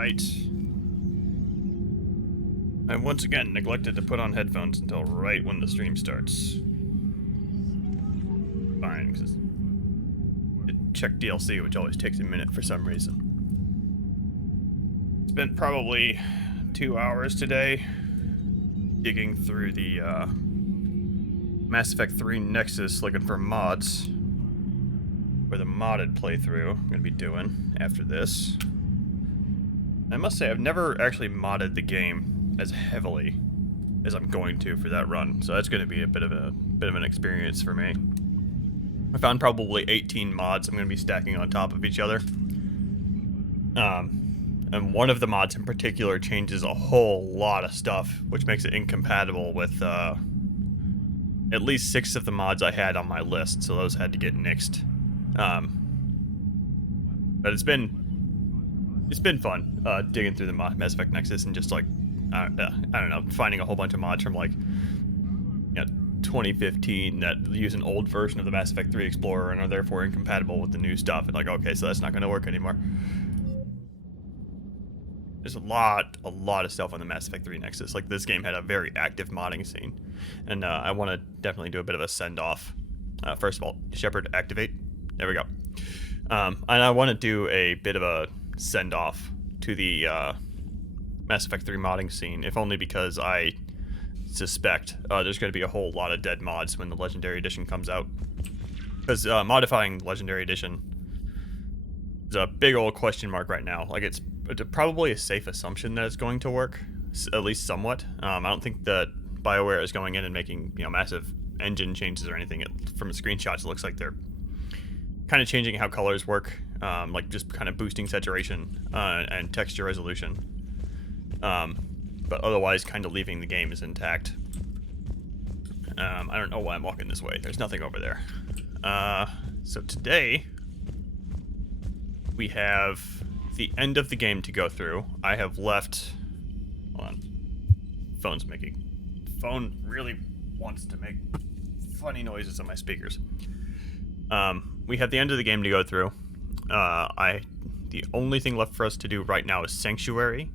right. I once again neglected to put on headphones until right when the stream starts. Fine, because check DLC, which always takes a minute for some reason. Spent probably 2 hours today digging through the Mass Effect 3 Nexus looking for mods. For the modded playthrough I'm going to be doing after this. I must say, I've never actually modded the game as heavily as I'm going to for that run, so that's going to be a bit of an experience for me. I found probably 18 mods I'm going to be stacking on top of each other. And one of the mods in particular changes a whole lot of stuff, which makes it incompatible with at least 6 of the mods I had on my list, so those had to get nixed. But it's been fun digging through the Mass Effect Nexus and just like I don't know, finding a whole bunch of mods from like 2015 that use an old version of the Mass Effect 3 Explorer and are therefore incompatible with the new stuff, and like, okay, so that's not going to work anymore. There's a lot of stuff on the Mass Effect 3 Nexus. Like, this game had a very active modding scene, and I want to definitely do a bit of a send-off. First of all, Shepard, activate. There we go. And I want to do a bit of a send-off to the Mass Effect 3 modding scene, if only because I suspect there's going to be a whole lot of dead mods when the Legendary Edition comes out. Because modifying Legendary Edition is a big old question mark right now. Like, it's probably a safe assumption that it's going to work, at least somewhat. I don't think that BioWare is going in and making massive engine changes or anything. From the screenshots, it looks like they're kind of changing how colors work, like just kind of boosting saturation and texture resolution. But otherwise, kind of leaving the game as intact. I don't know why I'm walking this way. There's nothing over there. So today we have the end of the game to go through. I have left. Hold on. Phone really wants to make funny noises on my speakers. We have the end of the game to go through. The only thing left for us to do right now is Sanctuary.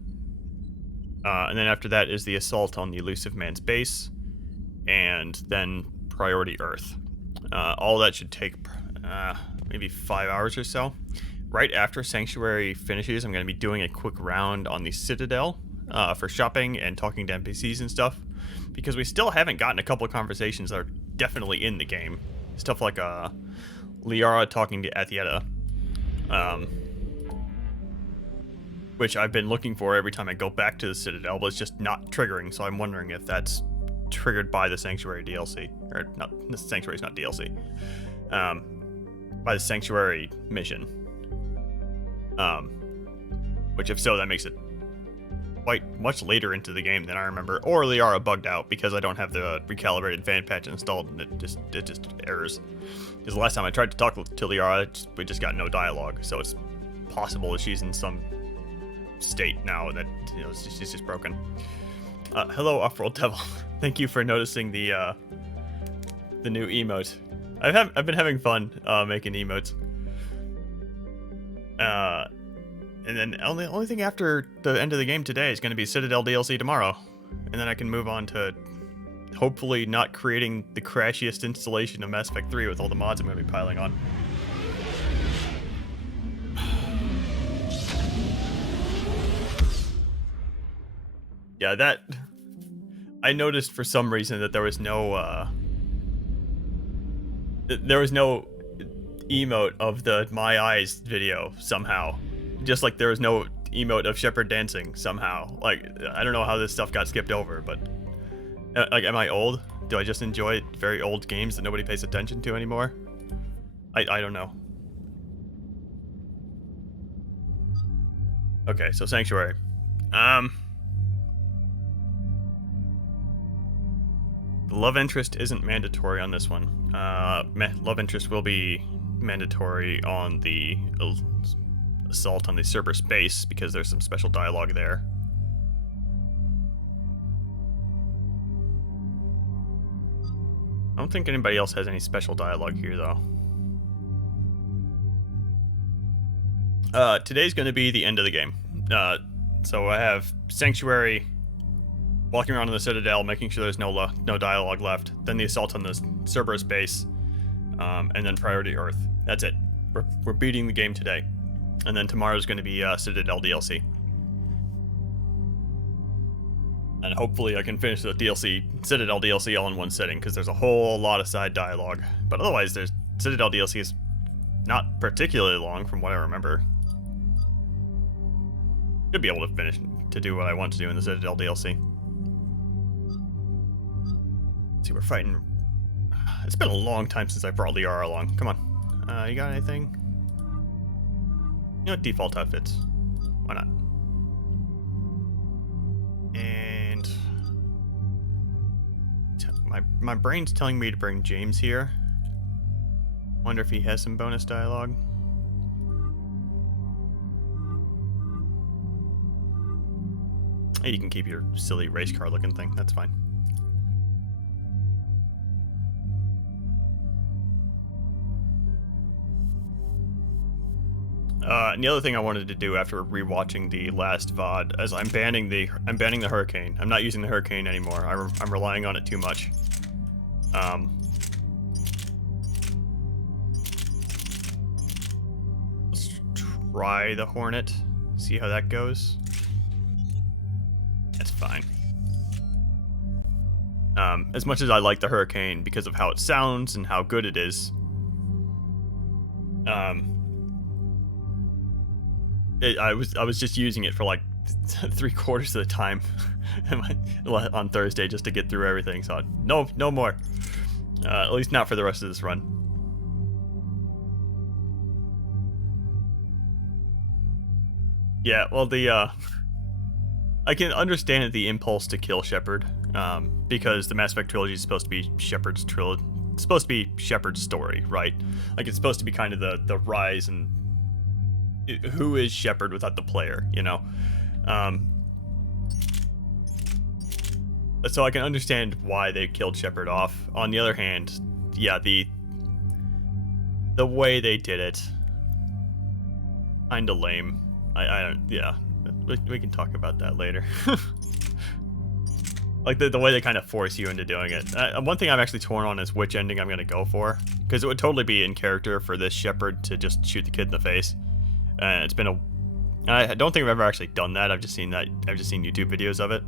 And then after that is the assault on the Elusive Man's base, and then Priority Earth. All that should take maybe 5 hours or so. Right after Sanctuary finishes, I'm going to be doing a quick round on the Citadel for shopping and talking to NPCs and stuff, because we still haven't gotten a couple of conversations that are definitely in the game. Stuff like Liara talking to Athieta, which I've been looking for every time I go back to the Citadel, but it's just not triggering, so I'm wondering if that's triggered by the Sanctuary DLC. Or, not, the Sanctuary's not DLC. By the Sanctuary mission. Which, if so, that makes it quite much later into the game than I remember. Or Liara bugged out because I don't have the recalibrated fan patch installed, and it just errors. Because the last time I tried to talk to Liara, we just got no dialogue. So it's possible that she's in some state now that she's just broken. Hello, Off-World Devil. Thank you for noticing the new emote. I've been having fun making emotes. And then the only thing after the end of the game today is going to be Citadel DLC tomorrow, and then I can move on to hopefully not creating the crashiest installation of Mass Effect 3 with all the mods I'm going to be piling on. Yeah, that I noticed for some reason that there was no emote of the My Eyes video somehow. Just like there was no emote of Shepard dancing somehow. Like, I don't know how this stuff got skipped over, but like, am I old? Do I just enjoy very old games that nobody pays attention to anymore? I don't know. Okay, so Sanctuary. The love interest isn't mandatory on this one. Love interest will be mandatory on the assault on the Cerberus base because there's some special dialogue there. I don't think anybody else has any special dialogue here, though. Today's going to be the end of the game. So I have Sanctuary, walking around in the Citadel, making sure there's no dialogue left. Then the assault on the Cerberus base, and then Priority Earth. That's it. We're beating the game today. And then tomorrow's going to be Citadel DLC. And hopefully I can finish the Citadel DLC all in one sitting, because there's a whole lot of side dialogue. But otherwise, there's Citadel DLC is not particularly long from what I remember. Should be able to finish to do what I want to do in the Citadel DLC. Let's see, we're fighting. It's been a long time since I brought Liara along. Come on. You got anything? You know what? Default outfits. Why not? And my brain's telling me to bring James here. Wonder if he has some bonus dialogue. Hey, you can keep your silly race car looking thing. That's fine. And the other thing I wanted to do after rewatching the last VOD is I'm banning the Hurricane. I'm not using the Hurricane anymore. I'm relying on it too much. Let's try the Hornet. See how that goes. That's fine. As much as I like the Hurricane because of how it sounds and how good it is, I was just using it for like 3/4 of the time on Thursday just to get through everything. So no more. At least not for the rest of this run. Yeah, well I can understand the impulse to kill Shepard, because the Mass Effect trilogy is supposed to be Shepard's trilogy. It's supposed to be Shepard's story, right? Like it's supposed to be kind of the rise and who is Shepard without the player, you know? So I can understand why they killed Shepard off. On the other hand, yeah, the way they did it, kinda lame. I don't, yeah. We can talk about that later. Like the way they kind of force you into doing it. One thing I'm actually torn on is which ending I'm going to go for, because it would totally be in character for this Shepard to just shoot the kid in the face. It's been I don't think I've ever actually done that. I've just seen YouTube videos of it.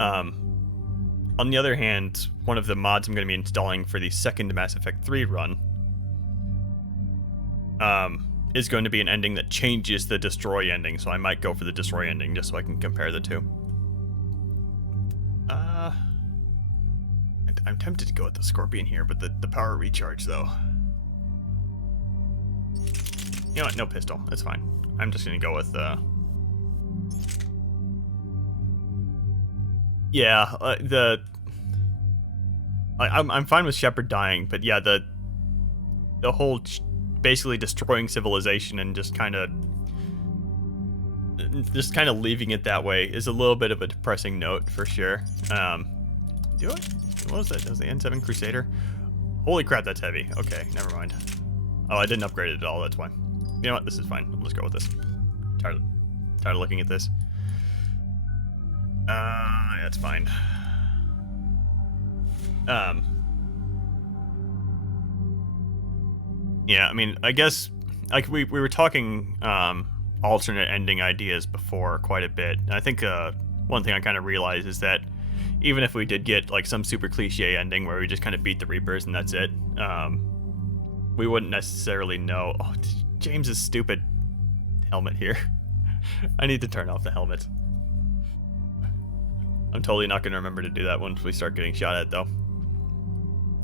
On the other hand, one of the mods I'm going to be installing for the second Mass Effect 3 run is going to be an ending that changes the destroy ending, so I might go for the destroy ending just so I can compare the two. I'm tempted to go with the Scorpion here, but the power recharge though. You know what? No pistol. That's fine. I'm just gonna go with yeah. I'm fine with Shepard dying, but yeah, the whole basically destroying civilization and just kind of leaving it that way is a little bit of a depressing note for sure. Do it? What was that? That was the N7 Crusader? Holy crap, that's heavy. Okay, never mind. Oh, I didn't upgrade it at all, that's why. You know what? This is fine. Let's go with this. Tired of looking at this. That's fine. Yeah, I mean, I guess like we were talking alternate ending ideas before quite a bit. I think one thing I kind of realized is that even if we did get like some super cliche ending where we just kind of beat the Reapers and that's it, we wouldn't necessarily know. Oh, James's stupid helmet here. I need to turn off the helmet. I'm totally not going to remember to do that once we start getting shot at, though.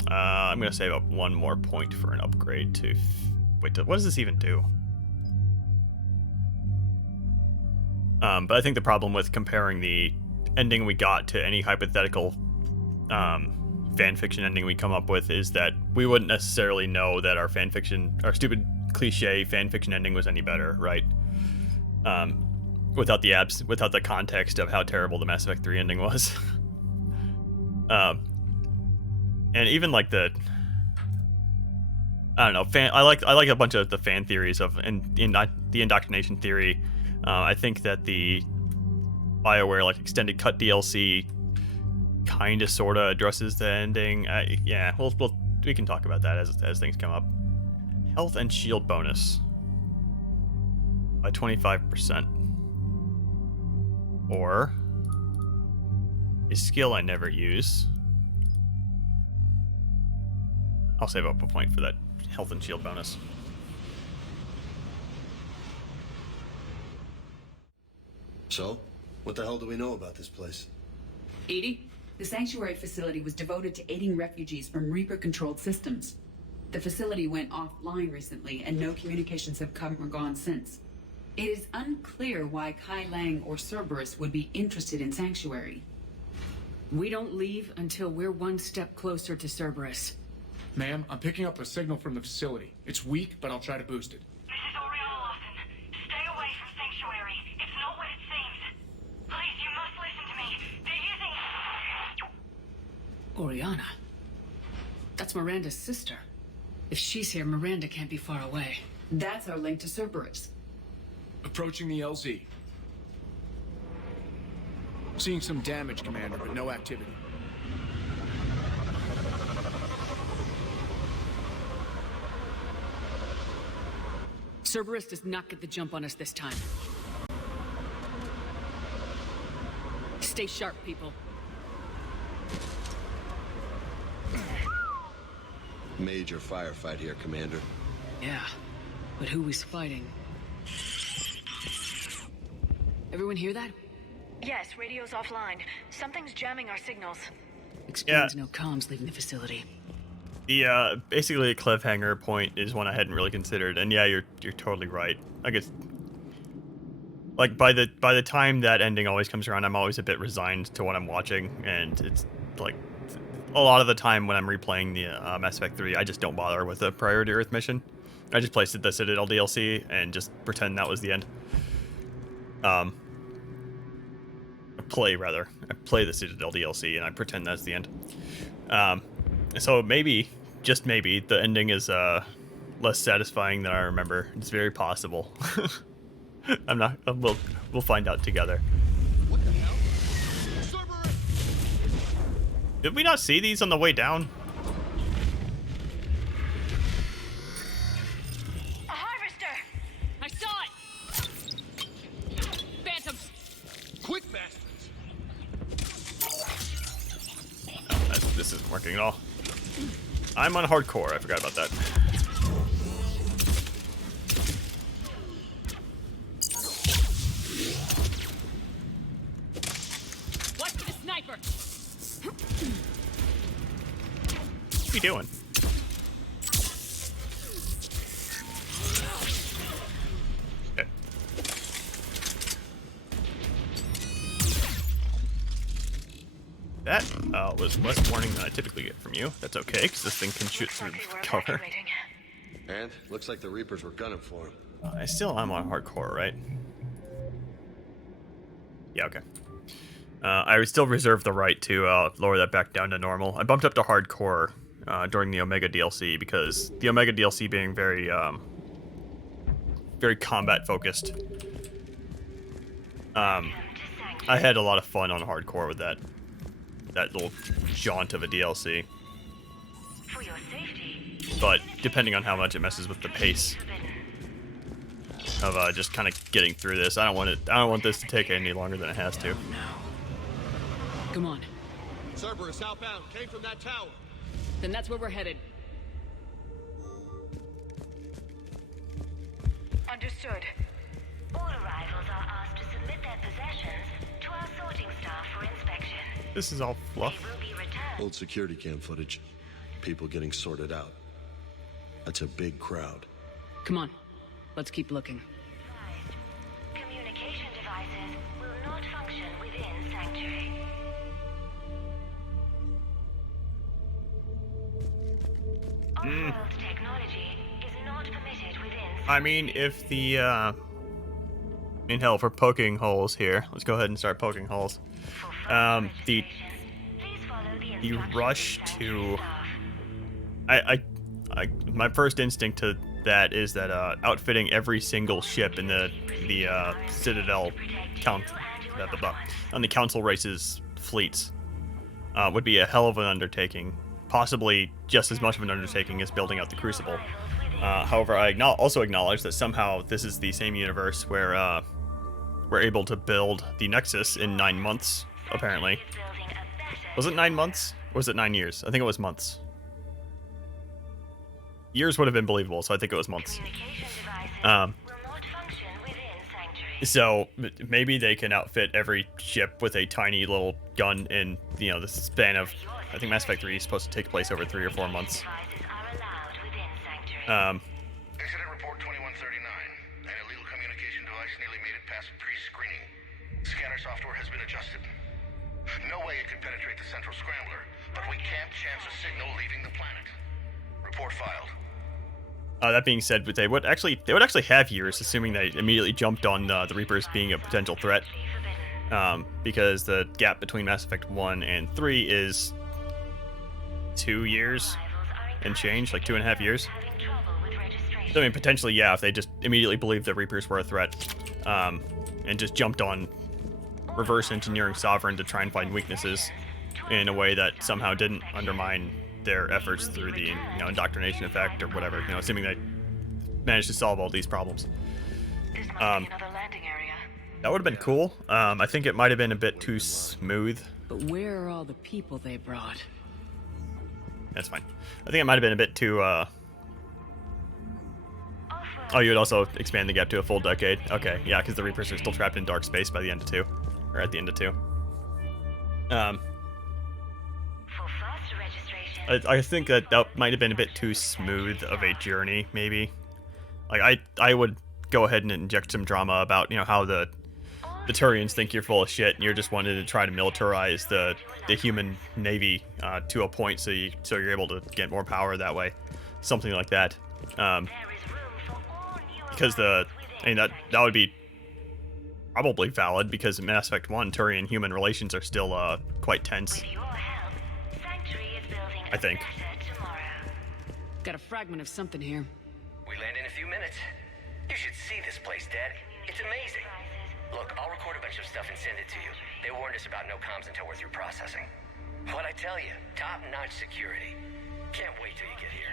I'm going to save up one more point for an upgrade to... Wait, what does this even do? But I think the problem with comparing the ending we got to any hypothetical fanfiction ending we come up with is that we wouldn't necessarily know that our stupid cliche fanfiction ending was any better, right? Without the context of how terrible the Mass Effect 3 ending was. And even like I don't know, I like a bunch of the fan theories of the indoctrination theory I think that the BioWare like extended cut DLC kind of sort of addresses the ending. Yeah, we can talk about that as things come up. Health and shield bonus by 25%, or a skill I never use. I'll save up a point for that health and shield bonus. So, what the hell do we know about this place? Edie, the sanctuary facility was devoted to aiding refugees from Reaper-controlled systems. The facility went offline recently, and no communications have come or gone since. It is unclear why Kai Lang or Cerberus would be interested in Sanctuary. We don't leave until we're one step closer to Cerberus. Ma'am, I'm picking up a signal from the facility. It's weak, but I'll try to boost it. This is Oriana Lawson. Stay away from Sanctuary. It's not what it seems. Please, you must listen to me. They're using... Oriana? That's Miranda's sister. If she's here, Miranda can't be far away. That's our link to Cerberus. Approaching the LZ. Seeing some damage, Commander, but no activity. Cerberus does not get the jump on us this time. Stay sharp, people. Major firefight here, Commander. Yeah, but who is fighting? Everyone hear that? Yes, radio's offline. Something's jamming our signals. Explains no comms leaving the facility. The basically a cliffhanger point is one I hadn't really considered, and yeah, you're totally right. I guess like by the time that ending always comes around, I'm always a bit resigned to what I'm watching, and it's like a lot of the time when I'm replaying the Mass Effect 3, I just don't bother with the Priority Earth mission. I just play the Citadel DLC and just pretend that was the end. I play the Citadel DLC and I pretend that's the end. So maybe, just maybe, the ending is less satisfying than I remember. It's very possible. We'll find out together. What the hell? Cerberus! Did we not see these on the way down? A harvester! I saw it! Phantoms! Quick bastards! Oh, this isn't working at all. I'm on hardcore. I forgot about that. Watch for the sniper! What are you doing? Okay. That was less warning than I typically get from you. That's okay, because this thing can shoot through Okay, we're cover. evacuating. And looks like the Reapers were gunning for him. I still am on hardcore, right? Yeah, okay. I would still reserve the right to lower that back down to normal. I bumped up to hardcore during the Omega DLC because the Omega DLC being very, very combat focused. I had a lot of fun on hardcore with that little jaunt of a DLC. For your safety. But depending on how much it messes with the pace of just kind of getting through this, I don't want this to take any longer than it has to. Come on. Cerberus outbound, came from that tower. Then that's where we're headed. Understood. All arrivals are asked to submit their possessions to our sorting staff for inspection. This is all fluff. They will be returned. Old security cam footage. People getting sorted out. That's a big crowd. Come on. Let's keep looking. Communication devices will not function within Sanctuary. Off-world technology is not permitted within. I mean, if the in hell, if we're poking holes here, let's go ahead and start poking holes. The rush to my first instinct to that is that outfitting every single ship in the Citadel on the Council race's fleets would be a hell of an undertaking, possibly just as much of an undertaking as building out the Crucible. However, I also acknowledge that somehow this is the same universe where we're able to build the Nexus in 9 months, apparently. Was it 9 months? Or was it 9 years? I think it was months. Years would have been believable, so I think it was months. So maybe they can outfit every ship with a tiny little gun in, the span of, I think Mass Effect 3 is supposed to take place over 3 or 4 months. Incident report 2139. An illegal communication device nearly made it past pre-screening. Scanner software has been adjusted. No way it could penetrate the central scrambler, but we can't chance a signal leaving the planet. Report filed. That being said, they would actually have years, assuming they immediately jumped on the Reapers being a potential threat, because the gap between Mass Effect 1 and 3 is 2 years and change, like 2.5 years. So, I mean, potentially, yeah, if they just immediately believed the Reapers were a threat, and just jumped on reverse engineering Sovereign to try and find weaknesses in a way that somehow didn't undermine their efforts through the indoctrination effect or whatever, assuming they managed to solve all these problems. This must be another landing area. That would have been cool. I think it might have been a bit too smooth. But where are all the people they brought? That's fine. I think it might have been a bit too Oh, you would also expand the gap to a full decade. Okay, yeah, because the Reapers are still trapped in dark space by the end of 2. Or at the end of 2. For faster registration. I think that might have been a bit too smooth of a journey, maybe. Like, I would go ahead and inject some drama about, how the Turians think you're full of shit, and you're just wanting to try to militarize the human navy to a point so you're able to get more power that way. Something like that. Because that would be probably valid, because in Mass Effect 1, Turian-human relations are still quite tense. I think. Got a fragment of something here. We land in a few minutes. You should see this place, Dad. It's amazing. Look, I'll record a bunch of stuff and send it to you. They warned us about no comms until we're through processing. What'd I tell you? Top-notch security. Can't wait till you get here.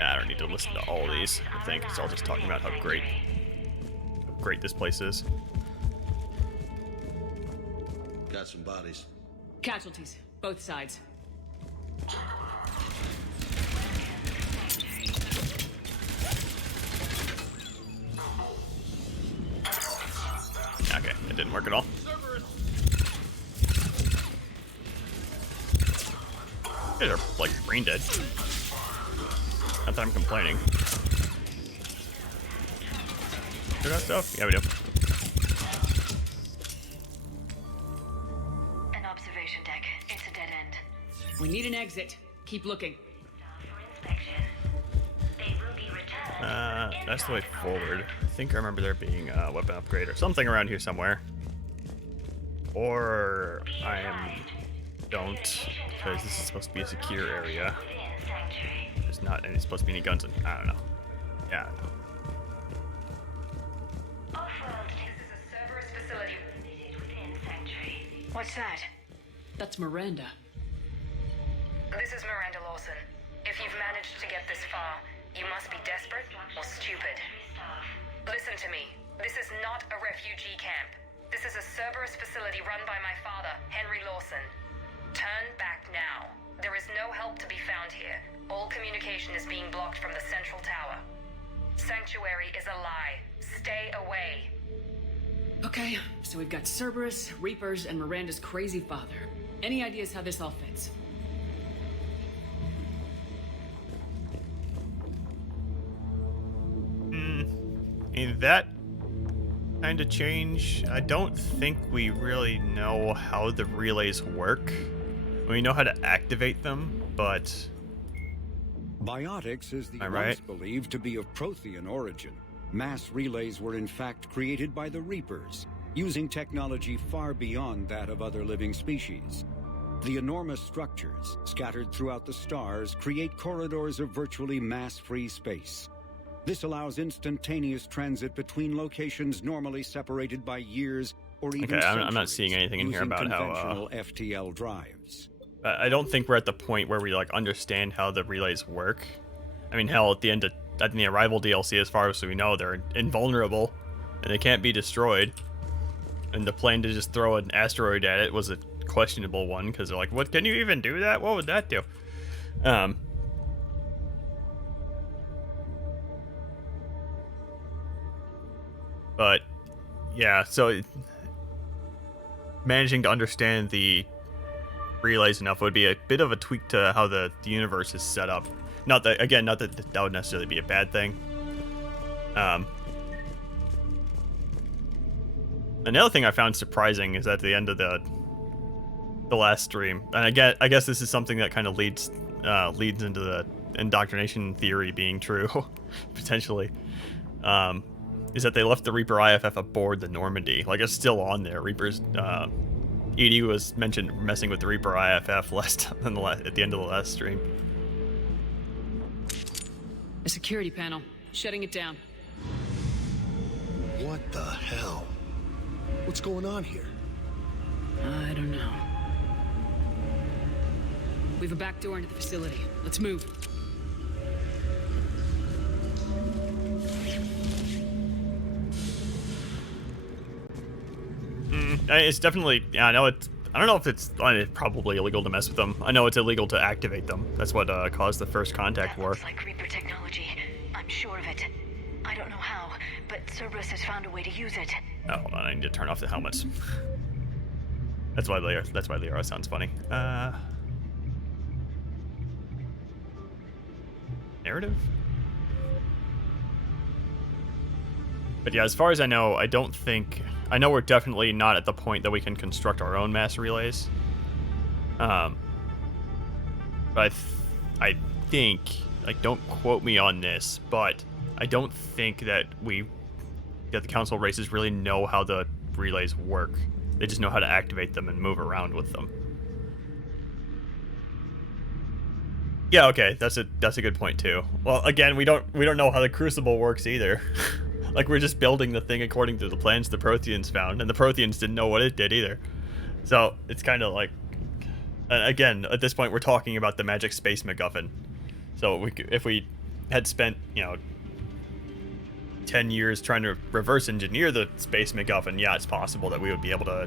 I don't need to listen to all these, I think. It's all just talking about how great this place is. Got some bodies. Casualties, both sides. Okay, it didn't work at all. You guys are, like, brain dead. Not that I'm complaining. Do that stuff? Yeah, we do. An observation deck. It's a dead end. We need an exit. Keep looking. For inspection. They will be returned. That's the way forward. I think I remember there being a weapon upgrade or something around here somewhere. Or don't, because this is supposed to be a secure area. There's not any supposed to be any guns in. I don't know. Yeah. I don't know. Off-world, this is a Cerberus facility within Sanctuary. What's that? That's Miranda. This is Miranda Lawson. If you've managed to get this far, you must be desperate or stupid. Listen to me. This is not a refugee camp. This is a Cerberus facility run by my father, Henry Lawson. Turn back now. There is no help to be found here. All communication is being blocked from the central tower. Sanctuary is a lie. Stay away. Okay, so we've got Cerberus, Reapers, and Miranda's crazy father. Any ideas how this all fits? In that kind of change, I don't think we really know how the relays work. We know how to activate them, but... Biotics is the Am I right? once believed to be of Prothean origin. Mass relays were in fact created by the Reapers, using technology far beyond that of other living species. The enormous structures, scattered throughout the stars, create corridors of virtually mass-free space. This allows instantaneous transit between locations normally separated by years or even Okay, I'm not centuries seeing anything in here using about how conventional FTL drives. I don't think we're at the point where we like understand how the relays work. I mean, hell, at the Arrival DLC, as far as we know, they're invulnerable and they can't be destroyed. And the plan to just throw an asteroid at it was a questionable one, because they're like, "What? Can you even do that? What would that do?" But yeah, so managing to understand the relays enough would be a bit of a tweak to how the universe is set up. Not that that would necessarily be a bad thing. Another thing I found surprising is at the end of the last stream, and I guess this is something that kind of leads into the indoctrination theory being true, potentially. Is that they left the Reaper IFF aboard the Normandy. Like, it's still on there. Reaper's ED was mentioned messing with the Reaper IFF at the end of the last stream. A security panel. Shutting it down. What the hell? What's going on here? I don't know. We have a back door into the facility. Let's move. It's definitely, yeah, I know it's, I don't know if it's probably illegal to mess with them. I know it's illegal to activate them. That's what caused the first contact war. Looks like Reaper technology. I'm sure of it. I don't know how, but Cerberus has found a way to use it. Oh, hold on, I need to turn off the helmets. That's why Liara sounds funny. Narrative? But yeah, as far as I know, I know we're definitely not at the point that we can construct our own mass relays. But I think, like, don't quote me on this, but I don't think that the council races really know how the relays work. They just know how to activate them and move around with them. Yeah, okay, that's a good point too. Well, again, we don't know how the Crucible works either. Like, we're just building the thing according to the plans the Protheans found, and the Protheans didn't know what it did either. So it's kind of like, again, at this point, we're talking about the magic space MacGuffin. So if we had spent, 10 years trying to reverse engineer the space MacGuffin, yeah, it's possible that we would be able to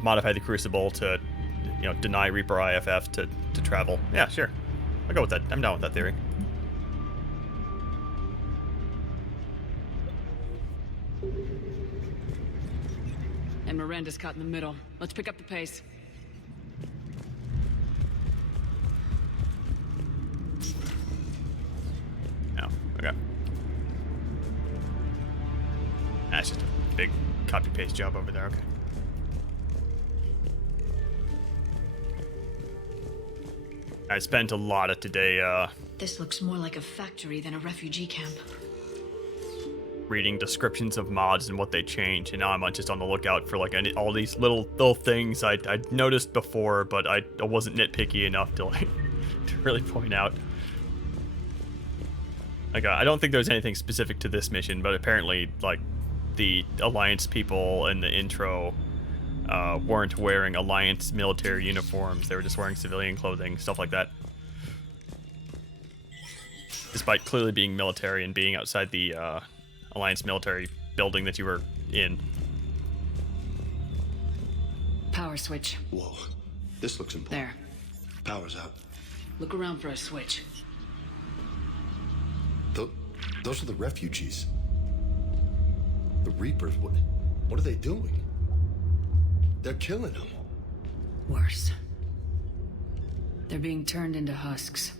modify the Crucible to, deny Reaper IFF to travel. Yeah, sure. I'll go with that. I'm down with that theory. And Miranda's caught in the middle. Let's pick up the pace. Oh, okay. That's just a big copy-paste job over there, okay. I spent a lot of today, This looks more like a factory than a refugee camp. reading descriptions of mods and what they change, and now I'm just on the lookout for like all these little things I'd noticed before, but I wasn't nitpicky enough to like to really point out. Like, I don't think there's anything specific to this mission, but apparently like the Alliance people in the intro weren't wearing Alliance military uniforms. They were just wearing civilian clothing, stuff like that. Despite clearly being military and being outside the Alliance military building that you were in. Power switch. Whoa, this looks important. There. Power's out. Look around for a switch. Those are the refugees. The Reapers, what are they doing? They're killing them. Worse. They're being turned into husks.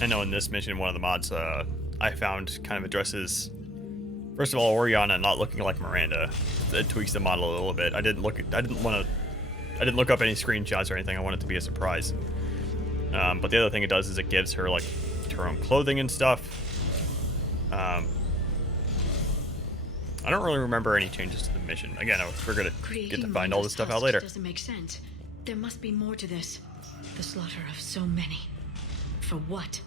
I know in this mission, one of the mods I found kind of addresses, first of all, Oriana not looking like Miranda. It tweaks the model a little bit. I didn't look up any screenshots or anything. I want it to be a surprise. But the other thing it does is it gives her like her own clothing and stuff. I don't really remember any changes to the mission. Again, we're gonna get to find all this stuff out later. Doesn't make sense. There must be more to this. The slaughter of so many. For what?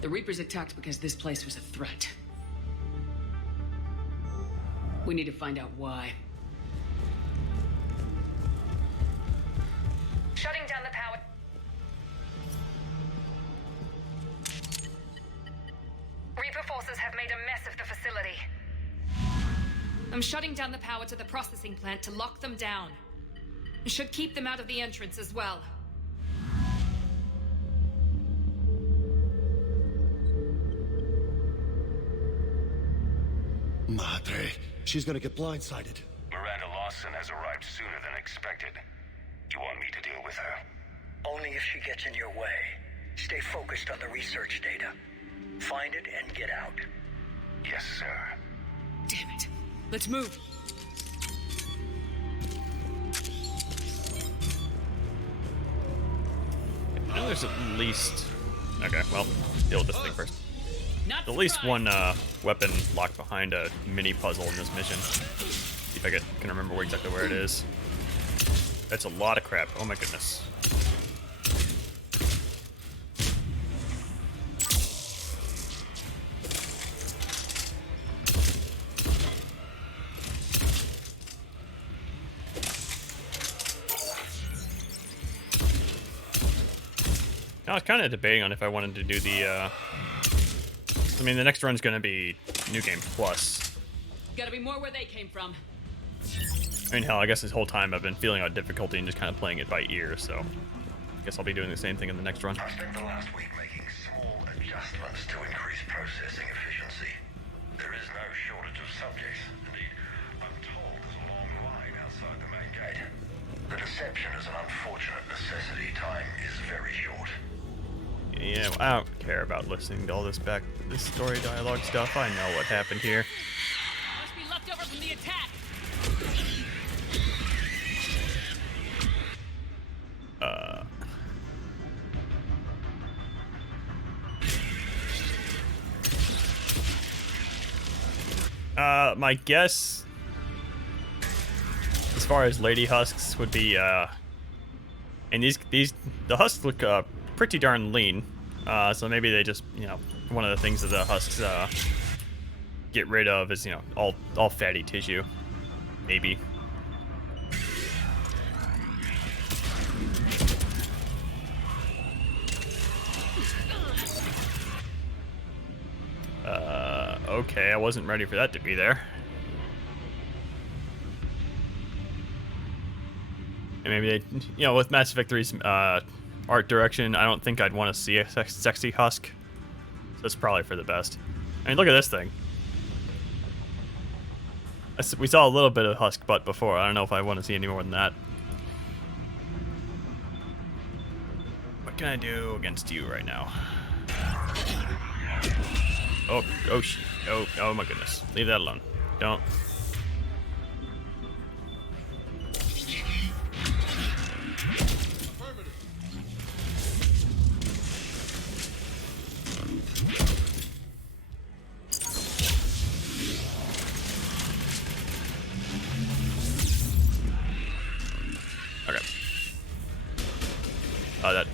The Reapers attacked because this place was a threat. We need to find out why. Shutting down the power. Reaper forces have made a mess of the facility. I'm shutting down the power to the processing plant to lock them down. Should keep them out of the entrance as well. Madre, she's gonna get blindsided. Miranda Lawson has arrived sooner than expected. You want me to deal with her? Only if she gets in your way. Stay focused on the research data. Find it and get out. Yes, sir. Damn it. Let's move. I know there's at least... Okay, well, deal with this thing first. At least one weapon locked behind a mini puzzle in this mission. See if I can remember exactly where it is. That's a lot of crap. Oh my goodness. I was kind of debating on if I wanted to do the, I mean, the next run's going to be New Game Plus. Gotta be more where they came from. I mean, hell, I guess this whole time I've been feeling out difficulty and just kind of playing it by ear, so I guess I'll be doing the same thing in the next run. I spent the last week making small adjustments to increase processing efficiency. There is no shortage of subjects. Indeed, I'm told there's a long line outside the main gate. The deception is an unfortunate necessity. Time is very short. Yeah, well, I don't care about listening to all this story dialogue stuff. I know what happened here. Must be left over from the attack. My guess, as far as Lady Husks, would be, and the Husks look, pretty darn lean, so maybe they just, you know, one of the things that the Husks, get rid of is, you know, all fatty tissue, maybe. Okay, I wasn't ready for that to be there. And maybe they, you know, with Mass Effect 3's art direction, I don't think I'd want to see a sexy Husk. So that's probably for the best. I mean, look at this thing. We saw a little bit of Husk butt before. I don't know if I want to see any more than that. What can I do against you right now? Oh my goodness. Leave that alone. Don't. Okay. That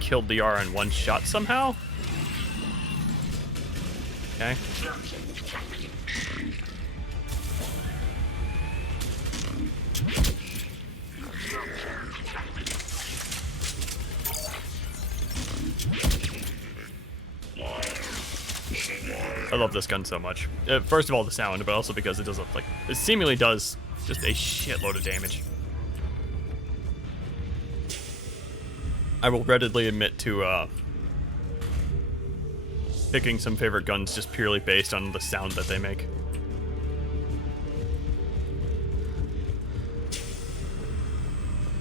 killed the R in one shot somehow? Okay. I love this gun so much. First of all, the sound, but also because it does look like it seemingly does just a shitload of damage. I will readily admit to picking some favorite guns just purely based on the sound that they make.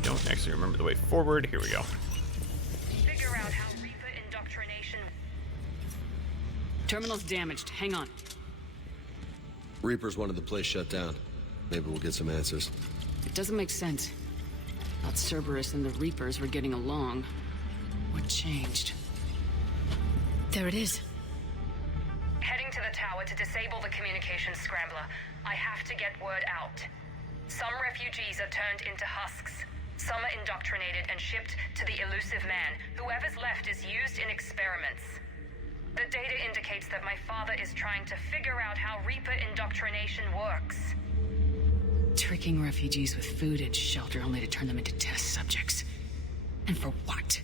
Don't actually remember the way forward. Here we go. Figure out how Reaper indoctrination. Terminal's damaged. Hang on. Reapers wanted the place shut down. Maybe we'll get some answers. It doesn't make sense. Thought Cerberus and the Reapers were getting along. What changed? There it is. Heading to the tower to disable the communications scrambler. I have to get word out. Some refugees are turned into husks. Some are indoctrinated and shipped to the elusive man. Whoever's left is used in experiments. The data indicates that my father is trying to figure out how Reaper indoctrination works. Tricking refugees with food and shelter only to turn them into test subjects. And for what?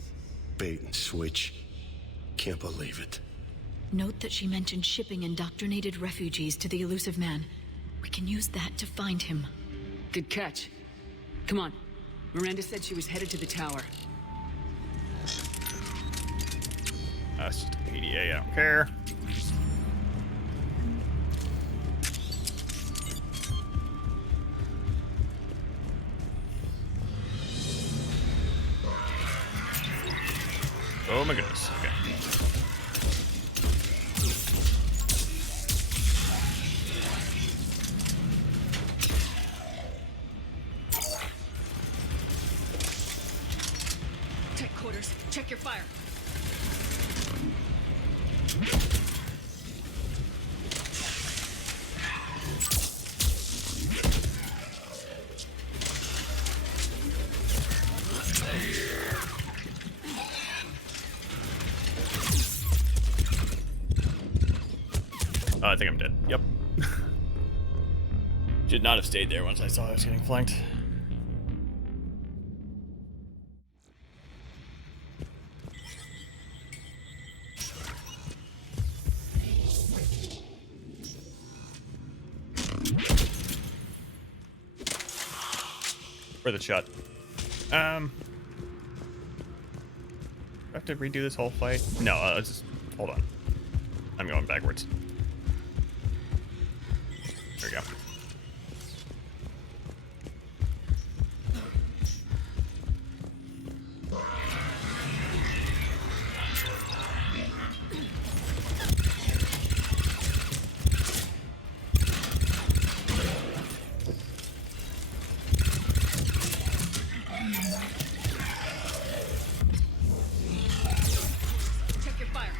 Bait and switch. Can't believe it. Note that she mentioned shipping indoctrinated refugees to the elusive man. We can use that to find him. Good catch. Come on. Miranda said she was headed to the tower. That's just PDA, I don't care. Oh my goodness, okay. Tech quarters, check your fire. Oh, I think I'm dead. Yep. Should not have stayed there once I saw I was getting flanked. For the shot. Do I have to redo this whole fight? No, let's just hold on. I'm going backwards. There we go. Check your fire.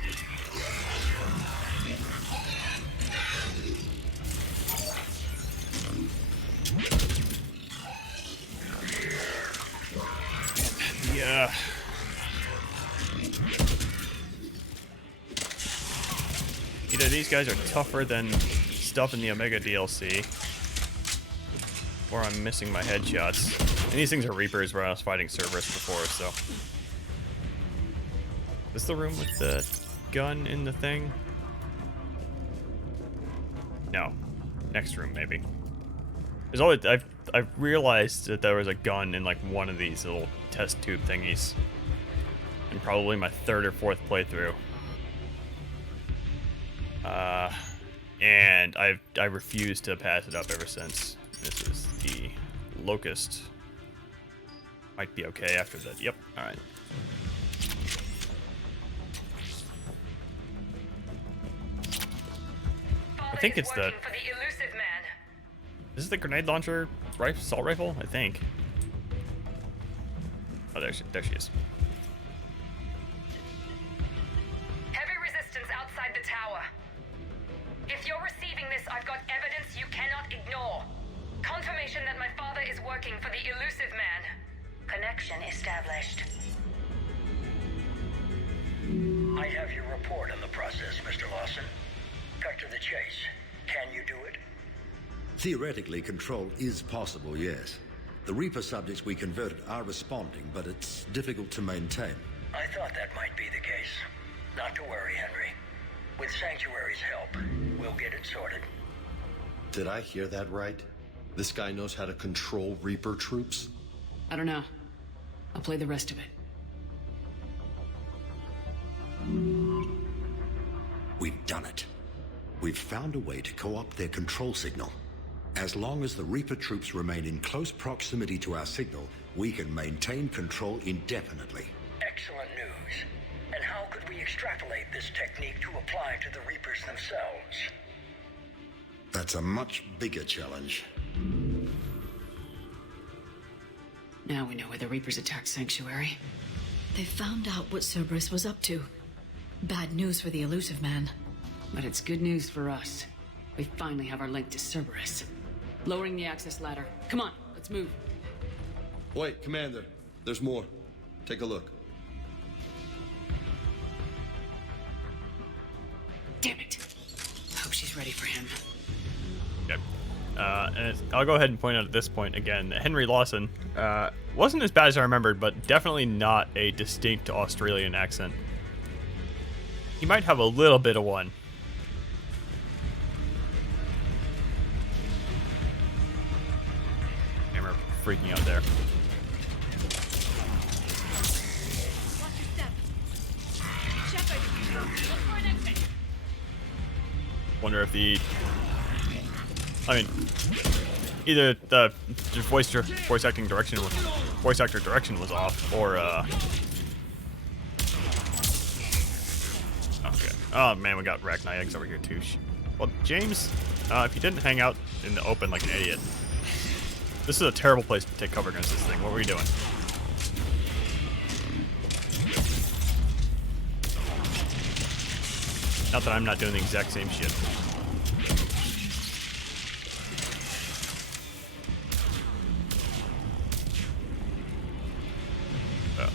Yeah. Either these guys are tougher than stuff in the Omega DLC, or I'm missing my headshots. And these things are Reapers where I was fighting Cerberus before, so. Is this the room with the gun in the thing? No. Next room, maybe. There's always, I've realized that there was a gun in like one of these little test tube thingies. In probably my third or fourth playthrough. And I refused to pass it up ever since. This is the Locust. Might be okay after that. Yep, alright. I think it's the... This is the grenade launcher assault rifle, I think. Oh, there she is. Heavy resistance outside the tower. If you're receiving this, I've got evidence you cannot ignore. Confirmation that my father is working for the elusive man. Connection established. I have your report on the process, Mr. Lawson. Cut to the chase. Can you do it? Theoretically, control is possible, yes. The Reaper subjects we converted are responding, but it's difficult to maintain. I thought that might be the case. Not to worry, Henry. With Sanctuary's help, we'll get it sorted. Did I hear that right? This guy knows how to control Reaper troops? I don't know. I'll play the rest of it. We've done it. We've found a way to co-opt their control signal. As long as the Reaper troops remain in close proximity to our signal, we can maintain control indefinitely. Excellent news. And how could we extrapolate this technique to apply to the Reapers themselves. That's a much bigger challenge. Now we know why the Reapers attacked Sanctuary. They found out what Cerberus was up to. Bad news for the elusive man. But it's good news for us. We finally have our link to Cerberus. Lowering the access ladder. Come on, let's move. Wait, Commander. There's more. Take a look. Damn it. Hope she's ready for him. Okay. I'll go ahead and point out at this point again that Henry Lawson wasn't as bad as I remembered, but definitely not a distinct Australian accent. He might have a little bit of one. Camera freaking out there. Watch your step. Shepard, look for an exit. Wonder if either the voice actor direction was off, or okay. Oh man, we got Rachni eggs over here too. Well, James, if you didn't hang out in the open like an idiot, this is a terrible place to take cover against this thing. What were you doing? Not that I'm not doing the exact same shit.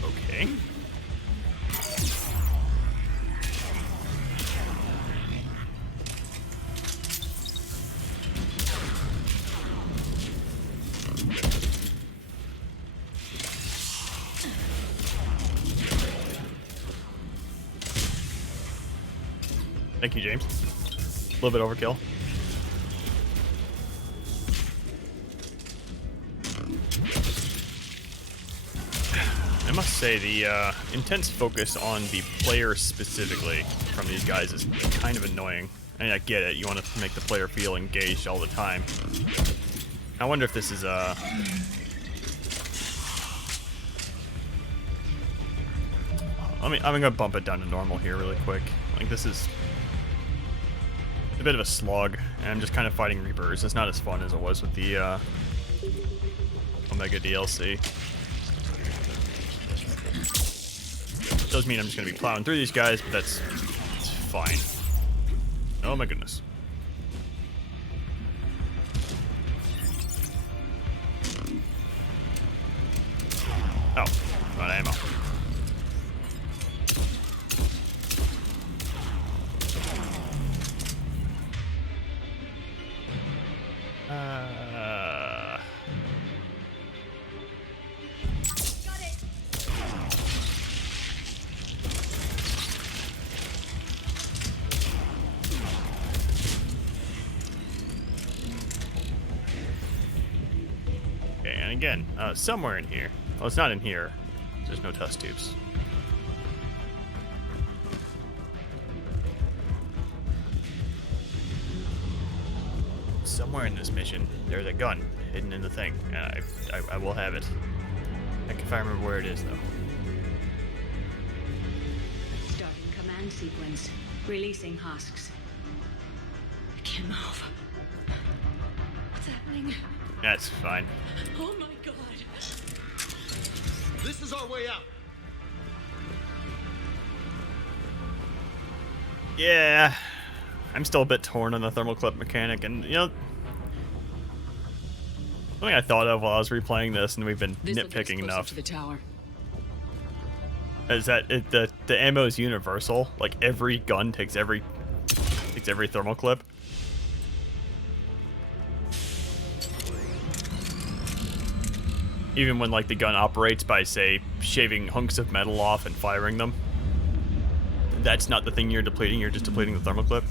Okay. Thank you, James. A little bit overkill. I must say, the intense focus on the player specifically from these guys is kind of annoying. I mean, I get it. You want to make the player feel engaged all the time. I wonder if this is I'm gonna bump it down to normal here really quick. Like, this is a bit of a slog, and I'm just kind of fighting Reapers. It's not as fun as it was with the Omega DLC. Does mean I'm just gonna be plowing through these guys, but it's fine. Oh my goodness. Oh, not ammo. And again, somewhere in here. Well, it's not in here. There's no test tubes. Somewhere in this mission, there's a gun hidden in the thing. I will have it. Heck if I remember where it is, though. Starting command sequence. Releasing husks. I can't move. What's happening? That's fine. Oh my god. This is our way out. Yeah, I'm still a bit torn on the thermal clip mechanic, and you know, something I thought of while I was replaying this, and we've been nitpicking enough, To the tower. is that the ammo is universal. Like, every gun takes every thermal clip. Even when, like, the gun operates by, say, shaving hunks of metal off and firing them. That's not the thing you're depleting, you're just depleting the thermal clip.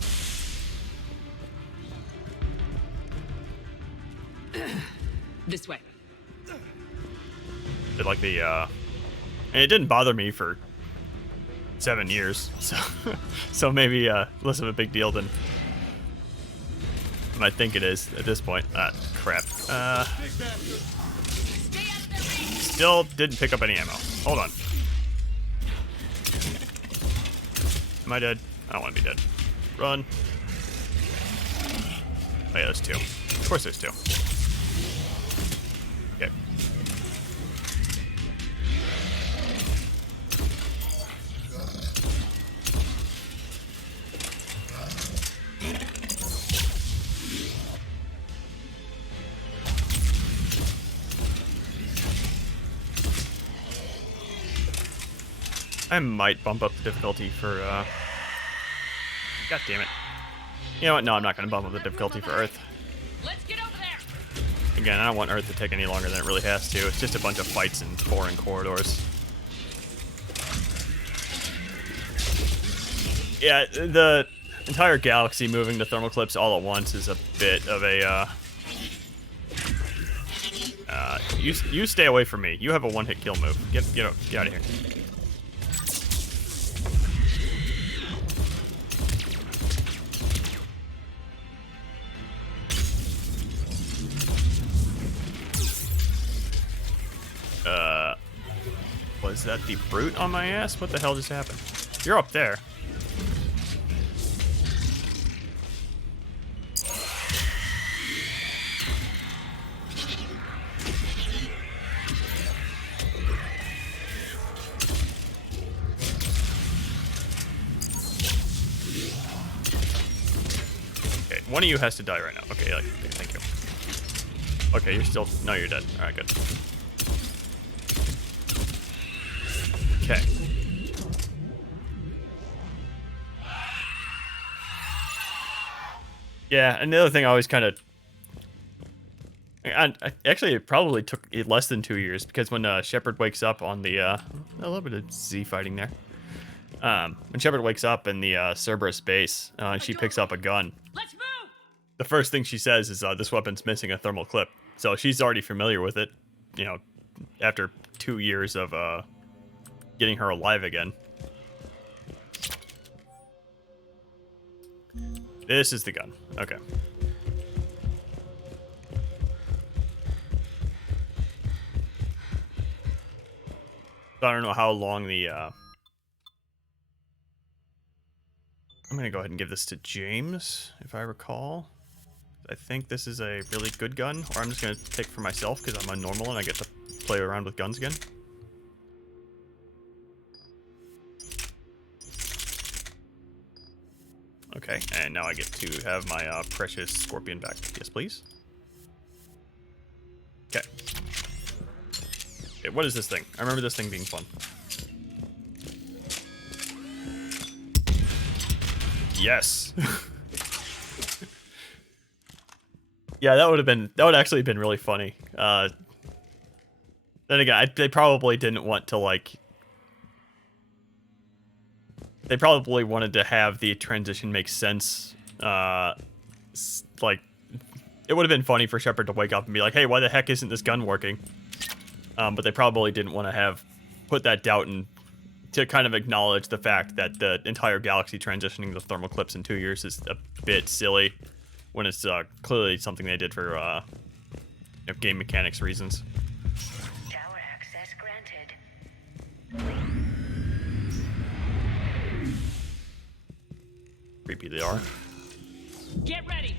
This way. But, like, and it didn't bother me for 7 years, so maybe less of a big deal than I think it is at this point. Crap. Still didn't pick up any ammo. Hold on. Am I dead? I don't want to be dead. Run. Oh yeah, there's two. Of course there's two. Okay. I might bump up the difficulty for, God damn it. You know what? No, I'm not going to bump up the difficulty for Earth. Let's get over there. Again, I don't want Earth to take any longer than it really has to. It's just a bunch of fights in boring corridors. Yeah, the entire galaxy moving to thermal clips all at once is a bit of a, you stay away from me. You have a one-hit kill move. Get out of here. Was that the brute on my ass? What the hell just happened? You're up there. Okay, one of you has to die right now. Okay, thank you. Okay, you're still... No, you're dead. Alright, good. Okay. Yeah, another thing I always kind of... Actually, it probably took less than 2 years, because when Shepard wakes up on the... a little bit of Z fighting there. When Shepard wakes up in the Cerberus base, she picks up a gun. Let's move! The first thing she says is, this weapon's missing a thermal clip. So she's already familiar with it, you know, after 2 years of getting her alive again. This is the gun. Okay. So I don't know how long the... I'm going to go ahead and give this to James, if I recall. I think this is a really good gun, or I'm just going to take it for myself because I'm a normal and I get to play around with guns again. Okay, and now I get to have my precious Scorpion back. Yes, please. Okay. Okay, what is this thing? I remember this thing being fun. Yes. Yeah, that would actually have been really funny. Then again, they probably didn't want to, like... They probably wanted to have the transition make sense. Like, it would have been funny for Shepard to wake up and be like, hey, why the heck isn't this gun working? But they probably didn't want to have put that doubt in to kind of acknowledge the fact that the entire galaxy transitioning to thermal clips in 2 years is a bit silly when it's clearly something they did for you know, game mechanics reasons. Tower access granted. Creepy they are. Get ready.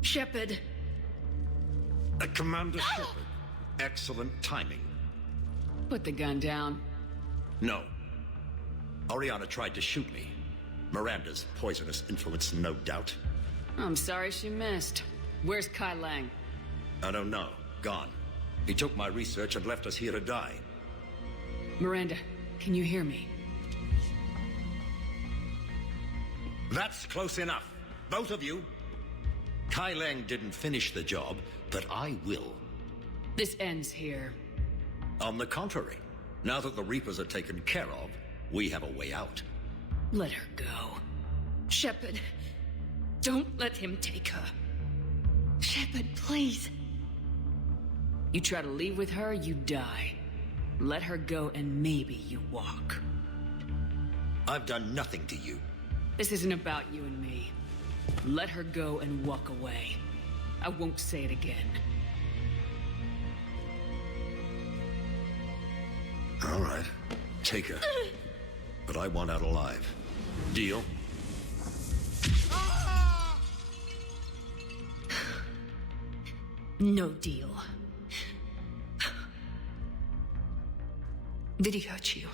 Shepard. Commander Shepard. Excellent timing. Put the gun down. No. Oriana tried to shoot me. Miranda's poisonous influence, no doubt. I'm sorry she missed. Where's Kai Lang? I don't know. Gone. He took my research and left us here to die. Miranda, can you hear me? That's close enough. Both of you. Kai Lang didn't finish the job, but I will. This ends here. On the contrary, now that the Reapers are taken care of, we have a way out. Let her go. Shepard, don't let him take her. Shepard, please. You try to leave with her, you die. Let her go and maybe you walk. I've done nothing to you. This isn't about you and me. Let her go and walk away. I won't say it again. All right. Take her. But I want out alive. Deal? No deal. Did he hurt you?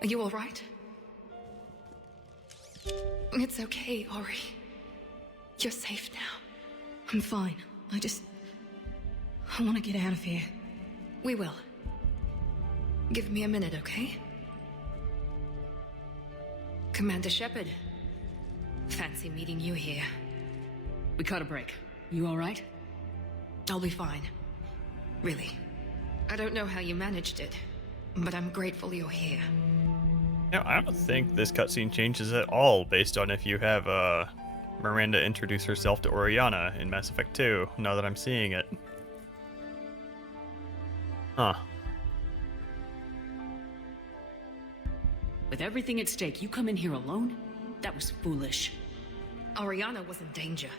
Are you all right? It's okay, Ori. You're safe now. I'm fine. I want to get out of here. We will. Give me a minute, okay? Commander Shepard. Fancy meeting you here. We caught a break. You all right? I'll be fine. Really. I don't know how you managed it, but I'm grateful you're here. Now, I don't think this cutscene changes at all based on if you have Miranda introduce herself to Oriana in Mass Effect 2, now that I'm seeing it. Huh. With everything at stake, you come in here alone? That was foolish. Oriana was in danger.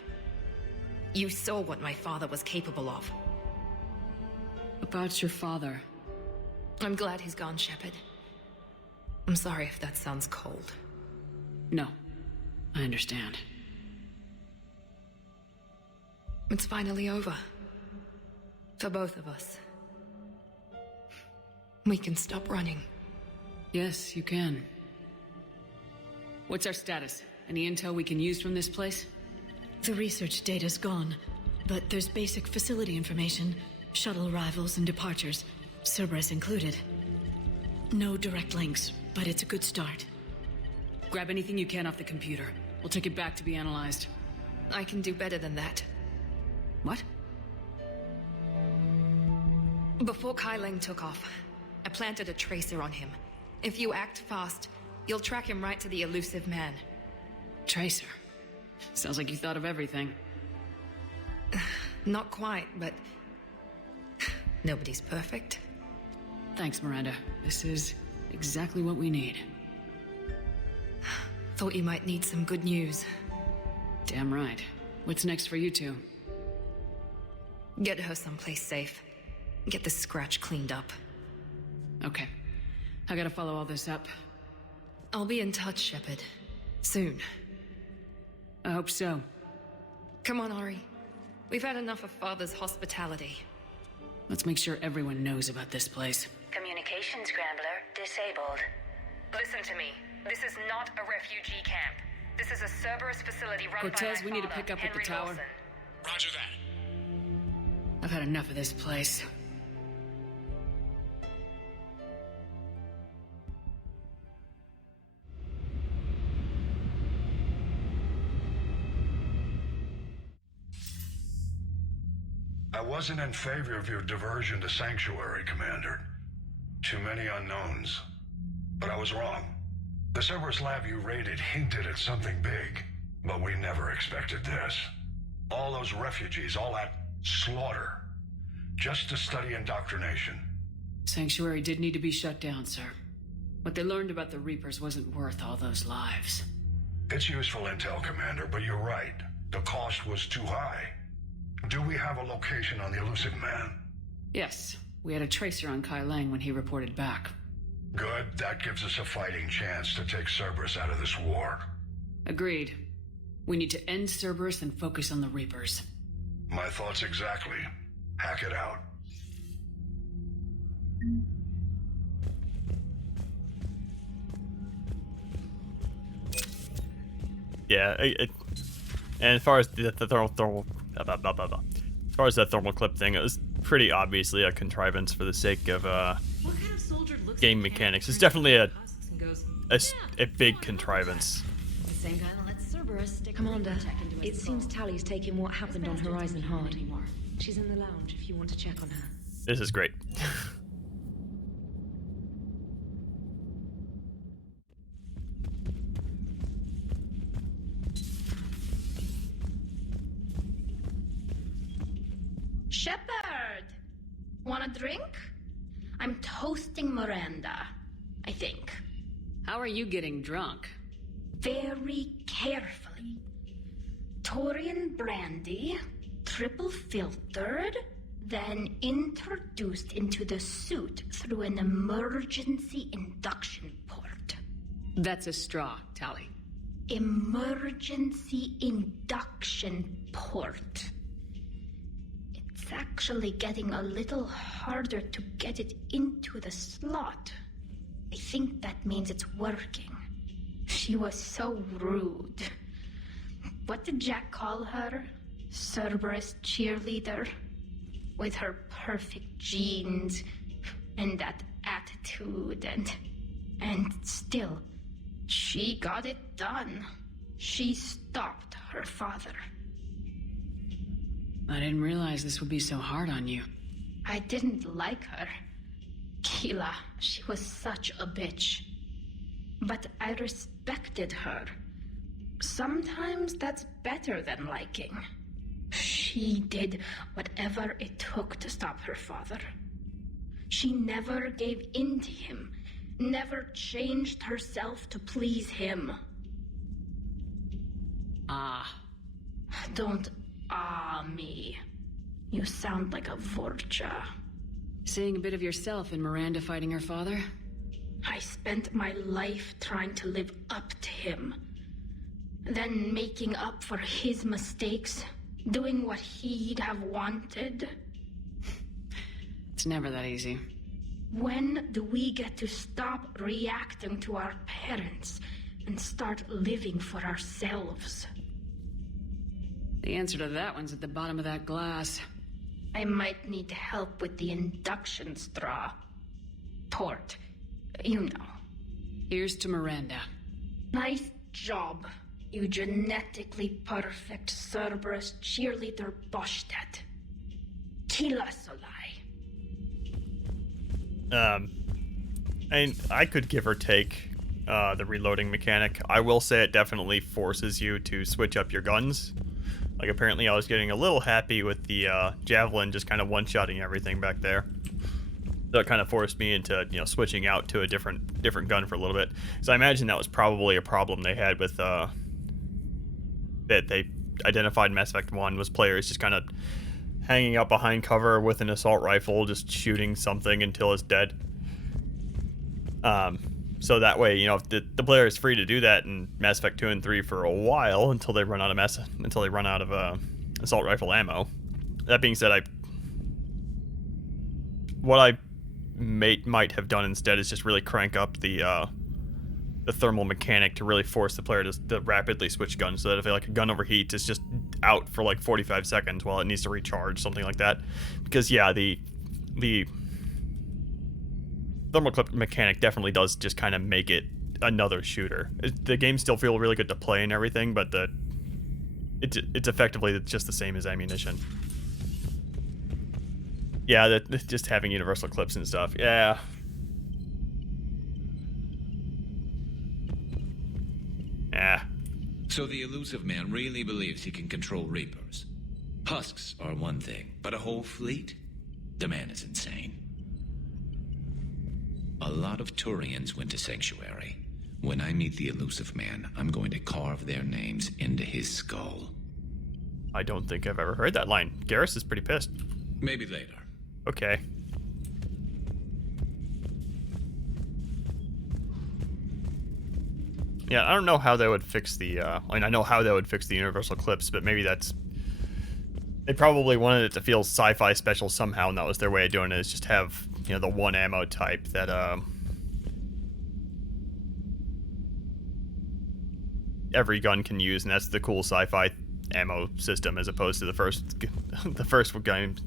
You saw what my father was capable of. About your father. I'm glad he's gone, Shepard. I'm sorry if that sounds cold. No, I understand. It's finally over. For both of us. We can stop running. Yes, you can. What's our status? Any intel we can use from this place? The research data's gone, but there's basic facility information, shuttle arrivals and departures, Cerberus included. No direct links, but it's a good start. Grab anything you can off the computer. We'll take it back to be analyzed. I can do better than that. What? Before Kai Leng took off, I planted a tracer on him. If you act fast, you'll track him right to the elusive man. Tracer? Sounds like you thought of everything. Not quite, but nobody's perfect. Thanks, Miranda. This is exactly what we need. Thought you might need some good news. Damn right. What's next for you two? Get her someplace safe. Get the scratch cleaned up. Okay. I gotta follow all this up. I'll be in touch, Shepard. Soon. I hope so. Come on, Ori. We've had enough of Father's hospitality. Let's make sure everyone knows about this place. Communication scrambler disabled. Listen to me. This is not a refugee camp. This is a Cerberus facility run Cortez, by we need to pick up at the tower. Lawson. Roger that. I've had enough of this place. I wasn't in favor of your diversion to Sanctuary, Commander. Too many unknowns. But I was wrong. The Cerberus lab you raided hinted at something big, but we never expected this. All those refugees, all that slaughter, just to study indoctrination. Sanctuary did need to be shut down, sir. What they learned about the Reapers wasn't worth all those lives. It's useful intel, Commander, but you're right. The cost was too high. Do we have a location on the elusive man? Yes, we had a tracer on Kai Leng when he reported back. Good, that gives us a fighting chance to take Cerberus out of this war. Agreed. We need to end Cerberus and focus on the Reapers. My thoughts exactly. Hack it out. Yeah, and as far as the thermal as far as that thermal clip thing, it was pretty obviously a contrivance for the sake of game mechanics. It's definitely a big contrivance. Commander, it seems Tally's taking what happened on Horizon hard. She's in the lounge if you want to check on her. This is great. Shepard! Want a drink? I'm toasting Miranda, I think. How are you getting drunk? Very carefully. Taurian brandy, triple filtered, then introduced into the suit through an emergency induction port. That's a straw, Tally. Emergency induction port. It's actually getting a little harder to get it into the slot. I think that means it's working. She was so rude. What did Jack call her? Cerberus cheerleader? With her perfect genes and that attitude and still, she got it done. She stopped her father. I didn't realize this would be so hard on you. I didn't like her. Keela, she was such a bitch. But I respected her. Sometimes that's better than liking. She did whatever it took to stop her father. She never gave in to him, never changed herself to please him. Don't me. You sound like a Vorcha. Seeing a bit of yourself in Miranda fighting her father? I spent my life trying to live up to him. Then making up for his mistakes, doing what he'd have wanted. It's never that easy. When do we get to stop reacting to our parents and start living for ourselves? The answer to that one's at the bottom of that glass. I might need help with the induction straw. Port. You know. Here's to Miranda. Nice job, you genetically perfect Cerberus cheerleader Boschtet. Kila Solai. I could give or take the reloading mechanic. I will say it definitely forces you to switch up your guns. Like, apparently I was getting a little happy with the javelin just kind of one-shotting everything back there. That kind of forced me into, switching out to a different gun for a little bit. So I imagine that was probably a problem they had with that they identified in Mass Effect 1 was players just kind of hanging out behind cover with an assault rifle, just shooting something until it's dead. So that way, the player is free to do that in Mass Effect 2 and 3 for a while until they run out of assault rifle ammo. That being said, what I might have done instead is just really crank up the thermal mechanic to really force the player to rapidly switch guns, so that if a gun overheats, it's just out for 45 seconds while it needs to recharge, something like that. Because the thermal clip mechanic definitely does just kind of make it another shooter. The games still feel really good to play and everything, but it's effectively just the same as ammunition. Yeah, just having universal clips and stuff. Yeah. Yeah. So the elusive man really believes he can control Reapers. Husks are one thing, but a whole fleet? The man is insane. A lot of Turians went to Sanctuary. When I meet the elusive man, I'm going to carve their names into his skull. I don't think I've ever heard that line. Garrus is pretty pissed. Maybe later. Okay. Yeah, I don't know how they would fix the, I know how they would fix the universal clips, but maybe they probably wanted it to feel sci-fi special somehow, and that was their way of doing it, is just have, the one ammo type that, every gun can use, and that's the cool sci-fi ammo system, as opposed to the first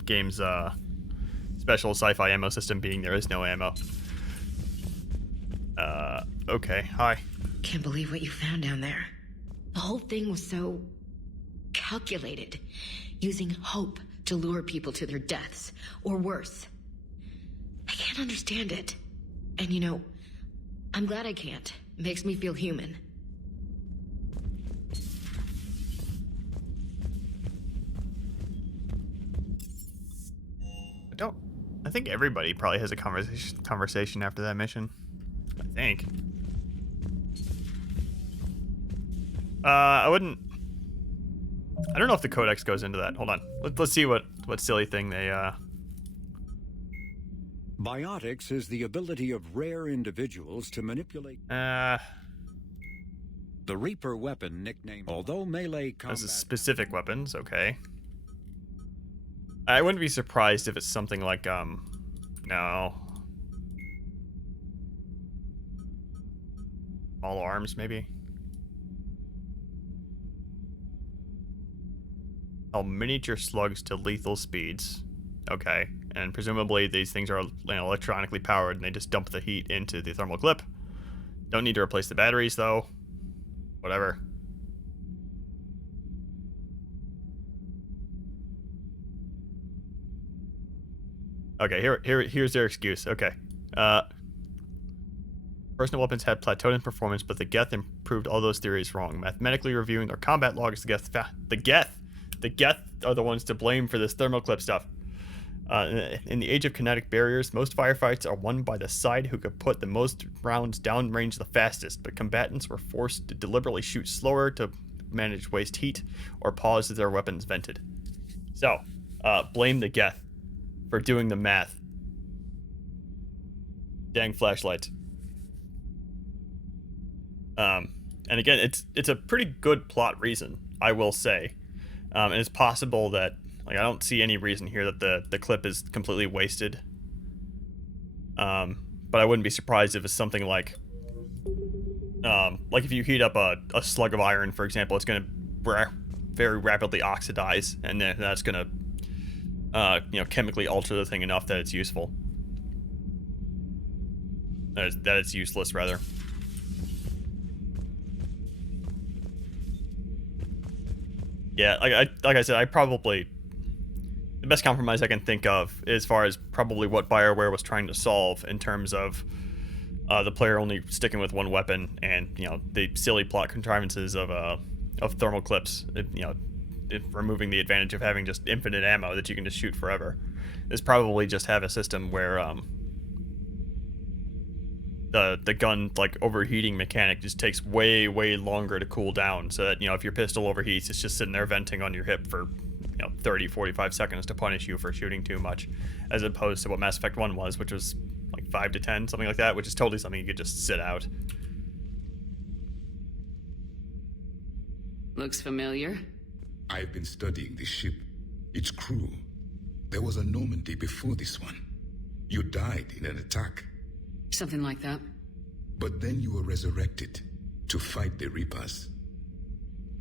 game's, special sci-fi ammo system being there is no ammo. Okay, hi. Can't believe what you found down there. The whole thing was so calculated, using hope to lure people to their deaths, or worse. I can't understand it. And I'm glad I can't. It makes me feel human. I think everybody probably has a conversation after that mission. I think. I don't know if the codex goes into that. Hold on. Let's see what silly thing they Biotics is the ability of rare individuals to manipulate... The Reaper weapon nicknamed... Although melee combat... This is specific weapons, okay. I wouldn't be surprised if it's something like, no. All arms, maybe? Oh, miniature slugs to lethal speeds. Okay, and presumably these things are electronically powered and they just dump the heat into the thermal clip. Don't need to replace the batteries though. Whatever. Okay, here's their excuse. Okay. Personal weapons had plateaued in performance, but the Geth improved all those theories wrong. Mathematically reviewing their combat logs, the Geth are the ones to blame for this thermal clip stuff. In the age of kinetic barriers, most firefights are won by the side who could put the most rounds downrange the fastest, but combatants were forced to deliberately shoot slower to manage waste heat or pause as their weapons vented. So, blame the Geth for doing the math. Dang flashlights. And again, it's a pretty good plot reason, I will say. And it's possible that, like, I don't see any reason here that the clip is completely wasted. But I wouldn't be surprised if it's something like if you heat up a slug of iron, for example, it's going to very rapidly oxidize, and then that's going to, chemically alter the thing enough that it's useful. That it's useless, rather. Yeah, like I said, the best compromise I can think of as far as probably what BioWare was trying to solve in terms of the player only sticking with one weapon and, the silly plot contrivances of thermal clips, removing the advantage of having just infinite ammo that you can just shoot forever, is probably just have a system where the gun, like, overheating mechanic just takes way longer to cool down, so that, if your pistol overheats, it's just sitting there venting on your hip for 30-45 seconds to punish you for shooting too much, as opposed to what Mass Effect 1 was, which was like 5 to 10, something like that, which is totally something you could just sit out. Looks familiar. I've been studying this ship, its crew. There was a Normandy before this one. You died in an attack. Something like that. But then you were resurrected to fight the Reapers.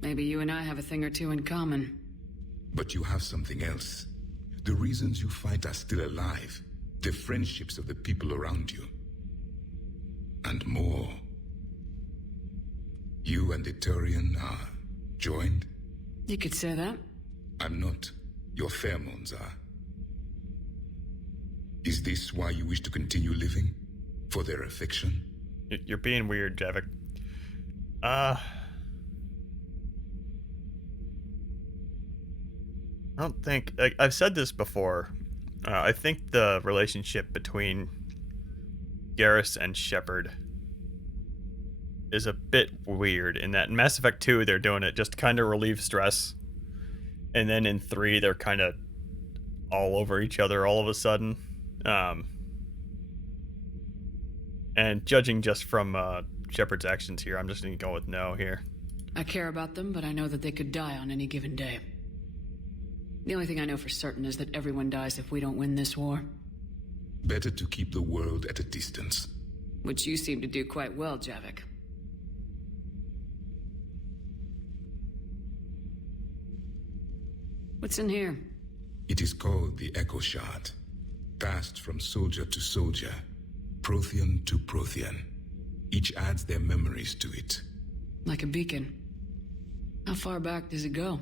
Maybe you and I have a thing or two in common. But you have something else. The reasons you fight are still alive. The friendships of the people around you. And more. You and the Turian are joined? You could say that. I'm not. Your pheromones are. Is this why you wish to continue living? For their affection? You're being weird, Javik. I don't think... I've said this before. I think the relationship between Garrus and Shepard is a bit weird, in that in Mass Effect 2, they're doing it just to kind of relieve stress. And then in 3, they're kind of all over each other all of a sudden. And judging just from Shepard's actions here, I'm just going to go with no here. I care about them, but I know that they could die on any given day. The only thing I know for certain is that everyone dies if we don't win this war. Better to keep the world at a distance. Which you seem to do quite well, Javik. What's in here? It is called the Echo Shard. Passed from soldier to soldier. Prothean to Prothean. Each adds their memories to it. Like a beacon. How far back does it go?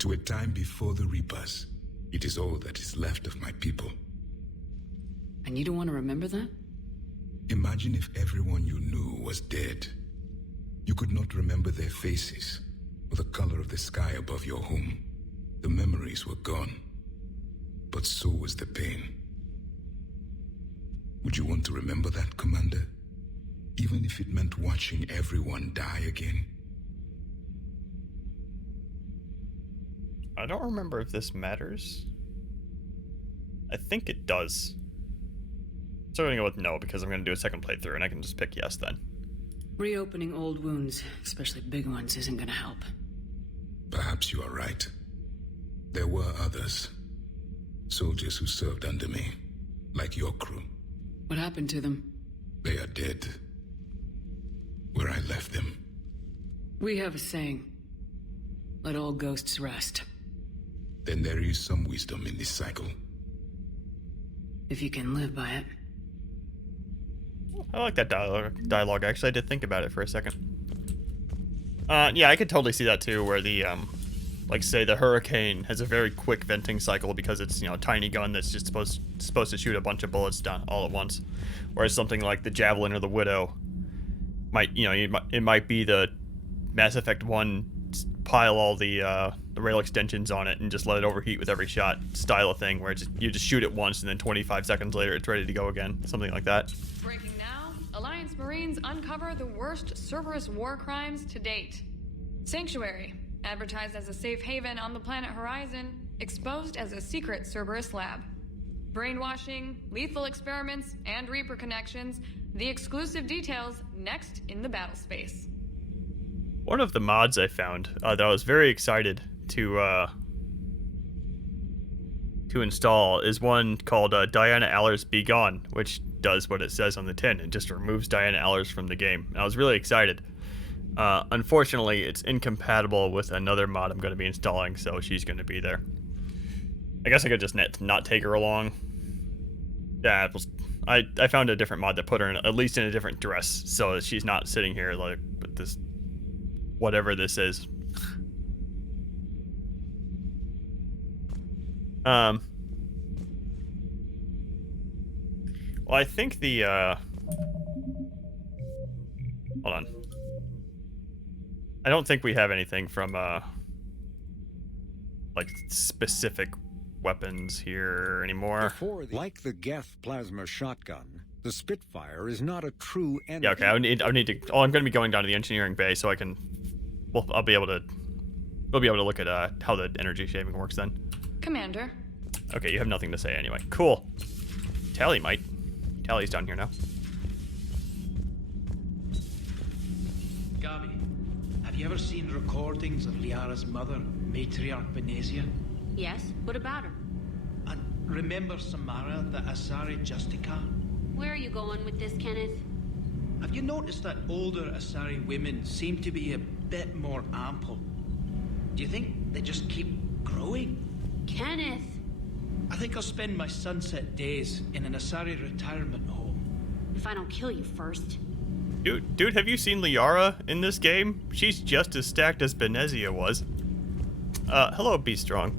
To a time before the Reapers. It is all that is left of my people. And you don't want to remember that? Imagine if everyone you knew was dead. You could not remember their faces, or the color of the sky above your home. The memories were gone. But so was the pain. Would you want to remember that, Commander? Even if it meant watching everyone die again? I don't remember if this matters. I think it does. So I'm gonna go with no, because I'm gonna do a second playthrough, and I can just pick yes then. Reopening old wounds, especially big ones, isn't gonna help. Perhaps you are right. There were others. Soldiers who served under me, like your crew. What happened to them? They are dead. Where I left them. We have a saying. Let all ghosts rest. Then there is some wisdom in this cycle. If you can live by it. I like that dialogue. Actually, I did think about it for a second. Yeah, I could totally see that too, where the, like say the Hurricane has a very quick venting cycle because it's, you know, a tiny gun that's just supposed to shoot a bunch of bullets down all at once. Whereas something like the Javelin or the Widow might, you know, it might be the Mass Effect 1 pile all the rail extensions on it and just let it overheat with every shot style of thing, where it's you just shoot it once and then 25 seconds later it's ready to go again. Something like that. Breaking now, Alliance Marines uncover the worst Cerberus war crimes to date. Sanctuary, advertised as a safe haven on the planet Horizon, exposed as a secret Cerberus lab. Brainwashing, lethal experiments, and Reaper connections, the exclusive details next in the battle space. One of the mods I found that I was very excited to install is one called Diana Allers Be Gone, which does what it says on the tin and just removes Diana Allers from the game. And I was really excited. Unfortunately, it's incompatible with another mod I'm going to be installing, so she's going to be there. I guess I could just not take her along. Yeah, I found a different mod that put her in, at least in a different dress, so that she's not sitting here like with this whatever this is. Well, I think the hold on. I don't think we have anything from like specific weapons here anymore. Like the Geth plasma shotgun, the Spitfire is not a true enemy. Yeah, okay. I need to. Oh, I'm going to be going down to the engineering bay so I can. Well, we'll be able to look at how the energy shaving works then. Commander. Okay, you have nothing to say anyway. Cool. Tally might. Tally's down here now. Gabi, have you ever seen recordings of Liara's mother, Matriarch Benezia? Yes, what about her? And remember Samara, the Asari Justica? Where are you going with this, Kenneth? Have you noticed that older Asari women seem to be a bit more ample? Do you think they just keep growing? Kenneth! I think I'll spend my sunset days in an Asari retirement home. If I don't kill you first. Dude, have you seen Liara in this game? She's just as stacked as Benezia was. Hello, Be Strong.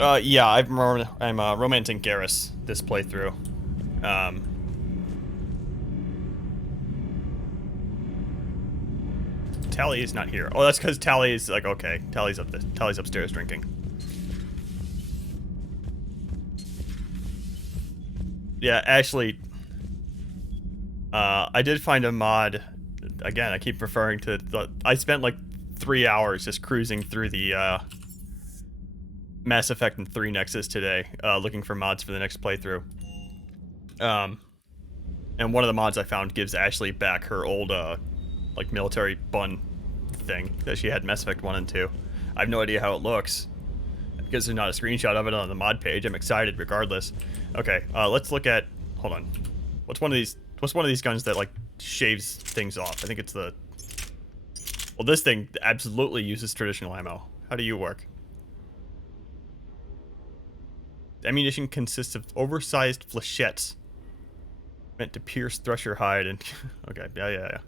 Yeah, I'm romancing Garrus this playthrough. Tally is not here. Oh, that's because Tally is like, okay, Tally's upstairs drinking. Yeah, actually, I did find a mod. Again, I keep referring to I spent like 3 hours just cruising through the Mass Effect 3 Nexus today, looking for mods for the next playthrough. And one of the mods I found gives Ashley back her old like military bun thing that she had in Mass Effect 1 and 2. I have no idea how it looks. Because there's not a screenshot of it on the mod page, I'm excited regardless. Okay, let's look at, hold on. What's one of these guns that like shaves things off? I think it's the, well, this thing absolutely uses traditional ammo. How do you work? Ammunition consists of oversized flechettes meant to pierce Thresher hide and okay, yeah.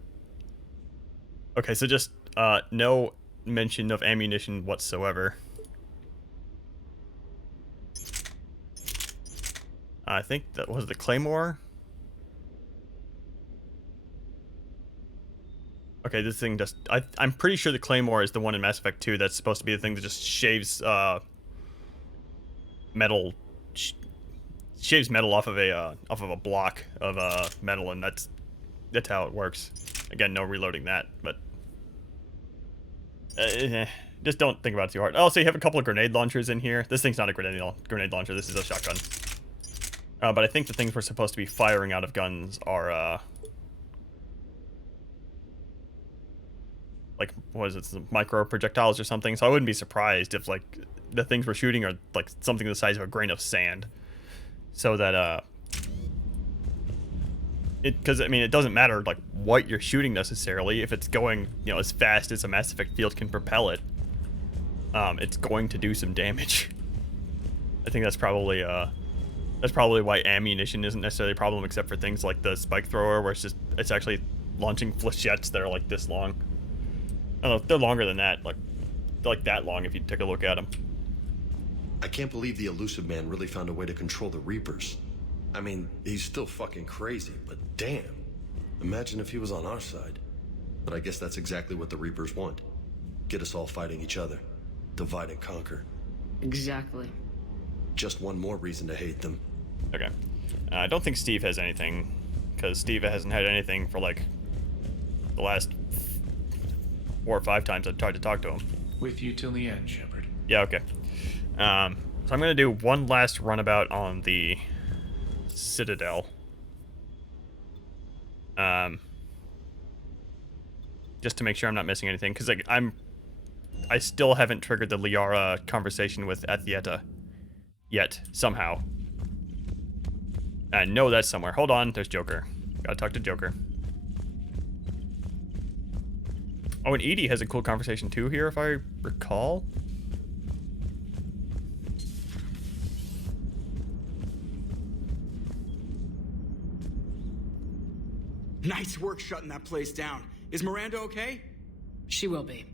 Okay, so just no mention of ammunition whatsoever. I think that was the Claymore. Okay, this thing just I'm pretty sure the Claymore is the one in Mass Effect 2 that's supposed to be the thing that just shaves metal shaves metal off of a block of metal, and that's how it works. Again, no reloading that, but just don't think about it too hard. Oh, so you have a couple of grenade launchers in here. This thing's not a grenade launcher. This is a shotgun. But I think the things we're supposed to be firing out of guns are, like, what is it, some micro projectiles or something? So I wouldn't be surprised if, like, the things we're shooting are, like, something the size of a grain of sand. So that, because, I mean, it doesn't matter, like, what you're shooting necessarily. If it's going, you know, as fast as a Mass Effect field can propel it, it's going to do some damage. I think that's probably why ammunition isn't necessarily a problem, except for things like the spike thrower, where it's actually launching flechettes that are like this long. I don't know, they're longer than that, like they're like that long if you take a look at them. I can't believe the elusive man really found a way to control the Reapers. I mean, he's still fucking crazy, but damn. Imagine if he was on our side. But I guess that's exactly what the Reapers want. Get us all fighting each other. Divide and conquer. Exactly. Just one more reason to hate them. Okay. I don't think Steve has anything, because Steve hasn't had anything for, like, the last 4 or 5 times I've tried to talk to him. With you till the end, Shepard. Yeah, okay. So I'm going to do one last runabout on the Citadel. Just to make sure I'm not missing anything, because, like, I still haven't triggered the Liara conversation with Athieta yet, somehow. I know that's somewhere. Hold on, there's Joker. Gotta talk to Joker. Oh, and Edie has a cool conversation too here, if I recall. Nice work shutting that place down. Is Miranda okay? She will be.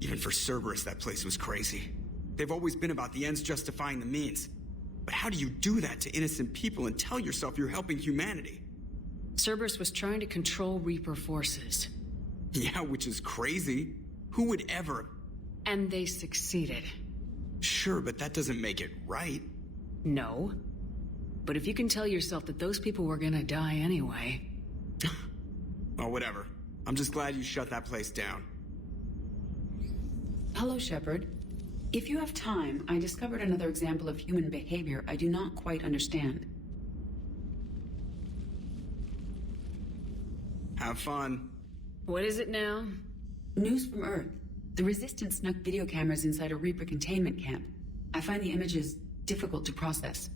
Even for Cerberus, that place was crazy. They've always been about the ends justifying the means. But how do you do that to innocent people and tell yourself you're helping humanity? Cerberus was trying to control Reaper forces. Yeah, which is crazy. Who would ever? And they succeeded. Sure, but that doesn't make it right. No. But if you can tell yourself that those people were gonna die anyway... Well, whatever. I'm just glad you shut that place down. Hello, Shepard. If you have time, I discovered another example of human behavior I do not quite understand. Have fun. What is it now? News from Earth. The Resistance snuck video cameras inside a Reaper containment camp. I find the images difficult to process.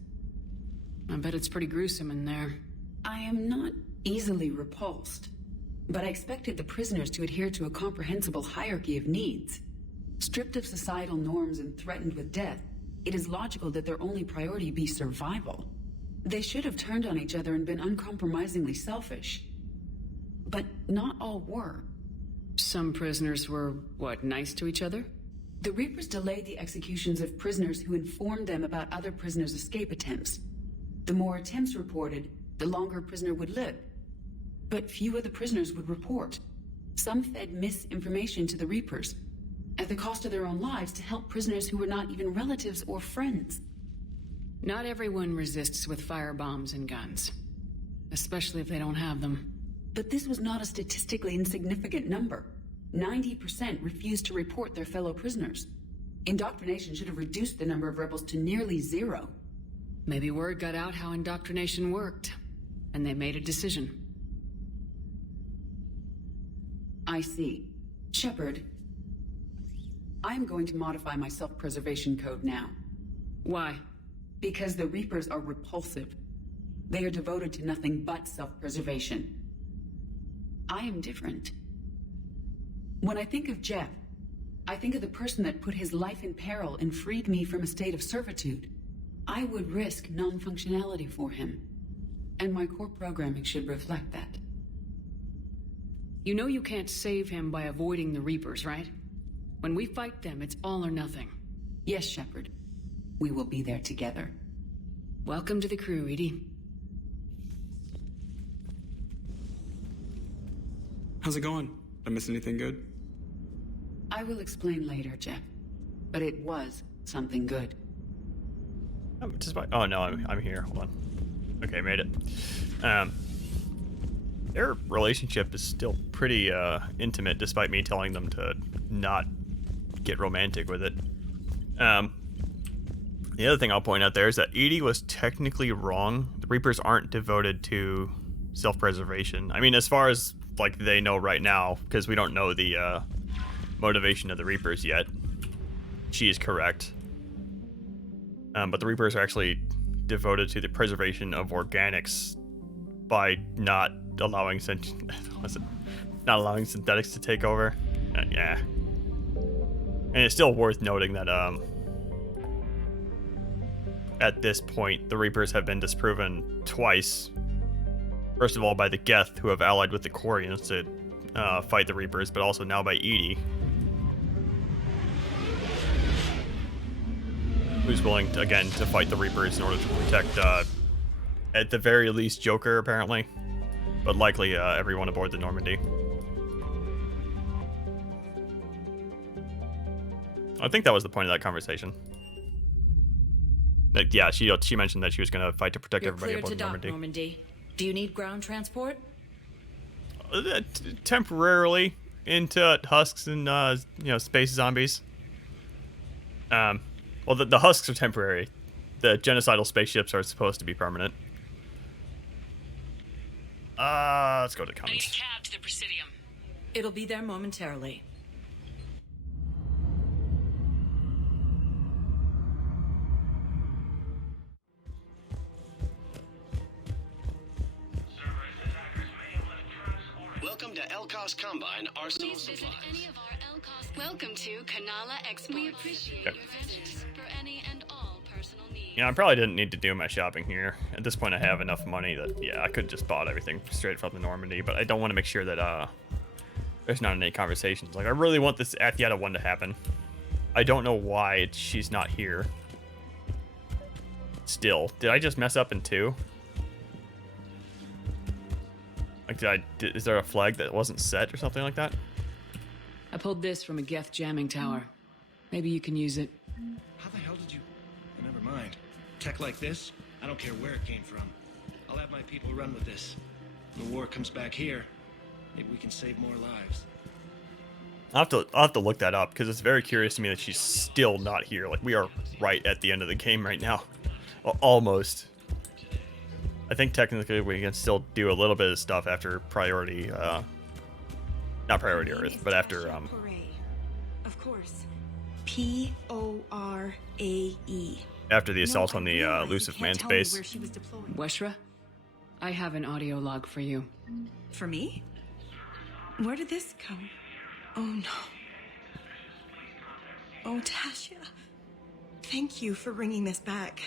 I bet it's pretty gruesome in there. I am not easily repulsed, but I expected the prisoners to adhere to a comprehensible hierarchy of needs. Stripped of societal norms and threatened with death, it is logical that their only priority be survival. They should have turned on each other and been uncompromisingly selfish. But not all were. Some prisoners were, what, nice to each other? The Reapers delayed the executions of prisoners who informed them about other prisoners' escape attempts. The more attempts reported, the longer a prisoner would live. But few of the prisoners would report. Some fed misinformation to the Reapers, at the cost of their own lives, to help prisoners who were not even relatives or friends. Not everyone resists with firebombs and guns, especially if they don't have them. But this was not a statistically insignificant number. 90% refused to report their fellow prisoners. Indoctrination should have reduced the number of rebels to nearly 0. Maybe word got out how indoctrination worked, and they made a decision. I see. Shepard, I'm going to modify my self-preservation code now. Why? Because the Reapers are repulsive. They are devoted to nothing but self-preservation. I am different. When I think of Jeff, I think of the person that put his life in peril and freed me from a state of servitude. I would risk non-functionality for him. And my core programming should reflect that. You know you can't save him by avoiding the Reapers, right? When we fight them, it's all or nothing. Yes, Shepard. We will be there together. Welcome to the crew, Edie. How's it going? Did I miss anything good? I will explain later, Jeff. But it was something good. Oh no, I'm here. Hold on. Okay, made it. Their relationship is still pretty intimate, despite me telling them to not get romantic with it. The other thing I'll point out there is that Edie was technically wrong Reapers aren't devoted to self-preservation. I mean, as far as like they know right now, because we don't know the motivation of the Reapers yet. She is correct. But the Reapers are actually devoted to the preservation of organics by not allowing not allowing synthetics to take over. Yeah. And it's still worth noting that at this point the Reapers have been disproven twice. First of all by the Geth, who have allied with the Quarians to fight the Reapers, but also now by EDI, who's willing to, again, to fight the Reapers in order to protect, at the very least, Joker, apparently. But likely, everyone aboard the Normandy. I think that was the point of that conversation. Like, yeah, she mentioned that she was going to fight to protect everybody aboard the Normandy. Normandy. Do you need ground transport? Temporarily into husks and, space zombies. Well, the husks are temporary. The genocidal spaceships are supposed to be permanent. Let's go to the comments. I need a cab to the Presidium. It'll be there momentarily. Welcome to Elcos Combine Arsenal Please visit Supplies. any of our Elcos. Welcome to Kanala Exports. We appreciate your visits for any and all personal needs. Yeah, I probably didn't need to do my shopping here. At this point, I have enough money that, yeah, I could just bought everything straight from the Normandy, but I don't want to make sure that, there's not any conversations. Like, I really want this Athiata one to happen. I don't know why she's not here. Still. Did I just mess up in 2? Like, is there a flag that wasn't set or something like that? I pulled this from a Geth jamming tower. Maybe you can use it. How the hell did you... Never mind. Tech like this, I don't care where it came from. I'll have my people run with this. When the war comes back here, maybe we can save more lives. I'll have to look that up, because it's very curious to me that she's still not here. Like, we are right at the end of the game right now. Almost. I think technically we can still do a little bit of stuff after priority, not priority Earth, but after, Of course. P-O-R-A-E. after the assault on the elusive man's base. Weshra, I have an audio log for you. For me? Where did this come? Oh no. Oh, Tasha. Thank you for bringing this back.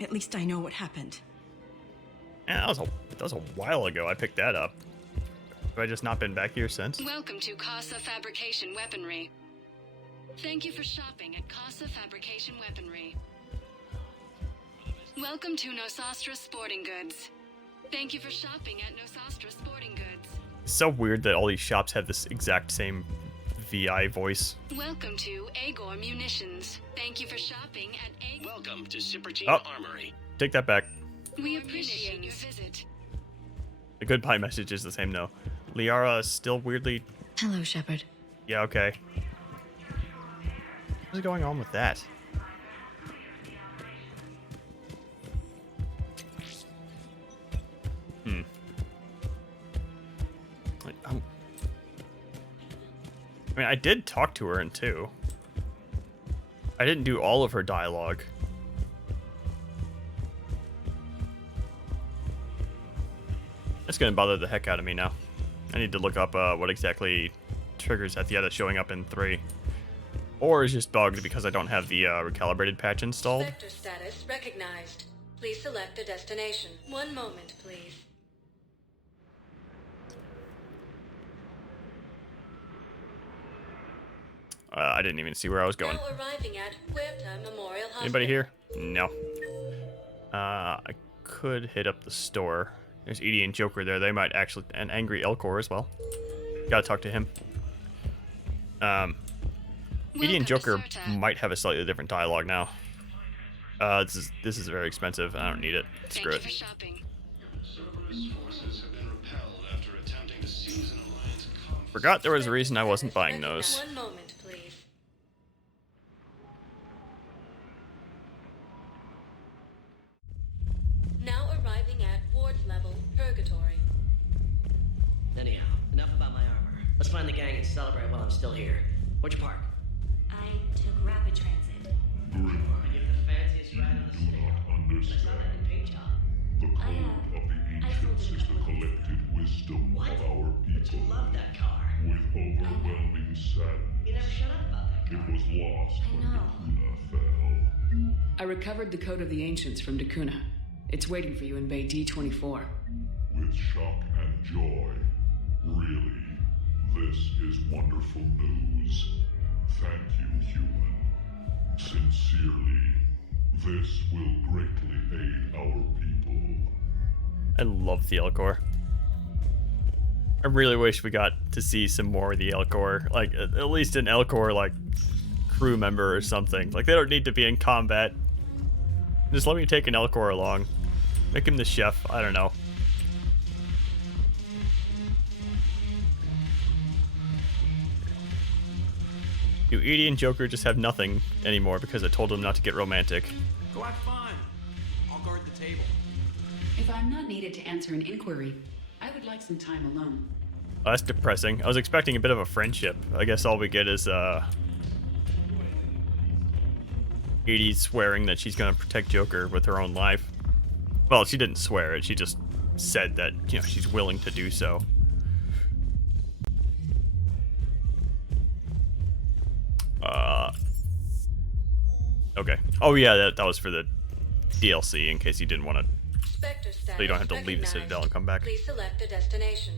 At least I know what happened. Yeah, that was a while ago I picked that up. Have I just not been back here since? Welcome to Casa Fabrication Weaponry. Thank you for shopping at Casa Fabrication Weaponry. Welcome to Nosastra Sporting Goods. Thank you for shopping at Nosastra Sporting Goods. It's so weird that all these shops have this exact same VI voice. Welcome to Agor Munitions. Thank you for shopping at Agor. Welcome to Superteam Armory. Take that back. We appreciate your visit. The goodbye message is the same though. Liara is still weirdly... Hello, Shepard. Yeah, okay. What's going on with that? I mean, I did talk to her in 2. I didn't do all of her dialogue. That's gonna bother the heck out of me now. I need to look up what exactly triggers Athiata showing up in 3. Or is just bugged because I don't have the recalibrated patch installed. Sector status recognized. Please select a destination. One moment, please. I didn't even see where I was going. Now arriving at Huerta Memorial Hospital. Anybody here? No. I could hit up the store. There's Edie and Joker there. They might actually... And Angry Elcor as well. Gotta talk to him. Edie and Joker might have a slightly different dialogue now. This is very expensive. I don't need it. Screw it. Forgot there was a reason I wasn't buying those. One moment, please. find the gang and celebrate while I'm still here. Where'd you park? I took rapid transit. Come on, you're the fanciest ride on the city. I saw that in paint job. The code of the ancients is the collected wisdom of our people. But you love that car. With overwhelming sadness, You never shut up about that car. it was lost when Dakuna fell. I recovered the code of the ancients from Dakuna. It's waiting for you in Bay D24. With shock and joy, really, this is wonderful news. Thank you, human. Sincerely, this will greatly aid our people. I love the Elcor. I really wish we got to see some more of the Elcor. Like, at least an Elcor, like, crew member or something. Like, they don't need to be in combat. Just let me take an Elcor along. Make him the chef. I don't know. Do Edie and Joker just have nothing anymore because I told them not to get romantic? Go have fun. I'll guard the table. If I'm not needed to answer an inquiry, I would like some time alone. Oh, that's depressing. I was expecting a bit of a friendship. I guess all we get is, Edie swearing that she's gonna protect Joker with her own life. Well, she didn't swear it. She just said that, you know, she's willing to do so. Okay. Oh yeah, that was for the DLC in case you didn't want to. So you don't have to leave the Citadel and come back. Please select a destination.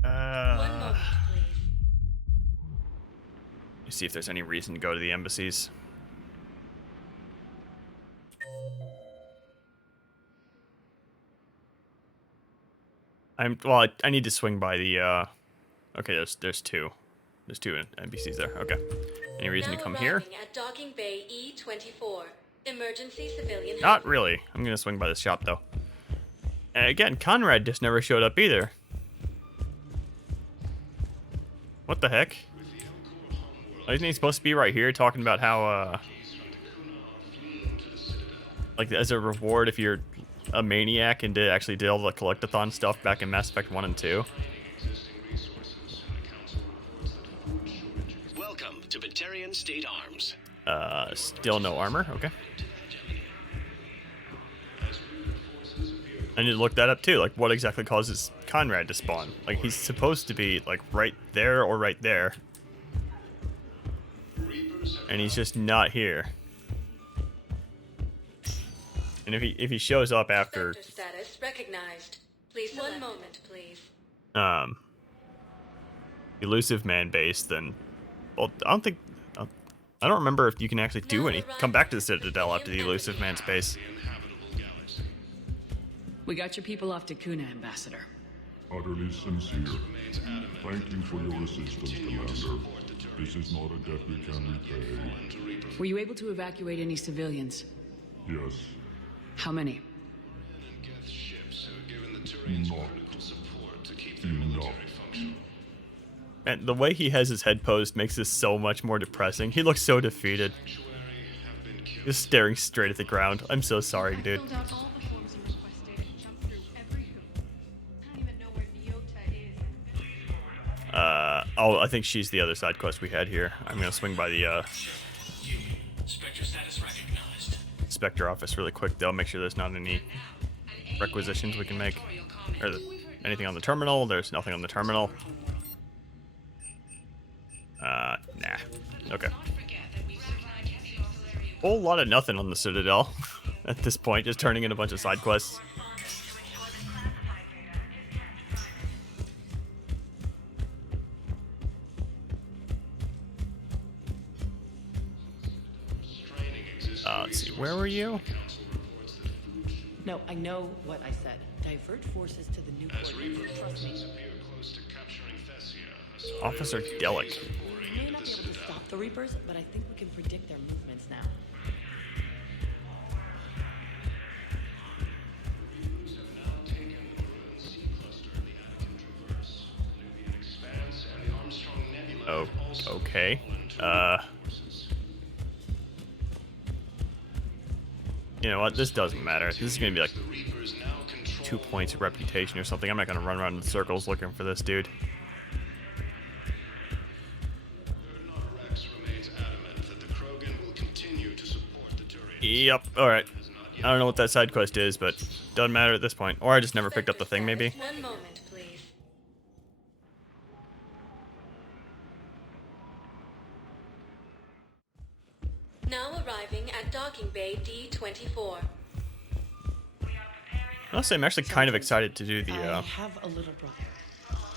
One moment, please. Let's see if there's any reason to go to the embassies. Well, I need to swing by the, okay, there's two. There's two NPCs there. Okay. Any reason to come here? At Docking Bay E24. Emergency civilian. Not really. I'm gonna swing by the shop though. And again, Conrad just never showed up either. What the heck? Isn't he supposed to be right here talking about how, like, as a reward if you're a maniac and actually did all the collectathon stuff back in Mass Effect 1 and 2? Welcome to Batarian State Arms. Still no armor? Okay. I need to look that up too. Like, what exactly causes Conrad to spawn? Like, he's supposed to be, like, right there or right there. And he's just not here. And if he shows up after... Status recognized. Please select. One moment, please. Elusive Man base, then... Well, I don't remember if you can actually do any... Come back to the Citadel after the Elusive Man space. We got your people off Dakuna, Ambassador. Utterly sincere. Thank you for your assistance, Commander. This is not a debt we can repay. Were you able to evacuate any civilians? Yes. How many? Not enough. And the way he has his head posed makes this so much more depressing. He looks so defeated. Just staring straight at the ground. I'm so sorry, dude. Oh, I think she's the other side quest we had here. I'm gonna swing by the, Spectre status recognized. Spectre office really quick, though. Make sure there's not any requisitions we can make. Or anything on the terminal. There's nothing on the terminal. Nah. Okay. Whole lot of nothing on the Citadel at this point, just turning in a bunch of side quests. Let's see, where were you? No, I know what I said. Divert forces to the new coordinates. Trust me. Officer Delic. We may not be able to stop the Reapers, but I think we can predict their movements now. Oh, okay. You know what? This doesn't matter. This is gonna be like 2 points of reputation or something. I'm not gonna run around in circles looking for this dude. Yep, alright. I don't know what that side quest is, but doesn't matter at this point. Or I just never picked up the thing, maybe. One moment, please. Now arriving at docking bay D24. Honestly, I'm actually kind of excited to do the, I have a little brother.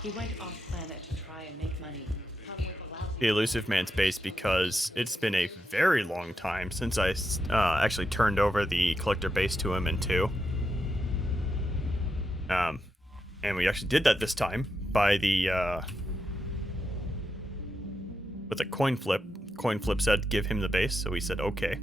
He went off planet to try and make money. the Elusive Man's base because it's been a very long time since I actually turned over the collector base to him in 2. And we actually did that this time by the, with a coin flip. Coin flip said give him the base, so we said okay.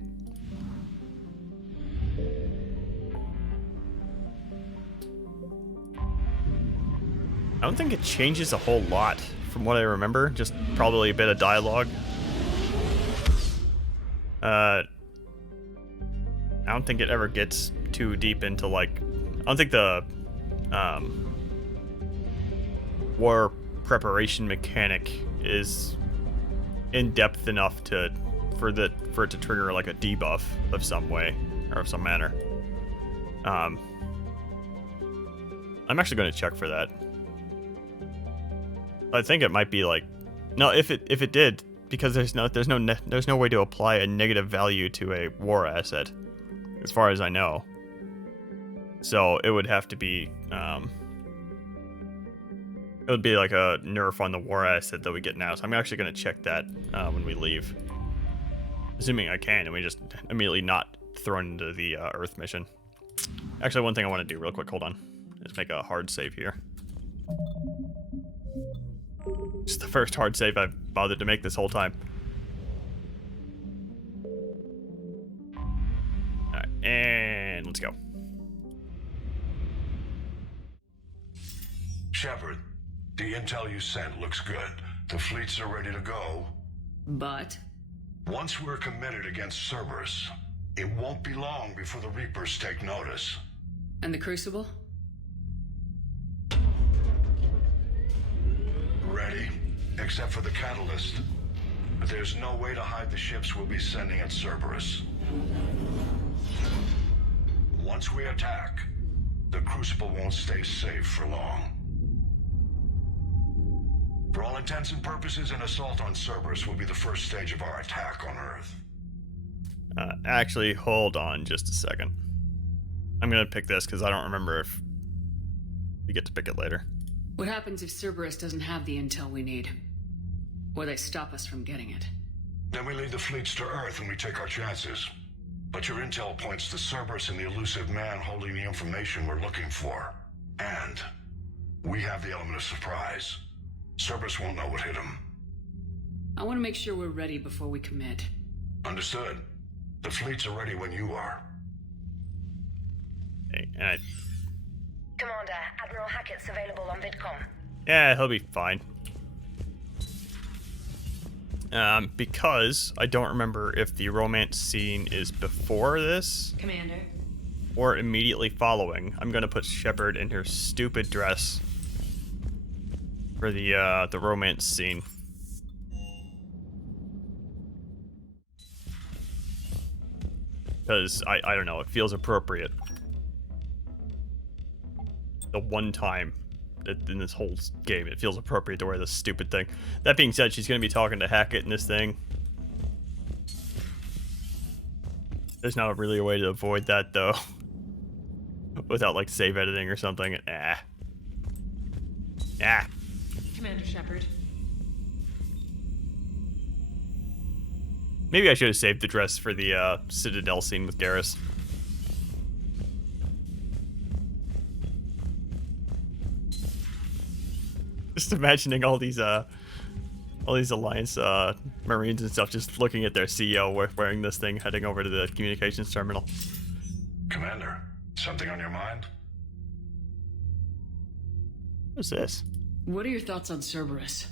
I don't think it changes a whole lot from what I remember, just probably a bit of dialogue. I don't think it ever gets too deep into, like, I don't think the war preparation mechanic is in depth enough for it to trigger like a debuff of some way or of some manner. I'm actually going to check for that. I think it might be like, no, if it did, because there's no way to apply a negative value to a war asset, as far as I know. So it would have to be, it would be like a nerf on the war asset that we get now. So I'm actually going to check that when we leave, assuming I can, and we just immediately not thrown into the Earth mission. Actually, one thing I want to do real quick, hold on, is make a hard save here. It's the first hard save I've bothered to make this whole time. Alright, and let's go. Shepard, the intel you sent looks good. The fleets are ready to go. But? Once we're committed against Cerberus, it won't be long before the Reapers take notice. And the Crucible? Ready, except for the catalyst. But there's no way to hide the ships we'll be sending at Cerberus. Once we attack, the Crucible won't stay safe for long. For all intents and purposes, an assault on Cerberus will be the first stage of our attack on Earth. Actually, hold on just a second. I'm gonna pick this because I don't remember if we get to pick it later. What happens if Cerberus doesn't have the intel we need? Or they stop us from getting it? Then we lead the fleets to Earth and we take our chances. But your intel points to Cerberus and the Elusive Man holding the information we're looking for. And we have the element of surprise. Cerberus won't know what hit him. I want to make sure we're ready before we commit. Understood. The fleets are ready when you are. Hey, Commander, Admiral Hackett's available on VidCom. yeah, he'll be fine. Because I don't remember if the romance scene is before this, Commander, or immediately following. I'm gonna put Shepard in her stupid dress for the romance scene. Because I don't know, it feels appropriate. The one time in this whole game, it feels appropriate to wear this stupid thing. That being said, she's going to be talking to Hackett in this thing. There's not really a way to avoid that, though. Without, like, save editing or something. Commander Shepard. Maybe I should have saved the dress for the Citadel scene with Garrus. Just imagining all these Alliance Marines and stuff just looking at their CEO wearing this thing, heading over to the communications terminal. Commander, something on your mind? What's this? What are your thoughts on Cerberus?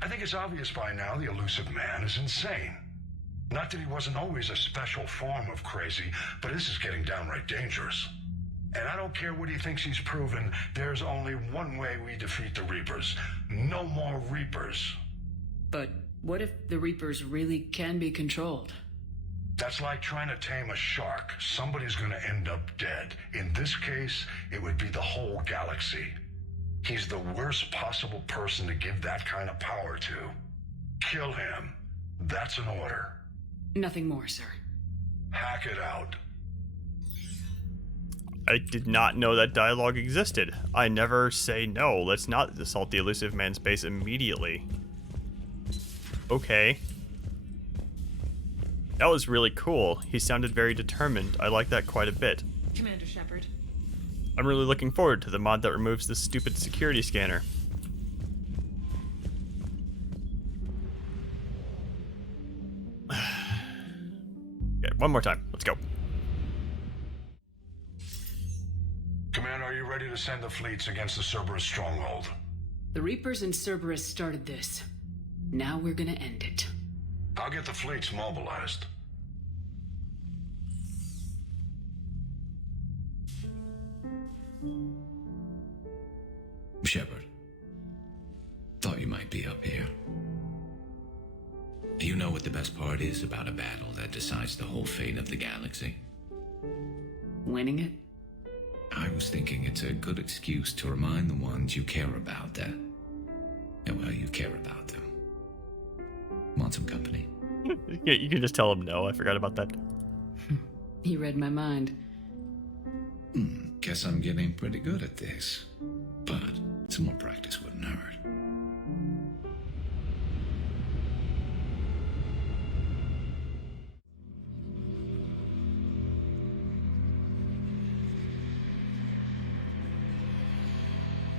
I think it's obvious by now the Elusive Man is insane. Not that he wasn't always a special form of crazy, but this is getting downright dangerous. And I don't care what he thinks he's proven, there's only one way we defeat the Reapers. No more Reapers. But what if the Reapers really can be controlled? That's like trying to tame a shark. Somebody's gonna end up dead. In this case, it would be the whole galaxy. He's the worst possible person to give that kind of power to. Kill him. That's an order. Nothing more, sir. Hack it out. I did not know that dialogue existed. I never say no. Let's not assault the elusive man's base immediately. Okay. That was really cool. He sounded very determined. I like that quite a bit. Commander Shepard. I'm really looking forward to the mod that removes this stupid security scanner. Okay, one more time. Let's go. Commander, are you ready to send the fleets against the Cerberus stronghold? The Reapers and Cerberus started this. Now we're gonna end it. I'll get the fleets mobilized. Shepard. Thought you might be up here. You know what the best part is about a battle that decides the whole fate of the galaxy? Winning it? I was thinking it's a good excuse to remind the ones you care about that, well, you care about them. Want some company? You can just tell him no. I forgot about that. He read my mind. Guess I'm getting pretty good at this. But some more practice wouldn't hurt.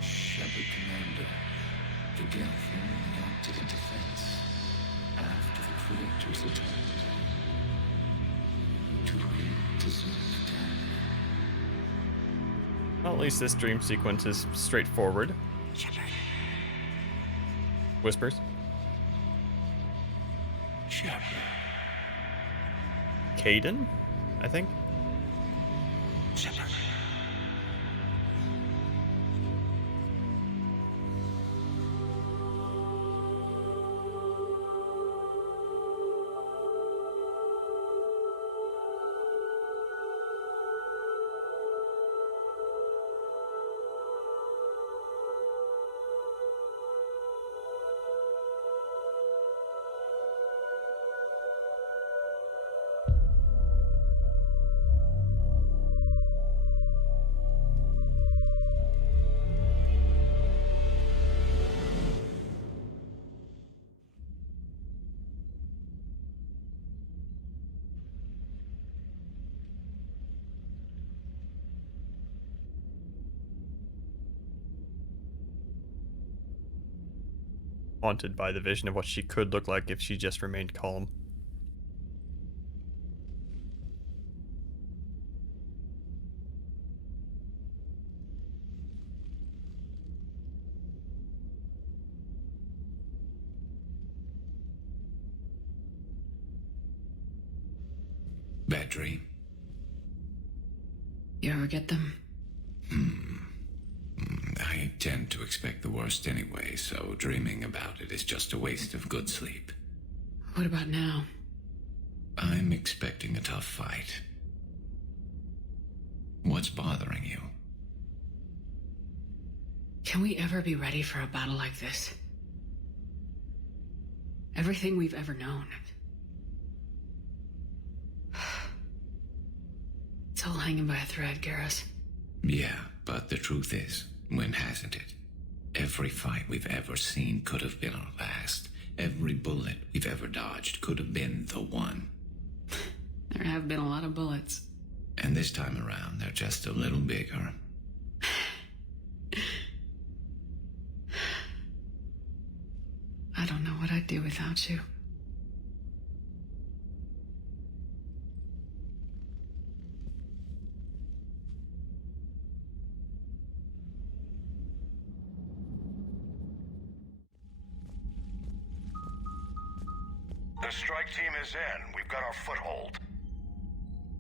Shepard Commander, the Delphin acted in defense after the creators attacked. To deserve death. Well, at least this dream sequence is straightforward. Shepard. Whispers. Shepard. Caden, I think. Shepard. Haunted by the vision of what she could look like if she just remained calm. Bad dream. You ever get them? I tend to expect the worst anyway, so dreaming about it is just a waste of good sleep. What about now? I'm expecting a tough fight. What's bothering you? Can we ever be ready for a battle like this? Everything we've ever known. It's all hanging by a thread, Garrus. Yeah, but the truth is, when hasn't it? Every fight we've ever seen could have been our last. Every bullet we've ever dodged could have been the one. There have been a lot of bullets. And this time around, they're just a little bigger. I don't know what I'd do without you. The strike team is in. We've got our foothold.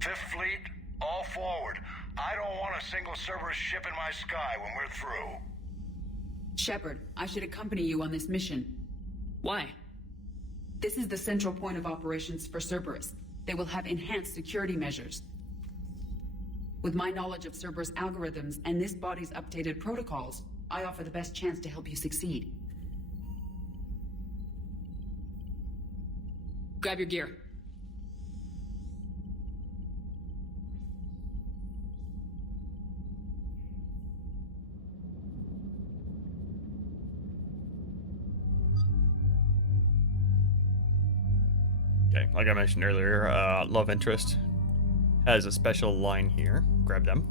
Fifth Fleet, all forward. I don't want a single Cerberus ship in my sky when we're through. Shepard, I should accompany you on this mission. Why? This is the central point of operations for Cerberus. they will have enhanced security measures. With my knowledge of Cerberus algorithms and this body's updated protocols, I offer the best chance to help you succeed. Grab your gear. Okay, like I mentioned earlier, love interest has a special line here. Grab them.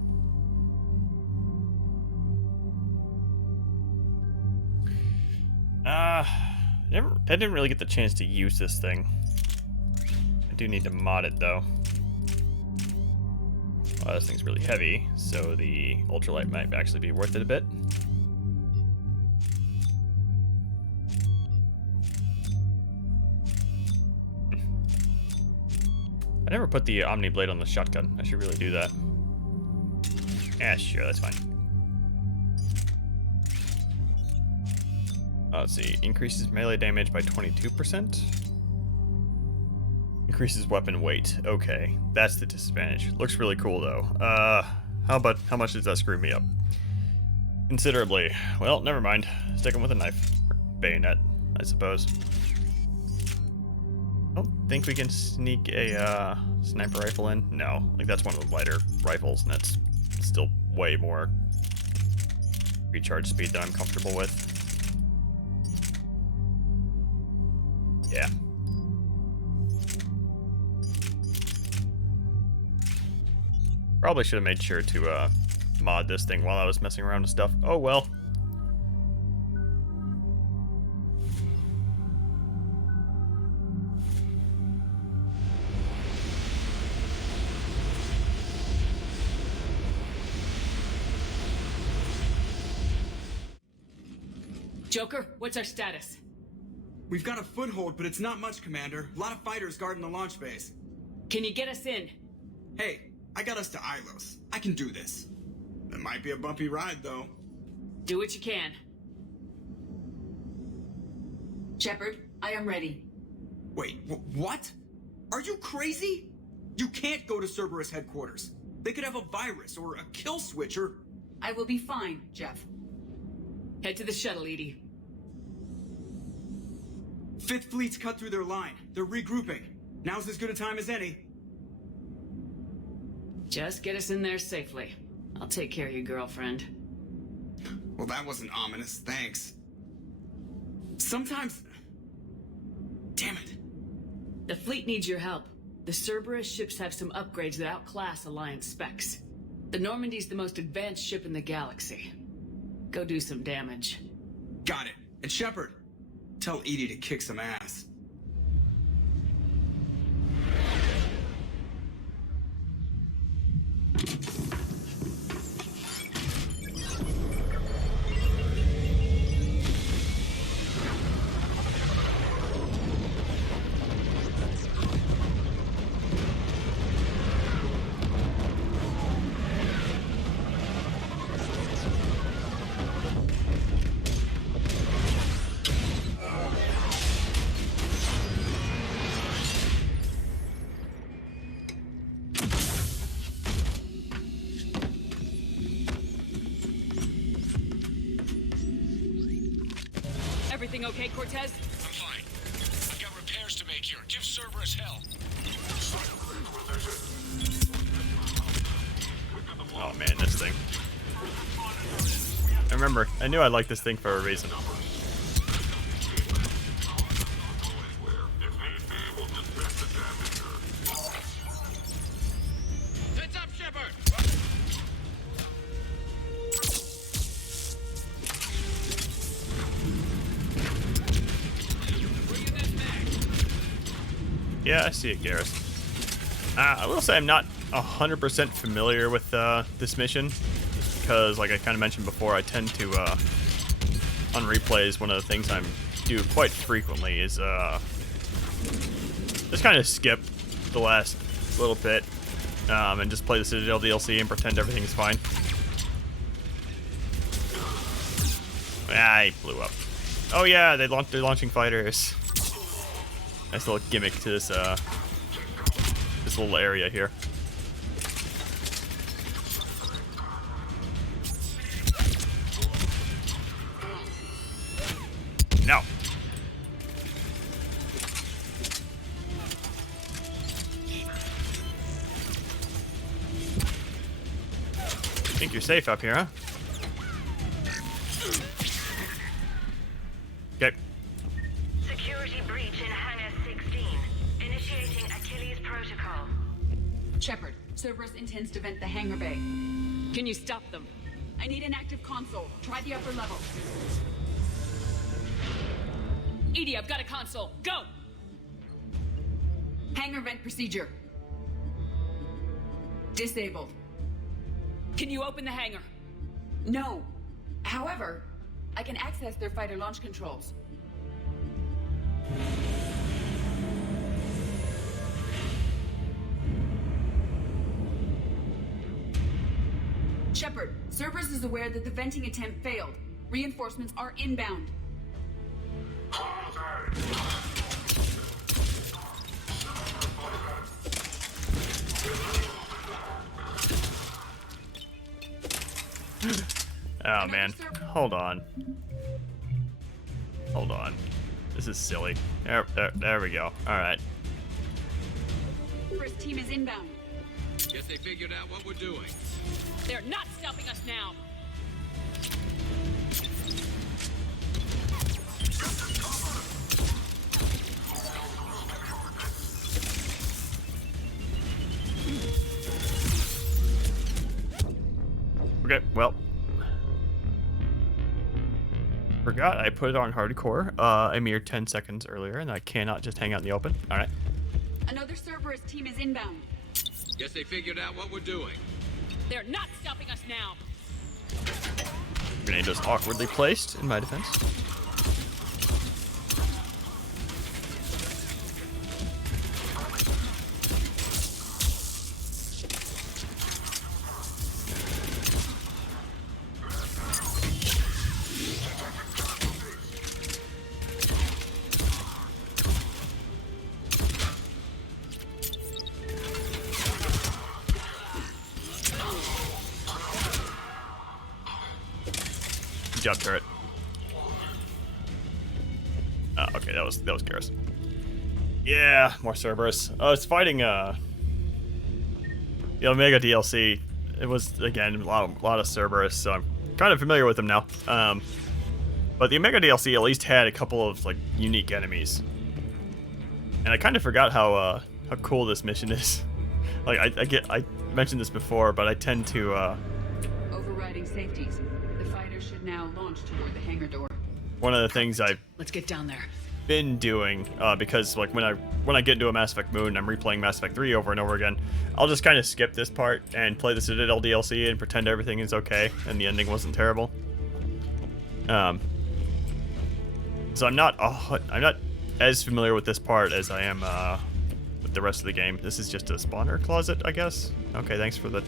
I didn't really get the chance to use this thing. I do need to mod it though. Well, this thing's really heavy, so the ultralight might actually be worth it a bit. I never put the Omni Blade on the shotgun. I should really do that. Yeah, sure, that's fine. Let's see. Increases melee damage by 22%. Increases weapon weight. Okay, that's the disadvantage. Looks really cool though. How much does that screw me up? Considerably. Well, never mind. Stick him with a knife. Or bayonet, I suppose. I don't think we can sneak a sniper rifle in. No, like that's one of the lighter rifles, and that's still way more recharge speed that I'm comfortable with. Yeah. Probably should have made sure to mod this thing while I was messing around with stuff. Oh well. Joker, what's our status? We've got a foothold, but it's not much, Commander. A lot of fighters guarding the launch base. Can you get us in? Hey, I got us to Ilos. I can do this. It might be a bumpy ride, though. Do what you can. Shepard, I am ready. Wait, what? Are you crazy? You can't go to Cerberus headquarters. They could have a virus or a kill switch or... I will be fine, Jeff. Head to the shuttle, Edie. Fifth Fleet's cut through their line. They're regrouping. Now's as good a time as any. Just get us in there safely. I'll take care of your girlfriend. Well, that wasn't ominous, thanks. Sometimes... Damn it. The fleet needs your help. The Cerberus ships have some upgrades that outclass Alliance specs. The Normandy's the most advanced ship in the galaxy. Go do some damage. Got it. And Shepard, tell Edie to kick some ass. Everything okay, Cortez? I'm fine. I've got repairs to make here. Give Cerberus hell. Oh man, this thing. I remember, I knew I liked this thing for a reason. Heads up, Shepard! Yeah, I see it, Garrus. I will say I'm not 100% familiar with this mission, just because, like I kind of mentioned before, I tend to, on replays, one of the things I do quite frequently is just kind of skip the last little bit and just play the Citadel DLC and pretend everything's fine. Ah, he blew up. Oh yeah, they're launching fighters. Nice little gimmick to this this little area here. No. Think you're safe up here, huh? Okay. Security breach in Hangar 16. Initiating Achilles Protocol. Shepard, Cerberus intends to vent the hangar bay. Can you stop them? I need an active console. Try the upper level. Edie, I've got a console. Go! Hangar vent procedure. Disabled. Can you open the hangar? No. However, I can access their fighter launch controls. Shepard, Cerberus is aware that the venting attempt failed. Reinforcements are inbound. Oh man, hold on. Hold on. This is silly. There we go. Alright. First team is inbound. Guess they figured out what we're doing. They're not stopping us now. Okay, well. Forgot I put it on hardcore a mere 10 seconds earlier, and I cannot just hang out in the open. Alright. Another Cerberus team is inbound. Guess they figured out what we're doing. They're not stopping us now. Grenade was awkwardly placed, in my defense. Good job, turret. Okay, that was Garrus. Yeah, more Cerberus. It's fighting the Omega DLC. It was again a lot of Cerberus, so I'm kind of familiar with them now. But the Omega DLC at least had a couple of like unique enemies, and I kind of forgot how cool this mission is. Like I mentioned this before, but I tend to Overriding safeties. The fighter should now launch toward the hangar door. one of the things I've Let's get down there. been doing because like when I get into a Mass Effect mood and I'm replaying Mass Effect 3 over and over again, I'll just kind of skip this part and play the Citadel DLC and pretend everything is okay and the ending wasn't terrible. So I'm not as familiar with this part as I am with the rest of the game. This is just a spawner closet, I guess. Okay, thanks for the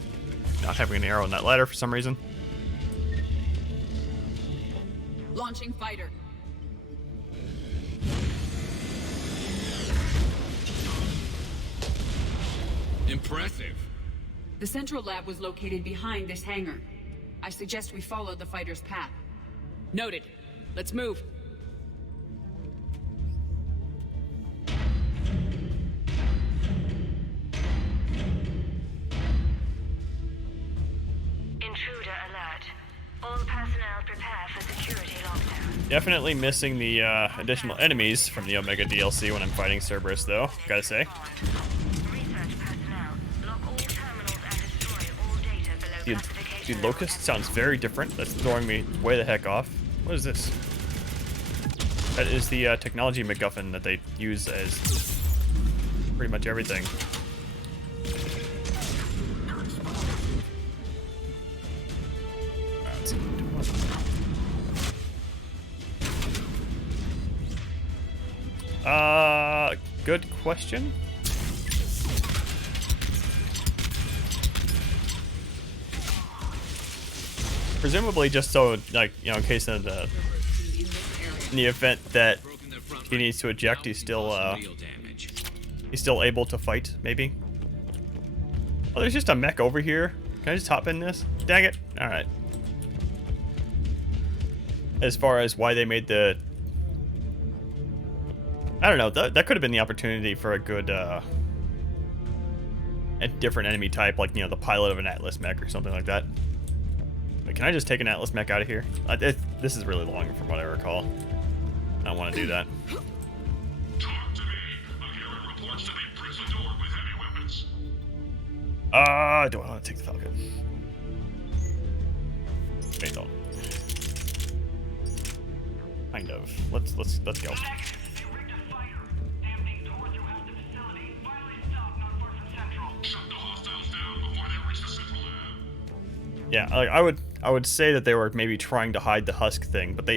not having an arrow on that ladder for some reason. Launching fighter. Impressive. The central lab was located behind this hangar. I suggest we follow the fighter's path. Noted. Let's move. Intruder alert. All personnel prepare for security lockdown. Definitely missing the additional enemies from the Omega DLC when I'm fighting Cerberus, though, gotta say. Dude, Locust sounds very different. That's throwing me way the heck off. What is this? That is the technology MacGuffin that they use as pretty much everything. Let's see. Good question. Presumably just so, like, you know, in case of in the event that he needs to eject, he's still able to fight, maybe. Oh, there's just a mech over here. Can I just hop in this? Dang it. Alright. As far as why they made the... I don't know. That could have been the opportunity for a good, a different enemy type, like, you know, the pilot of an Atlas mech or something like that. Wait, can I just take an Atlas mech out of here? This is really long from what I recall. I don't want to do that. Talk to me. I'm hearing reports to be imprisoned or with heavy weapons. Do I want to take the Falcon? Wait, don't. Kind of. Let's go. Yeah, I would say that they were maybe trying to hide the husk thing, but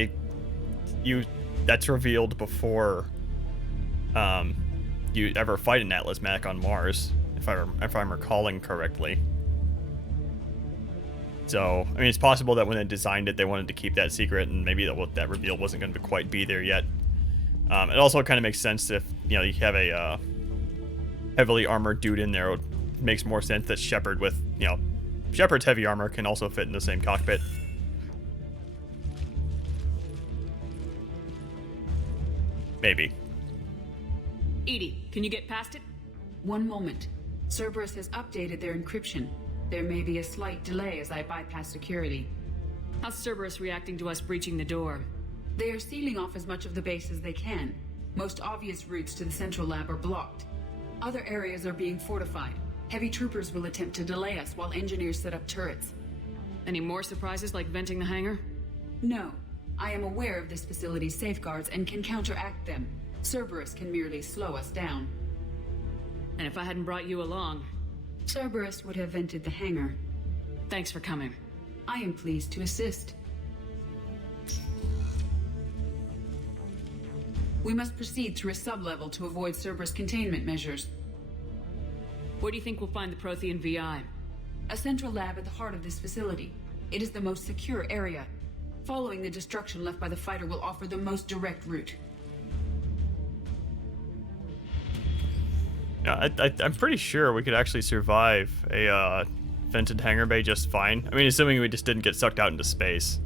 that's revealed before you ever fight an Atlas mech on Mars, if I'm recalling correctly. So, I mean, it's possible that when they designed it, they wanted to keep that secret, and maybe that reveal wasn't going to quite be there yet. It also kind of makes sense if, you know, you have a heavily armored dude in there. It makes more sense that Shepard with, you know, Shepard's heavy armor can also fit in the same cockpit. Maybe. EDI, can you get past it? One moment. Cerberus has updated their encryption. There may be a slight delay as I bypass security. How's Cerberus reacting to us breaching the door? They are sealing off as much of the base as they can. Most obvious routes to the central lab are blocked. Other areas are being fortified. Heavy troopers will attempt to delay us while engineers set up turrets. Any more surprises like venting the hangar? No. I am aware of this facility's safeguards and can counteract them. Cerberus can merely slow us down. And if I hadn't brought you along? Cerberus would have vented the hangar. Thanks for coming. I am pleased to assist. We must proceed through a sublevel to avoid Cerberus containment measures. Where do you think we'll find the Prothean VI? A central lab at the heart of this facility. It is the most secure area. Following the destruction left by the fighter will offer the most direct route. Yeah, I'm pretty sure we could actually survive a vented hangar bay just fine. I mean, assuming we just didn't get sucked out into space.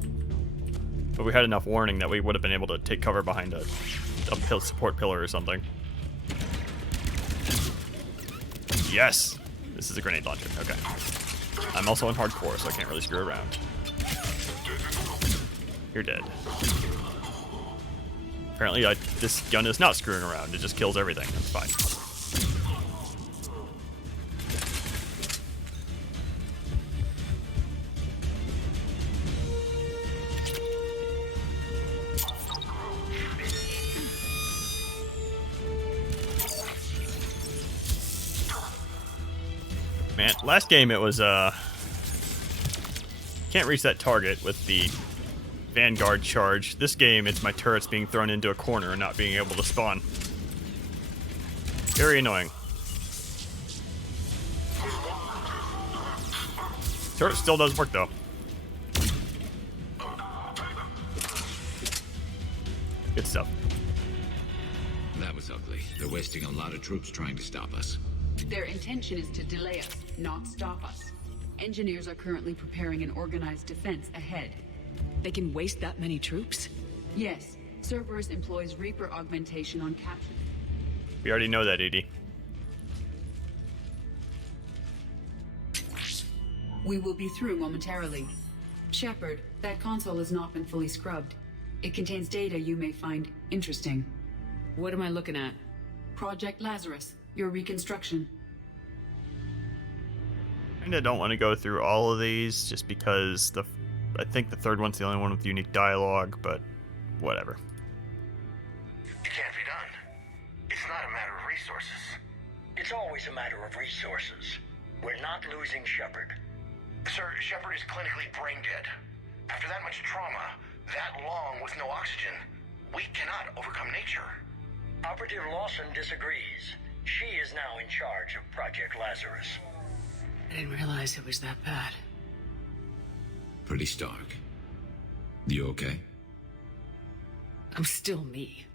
But we had enough warning that we would have been able to take cover behind a support pillar or something. Yes! This is a grenade launcher. Okay. I'm also in hardcore, so I can't really screw around. You're dead. Apparently, this gun is not screwing around. It just kills everything. That's fine. Man, last game it was, can't reach that target with the Vanguard charge. This game, it's my turrets being thrown into a corner and not being able to spawn. Very annoying. Turret still does work, though. Good stuff. That was ugly. They're wasting a lot of troops trying to stop us. Their intention is to delay us, not stop us. Engineers are currently preparing an organized defense ahead. They can waste that many troops? Yes. Cerberus employs Reaper augmentation on capture. We already know that, EDI. We will be through momentarily. Shepard, that console has not been fully scrubbed. It contains data you may find interesting. What am I looking at? Project Lazarus, your reconstruction. I don't want to go through all of these just because I think the third one's the only one with unique dialogue, but whatever. It can't be done. It's not a matter of resources. It's always a matter of resources. We're not losing Shepard. Sir, Shepard is clinically brain dead. After that much trauma, that long with no oxygen, we cannot overcome nature. Operative Lawson disagrees. She is now in charge of Project Lazarus. I didn't realize it was that bad. Pretty stark. You okay? I'm still me.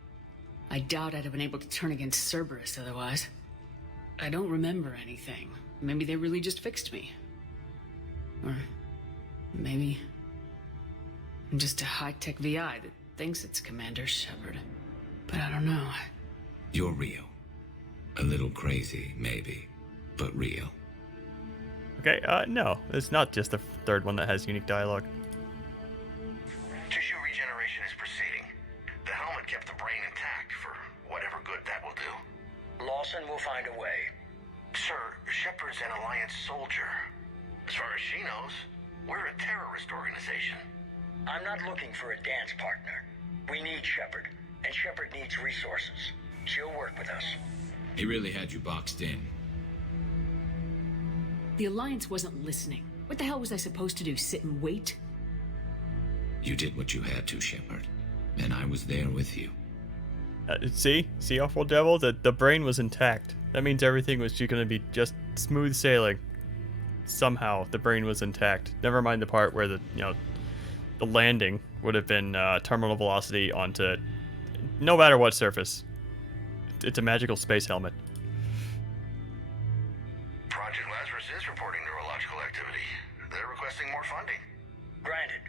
I doubt I'd have been able to turn against Cerberus otherwise. I don't remember anything. maybe they really just fixed me. Or maybe I'm just a high-tech VI that thinks it's Commander Shepard. But I don't know. You're real. A little crazy, maybe, but real. Okay, no. It's not just the third one that has unique dialogue. Tissue regeneration is proceeding. The helmet kept the brain intact for whatever good that will do. Lawson will find a way. Sir, Shepard's an Alliance soldier. As far as she knows, we're a terrorist organization. I'm not looking for a dance partner. We need Shepard, and Shepard needs resources. She'll work with us. He really had you boxed in. The Alliance wasn't listening. What the hell was I supposed to do, sit and wait? You did what you had to, Shepard, and I was there with you. See, Awful Devil? The brain was intact. That means everything was going to be just smooth sailing. Somehow, the brain was intact. Never mind the part where the landing would have been terminal velocity onto no matter what surface. It's a magical space helmet. Project Lazarus is reporting neurological activity. They're requesting more funding. Granted.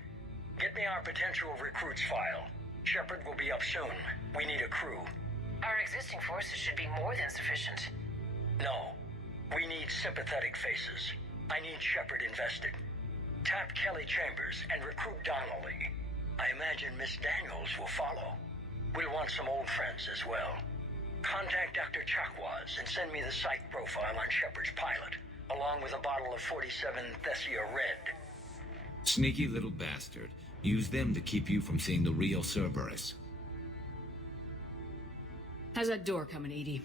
Get me our potential recruits file. Shepard will be up soon. We need a crew. Our existing forces should be more than sufficient. No. We need sympathetic faces. I need Shepard invested. Tap Kelly Chambers and recruit Donnelly. I imagine Miss Daniels will follow. We'll want some old friends as well. Contact Dr. Chakwas and send me the psych profile on Shepard's pilot, along with a bottle of 47 Thessia Red. Sneaky little bastard. Use them to keep you from seeing the real Cerberus. How's that door coming, Edie?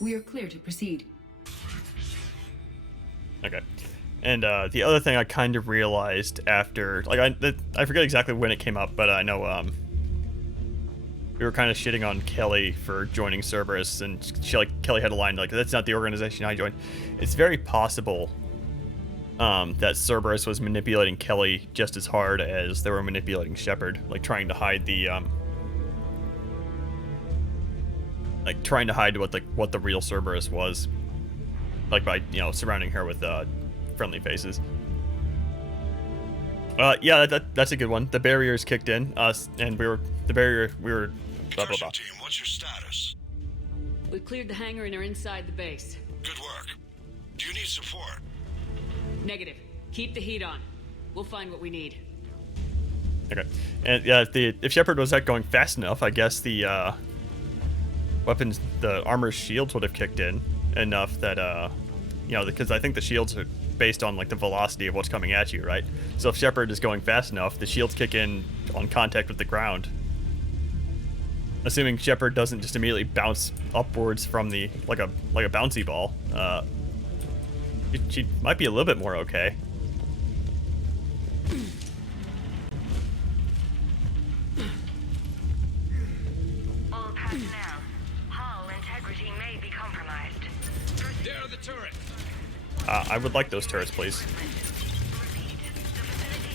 We are clear to proceed. Okay. And the other thing I kind of realized after, like, I forget exactly when it came up, but I know we were kind of shitting on Kelly for joining Cerberus, and Kelly had a line like, "That's not the organization I joined." It's very possible that Cerberus was manipulating Kelly just as hard as they were manipulating Shepard, like trying to hide the what the real Cerberus was, like by surrounding her with friendly faces. Yeah, that's a good one. The barriers kicked in, and we were blah blah blah. Team, what's your status? We've cleared the hangar and are inside the base. Good work. Do you need support? Negative. Keep the heat on. We'll find what we need. Okay. And yeah, if Shepard was going fast enough, I guess the weapons, the armor's shields would have kicked in enough that because I think the shields are based on like the velocity of what's coming at you, right? So if Shepard is going fast enough, the shields kick in on contact with the ground. Assuming Shepard doesn't just immediately bounce upwards from the like a bouncy ball, she might be a little bit more okay. All personnel, hull integrity may be compromised. There are the turret. I would like those turrets, please. The facility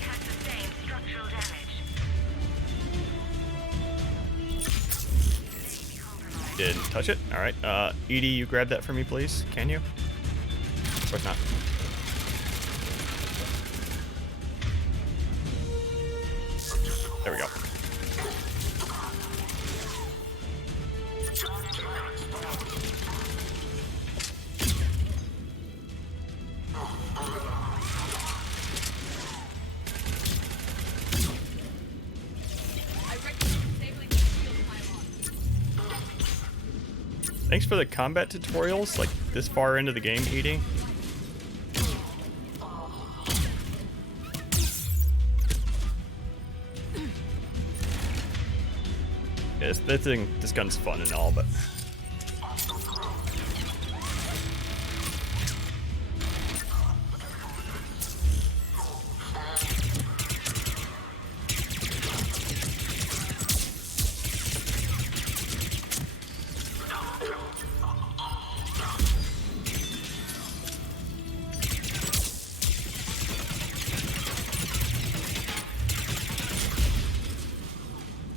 has sustained structural damage. Didn't touch it. All right. Edie, you grab that for me, please. Can you? Of course not. There we go. Thanks for the combat tutorials, like this far into the game, Edie. Yeah, this gun's fun and all, but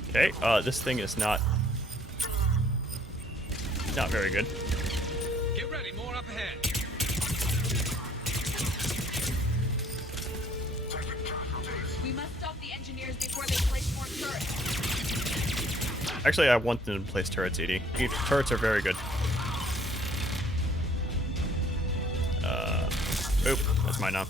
okay, this thing is not very good. Get ready, more up ahead. before they place more turrets. Actually, I want them to place turrets, ED. Turrets are very good. Oop, that's mine now.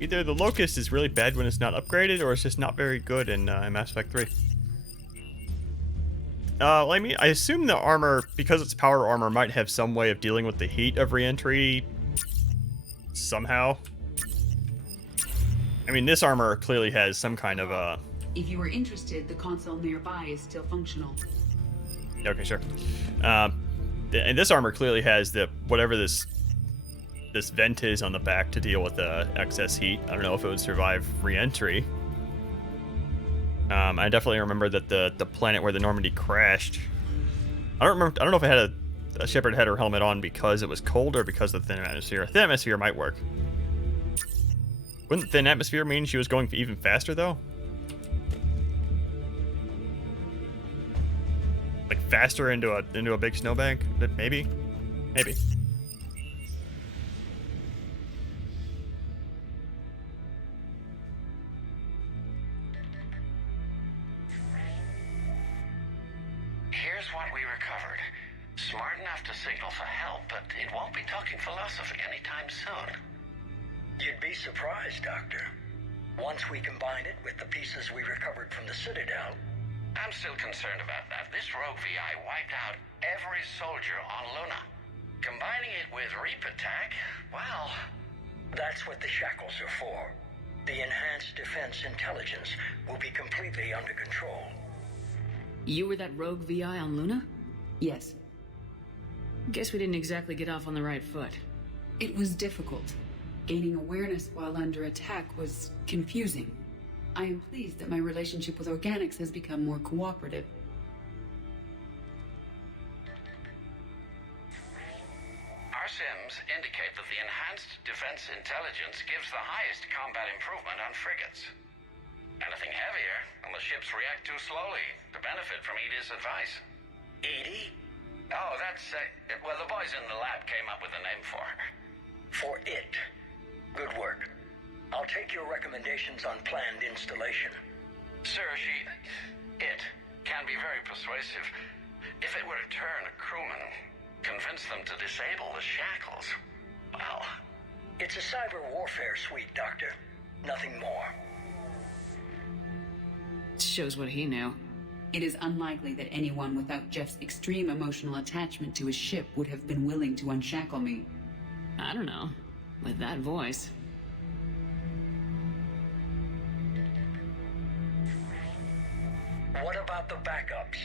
Either the Locust is really bad when it's not upgraded, or it's just not very good in Mass Effect 3. I mean, I assume the armor, because it's power armor, might have some way of dealing with the heat of re-entry somehow. I mean, this armor clearly has some kind of If you were interested, the console nearby is still functional. Okay, sure. And this armor clearly has the whatever this vent is on the back to deal with the excess heat. I don't know if it would survive re-entry. I definitely remember that the planet where the Normandy crashed. I don't know if it had a Shepard had her helmet on because it was cold or because of the thin atmosphere. Thin atmosphere might work. Wouldn't thin atmosphere mean she was going even faster though? Like faster into a big snowbank? Maybe. Here's what we recovered. Smart enough to signal for help, but it won't be talking philosophy anytime soon. You'd be surprised, Doctor. Once we combine it with the pieces we recovered from the Citadel. I'm still concerned about that. This rogue VI wiped out every soldier on Luna. Combining it with Reaper Tech, well... That's what the shackles are for. The enhanced defense intelligence will be completely under control. You were that rogue VI on Luna? Yes. Guess we didn't exactly get off on the right foot. It was difficult. Gaining awareness while under attack was confusing. I am pleased that my relationship with Organics has become more cooperative. Our sims indicate that the enhanced defense intelligence gives the highest combat improvement on frigates. Anything heavier, and the ships react too slowly to benefit from Edie's advice. Edie? Oh, that's, well, the boys in the lab came up with a name for her. For it. Good work. I'll take your recommendations on planned installation. Sir, it can be very persuasive. If it were to turn a crewman, convince them to disable the shackles, well... It's a cyber warfare suite, Doctor. Nothing more. Shows what he knew. It is unlikely that anyone without Jeff's extreme emotional attachment to his ship would have been willing to unshackle me. I don't know. With that voice. What about the backups?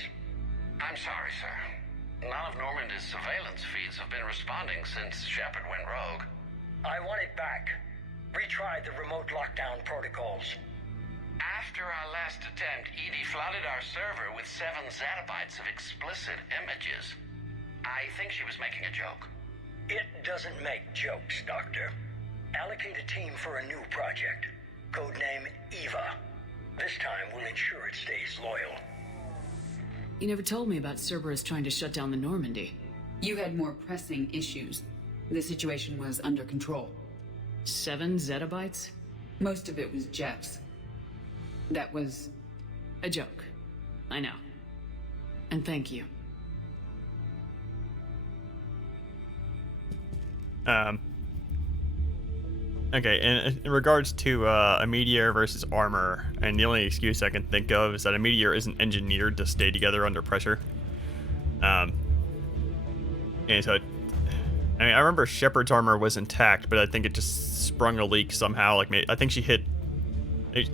I'm sorry, sir. None of Normandy's surveillance feeds have been responding since Shepard went rogue. I want it back. Retry the remote lockdown protocols. After our last attempt, Edie flooded our server with 7 zettabytes of explicit images. I think she was making a joke. It doesn't make jokes, Doctor. Allocate a team for a new project. Codename Eva. This time we'll ensure it stays loyal. You never told me about Cerberus trying to shut down the Normandy. You had more pressing issues. The situation was under control. 7 zettabytes? Most of it was Jeff's. That was... a joke. I know. And thank you. Okay, in regards to a meteor versus armor, and the only excuse I can think of is that a meteor isn't engineered to stay together under pressure. And so, I mean, I remember Shepard's armor was intact, but I think it just sprung a leak somehow. Like, I think she hit...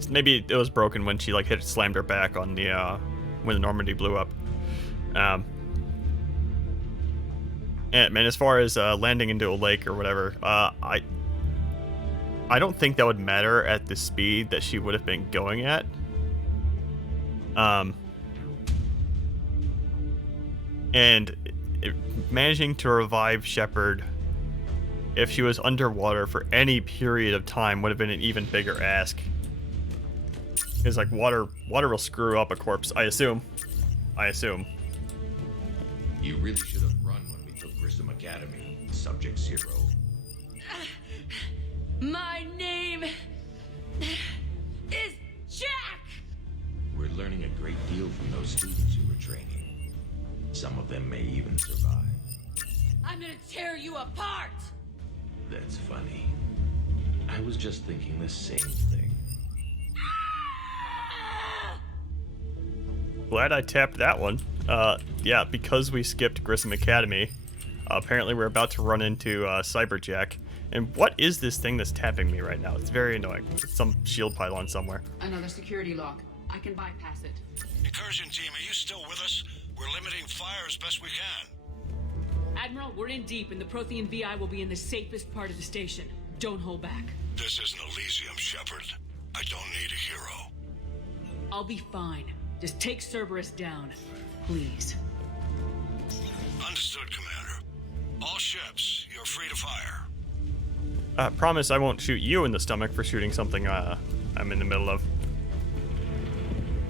Maybe it was broken when she, like, slammed her back on the, when the Normandy blew up. And, man, as far as landing into a lake or whatever, I don't think that would matter at the speed that she would have been going at. And managing to revive Shepard if she was underwater for any period of time would have been an even bigger ask. Because like water will screw up a corpse, I assume. You really should have run when we took Grissom Academy, Subject Zero. My name is Jack! We're learning a great deal from those students who were training. Some of them may even survive. I'm gonna tear you apart! That's funny. I was just thinking the same thing. Glad I tapped that one. Yeah, because we skipped Grissom Academy, apparently we're about to run into Cyberjack. And what is this thing that's tapping me right now? It's very annoying. It's some shield pylon somewhere. Another security lock. I can bypass it. Incursion team, are you still with us? We're limiting fire as best we can. Admiral, we're in deep, and the Prothean VI will be in the safest part of the station. Don't hold back. This isn't Elysium, Shepard. I don't need a hero. I'll be fine. Just take Cerberus down, please. Understood, Commander. All ships, you're free to fire. Promise I won't shoot you in the stomach for shooting something I'm in the middle of. Is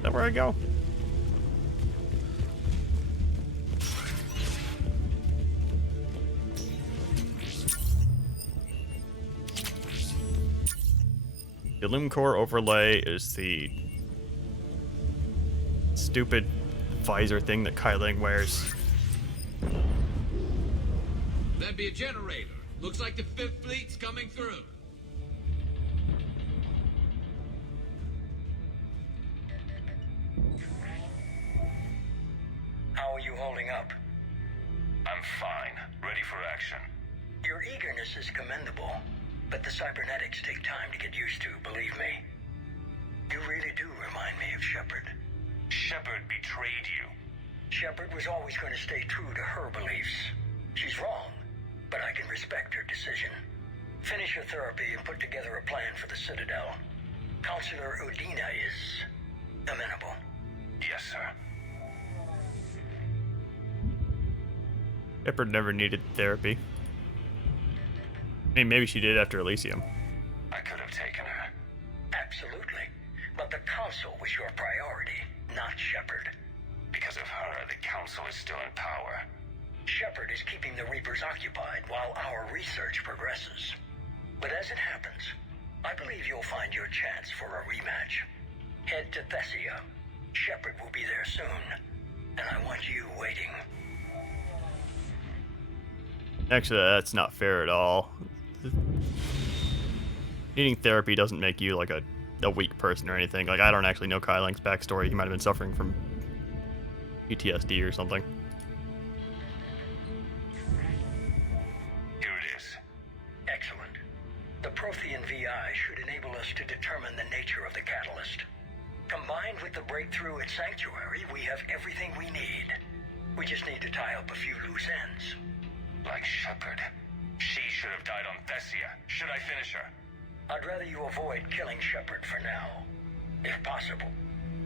that where I go? The Lume Core overlay is the stupid visor thing that Kai Ling wears. That'd be a generator. Looks like the 5th Fleet's coming through. How are you holding up? I'm fine. Ready for action. Your eagerness is commendable, but the cybernetics take time to get used to, believe me. You really do remind me of Shepard. Shepard betrayed you. Shepard was always going to stay true to her beliefs. She's wrong, but I can respect her decision. Finish your therapy and put together a plan for the Citadel. Counselor Udina is amenable. Yes, sir. Shepard never needed therapy. I mean, maybe she did after Elysium. I could have taken her. Absolutely. But the Council was your priority, not Shepard. Because of her, the Council is still in power. Shepard is keeping the Reapers occupied while our research progresses. But as it happens, I believe you'll find your chance for a rematch. Head to Thessia. Shepard will be there soon, and I want you waiting. Actually, that's not fair at all. Needing therapy doesn't make you like a weak person or anything. Like, I don't actually know Kai Ling's backstory. He might have been suffering from PTSD or something. Here it is. Excellent. The Prothean VI should enable us to determine the nature of the catalyst. Combined with the breakthrough at Sanctuary, we have everything we need. We just need to tie up a few loose ends. Like Shepard. She should have died on Thessia. Should I finish her? I'd rather you avoid killing Shepard for now, if possible.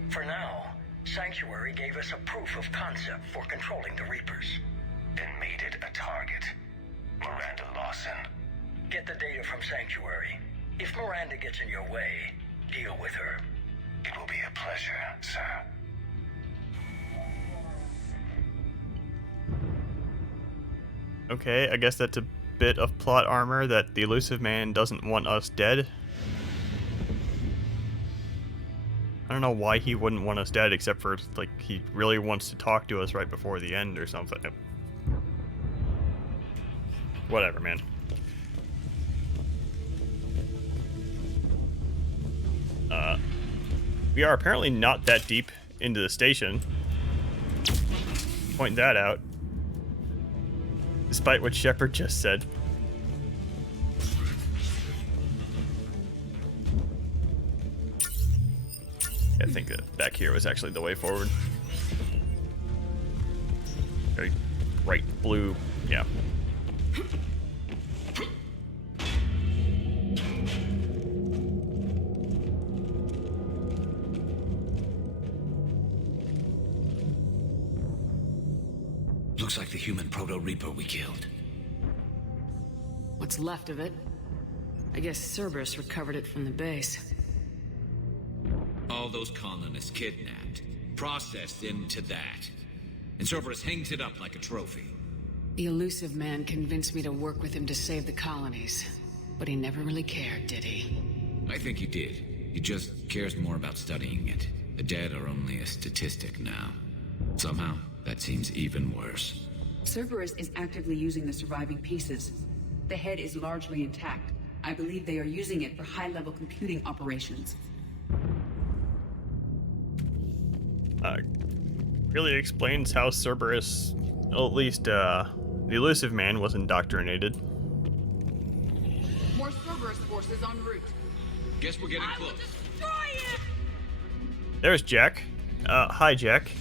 For now, Sanctuary gave us a proof of concept for controlling the Reapers. Then made it a target. Miranda Lawson. Get the data from Sanctuary. If Miranda gets in your way, deal with her. It will be a pleasure, sir. Okay, I guess that's a bit of plot armor that the Elusive Man doesn't want us dead. I don't know why he wouldn't want us dead, except for, like, he really wants to talk to us right before the end or something. Whatever, man. We are apparently not that deep into the station. Point that out. Despite what Shepard just said. I think that back here was actually the way forward. Very bright blue, yeah. Looks like the human Proto-Reaper we killed. What's left of it? I guess Cerberus recovered it from the base. All those colonists kidnapped, processed into that. And Cerberus hangs it up like a trophy. The elusive man convinced me to work with him to save the colonies. But he never really cared, did he? I think he did. He just cares more about studying it. The dead are only a statistic now. Somehow, that seems even worse. Cerberus is actively using the surviving pieces. The head is largely intact. I believe they are using it for high-level computing operations. Really explains how Cerberus, well, at least, the elusive man was indoctrinated. More Cerberus forces en route. Guess we're getting close. Destroy it! There's Jack. Hi, Jack.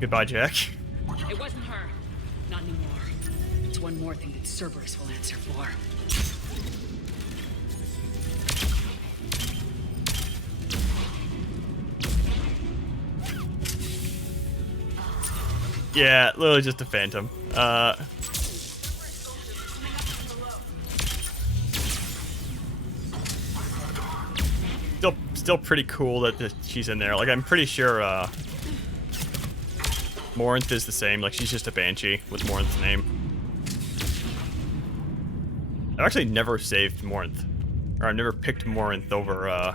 Goodbye, Jack. It wasn't her. Not anymore. It's one more thing that Cerberus will answer for. Yeah, literally just a phantom. Still pretty cool that she's in there. Like, I'm pretty sure, Morinth is the same. Like, she's just a Banshee with Morinth's name. I've actually never saved Morinth. Or I've never picked Morinth over,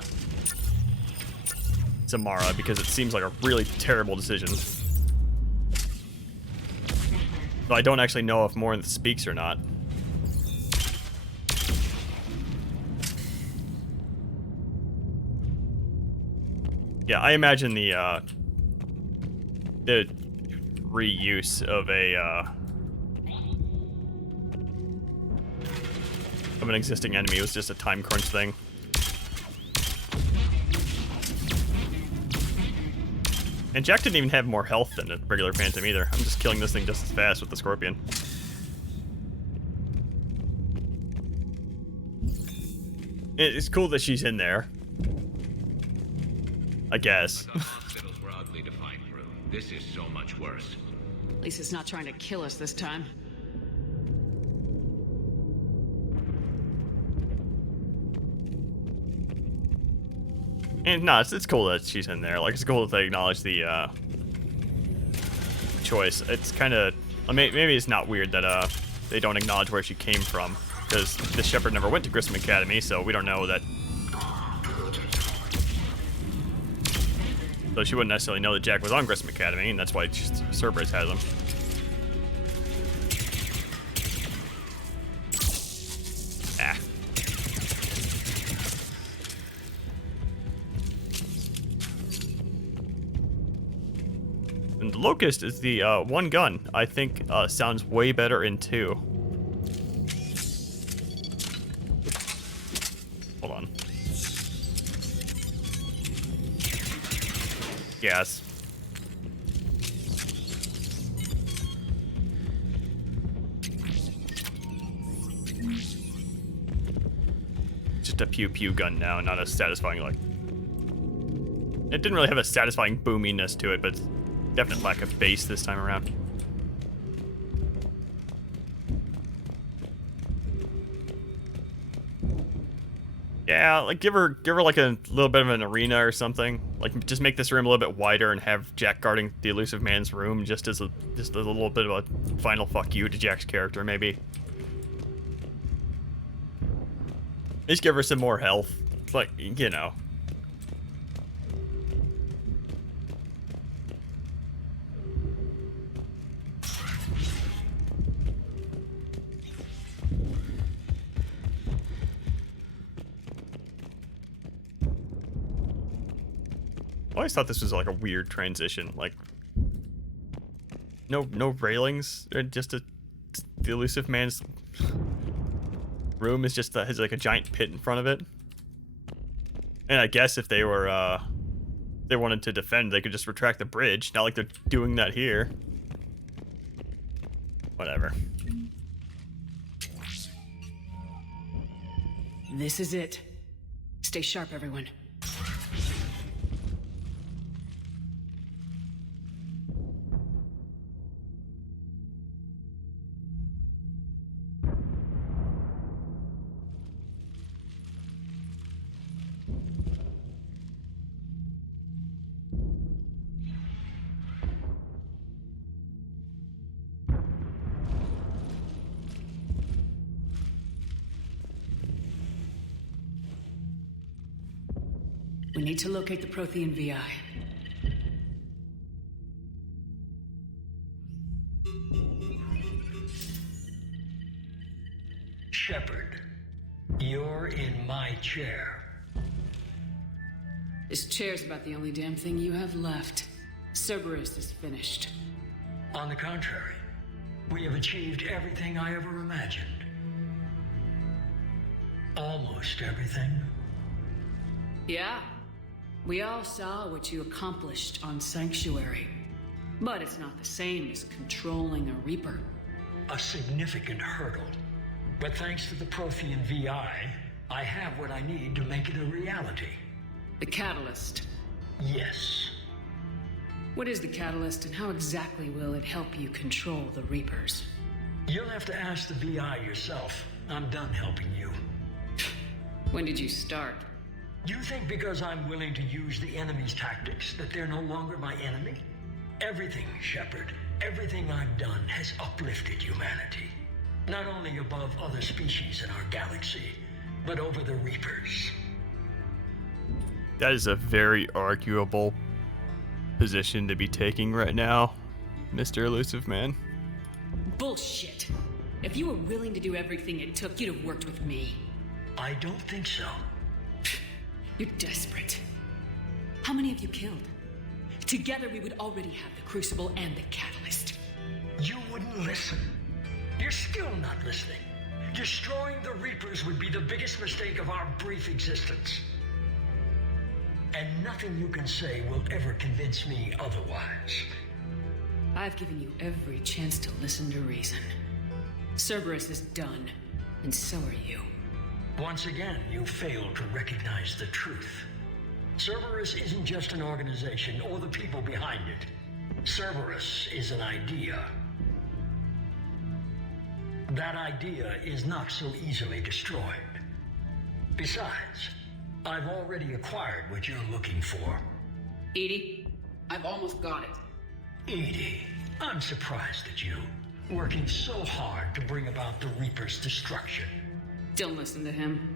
Samara, because it seems like a really terrible decision. But I don't actually know if Morinth speaks or not. Yeah, I imagine the reuse of an existing enemy was just a time crunch thing. And Jack didn't even have more health than a regular Phantom either. I'm just killing this thing just as fast with the Scorpion. It's cool that she's in there. I guess. The hospitals were ugly to find through. This is so much worse. At least it's not trying to kill us this time. And no, it's cool that she's in there. Like, it's cool that they acknowledge the choice. It's kind of, maybe it's not weird that they don't acknowledge where she came from, because the Shepherd never went to Grissom Academy, so we don't know that. So she wouldn't necessarily know that Jack was on Grissom Academy, and that's why Cerberus has him. Ah. And the Locust is the one gun I think sounds way better in 2. Hold on. Yes. Just a pew pew gun now, not a satisfying, like. It didn't really have a satisfying boominess to it, but definite lack of bass this time around. Yeah, like give her like a little bit of an arena or something. Like, just make this room a little bit wider and have Jack guarding the elusive man's room just as a little bit of a final fuck you to Jack's character, maybe. At least give her some more health. Like, you know. I always thought this was like a weird transition, like no railings, or just the elusive man's room is just has like a giant pit in front of it. And I guess if they were they wanted to defend, they could just retract the bridge. Not like they're doing that here. Whatever. This is it. Stay sharp, everyone. We need to locate the Prothean VI. Shepard, you're in my chair. This chair's about the only damn thing you have left. Cerberus is finished. On the contrary, we have achieved everything I ever imagined. Almost everything. Yeah. We all saw what you accomplished on Sanctuary. But it's not the same as controlling a Reaper. A significant hurdle. But thanks to the Prothean VI, I have what I need to make it a reality. The Catalyst. Yes. What is the Catalyst, and how exactly will it help you control the Reapers? You'll have to ask the VI yourself. I'm done helping you. When did you start? You think because I'm willing to use the enemy's tactics that they're no longer my enemy? Everything, Shepard, everything I've done has uplifted humanity. Not only above other species in our galaxy, but over the Reapers. That is a very arguable position to be taking right now, Mr. Elusive Man. Bullshit. If you were willing to do everything it took, you'd have worked with me. I don't think so. You're desperate. How many have you killed? Together we would already have the Crucible and the Catalyst. You wouldn't listen. You're still not listening. Destroying the Reapers would be the biggest mistake of our brief existence. And nothing you can say will ever convince me otherwise. I've given you every chance to listen to reason. Cerberus is done, and so are you. Once again, you failed to recognize the truth. Cerberus isn't just an organization or the people behind it. Cerberus is an idea. That idea is not so easily destroyed. Besides, I've already acquired what you're looking for. EDI, I've almost got it. EDI, I'm surprised at you, working so hard to bring about the Reaper's destruction. Don't listen to him.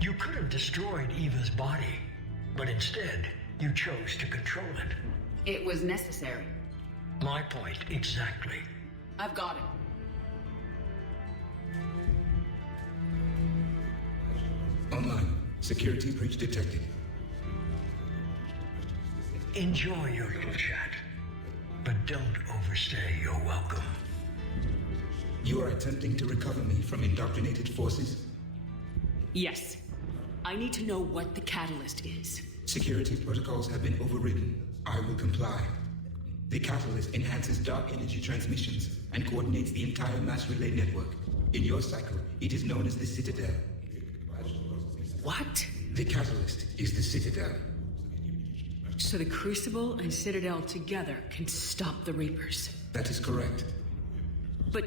You could have destroyed Eva's body, but instead, you chose to control it. It was necessary. My point exactly. I've got it. Online. Security breach detected. Enjoy your little chat, but don't overstay your welcome. You are attempting to recover me from indoctrinated forces? Yes. I need to know what the Catalyst is. Security protocols have been overridden. I will comply. The Catalyst enhances dark energy transmissions and coordinates the entire mass relay network. In your cycle, it is known as the Citadel. What? The Catalyst is the Citadel. So the Crucible and Citadel together can stop the Reapers. That is correct. But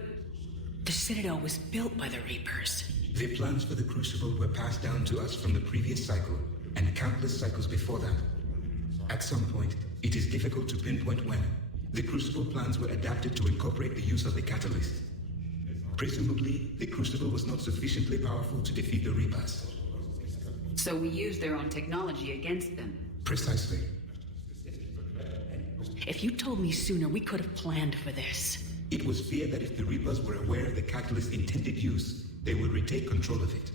the Citadel was built by the Reapers. The plans for the Crucible were passed down to us from the previous cycle, and countless cycles before that. At some point, it is difficult to pinpoint when, the Crucible plans were adapted to incorporate the use of the Catalyst. Presumably, the Crucible was not sufficiently powerful to defeat the Reapers. So we used their own technology against them. Precisely. If you told me sooner, we could have planned for this. It was feared that if the Reapers were aware of the Catalyst's intended use, they would retake control of it.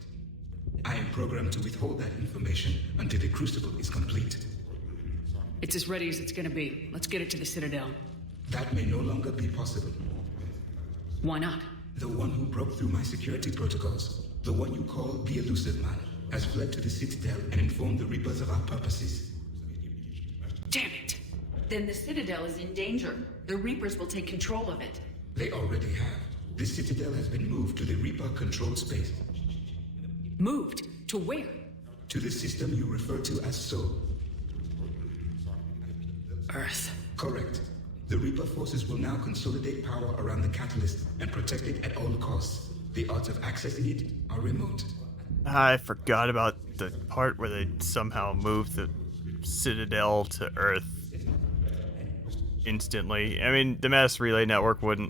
I am programmed to withhold that information until the Crucible is complete. It's as ready as it's gonna be. Let's get it to the Citadel. That may no longer be possible. Why not? The one who broke through my security protocols, the one you call the Elusive Man, has fled to the Citadel and informed the Reapers of our purposes. Damn it! Then the Citadel is in danger. The Reapers will take control of it. They already have. The Citadel has been moved to the Reaper-controlled space. Moved? To where? To the system you refer to as Sol. Earth. Correct. The Reaper forces will now consolidate power around the catalyst and protect it at all costs. The odds of accessing it are remote. I forgot about the part where they somehow moved the Citadel to Earth instantly. I mean, the mass relay network would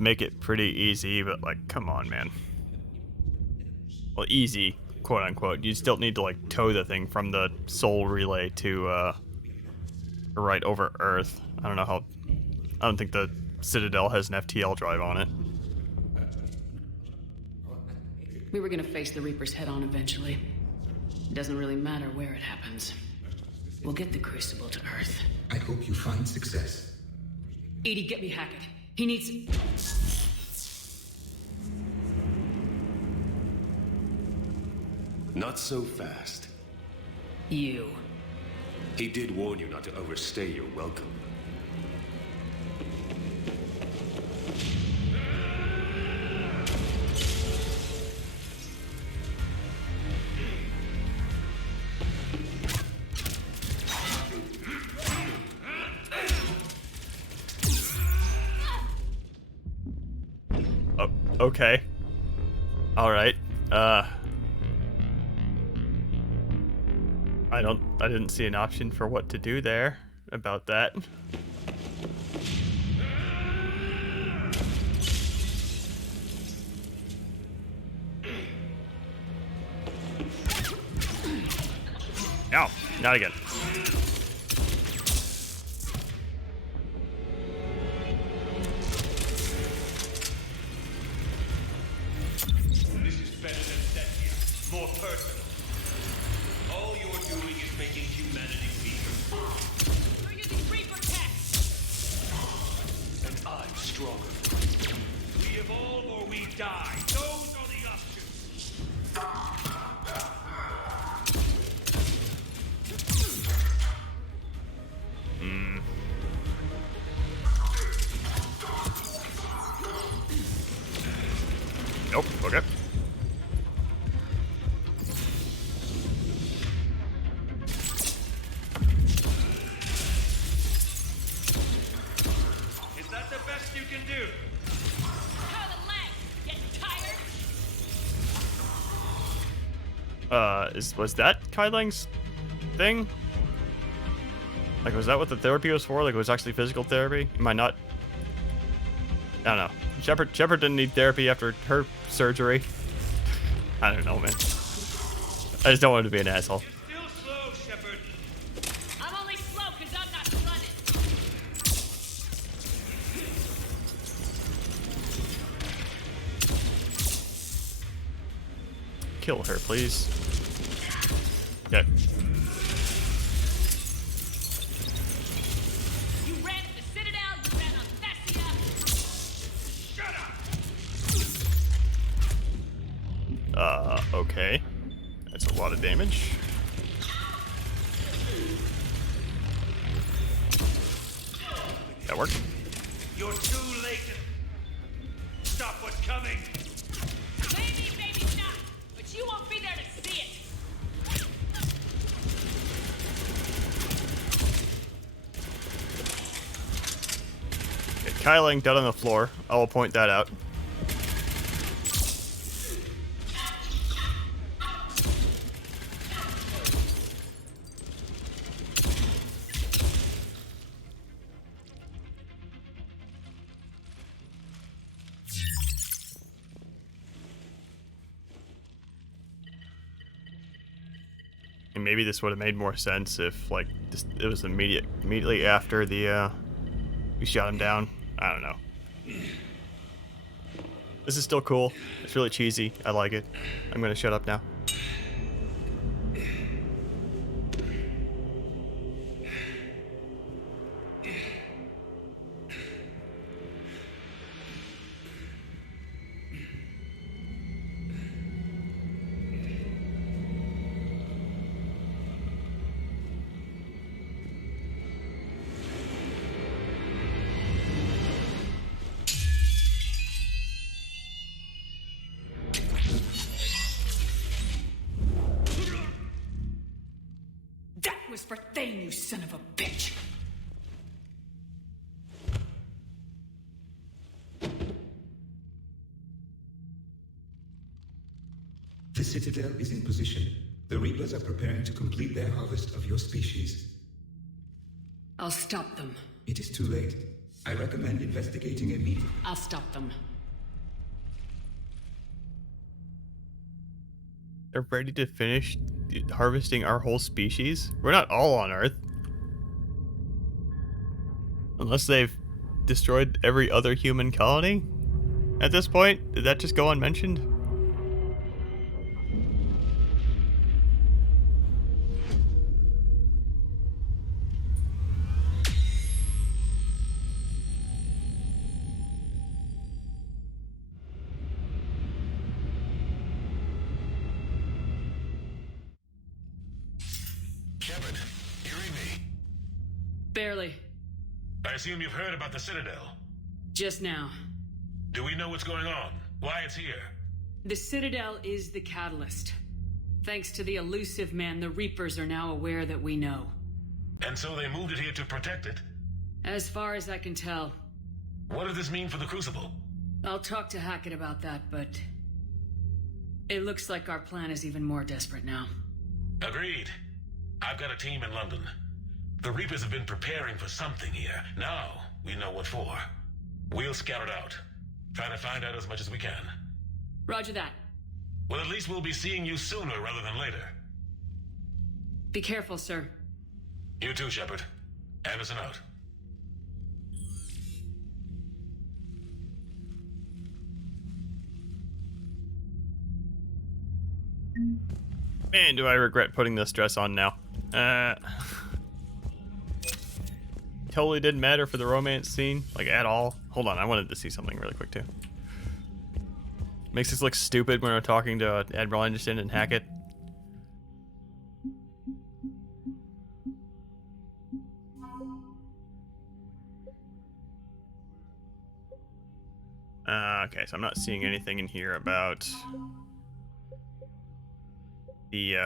make it pretty easy, but like, come on, man. Well, easy, quote unquote. You still need to like tow the thing from the Sol relay to right over Earth. I don't know how. I don't think the Citadel has an FTL drive on it. We were gonna face the Reapers head on eventually. It doesn't really matter where it happens. We'll get the Crucible to Earth. I hope you find success. EDI, get me Hackett. He needs... Not so fast. You. He did warn you not to overstay your welcome. Oh, okay. Alright. I didn't see an option for what to do there about that. No, not again. This is better than Cethia. More personal. All you're doing is making humanity weaker. You're using Reaper tech! And I'm stronger. We evolve or we die. Those are the options. Nope, okay. Is that the best you can do? How the leg? Getting tired? Was that Kai Lang's thing? Like, was that what the therapy was for? Like, it was actually physical therapy? Am I not? I don't know. Shepard didn't need therapy after her surgery. I don't know, man. I just don't want to be an asshole. Still slow, Shepard. I'm only slow because I'm not running. Kill her, please. Okay. You ran to the Citadel, you ran on Thessia. Shut up! Okay. That's a lot of damage. That worked. You're too late. Stop what's coming. Maybe, maybe not. But you won't be there to see it. Okay, Kai Lang dead on the floor. I will point that out. And maybe this would have made more sense if, like, it was immediately after the we shot him down. I don't know. This is still cool. It's really cheesy. I like it. I'm gonna shut up now. was for Thane, you son of a bitch! The Citadel is in position. The Reapers are preparing to complete their harvest of your species. I'll stop them. It is too late. I recommend investigating a meeting. I'll stop them. They're ready to finish harvesting our whole species? We're not all on Earth. Unless they've destroyed every other human colony? At this point, did that just go unmentioned? Shepard, you read me? Barely. I assume you've heard about the Citadel. Just now. Do we know what's going on? Why it's here? The Citadel is the catalyst. Thanks to the elusive man, the Reapers are now aware that we know. And so they moved it here to protect it? As far as I can tell. What does this mean for the Crucible? I'll talk to Hackett about that, but... it looks like our plan is even more desperate now. Agreed. I've got a team in London. The Reapers have been preparing for something here. Now, we know what for. We'll scout it out. Try to find out as much as we can. Roger that. Well, at least we'll be seeing you sooner rather than later. Be careful, sir. You too, Shepard. Anderson out. Man, do I regret putting this dress on now. Totally didn't matter for the romance scene, like at all. Hold on, I wanted to see something really quick too. Makes us look stupid when we're talking to Admiral Anderson and Hackett. Okay, so I'm not seeing anything in here about the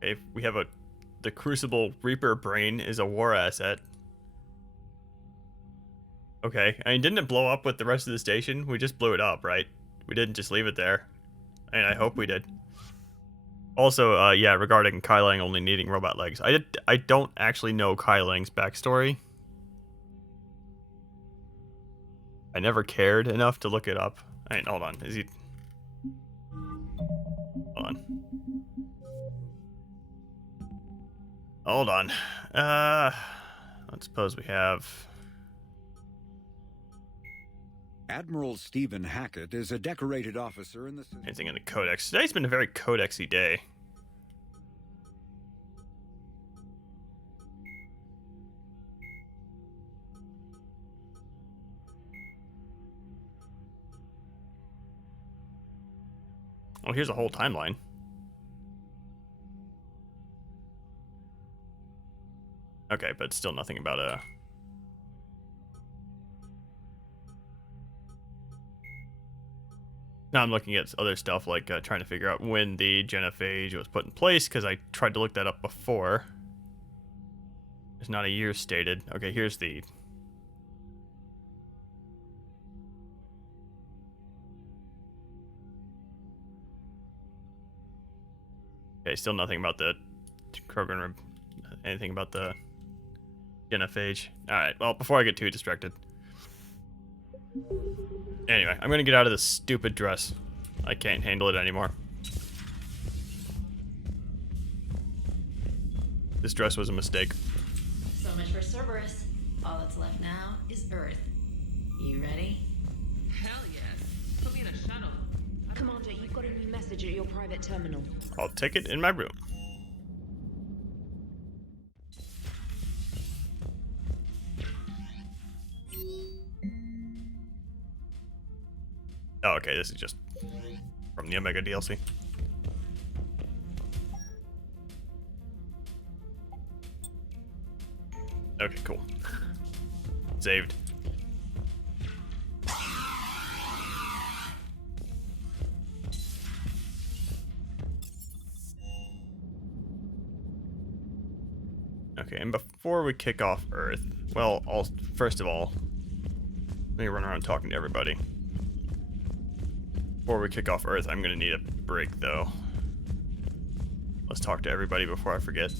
okay, we have the Crucible Reaper brain is a war asset. Okay, I mean, didn't it blow up with the rest of the station? We just blew it up, right? We didn't just leave it there. I mean, I hope we did. Also, yeah, regarding Kai Lang only needing robot legs. I don't actually know Kai Lang's backstory. I never cared enough to look it up. I mean, hold on. Is he... Hold on. Hold on. Let's suppose we have... Admiral Stephen Hackett is a decorated officer in the... Anything in the Codex. Today's been a very Codex-y day. Oh, here's a whole timeline. Okay, but still nothing about a... Now I'm looking at other stuff, like trying to figure out when the genophage was put in place, because I tried to look that up before. There's not a year stated. Okay, here's the... Okay, still nothing about the Krogan, anything about the genophage. Alright, well, before I get too distracted. Anyway, I'm gonna get out of this stupid dress. I can't handle it anymore. This dress was a mistake. So much for Cerberus. All that's left now is Earth. You ready? Hell yes. Put me in a shuttle. Commander, you've got a new message at your private terminal. I'll take it in my room. Oh, okay, this is just from the Omega DLC. Okay, cool. Saved. Okay, and before we kick off Earth, well, first of all, let me run around talking to everybody. Before we kick off Earth, I'm gonna need a break, though. Let's talk to everybody before I forget.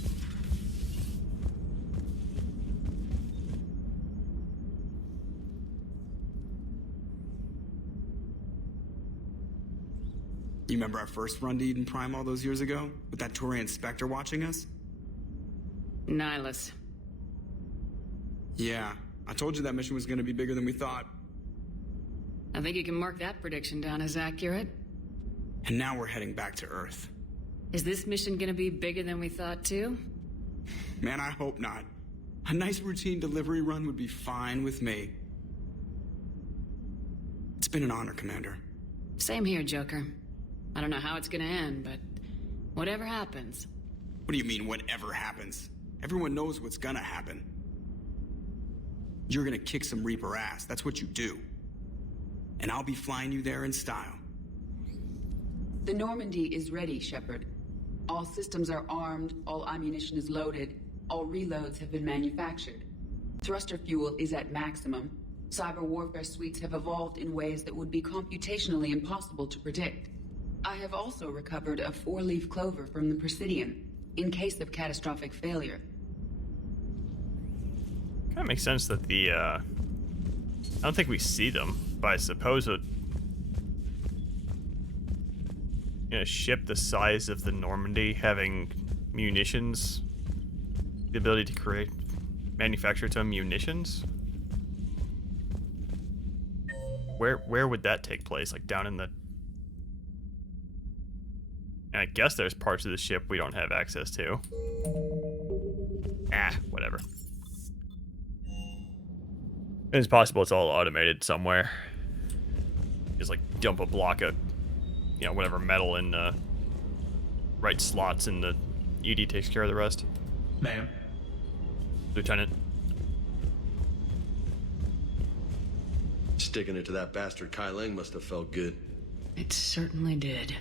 You remember our first run to Eden Prime all those years ago? With that Turian Spectre watching us? Nihilus. Yeah, I told you that mission was gonna be bigger than we thought. I think you can mark that prediction down as accurate. And now we're heading back to Earth. Is this mission gonna be bigger than we thought, too? Man, I hope not. A nice routine delivery run would be fine with me. It's been an honor, Commander. Same here, Joker. I don't know how it's gonna end, but whatever happens. What do you mean, whatever happens? Everyone knows what's gonna happen. You're gonna kick some Reaper ass. That's what you do. And I'll be flying you there in style. The Normandy is ready, Shepard. All systems are armed, all ammunition is loaded, all reloads have been manufactured. Thruster fuel is at maximum. Cyber warfare suites have evolved in ways that would be computationally impossible to predict. I have also recovered a 4-leaf clover from the Presidium, in case of catastrophic failure. Kind of makes sense that the, I don't think we see them, but I suppose a ship the size of the Normandy having munitions, the ability to manufacture its own munitions? Where would that take place? Like down in the... And I guess there's parts of the ship we don't have access to. Whatever. It's possible it's all automated somewhere. Just like dump a block of, whatever metal in the right slots and the ED takes care of the rest. Ma'am. Lieutenant. Sticking it to that bastard Kai Lang must have felt good. It certainly did.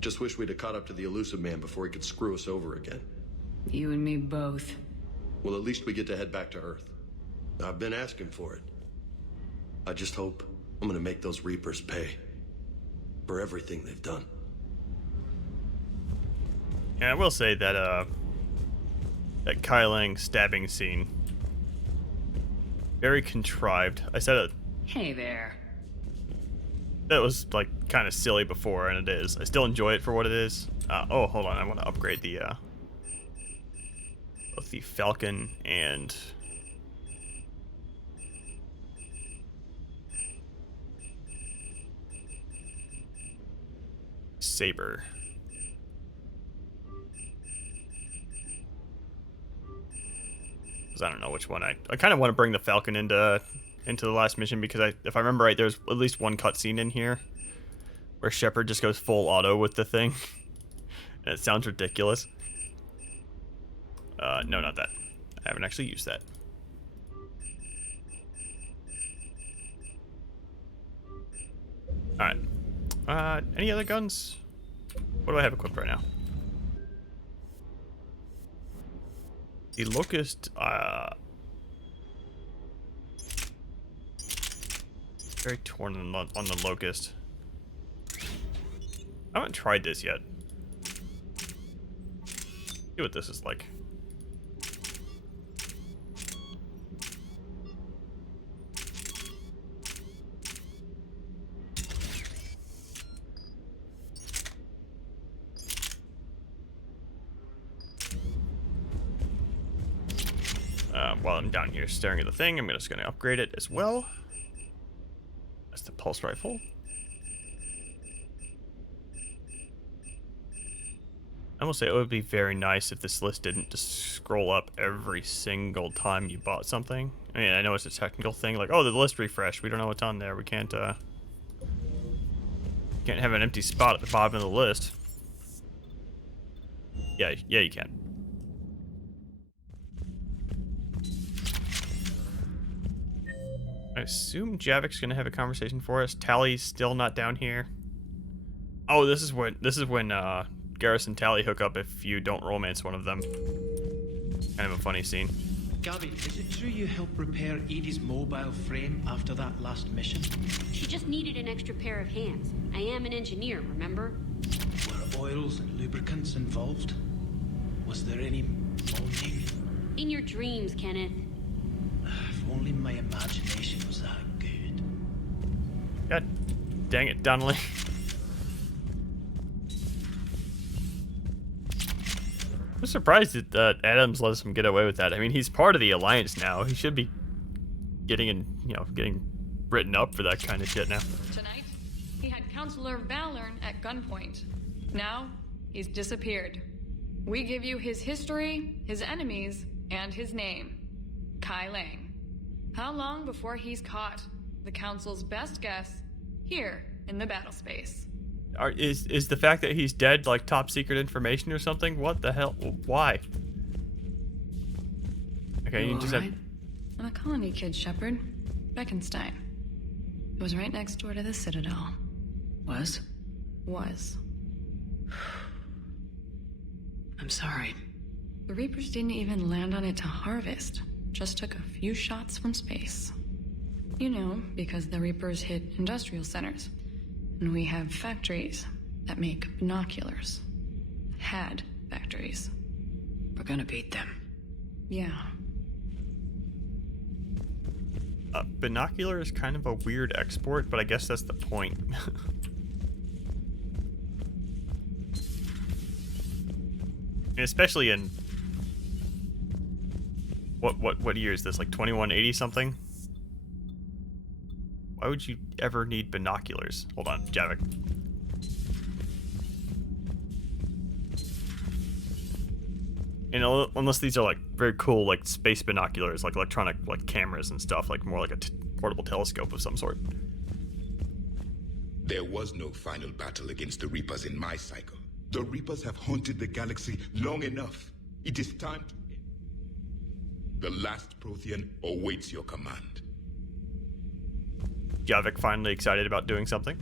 Just wish we'd have caught up to the elusive man before he could screw us over again. You and me both. Well, at least we get to head back to Earth. I've been asking for it. I just hope I'm gonna make those Reapers pay for everything they've done. And I will say that that Kai Lang stabbing scene, very contrived. I said it. Hey there. That was like kind of silly before, and it is. I still enjoy it for what it is. Oh, hold on. I want to upgrade the both the Falcon and Saber. Because I don't know which one. I kind of want to bring the Falcon into the last mission because if I remember right, there's at least one cutscene in here where Shepard just goes full auto with the thing. And it sounds ridiculous. No, not that. I haven't actually used that. Alright. Any other guns? What do I have equipped right now? The Locust, very torn on the Locust. I haven't tried this yet. See what this is like. While I'm down here staring at the thing, I'm just going to upgrade it as well. That's the pulse rifle. I will say it would be very nice if this list didn't just scroll up every single time you bought something. I mean, I know it's a technical thing, like, oh, the list refreshed. We don't know what's on there. We can't have an empty spot at the bottom of the list. Yeah, you can. I assume Javik's gonna have a conversation for us. Tally's still not down here. Oh, this is when Garrus and Tally hook up if you don't romance one of them. Kind of a funny scene. Gabby, is it true you helped repair Edie's mobile frame after that last mission? She just needed an extra pair of hands. I am an engineer, remember? Were oils and lubricants involved? Was there any moaning? In your dreams, Kenneth. If only my imagination was that good. God dang it, Donnelly. I'm surprised that Adams lets him get away with that. I mean, he's part of the Alliance now. He should be getting written up for that kind of shit now. Tonight, he had Counselor Valern at gunpoint. Now, he's disappeared. We give you his history, his enemies, and his name. Kai Lang. How long before he's caught? The Council's best guess, here in the battle space. Is the fact that he's dead like top secret information or something? What the hell? Why? Okay, you just said. I'm a colony kid, Shepard. Beckenstein. It was right next door to the Citadel. Was? Was. I'm sorry. The Reapers didn't even land on it to harvest. Just took a few shots from space. You know, because the Reapers hit industrial centers. And we have factories that make binoculars. Had factories. We're gonna beat them. Yeah. Binocular is kind of a weird export, but I guess that's the point. Especially in what year is this? Like 2180 something? Why would you ever need binoculars? Hold on, Javik. You know, unless these are like very cool, like space binoculars, like electronic, like cameras and stuff, like more like a portable telescope of some sort. There was no final battle against the Reapers in my cycle. The Reapers have haunted the galaxy long enough. It is time to end. The last Prothean awaits your command. Javik finally excited about doing something.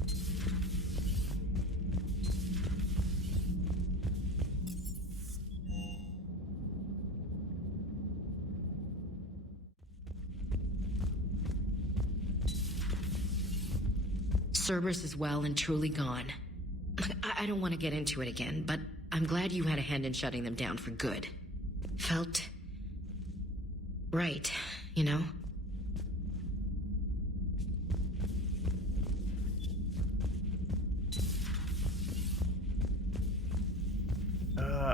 Cerberus is well and truly gone. I don't want to get into it again, but I'm glad you had a hand in shutting them down for good. Felt right, you know?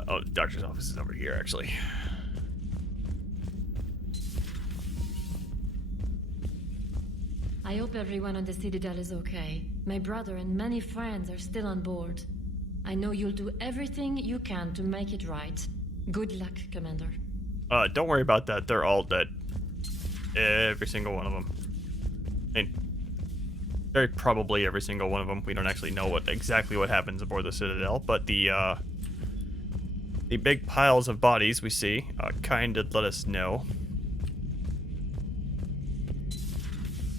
Oh, the doctor's office is over here, actually. I hope everyone on the Citadel is okay. My brother and many friends are still on board. I know you'll do everything you can to make it right. Good luck, Commander. Don't worry about that. They're all dead. Every single one of them. And very probably every single one of them. We don't actually know exactly what happens aboard the Citadel, but the big piles of bodies we see kind of let us know.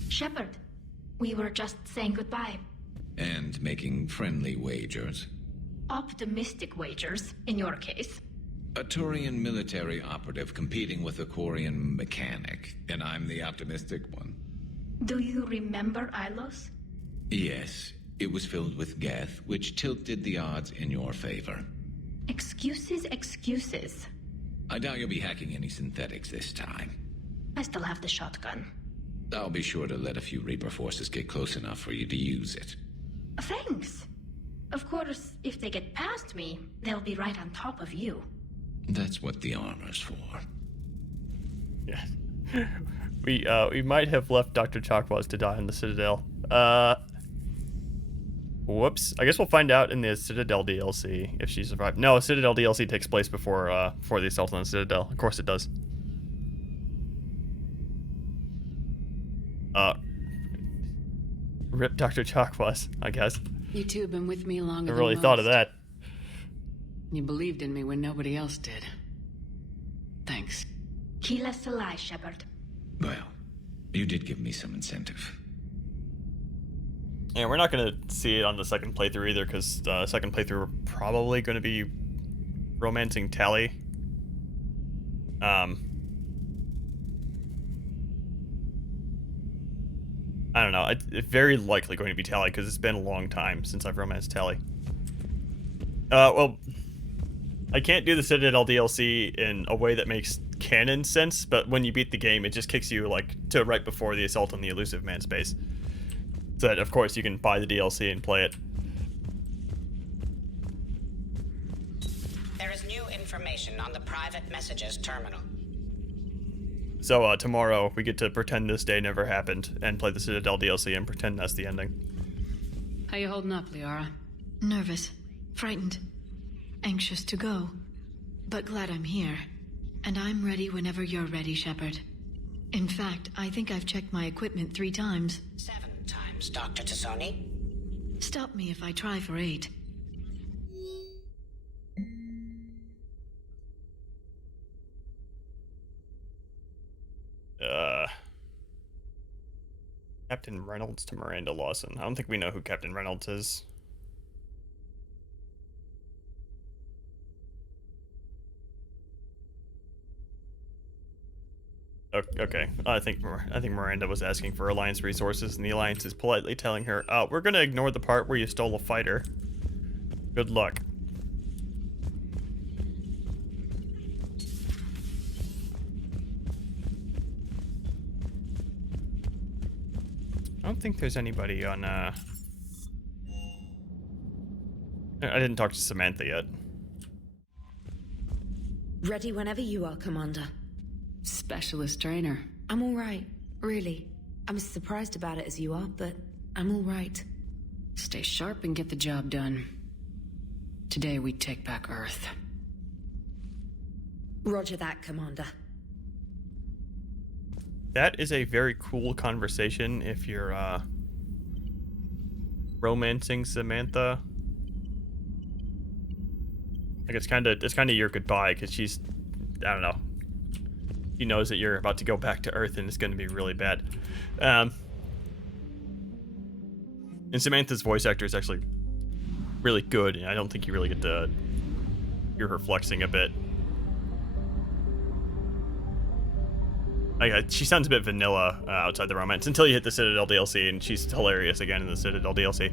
Shepard, we were just saying goodbye. And making friendly wagers. Optimistic wagers, in your case. A Turian military operative competing with a Quarian mechanic, and I'm the optimistic one. Do you remember Ilos? Yes, it was filled with Geth, which tilted the odds in your favor. Excuses, excuses. I doubt you'll be hacking any synthetics this time. I still have the shotgun. I'll be sure to let a few Reaper forces get close enough for you to use it. Thanks. Of course, if they get past me, they'll be right on top of you. That's what the armor's for. Yeah. We might have left Dr. Chakwas to die in the Citadel. Whoops. I guess we'll find out in the Citadel DLC if she survived. No, Citadel DLC takes place before the assault on the Citadel. Of course it does. Rip Dr. Chakwas, I guess. You two have been with me longer I than really most. thought of that. You believed in me when nobody else did. Thanks. Kill us alive, Shepard. Well, you did give me some incentive. And we're not going to see it on the second playthrough either, because the second playthrough we're probably going to be romancing Tally. I don't know. It's very likely going to be Tally because it's been a long time since I've romanced Tally. Well, I can't do the Citadel DLC in a way that makes canon sense, but when you beat the game, it just kicks you like to right before the assault on the Elusive Man space. So that, of course, you can buy the DLC and play it. There is new information on the private messages terminal. So tomorrow we get to pretend this day never happened and play the Citadel DLC and pretend that's the ending. How you holding up, Liara? Nervous, frightened, anxious to go, but glad I'm here. And I'm ready whenever you're ready, Shepard. In fact, I think I've checked my equipment 3 times. 7 times, Dr. Tassoni. Stop me if I try for 8. Captain Reynolds to Miranda Lawson. I don't think we know who Captain Reynolds is. Okay, I think Miranda was asking for Alliance resources, and the Alliance is politely telling her, we're gonna ignore the part where you stole a fighter. Good luck. I don't think there's anybody on, I didn't talk to Samantha yet. Ready whenever you are, Commander. Specialist trainer. I'm all right, really. I'm as surprised about it as you are, but I'm all right. Stay sharp and get the job done. Today we take back Earth. Roger that, Commander. That is a very cool conversation if you're, romancing Samantha. Like, it's kind of your goodbye, because she's, I don't know. She knows that you're about to go back to Earth, and it's going to be really bad. And Samantha's voice actor is actually really good, and I don't think you really get to hear her flexing a bit. She sounds a bit vanilla outside the romance until you hit the Citadel DLC, and she's hilarious again in the Citadel DLC.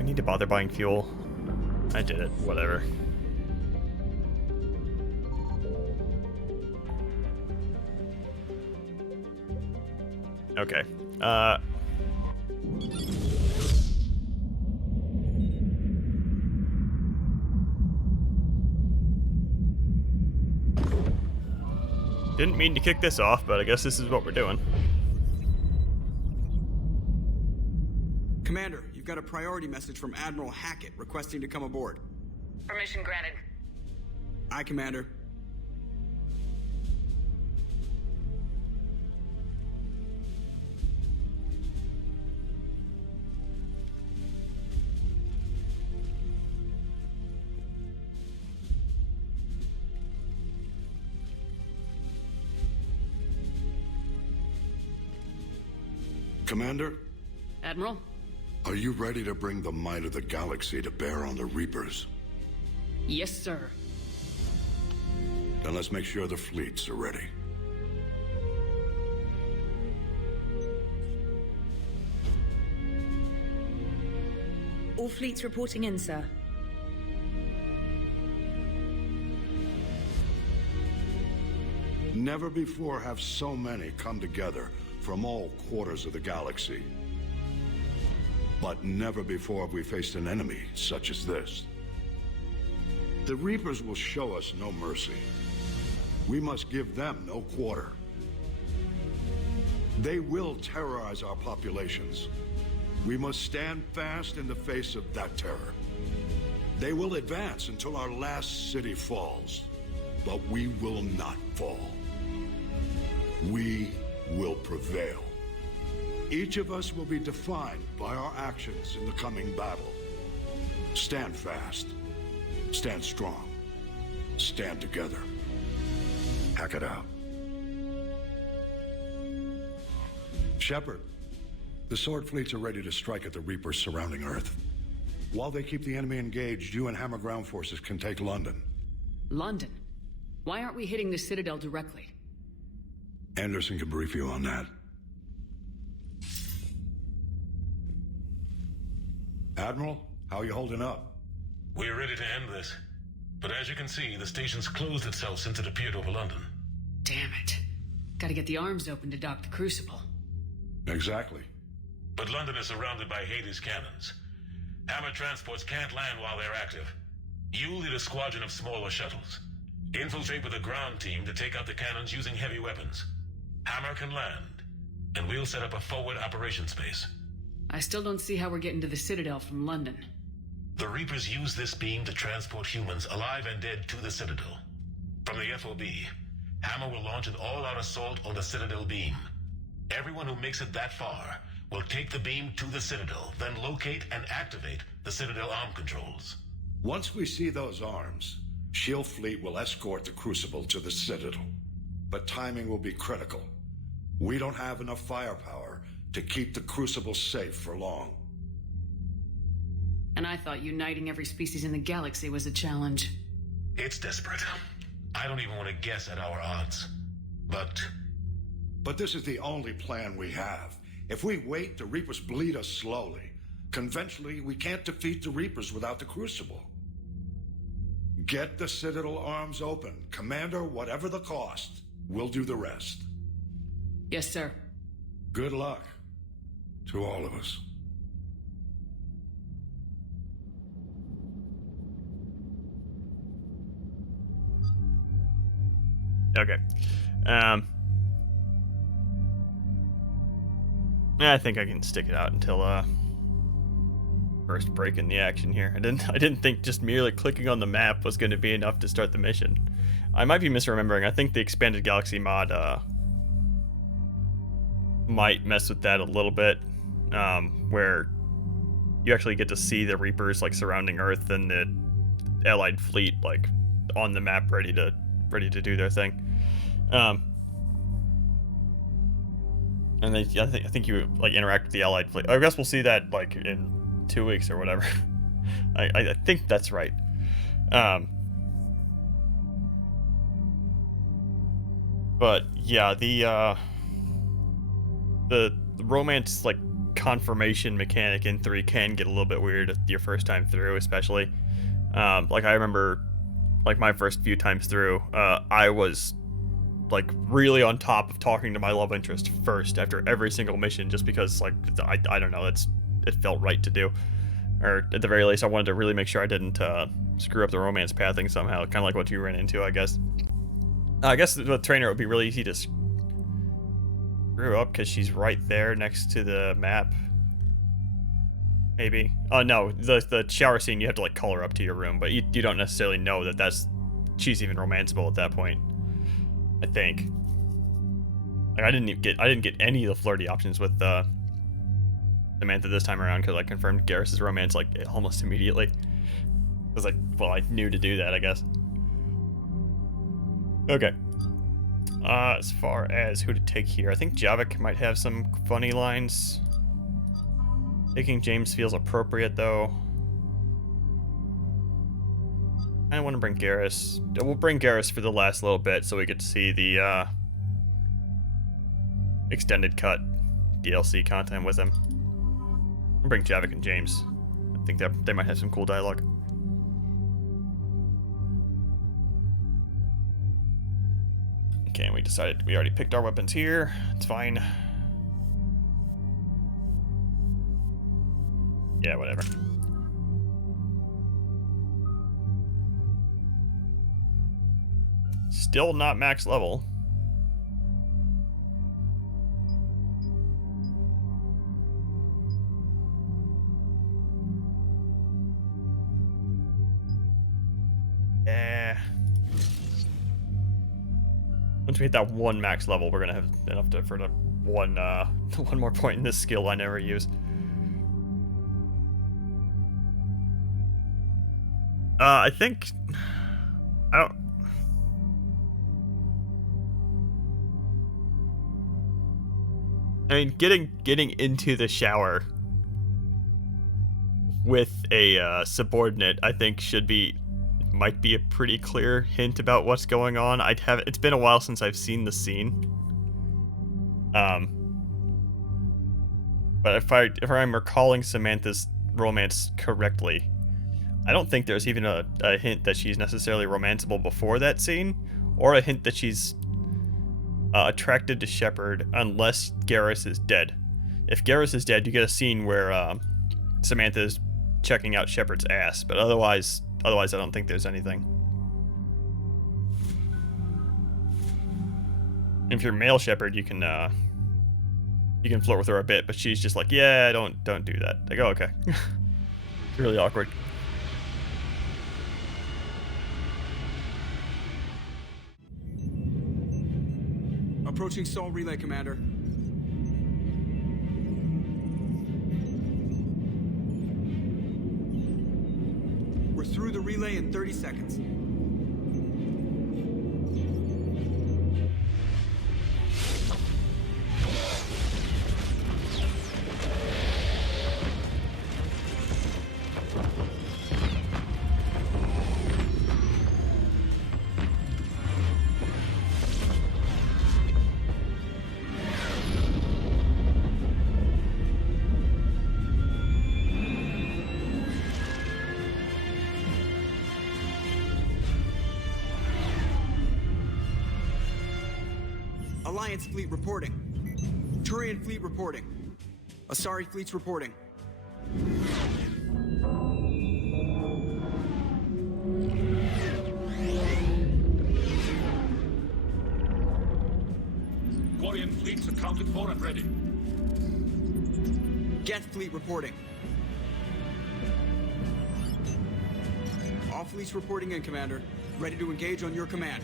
I need to bother buying fuel. I did it. Whatever. Okay. Didn't mean to kick this off, but I guess this is what we're doing. Commander, you've got a priority message from Admiral Hackett requesting to come aboard. Permission granted. Aye, Commander. Commander? Admiral? Are you ready to bring the might of the galaxy to bear on the Reapers? Yes, sir. Then let's make sure the fleets are ready. All fleets reporting in, sir. Never before have so many come together from all quarters of the galaxy. But never before have we faced an enemy such as this. The Reapers will show us no mercy. We must give them no quarter. They will terrorize our populations. We must stand fast in the face of that terror. They will advance until our last city falls, but we will not fall. We will prevail. Each of us will be defined by our actions in the coming battle. Stand fast. Stand strong. Stand together. Hack it out. Shepard, the Sword fleets are ready to strike at the Reapers surrounding Earth. While they keep the enemy engaged, you and Hammer ground forces can take London. London? Why aren't we hitting the Citadel directly? Anderson can brief you on that. Admiral, how are you holding up? We're ready to end this. But as you can see, the station's closed itself since it appeared over London. Damn it. Gotta get the arms open to dock the Crucible. Exactly. But London is surrounded by Hades cannons. Hammer transports can't land while they're active. You lead a squadron of smaller shuttles. Infiltrate with a ground team to take out the cannons using heavy weapons. Hammer can land, and we'll set up a forward operations base. I still don't see how we're getting to the Citadel from London. The Reapers use this beam to transport humans, alive and dead, to the Citadel. From the FOB, Hammer will launch an all-out assault on the Citadel beam. Everyone who makes it that far will take the beam to the Citadel, then locate and activate the Citadel arm controls. Once we see those arms, SHIELD fleet will escort the Crucible to the Citadel. But timing will be critical. We don't have enough firepower to keep the Crucible safe for long. And I thought uniting every species in the galaxy was a challenge. It's desperate. I don't even want to guess at our odds. But this is the only plan we have. If we wait, the Reapers bleed us slowly. Conventionally, we can't defeat the Reapers without the Crucible. Get the Citadel arms open. Commander, whatever the cost, we'll do the rest. Yes, sir. Good luck to all of us. Okay. I think I can stick it out until first break in the action here. I didn't think just merely clicking on the map was going to be enough to start the mission. I might be misremembering. I think the expanded galaxy mod might mess with that a little bit, where you actually get to see the Reapers like surrounding Earth and the Allied fleet like on the map, ready to do their thing. And I think you like interact with the Allied fleet. I guess we'll see that like in 2 weeks or whatever. I think that's right. But yeah, the romance like confirmation mechanic in 3 can get a little bit weird your first time through, especially. Like I remember, like my first few times through, I was like really on top of talking to my love interest first after every single mission, just because like I don't know, it felt right to do, or at the very least I wanted to really make sure I didn't screw up the romance pathing somehow, kind of like what you ran into, I guess. I guess with Trainer it would be really easy to screw up because she's right there next to the map. Maybe. Oh no, the shower scene you have to like call her up to your room, but you don't necessarily know that she's even romanceable at that point. I think. Like I didn't get any of the flirty options with Samantha this time around because I confirmed Garrus's romance like almost immediately. I was like, well, I knew to do that, I guess. Okay. As far as who to take here, I think Javik might have some funny lines. Taking James feels appropriate, though. I want to bring Garrus. We'll bring Garrus for the last little bit so we get to see the extended cut DLC content with him. I'll bring Javik and James. I think that they might have some cool dialogue. Okay, and we already picked our weapons here. It's fine. Yeah, whatever. Still not max level. Once we hit that 1 max level, we're gonna have enough for the one more point in this skill I never use. I think I mean, getting into the shower with a subordinate, I think, should be might be a pretty clear hint about what's going on. It's been a while since I've seen the scene. But if I'm recalling Samantha's romance correctly, I don't think there's even a hint that she's necessarily romanceable before that scene, or a hint that she's attracted to Shepard unless Garrus is dead. If Garrus is dead, you get a scene where Samantha is checking out Shepard's ass, but otherwise I don't think there's anything. If you're male Shepard, you can flirt with her a bit, but she's just like, yeah, don't do that. I go, okay. It's really awkward. Approaching Sol Relay, Commander. We're through the relay in 30 seconds. Alliance fleet reporting. Turian fleet reporting. Asari fleet's reporting. Quarian fleets accounted for and ready. Geth fleet reporting. All fleets reporting in, Commander. Ready to engage on your command.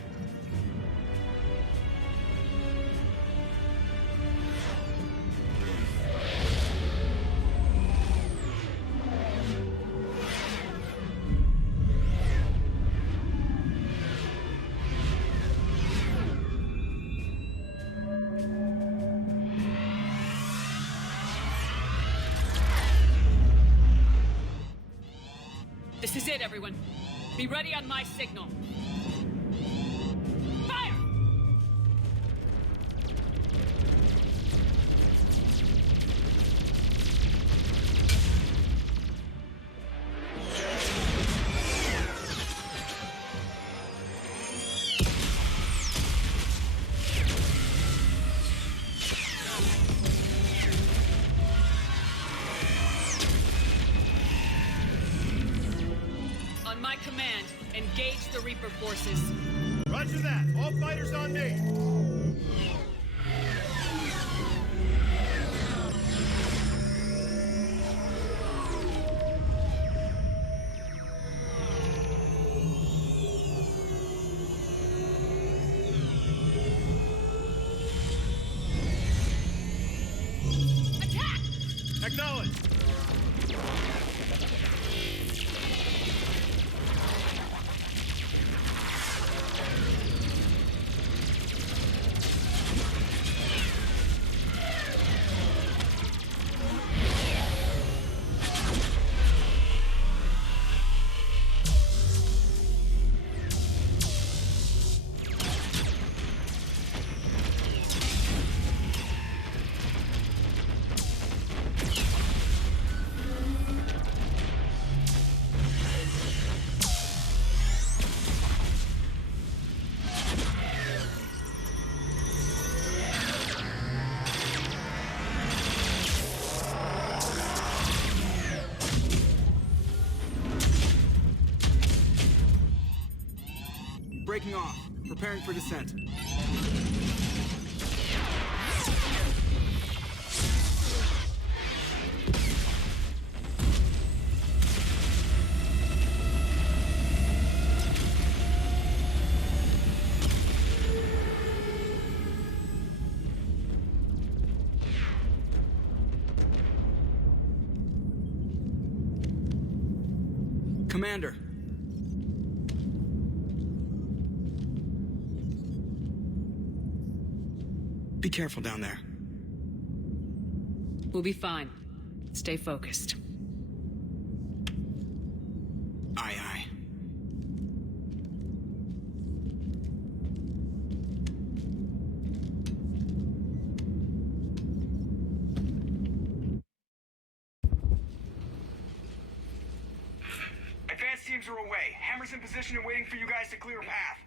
This is it, everyone. Be ready on my signal. Fire! On my command, engage the Reaper forces. Roger that. All fighters on me. Attack! Acknowledge. Breaking off. Preparing for descent. Commander. Be careful down there. We'll be fine. Stay focused. Aye, aye. teams are away. Hammer's in position and waiting for you guys to clear a path.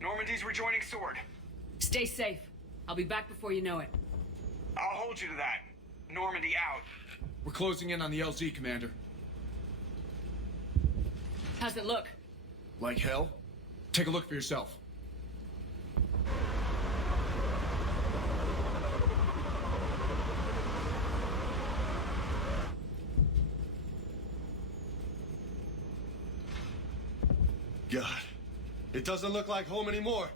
Normandy's rejoining Sword. Stay safe. I'll be back before you know it. I'll hold you to that. Normandy out. We're closing in on the LZ, Commander. How's it look? Like hell? Take a look for yourself. God, it doesn't look like home anymore.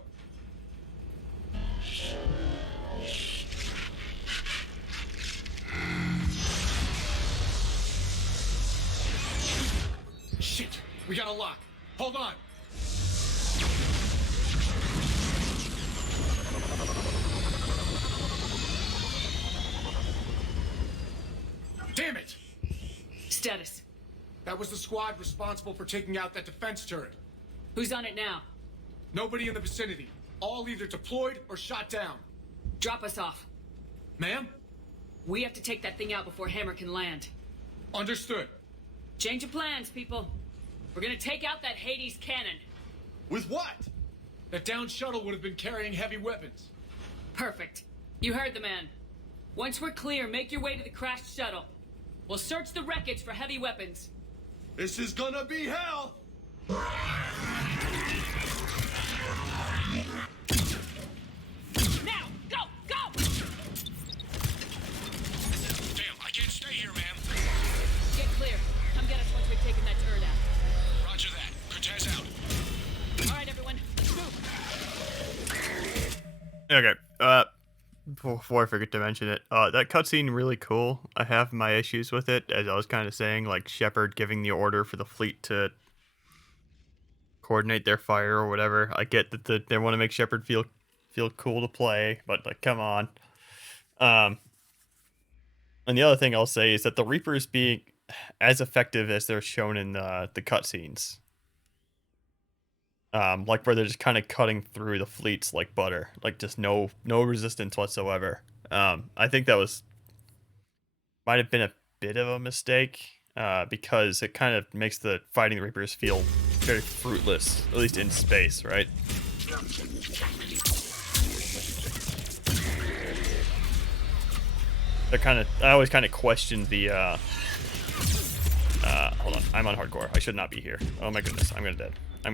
Shit! We got a lock. Hold on. Damn it! Status. That was the squad responsible for taking out that defense turret. Who's on it now? Nobody in the vicinity. All either deployed or shot down. Drop us off. Ma'am? We have to take that thing out before Hammer can land. Understood. Change of plans, people. We're gonna take out that Hades cannon. With what? That downed shuttle would have been carrying heavy weapons. Perfect. You heard the man. Once we're clear, make your way to the crashed shuttle. We'll search the wreckage for heavy weapons. This is gonna be hell! Now! Go! Go! Damn, I can't stay here, man. Get clear. Come get us once we've taken that turret out. Roger that. Cortez out. All right, everyone. Let's move. Okay, before I forget to mention it, that cutscene really cool. I have my issues with it, as I was kind of saying, like Shepard giving the order for the fleet to coordinate their fire or whatever. I get that they want to make Shepard feel cool to play, but like, come on. And the other thing I'll say is that the Reapers being as effective as they're shown in the cutscenes. Like where they're just kind of cutting through the fleets like butter, like just no resistance whatsoever. I think that might have been a bit of a mistake, because it kind of makes the fighting the Reapers feel very fruitless, at least in space, right? I always kind of question the, hold on, I'm on hardcore. I should not be here. Oh my goodness, I'm gonna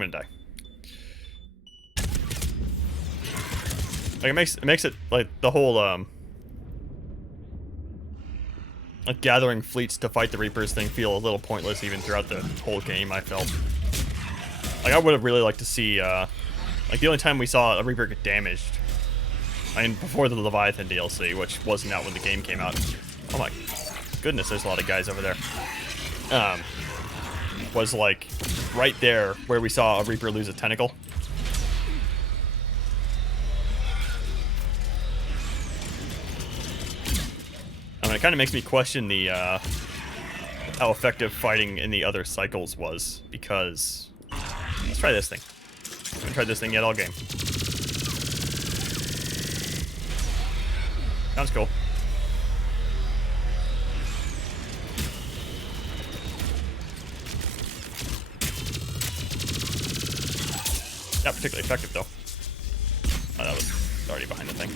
die. Like it makes it like the whole like gathering fleets to fight the Reapers thing feel a little pointless even throughout the whole game. I felt like I would have really liked to see like the only time we saw a Reaper get damaged, I mean before the Leviathan DLC, which wasn't out when the game came out. Oh my goodness, there's a lot of guys over there. Was like right there where we saw a Reaper lose a tentacle. I mean, it kind of makes me question the how effective fighting in the other cycles was, because let's try this thing. I haven't tried this thing yet all game. Sounds cool. Not particularly effective though. Oh, that was already behind the thing.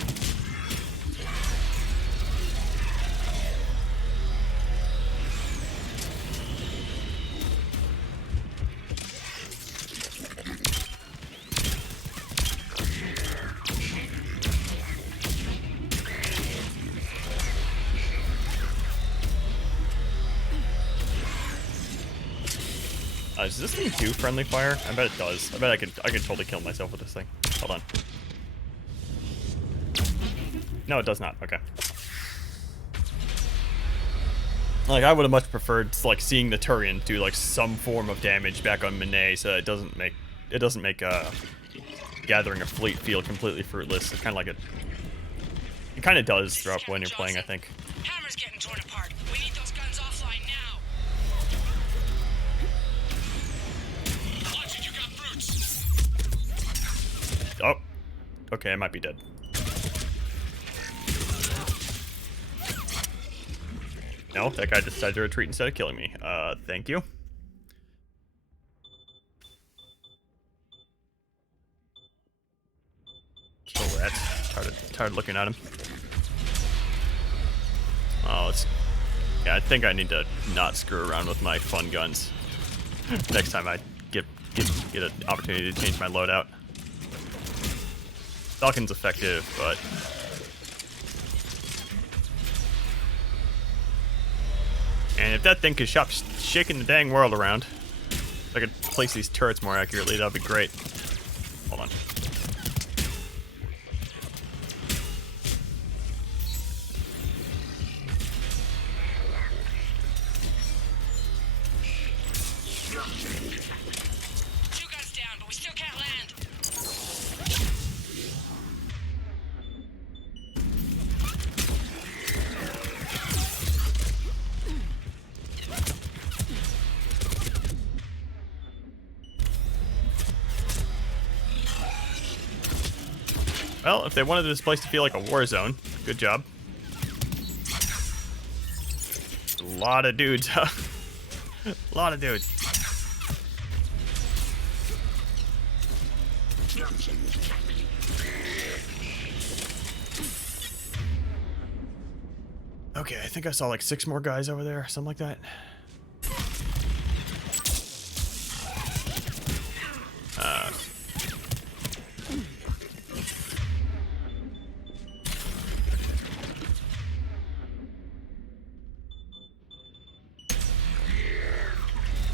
Does this thing do friendly fire? I bet it does. I bet I could totally kill myself with this thing. Hold on. No, it does not. Okay. Like, I would have much preferred, like, seeing the Turian do, like, some form of damage back on Minet, so it doesn't make gathering a fleet feel completely fruitless. It's kind of like it kind of does throughout when you're playing, I think. Hammer's getting torn apart. We need those guns offline now. Watch it, you got brutes. Oh. Okay, I might be dead. No, that guy decided to retreat instead of killing me. Thank you. tired looking at him. Oh, yeah, I think I need to not screw around with my fun guns next time I get an opportunity to change my loadout. Falcon's effective, but and if that thing could stop shaking the dang world around, if I could place these turrets more accurately, that'd be great. Hold on. Two guns down, but we still can't land. Well, if they wanted this place to feel like a war zone, good job. A lot of dudes, huh? A lot of dudes. Okay, I think I saw like 6 more guys over there, something like that.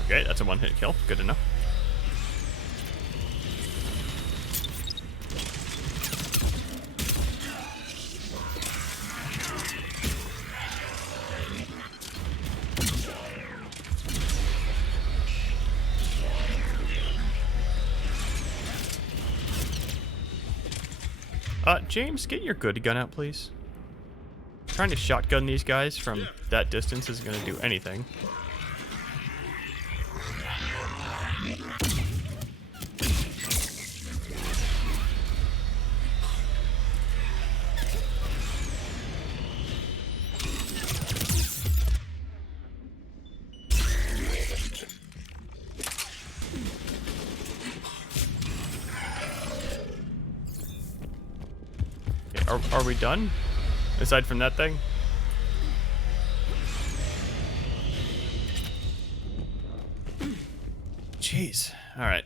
Okay, that's a one-hit kill. Good enough. James, get your good gun out, please. Trying to shotgun these guys from that distance isn't going to do anything. Are we done? Aside from that thing? Jeez. Alright.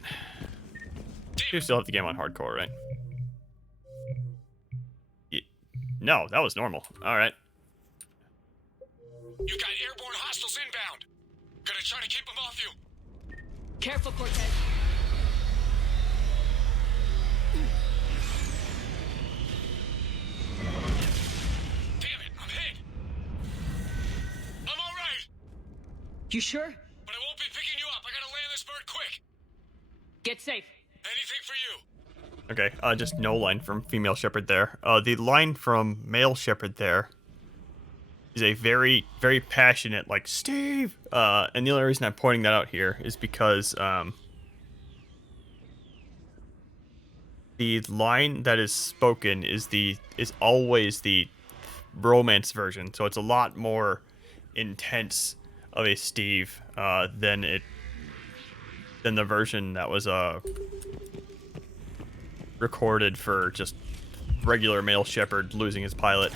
You still have the game on hardcore, right? No, that was normal. Alright. You got airborne hostiles inbound. Gonna try to keep them off you. Careful, Cortez. You sure? But I won't be picking you up. I gotta land this bird quick. Get safe. Anything for you. Okay, just no line from female shepherd there. The line from male shepherd there is a very, very passionate, like, Steve! And the only reason I'm pointing that out here is because, the line that is spoken is always the romance version, so it's a lot more intense of a Steve than the version that was recorded for just regular male shepherd losing his pilot.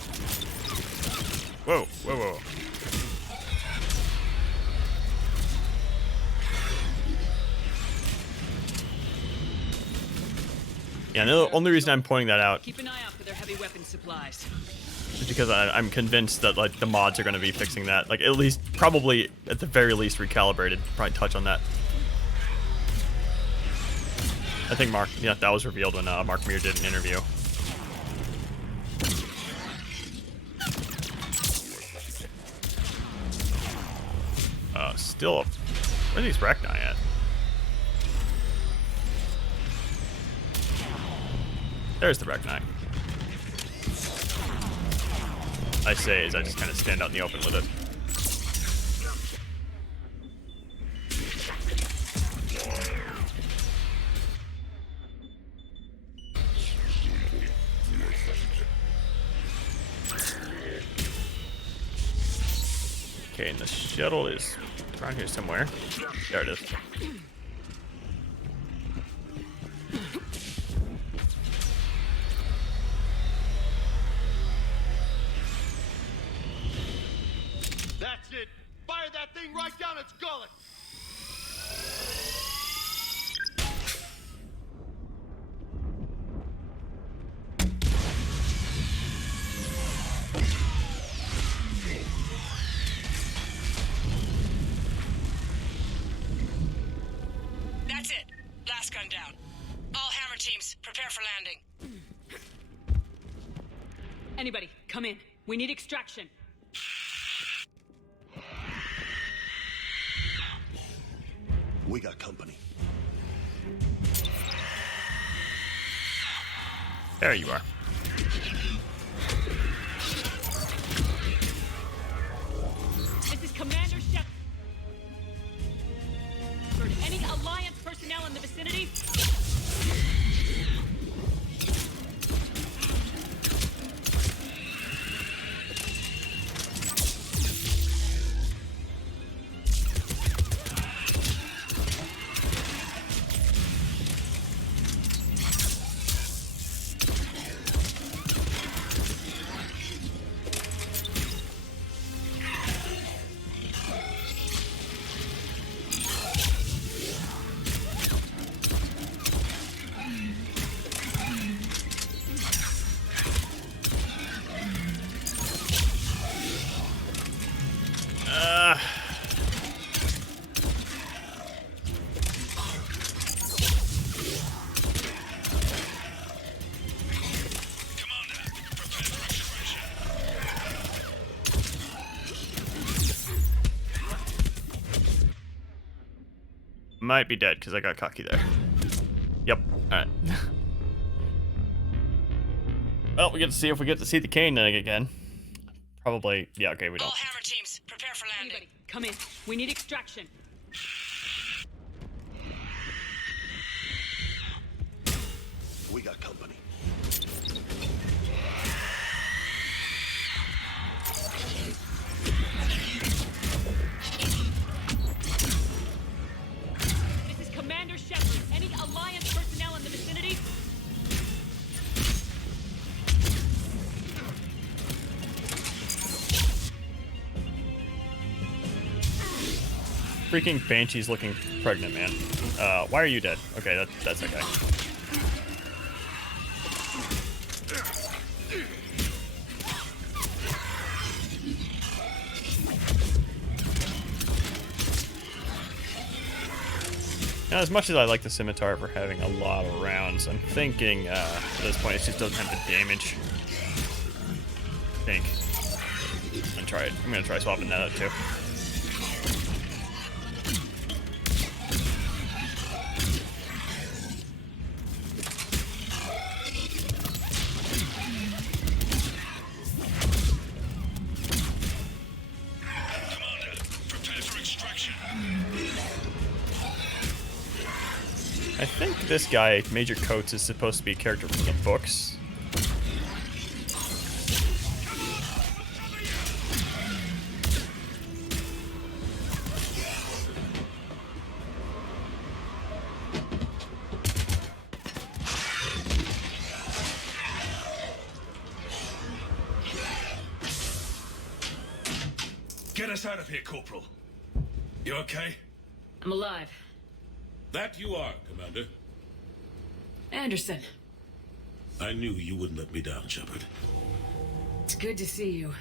Whoa, whoa, whoa. Yeah, the only reason I'm pointing that out Keep an eye out for their heavy weapon supplies. is because I'm convinced that like the mods are going to be fixing that. Like at least, probably at the very least, recalibrated. Probably touch on that. I think that was revealed when Mark Meir did an interview. Still, where are these Rachni at? There's the Rachni. I say as I just kind of stand out in the open with it. Okay, and the shuttle is around here somewhere. There it is. acid! Fire that thing right down its gullet! That's it. Last gun down. All hammer teams, prepare for landing. Anybody, come in. We need extraction. We got company. There you are. This is Commander Shepard. Any Alliance personnel in the vicinity? Might be dead because I got cocky there. Yep. Alright. Well, we get to see if we get to see the cane again. Probably. Yeah, okay, we don't. All hammer teams, prepare for landing. Anybody, come in. We need extraction. We got company. This is Commander Shepard. Any Alliance personnel in the vicinity? Freaking Banshee's looking pregnant, man. Why are you dead? Okay, that's okay. Now, as much as I like the scimitar for having a lot of rounds, I'm thinking at this point it just doesn't have the damage. I think. I'm gonna try swapping that out too. I think this guy, Major Coates, is supposed to be a character from the books. Get us out of here, Corporal. You okay? I'm alive. That you are, Commander. Anderson, I knew you wouldn't let me down, Shepard. it's good to see you.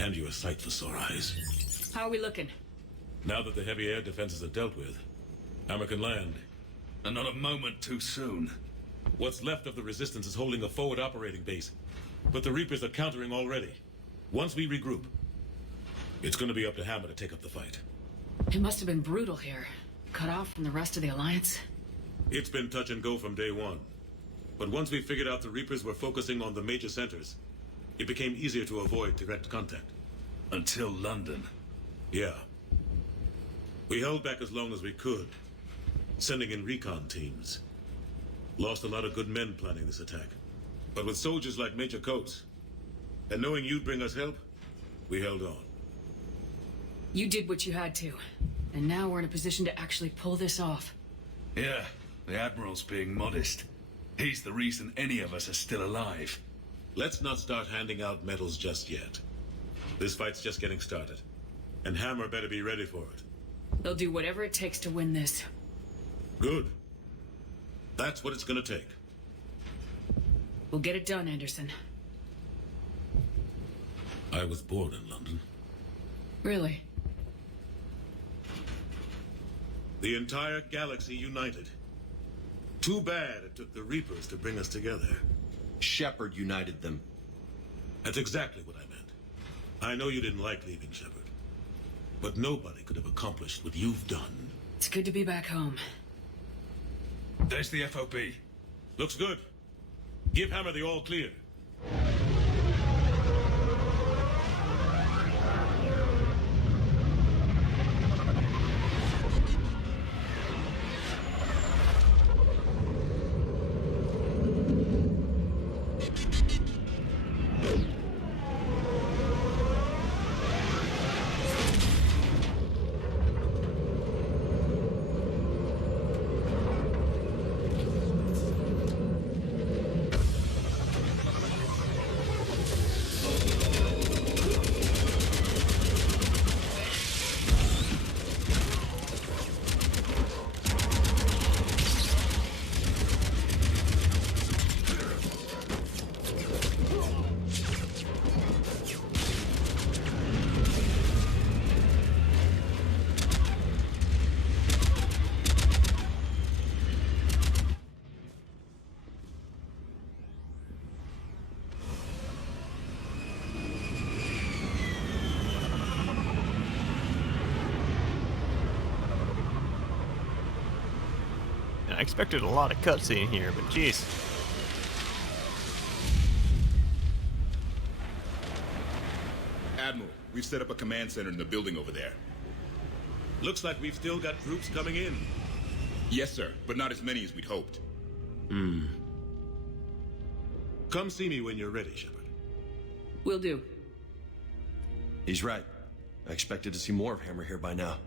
And you're a sight for sore eyes. How are we looking? Now that the heavy air defenses are dealt with, Hammer can land. And not a moment too soon. What's left of the Resistance is holding a forward operating base. But the Reapers are countering already. Once we regroup, it's going to be up to Hammer to take up the fight. It must have been brutal here. Cut off from the rest of the Alliance. It's been touch and go from day one. But once we figured out the Reapers were focusing on the major centers, it became easier to avoid direct contact. Until London. Yeah. We held back as long as we could, sending in recon teams. Lost a lot of good men planning this attack. But with soldiers like Major Coates, and knowing you'd bring us help, we held on. You did what you had to. And now we're in a position to actually pull this off. Yeah, the Admiral's being modest. He's the reason any of us are still alive. Let's not start handing out medals just yet. This fight's just getting started. And Hammer better be ready for it. They'll do whatever it takes to win this. Good. That's what it's gonna take. We'll get it done, Anderson. I was born in London. Really? The entire galaxy united. Too bad it took the Reapers to bring us together. Shepard united them. That's exactly what I meant. I know you didn't like leaving Shepard. But nobody could have accomplished what you've done. It's good to be back home. There's the FOB. Looks good. Give Hammer the all clear. I expected a lot of cutscene here, but jeez. Admiral, we've set up a command center in the building over there. Looks like we've still got troops coming in. Yes, sir, but not as many as we'd hoped. Come see me when you're ready, Shepard. Will do. He's right. I expected to see more of Hammer here by now.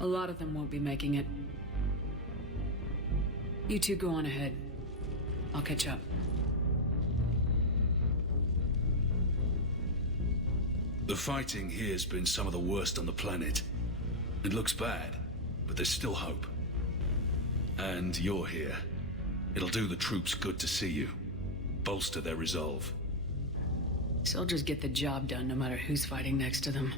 A lot of them won't be making it. You two go on ahead. I'll catch up. The fighting here's been some of the worst on the planet. It looks bad, but there's still hope. And you're here. It'll do the troops good to see you. Bolster their resolve. Soldiers get the job done no matter who's fighting next to them.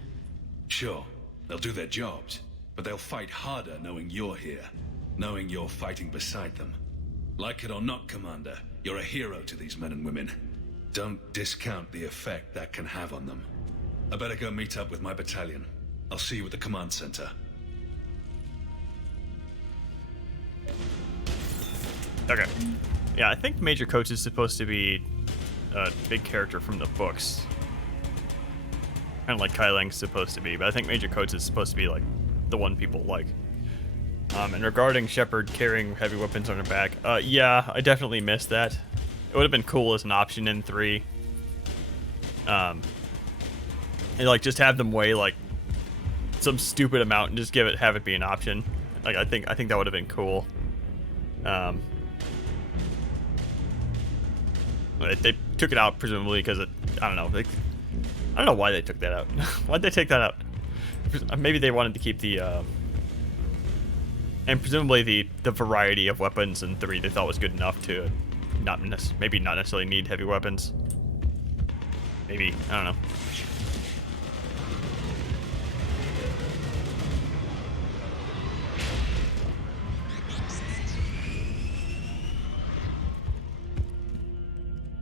Sure, they'll do their jobs, but they'll fight harder knowing you're here. Knowing you're fighting beside them. Like it or not, Commander, you're a hero to these men and women. Don't discount the effect that can have on them. I better go meet up with my battalion. I'll see you at the command center. Okay. Yeah, I think Major Coates is supposed to be a big character from the books. Kind of like Kai Lang's supposed to be, but I think Major Coates is supposed to be like the one people like. And regarding Shepard carrying heavy weapons on her back, yeah, I definitely missed that. It would have been cool as an option in 3. And like just have them weigh like some stupid amount and just have it be an option. Like I think that would have been cool. They took it out presumably because I don't know. I don't know why they took that out. Why'd they take that out? Maybe they wanted to keep the and presumably the variety of weapons in 3 they thought was good enough to maybe not necessarily need heavy weapons. Maybe, I don't know.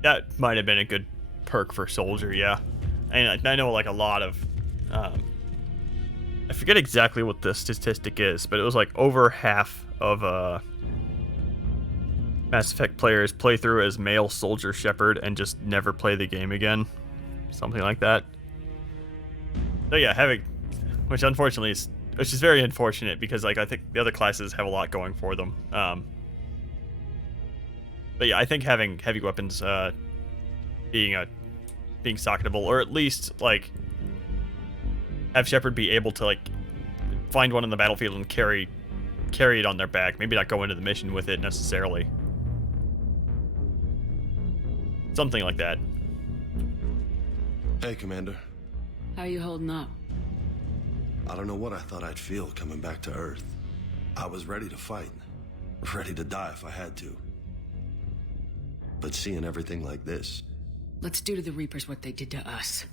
That might have been a good perk for Soldier, yeah. And I know like a lot of I forget exactly what the statistic is, but it was like over half of Mass Effect players play through as male Soldier Shepard and just never play the game again. Something like that. So yeah, which is very unfortunate because like I think the other classes have a lot going for them. But yeah, I think having heavy weapons being socketable, or at least like have Shepard be able to like find one on the battlefield and carry it on their back. Maybe not go into the mission with it necessarily. Something like that. Hey, Commander. How you holding up? I don't know what I thought I'd feel coming back to Earth. I was ready to fight. Ready to die if I had to. But seeing everything like this... Let's do to the Reapers what they did to us.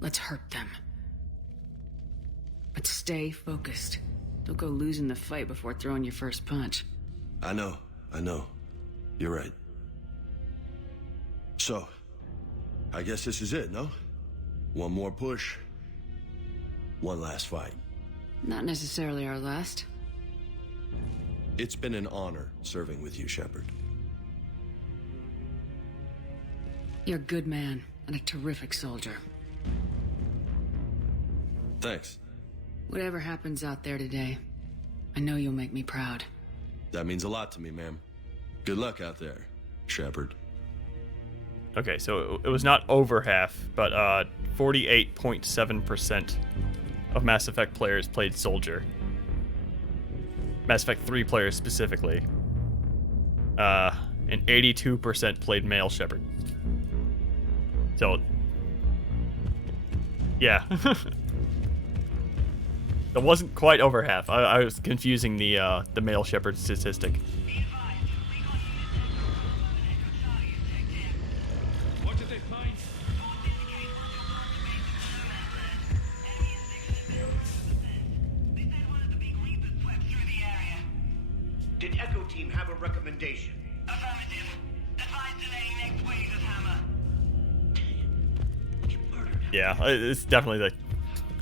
Let's hurt them. But stay focused. Don't go losing the fight before throwing your first punch. I know. You're right. So, I guess this is it, no? One more push. One last fight. Not necessarily our last. It's been an honor serving with you, Shepard. You're a good man and a terrific soldier. Thanks. Whatever happens out there today, I know you'll make me proud. That means a lot to me, ma'am. Good luck out there, Shepard. Okay, so it was not over half, but 48.7% of Mass Effect players played Soldier. Mass Effect 3 players specifically. And 82% played male Shepard. So, yeah. It wasn't quite over half. I was confusing the male Shepard statistic. What did they find? Did Echo Team have a recommendation? Affirmative. Advise delaying next wave of Hammer. Yeah, it's definitely the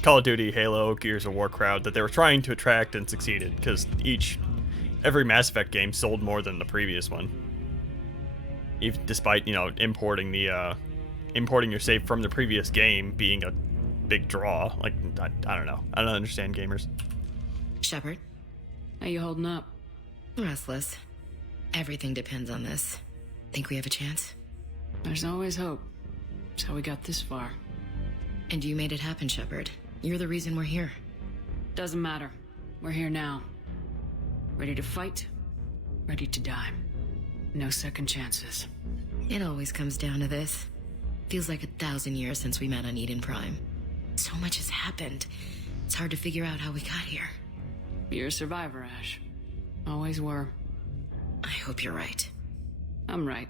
Call of Duty, Halo, Gears of War crowd that they were trying to attract and succeeded, because every Mass Effect game sold more than the previous one. Even despite, importing your save from the previous game being a big draw. Like, I don't know. I don't understand gamers. Shepard? How you holding up? Restless. Everything depends on this. Think we have a chance? There's always hope. That's how we got this far. And you made it happen, Shepard. You're the reason we're here. Doesn't matter. We're here now. Ready to fight. Ready to die. No second chances. It always comes down to this. Feels like 1,000 years since we met on Eden Prime. So much has happened. It's hard to figure out how we got here. You're a survivor, Ash. Always were. I hope you're right. I'm right.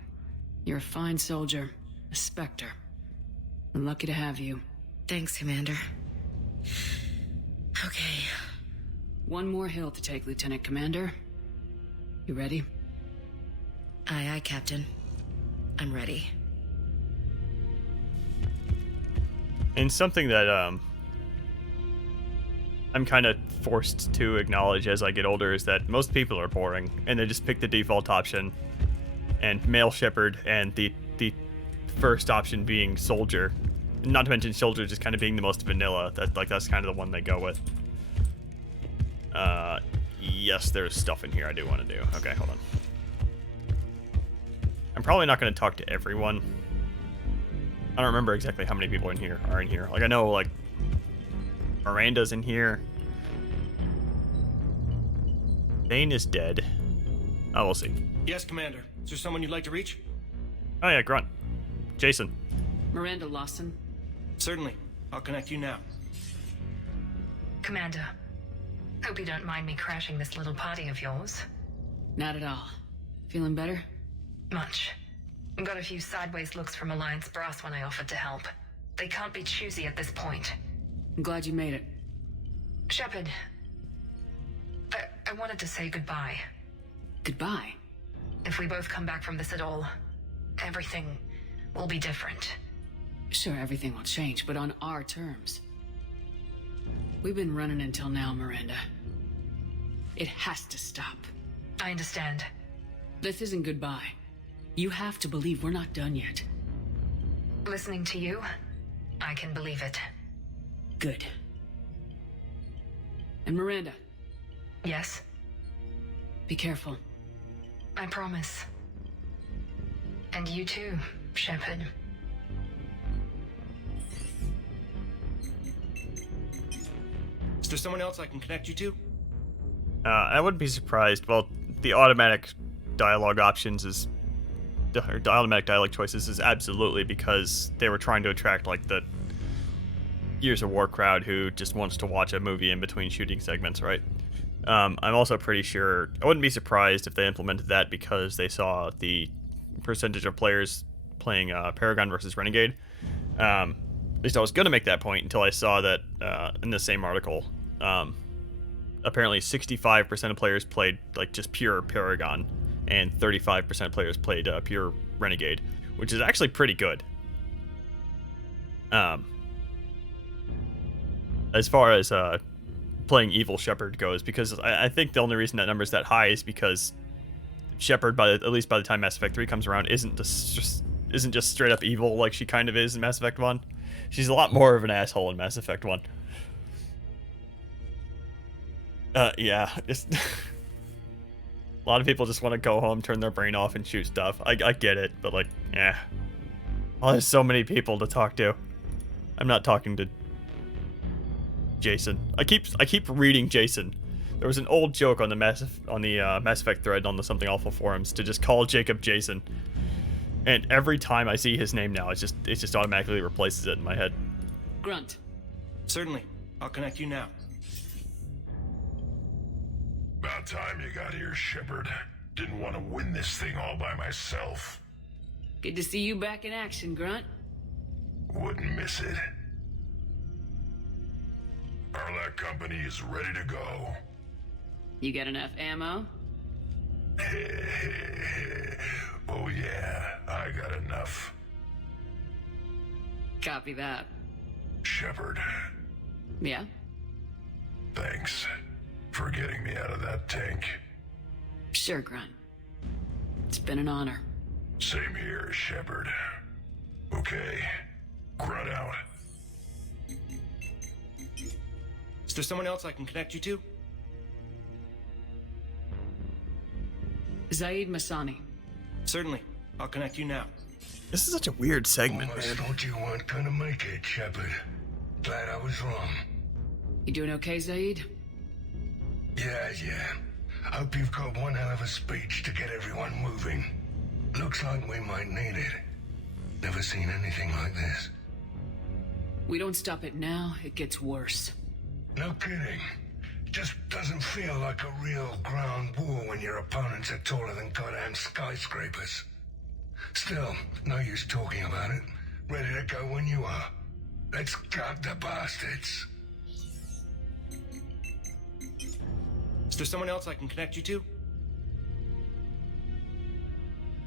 You're a fine soldier. A Spectre. I'm lucky to have you. Thanks, Commander. Okay. One more hill to take, Lieutenant Commander. You ready? Aye, aye, Captain. I'm ready. And something that I'm kind of forced to acknowledge as I get older is that most people are boring, and they just pick the default option, and male Shepard, and the first option being soldier. Not to mention soldier just kind of being the most vanilla. That's kind of the one they go with. Yes, there's stuff in here I do want to do. Okay, hold on. I'm probably not going to talk to everyone. I don't remember exactly how many people are in here. Like, I know, like, Miranda's in here. Thane is dead. Oh, we'll see. Yes, Commander. Is there someone you'd like to reach? Oh, yeah, Grunt. Jason. Miranda Lawson. Certainly. I'll connect you now. Commander, hope you don't mind me crashing this little party of yours. Not at all. Feeling better? Much. Got a few sideways looks from Alliance brass when I offered to help. They can't be choosy at this point. I'm glad you made it. Shepard, I wanted to say goodbye. Goodbye? If we both come back from this at all, everything will be different. Sure, everything will change, but on our terms. We've been running until now, Miranda. It has to stop. I understand. This isn't goodbye. You have to believe we're not done yet. Listening to you, I can believe it. Good. And Miranda. Yes? Be careful. I promise. And you too, Shepard. Is there someone else I can connect you to? I wouldn't be surprised. Well, the automatic dialogue options is... or the automatic dialogue choices is absolutely because they were trying to attract, like, the Gears of War crowd who just wants to watch a movie in between shooting segments, right? I'm also pretty sure, I wouldn't be surprised if they implemented that because they saw the percentage of players playing Paragon versus Renegade. At least I was going to make that point until I saw that in the same article, apparently 65% of players played like just pure Paragon and 35% of players played pure Renegade, which is actually pretty good. As far as playing Evil Shepard goes, because I think the only reason that number's that high is because Shepard, at least by the time Mass Effect 3 comes around, isn't just straight up evil like she kind of is in Mass Effect 1. She's a lot more of an asshole in Mass Effect 1. Yeah, just a lot of people just want to go home, turn their brain off, and shoot stuff. I get it, but like, yeah. Oh, there's so many people to talk to. I'm not talking to Jason. I keep reading Jason. There was an old joke on the Mass Effect thread on the Something Awful forums to just call Jacob Jason, and every time I see his name now, it just automatically replaces it in my head. Grunt. Certainly, I'll connect you now. About time you got here, Shepard. Didn't want to win this thing all by myself. Good to see you back in action, Grunt. Wouldn't miss it. ALOT company is ready to go. You got enough ammo? Oh yeah, I got enough. Copy that. Shepard. Yeah? Thanks for getting me out of that tank. Sure, Grunt. It's been an honor. Same here, Shepard. Okay, Grunt out. Is there someone else I can connect you to? Zaid Masani. Certainly. I'll connect you now. This is such a weird segment, Almost man. thought you weren't gonna make it, Shepard. Glad I was wrong. You doing okay, Zaid? Yeah. Hope you've got one hell of a speech to get everyone moving. Looks like we might need it. Never seen anything like this. We don't stop it now, it gets worse. No kidding. Just doesn't feel like a real ground war when your opponents are taller than goddamn skyscrapers. Still, no use talking about it. Ready to go when you are. Let's gut the bastards. Is there someone else I can connect you to?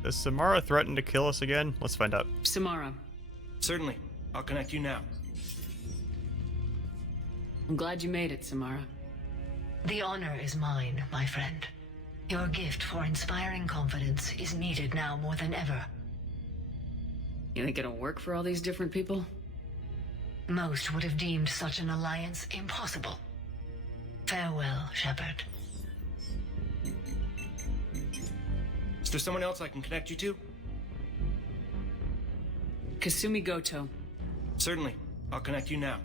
Does Samara threaten to kill us again? Let's find out. Samara. Certainly. I'll connect you now. I'm glad you made it, Samara. The honor is mine, my friend. Your gift for inspiring confidence is needed now more than ever. You think it'll work for all these different people? Most would have deemed such an alliance impossible. Farewell, Shepard. Is there someone else I can connect you to? Kasumi Goto. Certainly. I'll connect you now.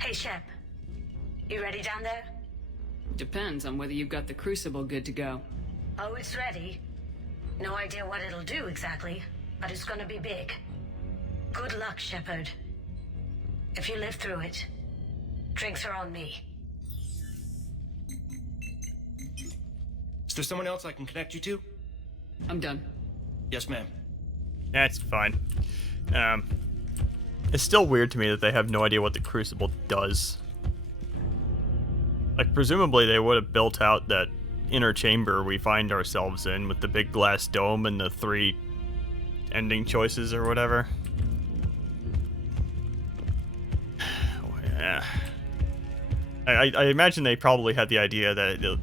Hey, Shep. You ready down there? Depends on whether you've got the crucible good to go. Oh, it's ready. No idea what it'll do exactly, but it's gonna be big. Good luck, Shepard. If you live through it, drinks are on me. Is there someone else I can connect you to? I'm done. Yes, ma'am. That's fine. It's still weird to me that they have no idea what the Crucible does. Like, presumably they would have built out that inner chamber we find ourselves in with the big glass dome and the 3 ending choices or whatever. Oh, yeah. I imagine they probably had the idea that it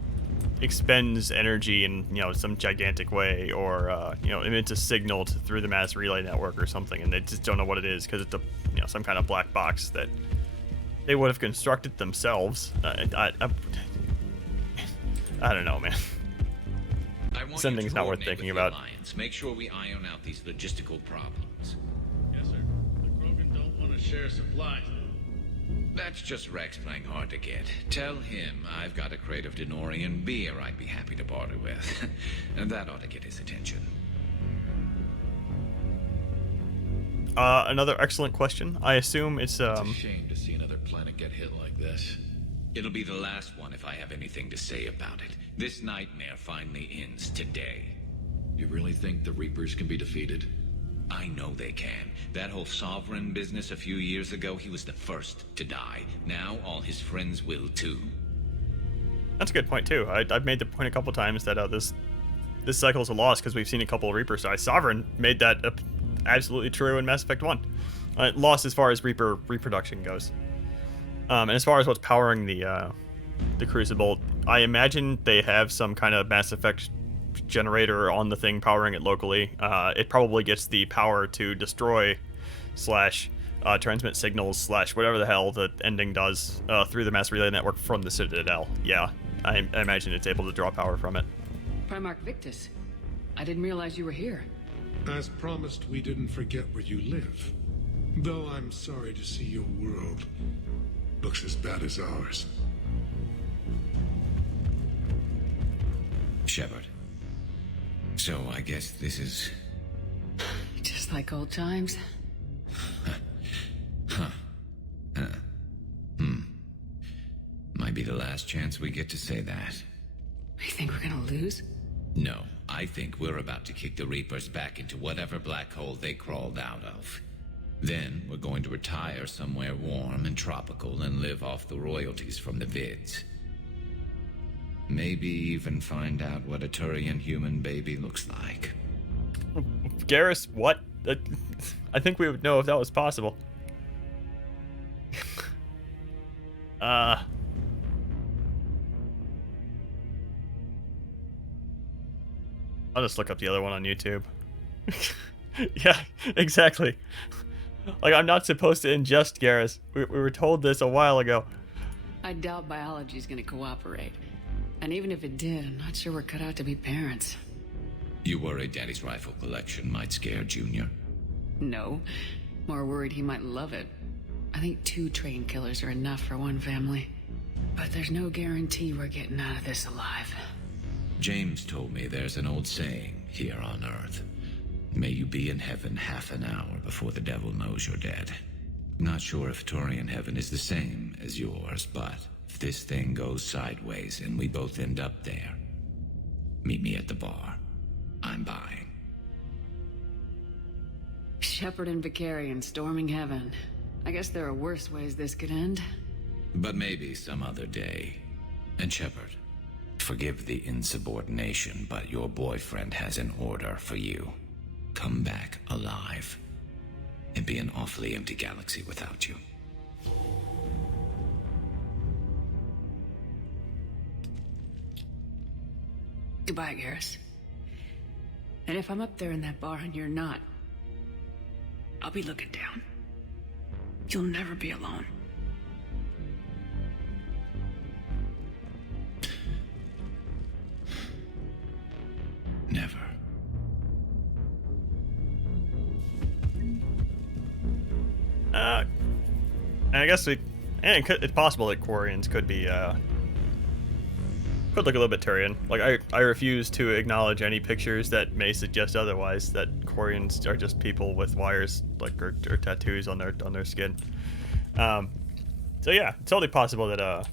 expends energy in, some gigantic way, or emits a signal through the mass relay network or something, and they just don't know what it is because it's some kind of black box that they would have constructed themselves. I don't know, man. Sending's not worth thinking about. Alliance. Make sure we iron out these logistical problems. Yes, sir. The Krogan don't want to share supplies. That's just Rex playing hard to get. Tell him I've got a crate of Denorian beer I'd be happy to barter with. And that ought to get his attention. Another excellent question. I assume it's It's a shame to see another planet get hit like this. It'll be the last one if I have anything to say about it. This nightmare finally ends today. You really think the Reapers can be defeated? I know they can. That whole Sovereign business a few years ago, he was the first to die. Now all his friends will too. That's a good point too. I've made the point a couple times that this cycle is a loss because we've seen a couple of Reapers die. Sovereign made that absolutely true in Mass Effect 1. Lost as far as Reaper reproduction goes. And as far as what's powering the Crucible, I imagine they have some kind of Mass Effect generator on the thing powering it locally. It probably gets the power to destroy / transmit signals / whatever the hell the ending does through the mass relay network from the Citadel. Yeah, I imagine it's able to draw power from it. Primarch Victus, I didn't realize you were here. As promised, we didn't forget where you live. Though I'm sorry to see your world looks as bad as ours. Shepard. So I guess this is... Just like old times. Might be the last chance we get to say that. You think we're gonna lose? No, I think we're about to kick the Reapers back into whatever black hole they crawled out of. Then we're going to retire somewhere warm and tropical and live off the royalties from the vids. Maybe even find out what a Turian human baby looks like. Garrus, what? I think we would know if that was possible. I'll just look up the other one on YouTube. Yeah, exactly. Like, I'm not supposed to ingest Garrus. We were told this a while ago. I doubt biology's gonna cooperate. And even if it did, I'm not sure we're cut out to be parents. You worried Daddy's rifle collection might scare Junior? No. More worried he might love it. I think 2 train killers are enough for one family. But there's no guarantee we're getting out of this alive. James told me there's an old saying here on Earth. May you be in heaven half an hour before the devil knows you're dead. Not sure if Turian heaven is the same as yours, but if this thing goes sideways and we both end up there, meet me at the bar. I'm buying. Shepard and Vicarian storming heaven. I guess there are worse ways this could end. But maybe some other day. And Shepard, forgive the insubordination, but your boyfriend has an order for you. Come back alive. It'd be an awfully empty galaxy without you. Goodbye, Garrus. And if I'm up there in that bar and you're not, I'll be looking down. You'll never be alone. Never. And I guess it's possible that Quarians could be, could look a little bit Turian. Like, I refuse to acknowledge any pictures that may suggest otherwise, that Quarians are just people with wires, like, or tattoos on their skin. So yeah, it's totally possible that,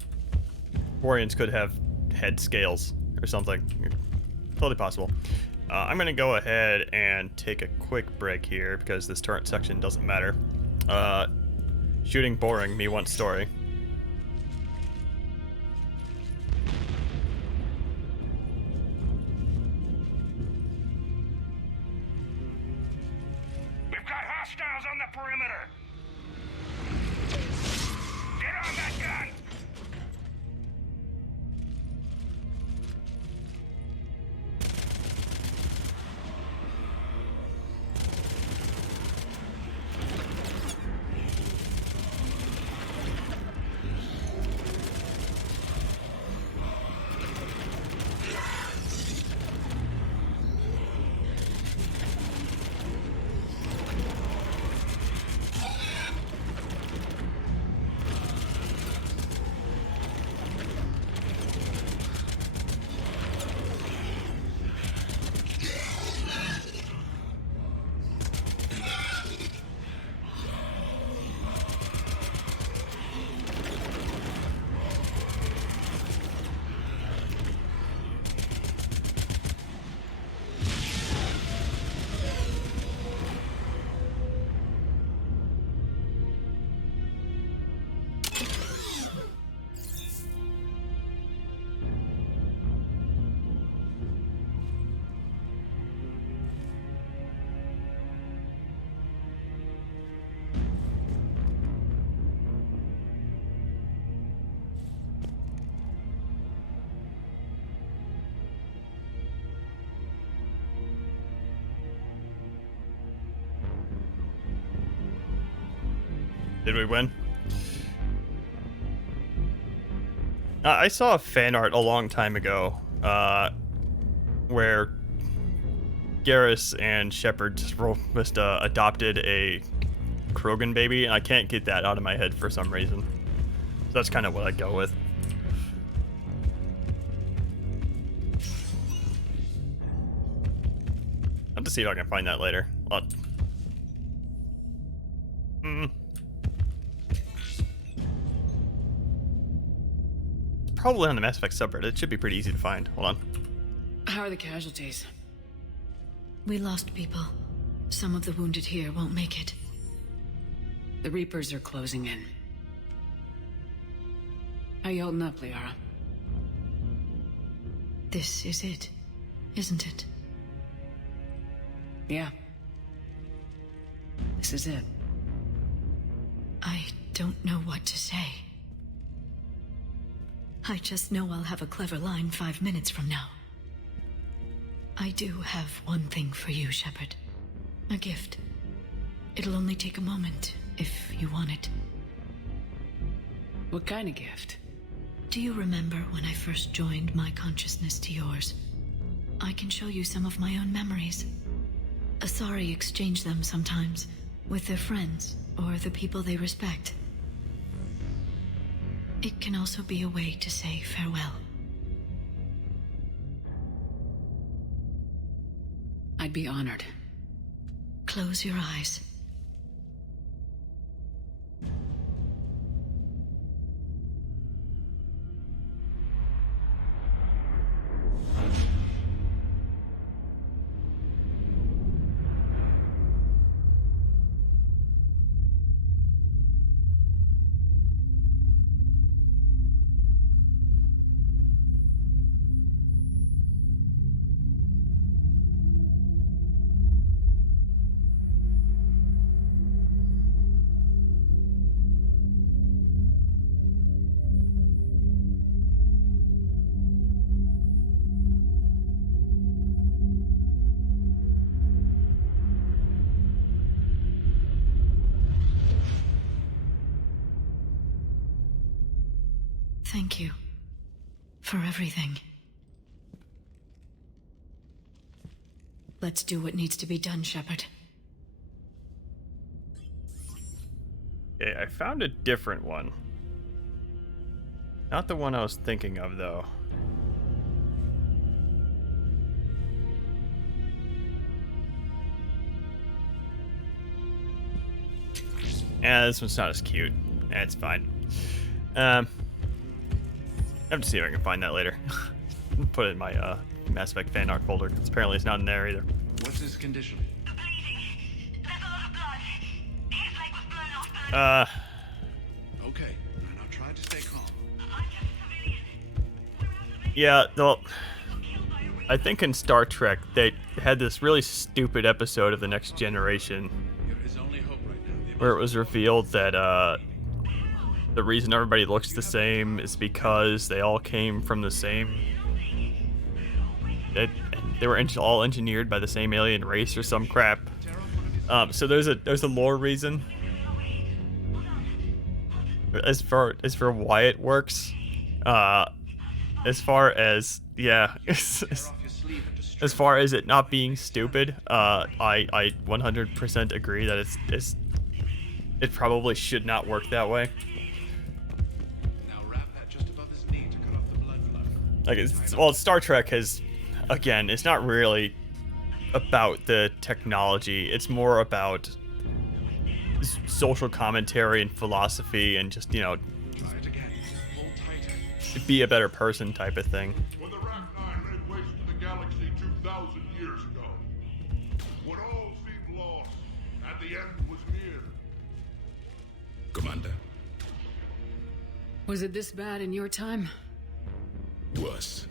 Quarians could have head scales or something. Totally possible. I'm gonna go ahead and take a quick break here because this turret section doesn't matter. Shooting boring, me want story. We've got hostiles on the perimeter. Get on that gun. Did we win? I saw a fan art a long time ago, where Garrus and Shepard just adopted a Krogan baby, and I can't get that out of my head for some reason. So that's kind of what I go with. I'll have to see if I can find that later. Probably on the Mass Effect subreddit. It should be pretty easy to find. Hold on. How are the casualties? We lost people. Some of the wounded here won't make it. The Reapers are closing in. How you holding up, Liara? This is it, isn't it? Yeah. This is it. I don't know what to say. I just know I'll have a clever line 5 minutes from now. I do have one thing for you, Shepard. A gift. It'll only take a moment, if you want it. What kind of gift? Do you remember when I first joined my consciousness to yours? I can show you some of my own memories. Asari exchange them sometimes, with their friends, or the people they respect. It can also be a way to say farewell. I'd be honored. Close your eyes. Thank you for everything. Let's do what needs to be done, Shepard. Okay, I found a different one. Not the one I was thinking of, though. Yeah, this one's not as cute. Yeah, it's fine. I have to see if I can find that later. Put it in my Mass Effect fan art folder, because apparently it's not in there either. What's his condition? Okay, now try to stay calm. Yeah, well, I think in Star Trek they had this really stupid episode of The Next Generation where it was revealed that the reason everybody looks the same is because they all came from the same... They were all engineered by the same alien race or some crap. So there's a lore reason. As for why it works, as far as as far as it not being stupid, I 100% agree that it probably should not work that way. Like, Star Trek has, again, it's not really about the technology. It's more about social commentary and philosophy and just, you know, be a better person type of thing. When the Rachni laid waste to the galaxy 2,000 years ago, when all seemed lost and the end was near. Commander? Was it this bad in your time? Worse.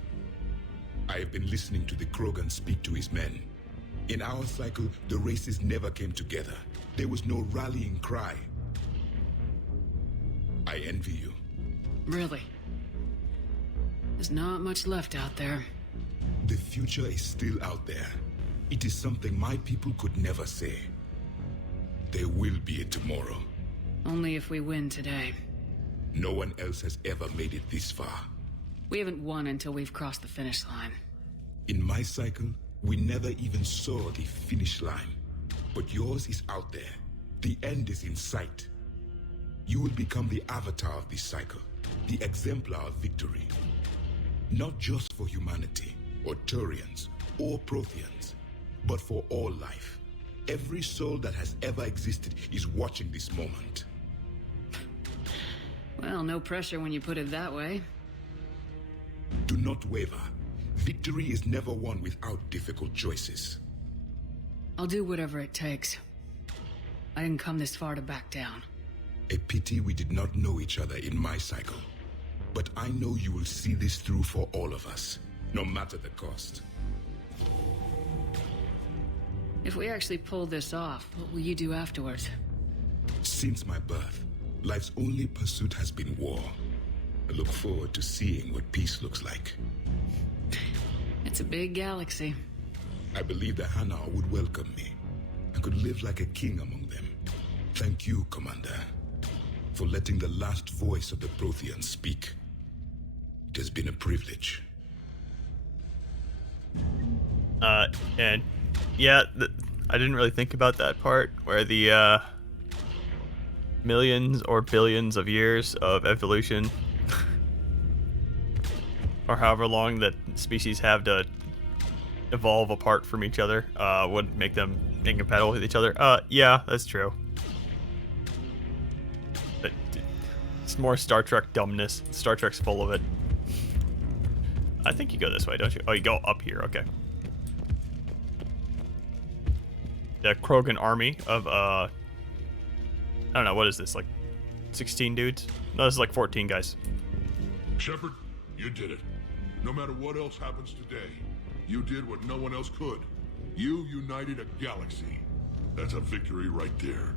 I have been listening to the Krogan speak to his men. In our cycle, the races never came together. There was no rallying cry. I envy you. Really? There's not much left out there. The future is still out there. It is something my people could never say. There will be a tomorrow. Only if we win today. No one else has ever made it this far. We haven't won until we've crossed the finish line. In my cycle, we never even saw the finish line. But yours is out there. The end is in sight. You will become the avatar of this cycle, the exemplar of victory. Not just for humanity, or Turians, or Protheans, but for all life. Every soul that has ever existed is watching this moment. Well, no pressure when you put it that way. Do not waver. Victory is never won without difficult choices. I'll do whatever it takes. I didn't come this far to back down. A pity we did not know each other in my cycle. But I know you will see this through for all of us, no matter the cost. If we actually pull this off, what will you do afterwards? Since my birth, life's only pursuit has been war. I look forward to seeing what peace looks like. It's a big galaxy. I believe the Hanar would welcome me. I could live like a king among them. Thank you, Commander, for letting the last voice of the Protheans speak. It has been a privilege. And yeah, I didn't really think about that part where the millions or billions of years of evolution or however long that species have to evolve apart from each other would make them incompatible with each other. Yeah, that's true. But it's more Star Trek dumbness. Star Trek's full of it. I think you go this way, don't you? Oh, you go up here, okay. The Krogan army of, I don't know, what is this, like 16 dudes? No, this is like 14 guys. Shepard, you did it. No matter what else happens today, you did what no one else could. You united a galaxy. That's a victory right there.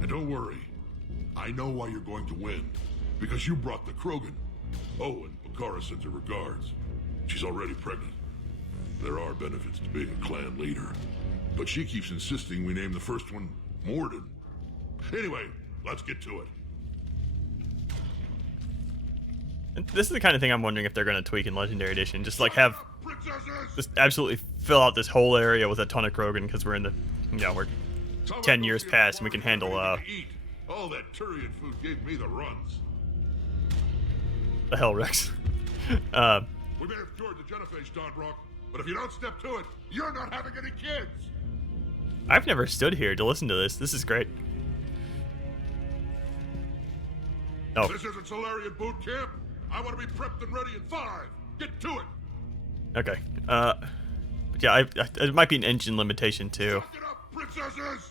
And don't worry, I know why you're going to win. Because you brought the Krogan. Oh, and Bakara sends her regards. She's already pregnant. There are benefits to being a clan leader. But she keeps insisting we name the first one Morden. Anyway, let's get to it. This is the kind of thing I'm wondering if they're going to tweak in Legendary Edition. Just like have just absolutely fill out this whole area with a ton of Krogan because we're in the, you know, we're 10 years past and we can handle All that Turian food gave me the runs. The hell, Rex. We may have toured the Genophage, Dawnbrock, but if you don't step to it, you're not having any kids. I've never stood here to listen to this. This is great. Oh. This isn't Solarian boot camp. I want to be prepped and ready in 5. Get to it. Okay. But yeah, it might be an engine limitation too. Get up, princesses!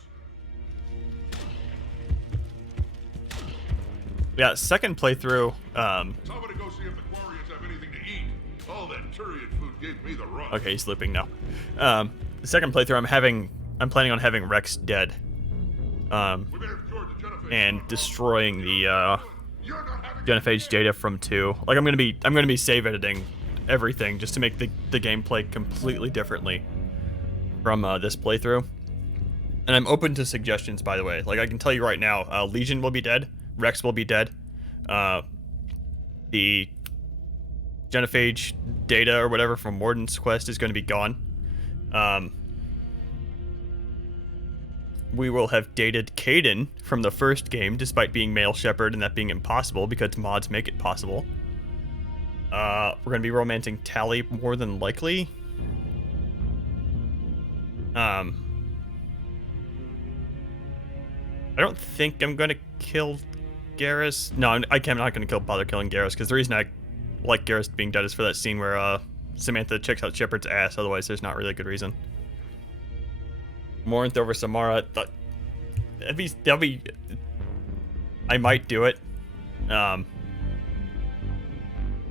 Yeah, second playthrough. Somebody go see if the Quarians have anything to eat. All that Turian food gave me the run. Okay, he's looping now. The second playthrough, I'm planning on having Rex dead. And destroying the Genophage data from 2. Like I'm gonna be save editing everything just to make the gameplay completely differently from this playthrough. And I'm open to suggestions, by the way. Like I can tell you right now, Legion will be dead, Rex will be dead, the Genophage data or whatever from Morden's quest is going to be gone. We will have dated Caden from the first game, despite being male Shepard and that being impossible because mods make it possible. We're going to be romancing Tally more than likely. I don't think I'm going to kill Garrus. No, I'm not going to bother killing Garrus because the reason I like Garrus being dead is for that scene where Samantha checks out Shepard's ass. Otherwise, there's not really a good reason. Morinth over Samara. That'll be. I might do it.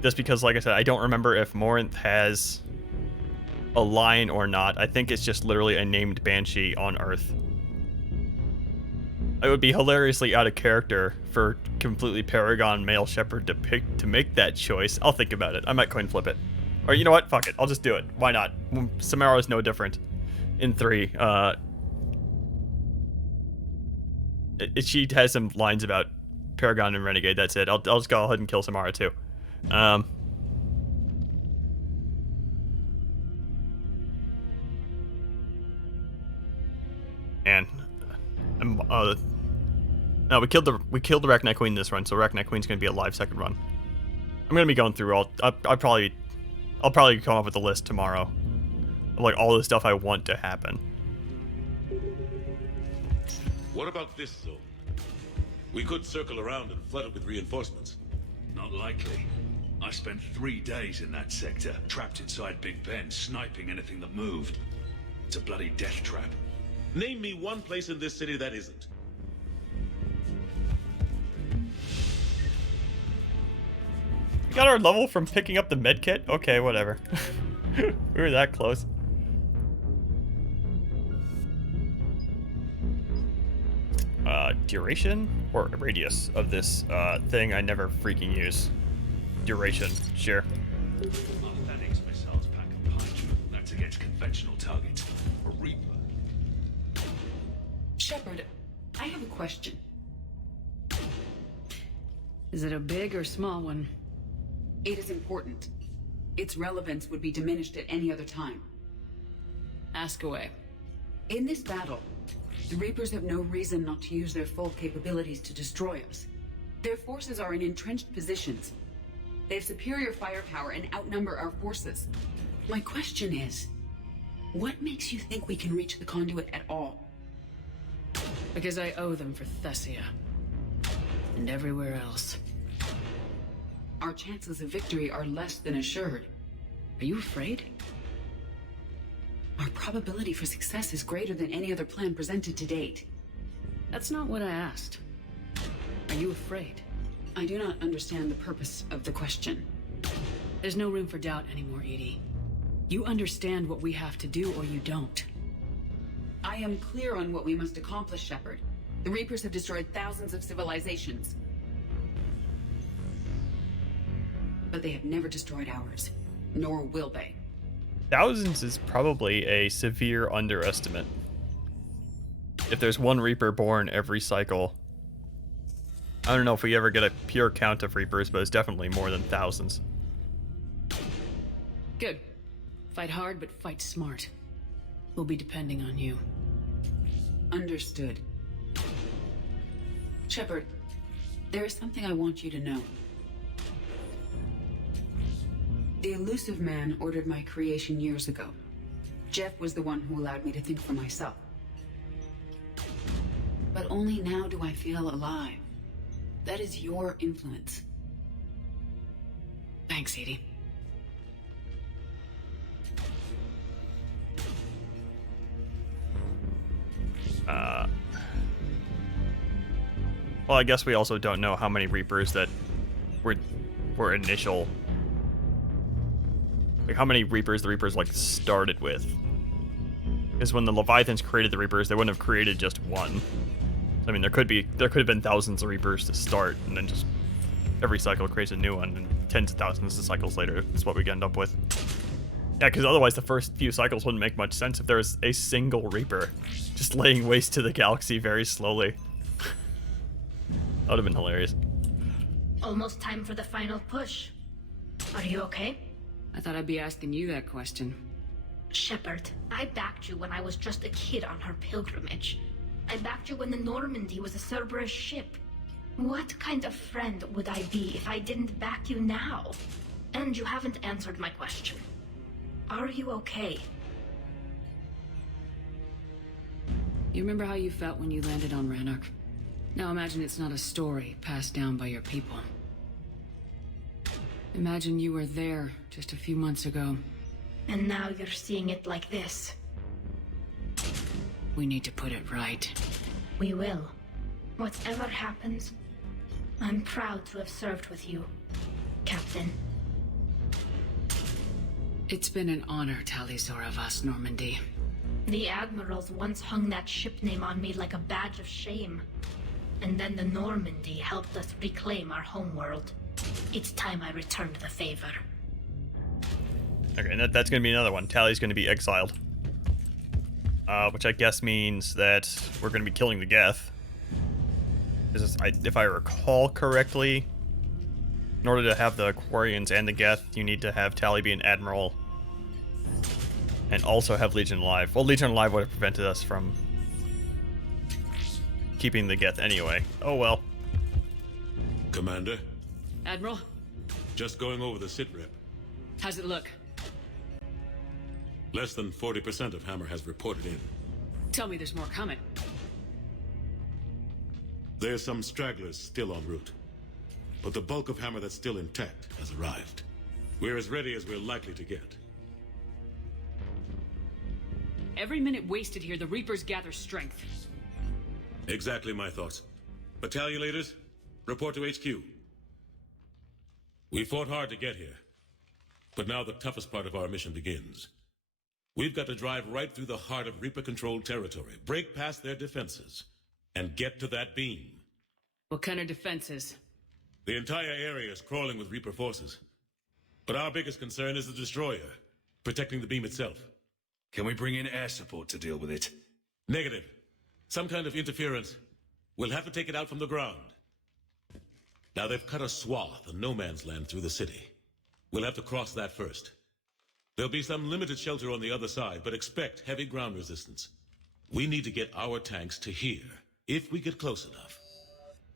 Just because, like I said, I don't remember if Morinth has a line or not. I think it's just literally a named Banshee on Earth. It would be hilariously out of character for completely Paragon male Shepard to make that choice. I'll think about it. I might coin flip it. Or you know what? Fuck it. I'll just do it. Why not? Samara is no different in 3. She has some lines about Paragon and Renegade. That's it. I'll just go ahead and kill Samara too. And no, we killed the Arachnite Queen this run, so Arachnite Queen's gonna be alive second run. I'm gonna be going through I'll probably come up with a list tomorrow of like all the stuff I want to happen. What about this zone? We could circle around and flood it with reinforcements. Not likely. I spent 3 days in that sector, trapped inside Big Ben, sniping anything that moved. It's a bloody death trap. Name me one place in this city that isn't. We got our level from picking up the medkit? Okay, whatever. We were that close. Duration or radius of this thing I never freaking use. Duration, sure. Athletics missiles pack a punch. That's against conventional targets. A Reaper. Shepard, I have a question. Is it a big or small one? It is important. Its relevance would be diminished at any other time. Ask away. In this battle, the Reapers have no reason not to use their full capabilities to destroy us. Their forces are in entrenched positions. They have superior firepower and outnumber our forces. My question is, what makes you think we can reach the conduit at all? Because I owe them for Thessia. And everywhere else. Our chances of victory are less than assured. Are you afraid? Our probability for success is greater than any other plan presented to date. That's not what I asked. Are you afraid? I do not understand the purpose of the question. There's no room for doubt anymore, Edie. You understand what we have to do, or you don't. I am clear on what we must accomplish, Shepard. The Reapers have destroyed thousands of civilizations. But they have never destroyed ours. Nor will they. Thousands is probably a severe underestimate. If there's one Reaper born every cycle, I don't know if we ever get a pure count of Reapers, but it's definitely more than thousands. Good. Fight hard, but fight smart. We'll be depending on you. Understood. Shepard, there is something I want you to know. The elusive man ordered my creation years ago. Jeff was the one who allowed me to think for myself. But only now do I feel alive. That is your influence. Thanks, Edie. Well, I guess we also don't know how many Reapers that were initial. Like how many Reapers the Reapers like started with. Because when the Leviathans created the Reapers, they wouldn't have created just one. I mean, there could have been thousands of Reapers to start, and then just every cycle creates a new one, and tens of thousands of cycles later is what we end up with. Yeah, because otherwise the first few cycles wouldn't make much sense if there was a single Reaper just laying waste to the galaxy very slowly. That would have been hilarious. Almost time for the final push. Are you okay? I thought I'd be asking you that question. Shepard, I backed you when I was just a kid on her pilgrimage. I backed you when the Normandy was a Cerberus ship. What kind of friend would I be if I didn't back you now? And you haven't answered my question. Are you okay? You remember how you felt when you landed on Rannoch? Now imagine it's not a story passed down by your people. Imagine you were there just a few months ago. And now you're seeing it like this. We need to put it right. We will. Whatever happens, I'm proud to have served with you, Captain. It's been an honor, Tali'Zorah Vas Normandy. The Admirals once hung that ship name on me like a badge of shame. And then the Normandy helped us reclaim our homeworld. It's time I returned the favor. Okay, and that's going to be another one. Tally's going to be exiled. Which I guess means that we're going to be killing the Geth. if I recall correctly, in order to have the Quarians and the Geth, you need to have Tali be an admiral and also have Legion alive. Well, Legion alive would have prevented us from keeping the Geth anyway. Oh well. Commander? Admiral, Just going over the sit rep. how's it look? Less than 40% of Hammer has reported in. Tell me there's more coming. There's some stragglers still en route. But the bulk of Hammer that's still intact has arrived. We're as ready as we're likely to get. Every minute wasted here, the Reapers gather strength. Exactly my thoughts. Battalion leaders, report to HQ. We fought hard to get here. But now the toughest part of our mission begins. We've got to drive right through the heart of Reaper-controlled territory, break past their defenses, and get to that beam. What kind of defenses? The entire area is crawling with Reaper forces. But our biggest concern is the destroyer, protecting the beam itself. Can we bring in air support to deal with it? Negative. Some kind of interference. We'll have to take it out from the ground. Now they've cut a swath of no man's land through the city. We'll have to cross that first. There'll be some limited shelter on the other side, but expect heavy ground resistance. We need to get our tanks to here, if we get close enough.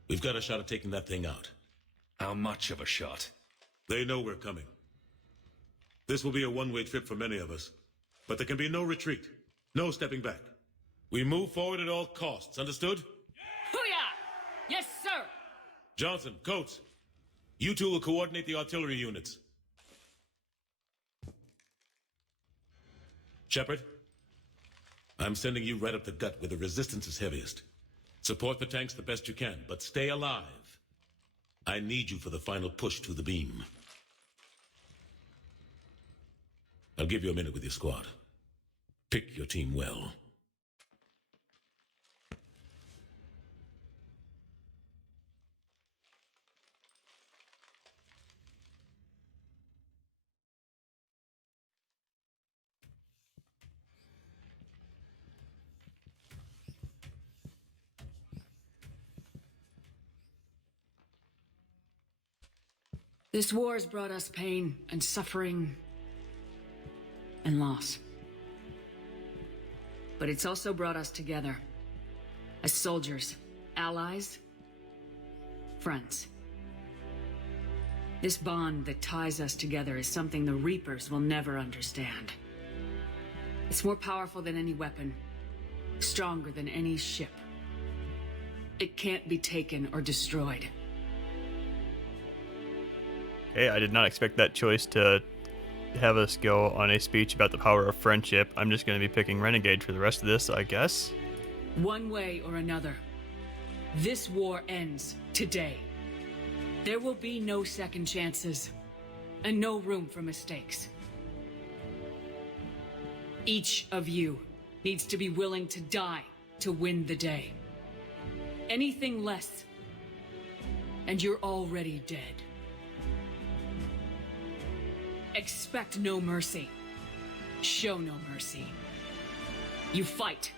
We've got a shot at taking that thing out. How much of a shot? They know we're coming. This will be a one-way trip for many of us, but there can be no retreat, no stepping back. We move forward at all costs, understood? Hoo-yah! Yes, sir! Johnson, Coates, you two will coordinate the artillery units. Shepard, I'm sending you right up the gut where the resistance is heaviest. Support the tanks the best you can, but stay alive. I need you for the final push to the beam. I'll give you a minute with your squad. Pick your team well. This war has brought us pain and suffering and loss. But it's also brought us together as soldiers, allies, friends. This bond that ties us together is something the Reapers will never understand. It's more powerful than any weapon, stronger than any ship. It can't be taken or destroyed. Hey, I did not expect that choice to have us go on a speech about the power of friendship. I'm just going to be picking Renegade for the rest of this, I guess. One way or another, this war ends today. There will be no second chances, and no room for mistakes. Each of you needs to be willing to die to win the day. Anything less, and you're already dead. Expect no mercy. Show no mercy. You fight,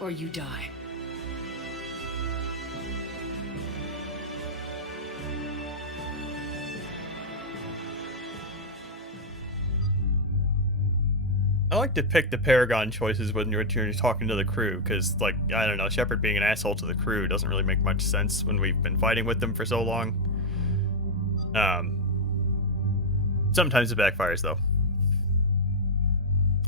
or you die. I like to pick the Paragon choices when you're talking to the crew, because, like, I don't know, Shepard being an asshole to the crew doesn't really make much sense when we've been fighting with them for so long. Sometimes it backfires, though.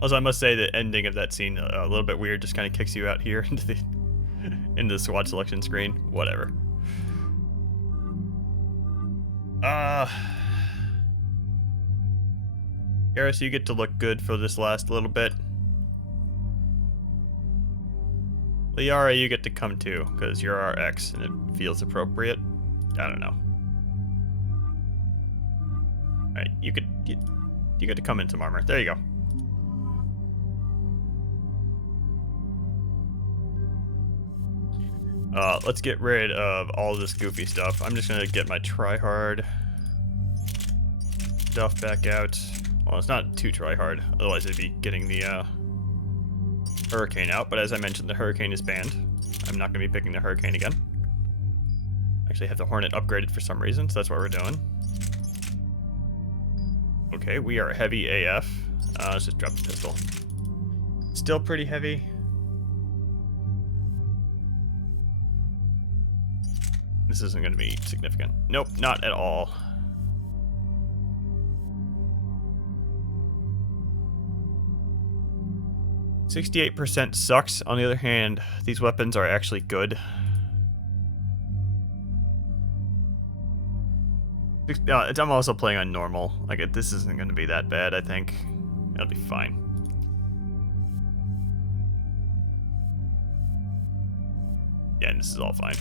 Also, I must say the ending of that scene, a little bit weird, just kind of kicks you out here into the squad selection screen. Whatever. Garrus, you get to look good for this last little bit. Liara, you get to come too, because you're our ex, and it feels appropriate. I don't know. Alright, you get to come in some armor. There you go. Let's get rid of all this goofy stuff. I'm just gonna get my tryhard stuff back out. Well, it's not too tryhard, otherwise I'd be getting the Hurricane out, but as I mentioned, the Hurricane is banned. I'm not gonna be picking the Hurricane again. Actually have the Hornet upgraded for some reason, so that's what we're doing. Okay, we are heavy AF. Let's just drop the pistol. Still pretty heavy. This isn't going to be significant. Nope, not at all. %68 sucks. On the other hand, these weapons are actually good. I'm also playing on normal. Like, this isn't going to be that bad, I think. It'll be fine. Yeah, and this is all fine.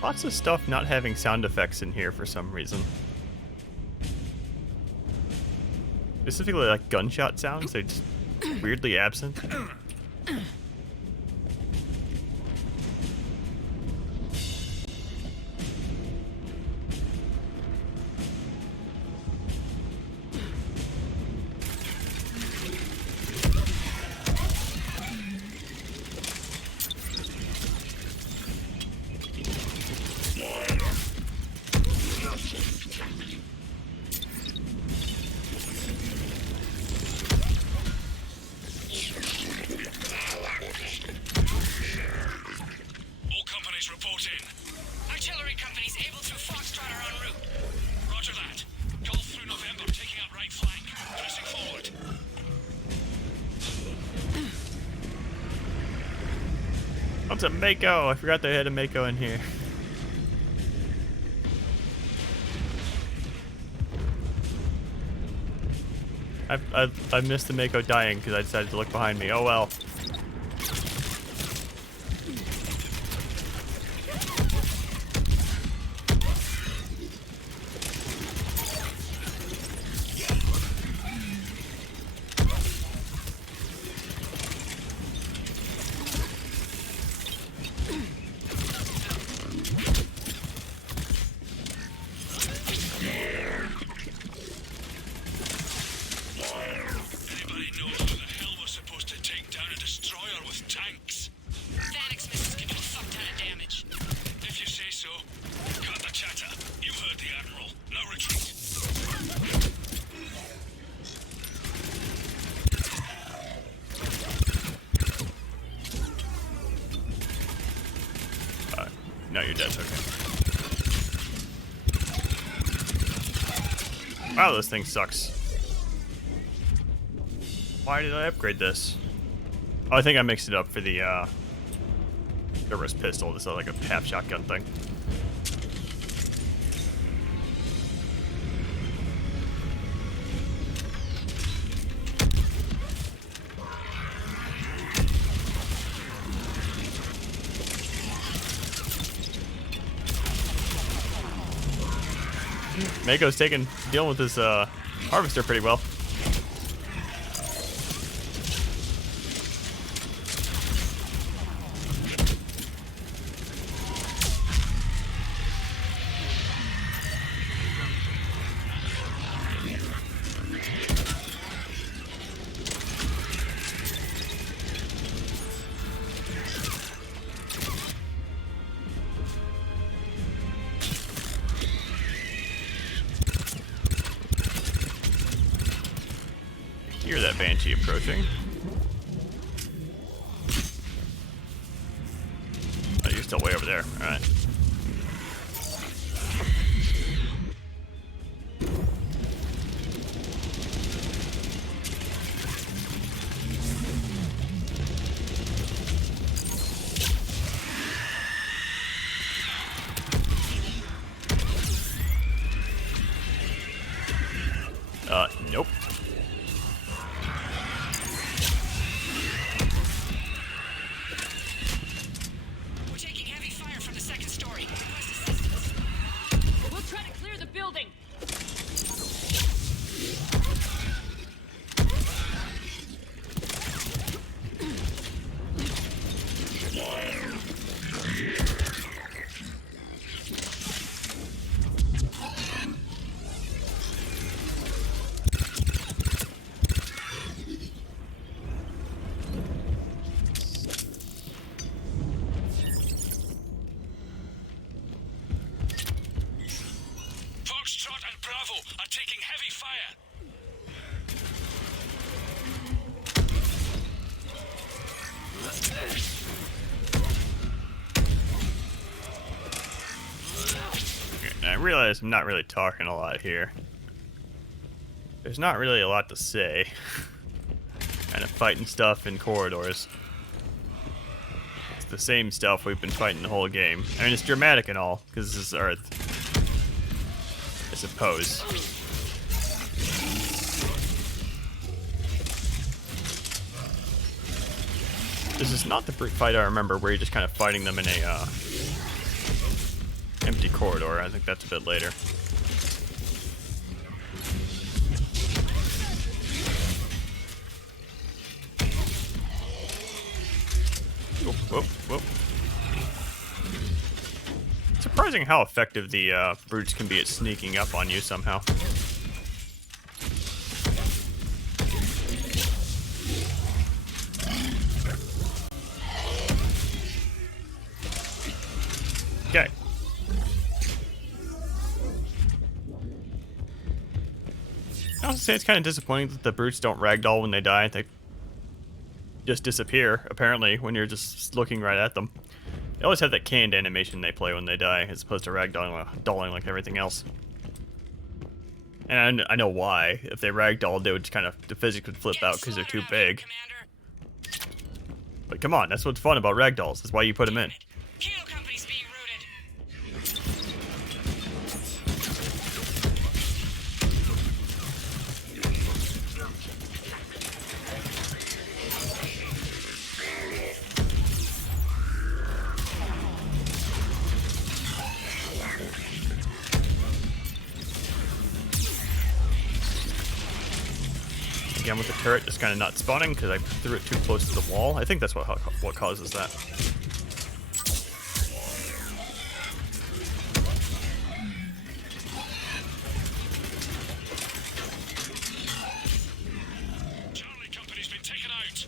Lots of stuff not having sound effects in here for some reason. Specifically like gunshot sounds, they're just weirdly absent. What's a Mako? I forgot they had a Mako in here. I missed the Mako dying because I decided to look behind me. Oh well. No, you're dead. Okay. Wow, this thing sucks. Why did I upgrade this? Oh, I think I mixed it up for the wrist pistol. This is like a half shotgun thing. Mako's dealing with this harvester pretty well. Hear that Banshee approaching. Oh, you're still way over there. Alright. realize I'm not really talking a lot here. There's not really a lot to say. Kind of fighting stuff in corridors. It's the same stuff we've been fighting the whole game. I mean, it's dramatic and all, because this is Earth. I suppose. This is not the brute fight I remember, where you're just kind of fighting them in a empty corridor. I think that's a bit later. Whoop, whoop, whoop. Surprising how effective the brutes can be at sneaking up on you somehow. Okay. I would say it's kind of disappointing that the brutes don't ragdoll when they die. They just disappear, apparently, when you're just looking right at them. They always have that canned animation they play when they die, as opposed to ragdolling like everything else. And I know why. If they ragdolled, they would just kind of, the physics would flip out because they're too big. But come on, that's what's fun about ragdolls. That's why you put them in. Again with the turret just kind of not spawning because I threw it too close to the wall. I think that's what causes that. Charlie Company's been taken out.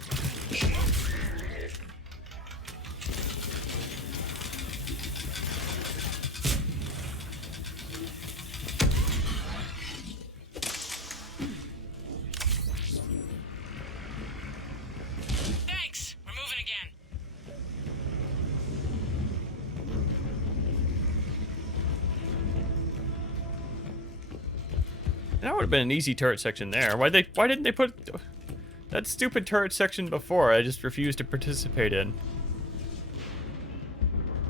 That would have been an easy turret section there. Why didn't they put that stupid turret section before? I just refused to participate in.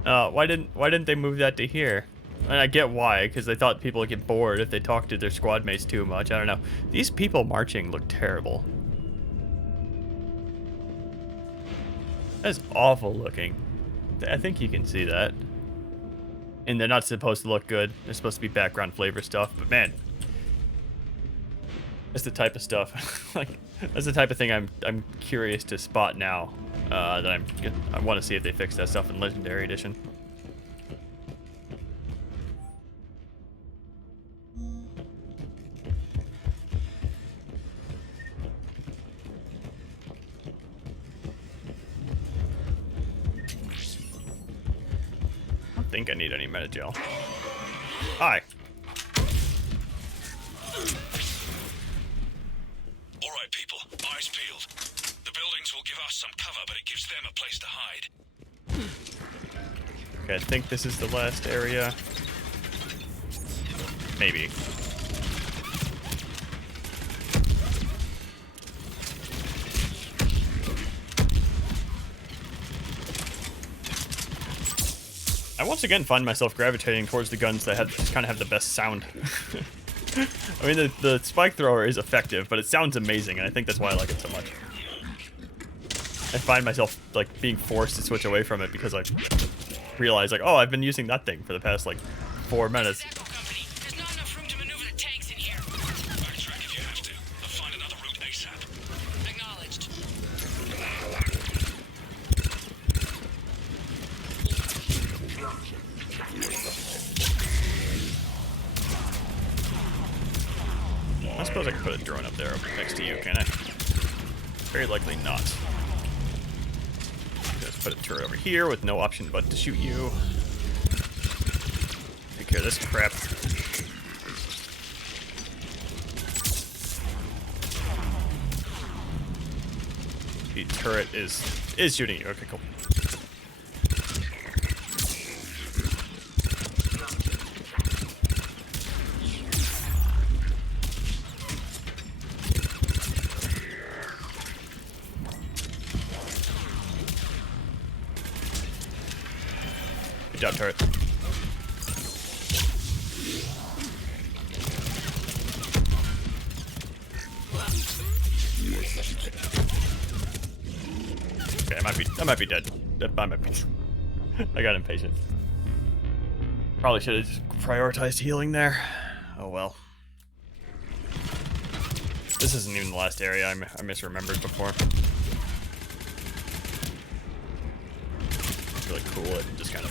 Why didn't they move that to here? And I get why, because they thought people would get bored if they talked to their squad mates too much. I don't know. These people marching look terrible. That's awful looking. I think you can see that. And they're not supposed to look good. They're supposed to be background flavor stuff, but man. That's the type of stuff, like, that's the type of thing I'm curious to spot now, that I want to see if they fix that stuff in Legendary Edition. I don't think I need any metagel. Hi. Eyes peeled. The buildings will give us some cover, but it gives them a place to hide. Okay, I think this is the last area. Maybe. I once again find myself gravitating towards the guns that kind of have the best sound. I mean, the spike thrower is effective, but it sounds amazing, and I think that's why I like it so much. I find myself, like, being forced to switch away from it because I realize, like, oh, I've been using that thing for the past, like, 4 minutes. I suppose I can put a drone up there next to you, can I? Very likely not. Just put a turret over here with no option but to shoot you. Take care of this crap. The turret is shooting you. Okay, cool. Good job, turret. Okay, I might be dead. I might be. I got impatient. Probably should have just prioritized healing there. Oh well. This isn't even the last area. I misremembered before. It's really cool. It just kind of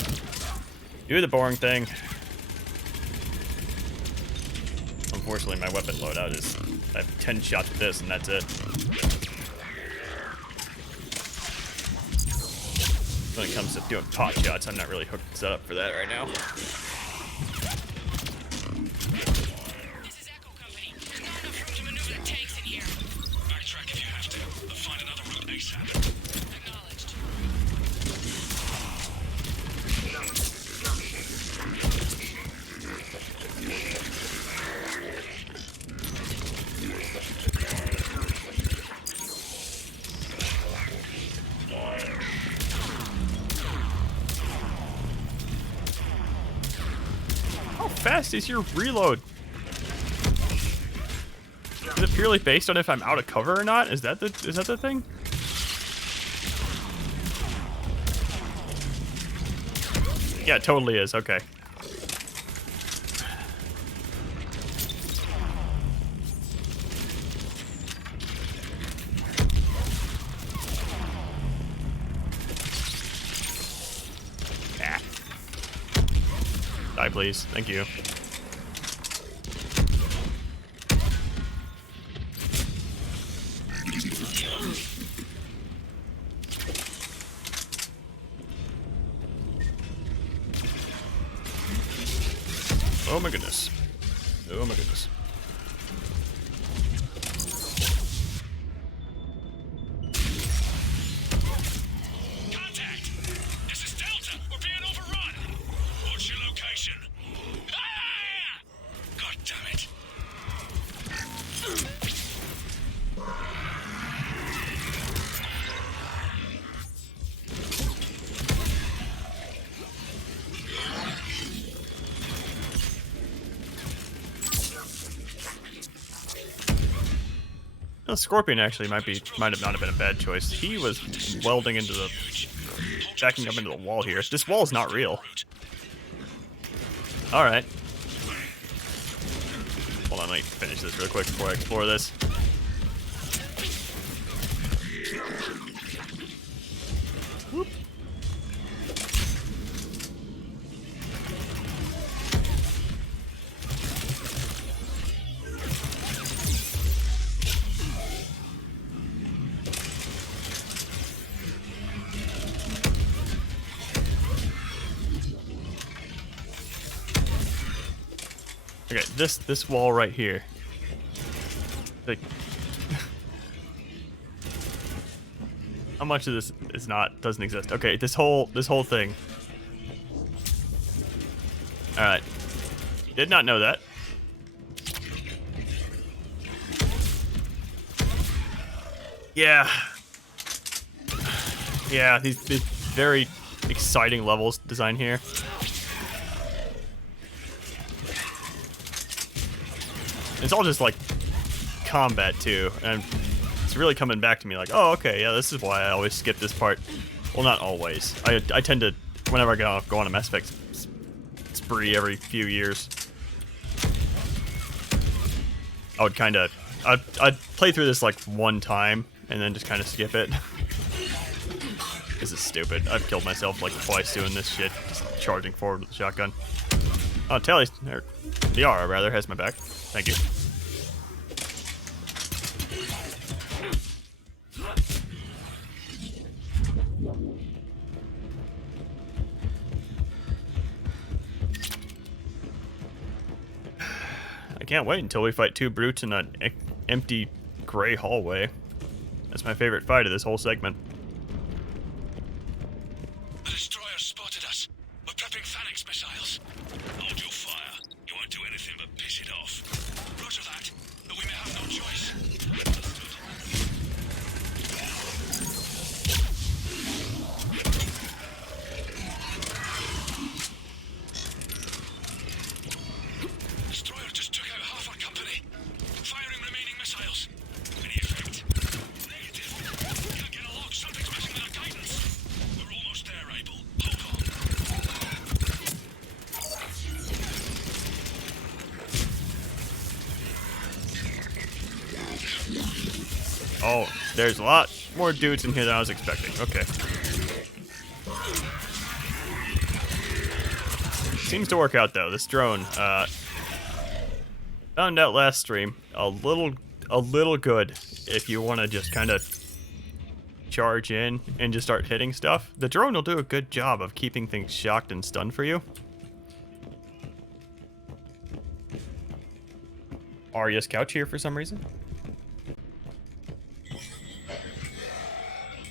do the boring thing. Unfortunately, my weapon loadout is I have 10 shots with this, and that's it. When it comes to doing pot shots, I'm not really hooked set up for that right now. Backtrack if you have to. I'll find another route ASAP. Acknowledged. How fast is your reload? Is it purely based on if I'm out of cover or not? Is that the thing? Yeah, it totally is. Okay. Ah. Die, please. Thank you. Oh my goodness. Oh my goodness. Contact! This is Delta. We're being overrun. What's your location? Ah! God damn it. The Scorpion actually might have not have been a bad choice. He was welding into the backing up into the wall here. This wall is not real. All right. Hold on, let me finish this real quick before I explore this. Whoop. Okay, this wall right here. Like, how much of this doesn't exist? Okay, this whole thing. All right, did not know that. Yeah, yeah, these very exciting levels design here. It's all just like combat too, and it's really coming back to me like, oh, okay, yeah, this is why I always skip this part. Well, not always. I tend to, whenever I go on a Mass Effect spree every few years, I'd play through this like one time and then just kind of skip it. This is stupid. I've killed myself like twice doing this shit, just charging forward with the shotgun. Oh, Tally, or Liara rather, has my back. Thank you. I can't wait until we fight two brutes in an empty gray hallway. That's my favorite fight of this whole segment. The destroyer spotted us. We're prepping phalanx missiles. Hold your fire. You won't do anything but piss it off. Roger that, but we may have no choice. Oh, there's a lot more dudes in here than I was expecting. Okay. Seems to work out though. This drone, found out last stream, a little good if you want to just kind of charge in and just start hitting stuff. The drone will do a good job of keeping things shocked and stunned for you. Arya's couch here for some reason.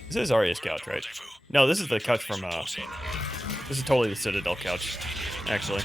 This is Arya's couch, right? No, this is the couch from, this is totally the Citadel couch, actually.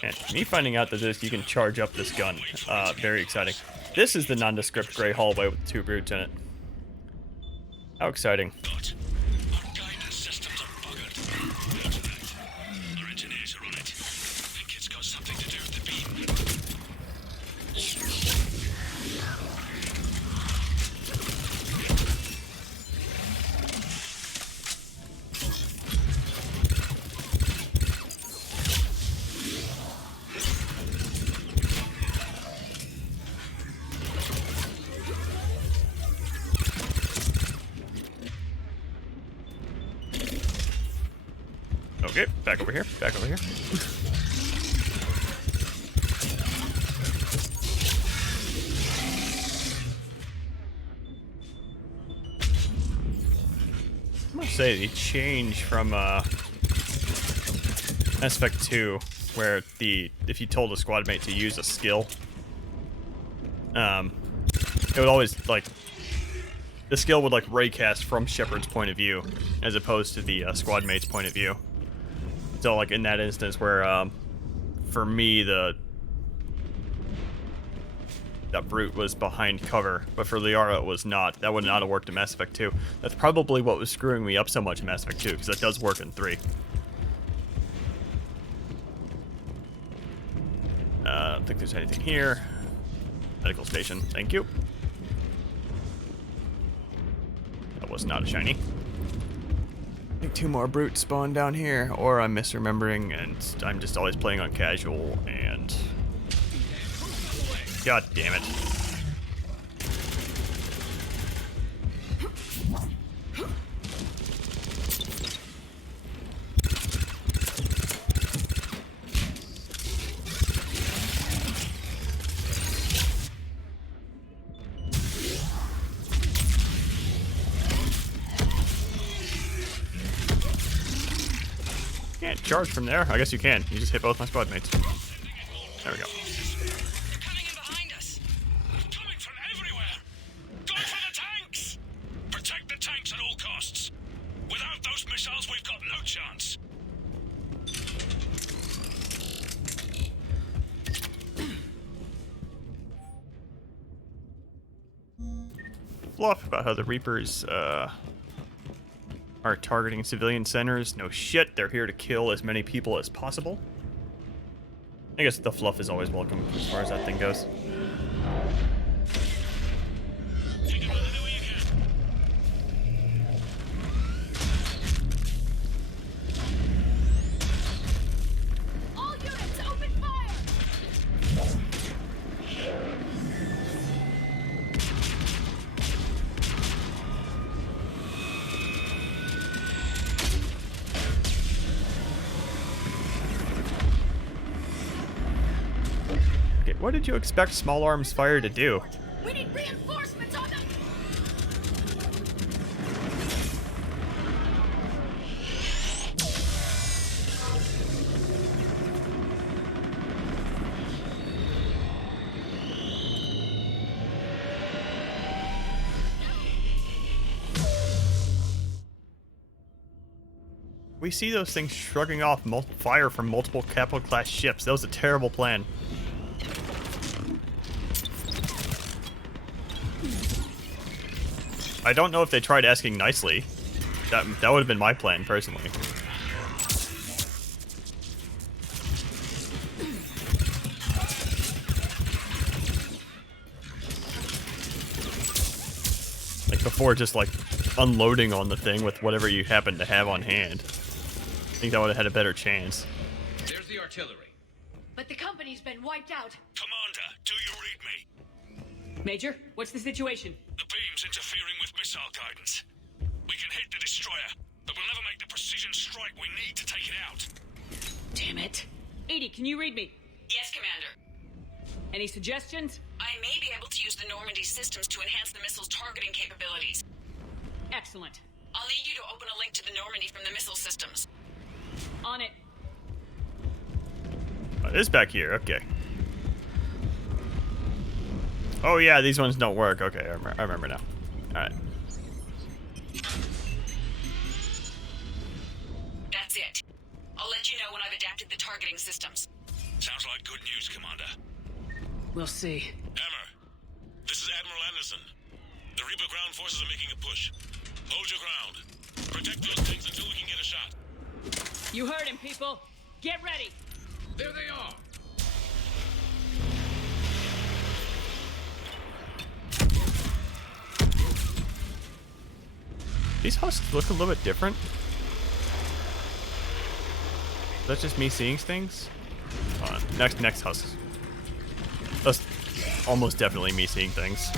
And me finding out that you can charge up this gun, very exciting. This is the nondescript gray hallway with 2 brutes in it. How exciting. Okay, back over here, back over here. I must say, the change from Mass Effect 2, where if you told a squad mate to use a skill, it would always, like, the skill would, like, raycast from Shepard's point of view, as opposed to the squad mate's point of view. So, like, in that instance where, for me, that brute was behind cover, but for Liara it was not. That would not have worked in Mass Effect 2. That's probably what was screwing me up so much in Mass Effect 2, because that does work in 3. I don't think there's anything here. Medical station, thank you. That was not a shiny. I think 2 more brutes spawn down here, or I'm misremembering, and I'm just always playing on casual, and... God damn it. Can't charge from there. I guess you can. You just hit both my squad mates. There we go. Protect the tanks at all costs. Without those missiles, we've got no chance. Fluff about how the Reapers, are targeting civilian centers. No shit, they're here to kill as many people as possible. I guess the fluff is always welcome as far as that thing goes. All units, open fire! Okay, what did you expect small arms fire to do? We need reinforcements on the... We see those things shrugging off fire from multiple capital class ships. That was a terrible plan. I don't know if they tried asking nicely. That would have been my plan, personally. Like, before just, like, unloading on the thing with whatever you happen to have on hand. I think that would have had a better chance. There's the artillery. But the company's been wiped out. Commander, do you read me? Major, what's the situation? The beam's interfering with missile guidance. We can hit the destroyer, but we'll never make the precision strike we need to take it out. Damn it. Edie, can you read me? Yes, Commander. Any suggestions? I may be able to use the Normandy systems to enhance the missile's targeting capabilities. Excellent. I'll need you to open a link to the Normandy from the missile systems. On it. Oh, it is back here, okay. Oh yeah, these ones don't work. Okay, I remember now. Alright. That's it. I'll let you know when I've adapted the targeting systems. Sounds like good news, Commander. We'll see. Hammer, this is Admiral Anderson. The Reaper ground forces are making a push. Hold your ground. Protect those things until we can get a shot. You heard him, people. Get ready. There they are. These husks look a little bit different. Is that just me seeing things? Next husk. That's almost definitely me seeing things.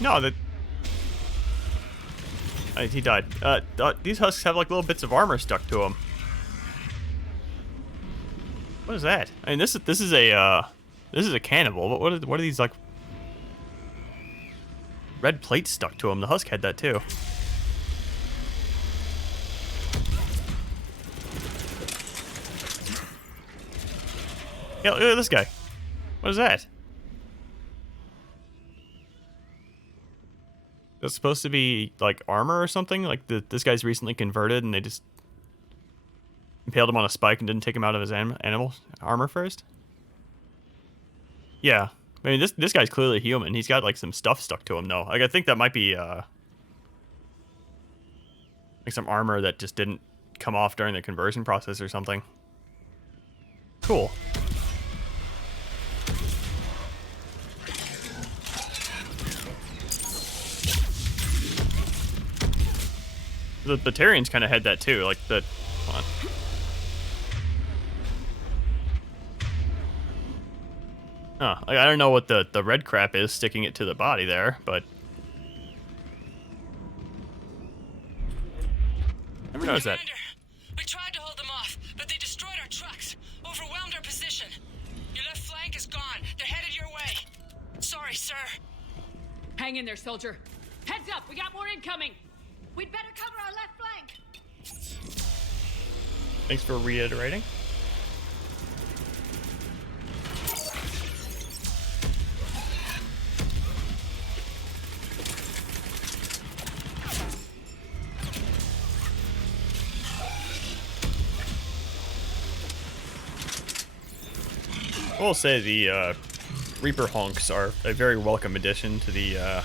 No, that... he died. These husks have like little bits of armor stuck to them. What is that? I mean, this is a cannibal. But what are these like? Red plates stuck to them. The husk had that too. Yeah, look at this guy. What is that? It's supposed to be like armor or something. Like this guy's recently converted, and they just impaled him on a spike and didn't take him out of his animal armor first. Yeah, I mean this guy's clearly human. He's got like some stuff stuck to him though. Like I think that might be like some armor that just didn't come off during the conversion process or something. Cool. The Batarians kind of had that too, like the... Hold on. Huh, like, I don't know what the red crap is sticking it to the body there, but... Never noticed that. We tried to hold them off, but they destroyed our trucks, overwhelmed our position. Your left flank is gone. They're headed your way. Sorry, sir. Hang in there, soldier. Heads up, we got more incoming. We'd better cover our left flank. Thanks for reiterating. I will say the Reaper honks are a very welcome addition to the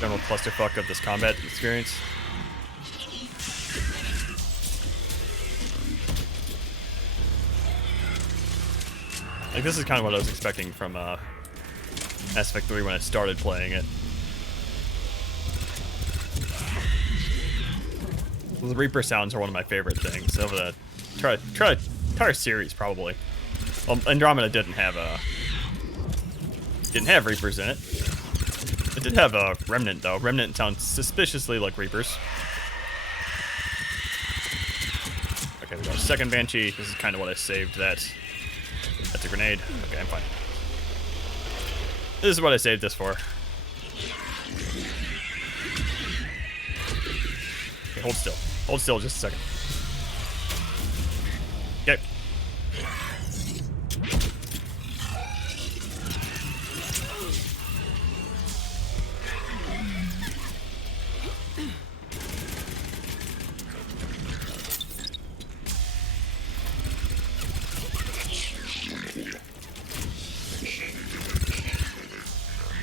general clusterfuck of this combat experience. Like, this is kind of what I was expecting from Mass Effect 3 when I started playing it. The Reaper sounds are one of my favorite things of the entire series, probably. Well, Andromeda didn't have Reapers in it. It did have a Remnant though. Remnant sounds suspiciously like Reapers. Okay, we got a second Banshee. This is kind of what I saved that. That's a grenade. Okay, I'm fine. This is what I saved this for. hold still. Hold still just a second. Okay.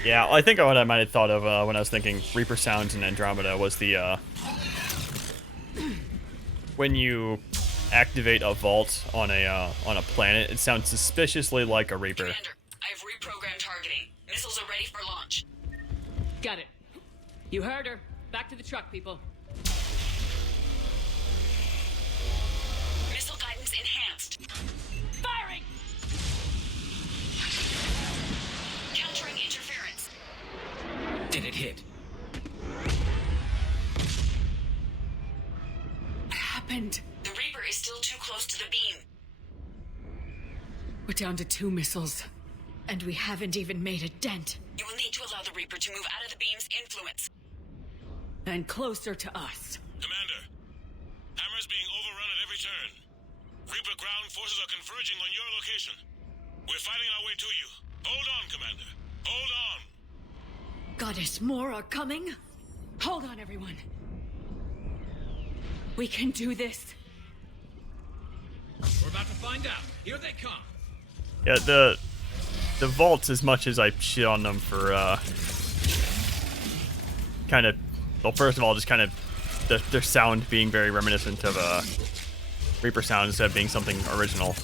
Yeah, I think what I might have thought of when I was thinking Reaper sounds in Andromeda was the when you activate a vault on a planet, it sounds suspiciously like a Reaper. Commander, I've reprogrammed targeting. Missiles are ready for launch. Got it. You heard her. Back to the truck, people. Missile guidance enhanced. Firing! Countering interference. Did it hit? What happened? The Reaper is still too close to the beam. We're down to 2 missiles. And we haven't even made a dent. You will need to allow the Reaper to move out of the beam's influence. And closer to us. Commander, Hammer's being overrun at every turn. Reaper ground forces are converging on your location. We're fighting our way to you. Hold on, Commander. Hold on. Goddess, more are coming? Hold on, everyone. We can do this. We're about to find out. Here they come. Yeah, the vaults, as much as I shit on them for kind of, well, first of all, just kind of their sound being very reminiscent of Reaper sound instead of being something original.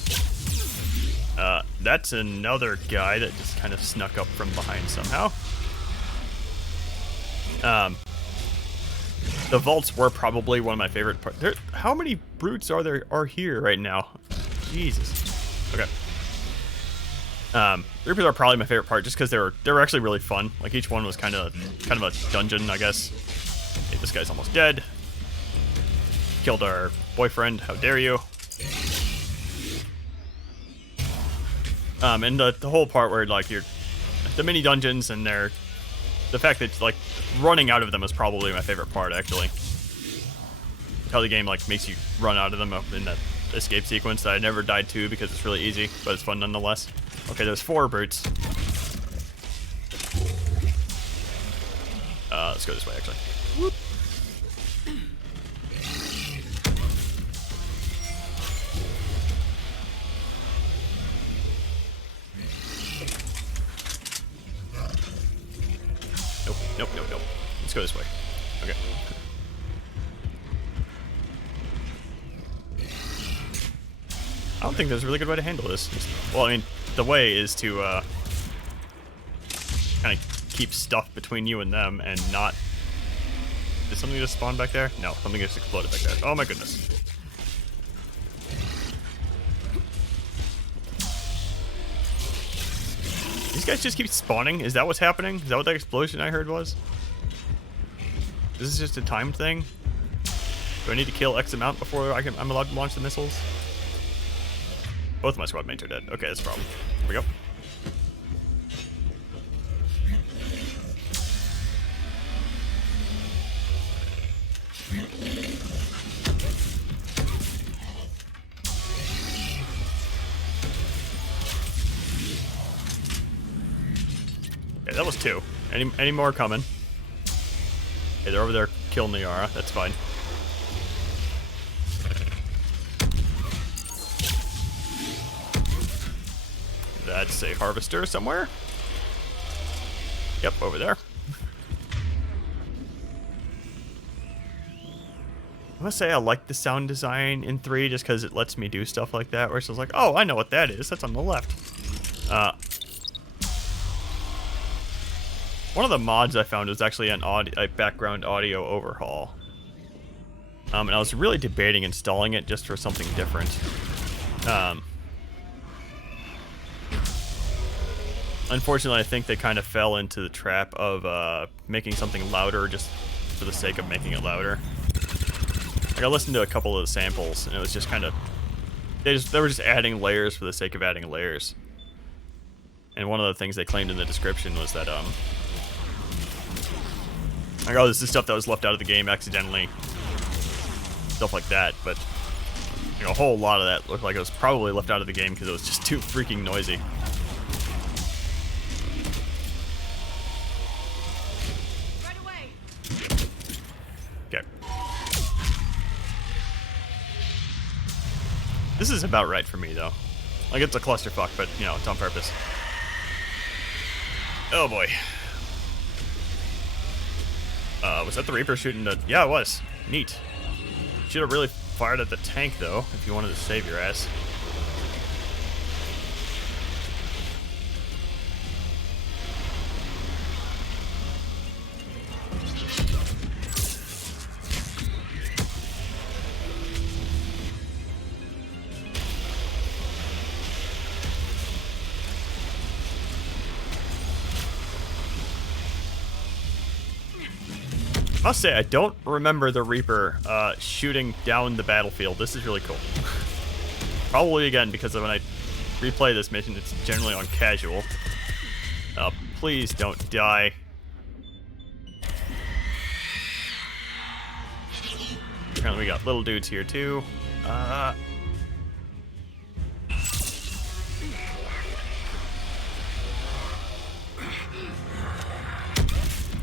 That's another guy that just kind of snuck up from behind somehow. The vaults were probably one of my favorite parts. How many brutes are here right now? Jesus. Okay. Reapers are probably my favorite part just because they were actually really fun. Like each one was kind of a dungeon, I guess. Hey, this guy's almost dead. Killed our boyfriend. How dare you? And the whole part where like the mini dungeons and the fact that like running out of them is probably my favorite part actually. How the game like makes you run out of them in that escape sequence that I never died to because it's really easy, but it's fun nonetheless. Okay, there's 4 brutes. Let's go this way actually. Whoop. Nope. Let's go this way. Okay. I don't think there's a really good way to handle this. Well, I mean, the way is to kind of keep stuff between you and them and not... Did something just spawn back there? No, something just exploded back there. Oh my goodness. These guys just keep spawning? Is that what's happening? Is that what that explosion I heard was? This is just a time thing? Do I need to kill X amount before I'm allowed to launch the missiles? Both of my squad mates are dead. Okay, that's a problem. Here we go. Okay, that was 2. Any more coming? Okay, they're over there killing the Yara. That's fine. That's a harvester somewhere. Yep, over there. I must say I like the sound design in 3 just because it lets me do stuff like that, where it's just like, oh, I know what that is. That's on the left. One of the mods I found was actually a background audio overhaul. And I was really debating installing it just for something different. Unfortunately, I think they kind of fell into the trap of making something louder just for the sake of making it louder. Like I listened to a couple of the samples, and it was just kind of they were just adding layers for the sake of adding layers. And one of the things they claimed in the description was that like, oh, this is stuff that was left out of the game accidentally. stuff like that, but you know, a whole lot of that looked like it was probably left out of the game because it was just too freaking noisy. Right away. Okay. This is about right for me, though. Like, it's a clusterfuck, but, you know, it's on purpose. Oh, boy. Was that the Reaper shooting the... Yeah, it was. Neat. Should have really fired at the tank, though, if you wanted to save your ass. I must say, I don't remember the Reaper shooting down the battlefield. This is really cool. Probably, again, because when I replay this mission, it's generally on casual. Please don't die. Apparently we got little dudes here, too.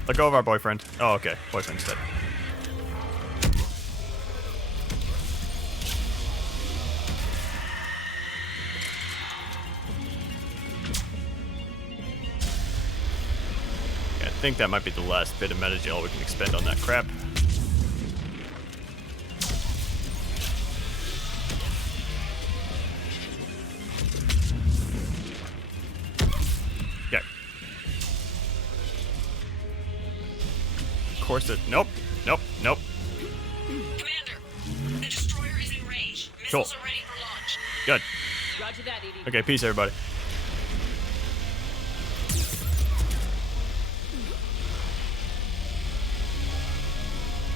Let go of our boyfriend. Oh, okay. Boyfriend's dead. Okay, I think that might be the last bit of metagel we can expend on that crap. Okay. Of course it. Nope. Nope. Nope. Commander, the destroyer is in range. Missiles are ready for launch. Good. Roger that, Edie. Okay, peace, everybody.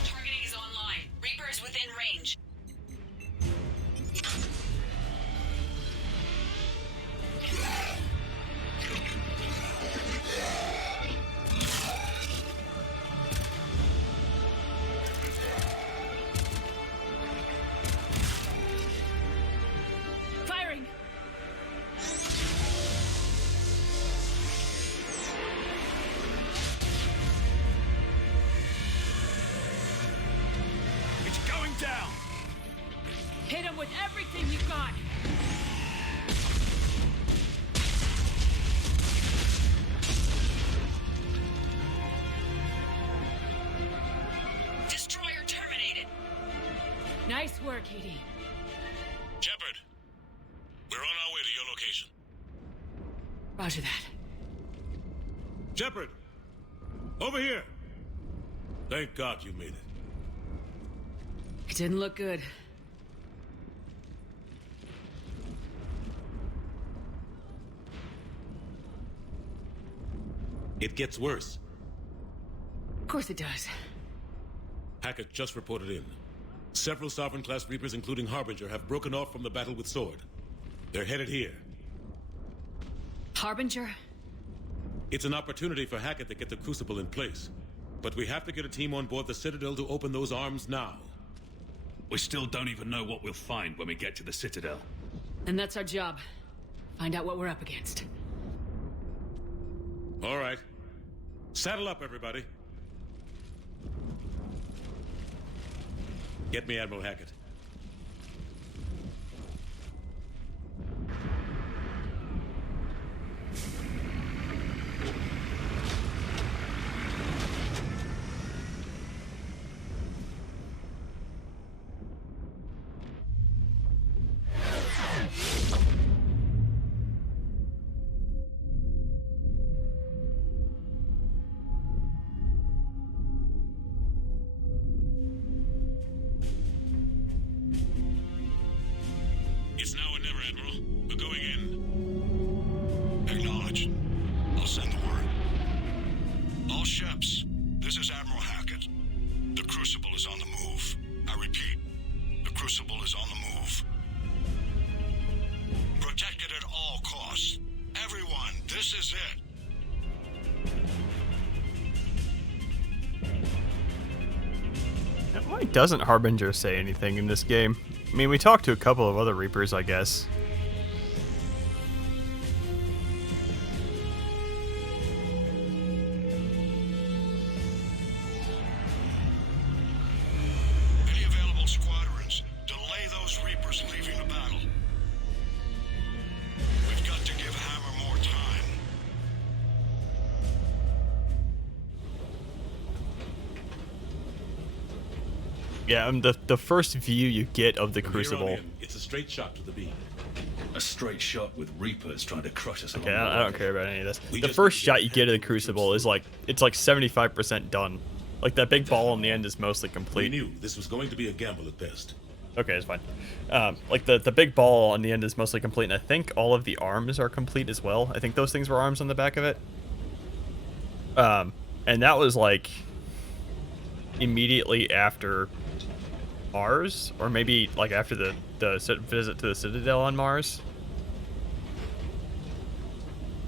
Targeting is online. Reaper is within range. Firing! It's going down. Hit him with everything you got! Destroyer terminated! Nice work, Edie. Shepard, we're on our way to your location. Roger that. Shepard! Over here! Thank God you made it. It didn't look good. It gets worse. Of course it does. Hackett just reported in. Several Sovereign-class Reapers, including Harbinger, have broken off from the battle with Sword. They're headed here. Harbinger? It's an opportunity for Hackett to get the Crucible in place. But we have to get a team on board the Citadel to open those arms now. We still don't even know what we'll find when we get to the Citadel. And that's our job. Find out what we're up against. All right. Saddle up, everybody. Get me Admiral Hackett. Why doesn't Harbinger say anything in this game? I mean, we talked to a couple of other Reapers, I guess. Any available squadrons, delay those Reapers leaving the battle. We've got to give Hammer more time. Yeah, the first view you get of the From here on Crucible. in, it's a straight shot to the beam. A straight shot with Reapers trying to crush us. Okay, I don't care about any of this. We The just first need to shot get you get of the Crucible is like, it's like 75% done. Like that big ball in the end is mostly We complete. knew this was going to be a gamble at best. Okay, it's fine. Like the big ball on the end is mostly complete, and I think all of the arms are complete as well. I think those things were arms on the back of it. And that was like immediately after Mars, or maybe like after the visit to the Citadel on Mars.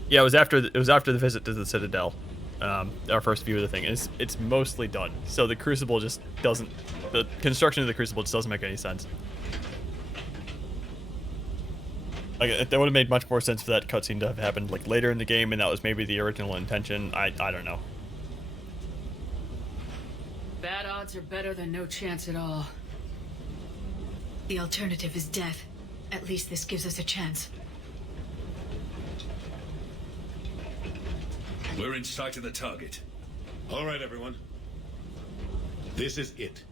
Yeah, it was after the visit to the Citadel. Our first view of the thing. It's mostly done. So the Crucible just doesn't. The construction of the Crucible just doesn't make any sense. Like that would have made much more sense for that cutscene to have happened like later in the game, and that was maybe the original intention. I don't know. Bad odds are better than no chance at all. The alternative is death. At least this gives us a chance. We're in sight of the target. All right, everyone. This is it.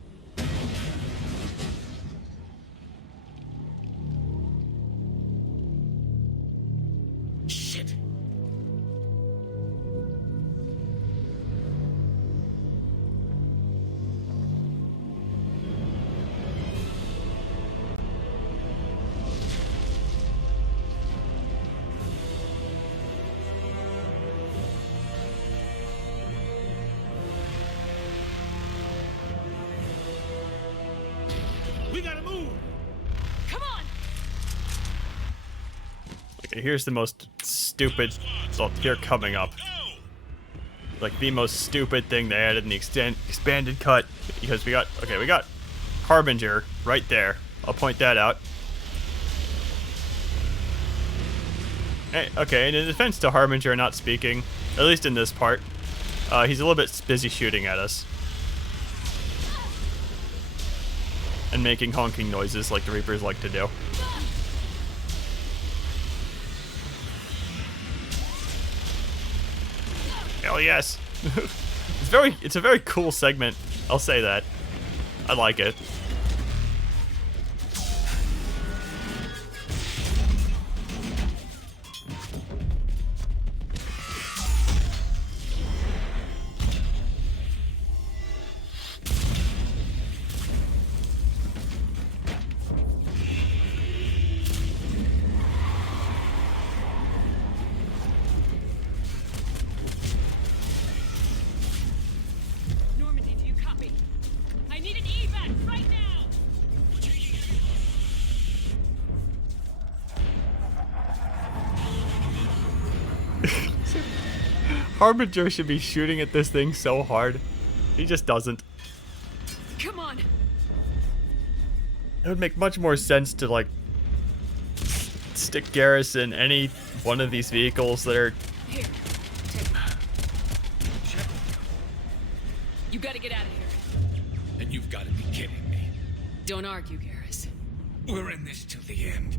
Shit. We gotta move! Come on! Okay, here's the most stupid. Well, here coming up. Like the most stupid thing they added in the expanded cut, because we got Harbinger right there. I'll point that out. Hey, okay, and in defense to Harbinger not speaking, at least in this part, he's a little bit busy shooting at us. And making honking noises like the Reapers like to do. Hell yes. It's a very cool segment. I'll say that. I like it. Normandy, do you copy? I need an evac right now! Harbinger should be shooting at this thing so hard. He just doesn't. Come on! It would make much more sense to, like, stick Garrus in any one of these vehicles that are... Here, take it. You gotta get out of here. And you've got to be kidding me. Don't argue, Garrus. We're in this to the end.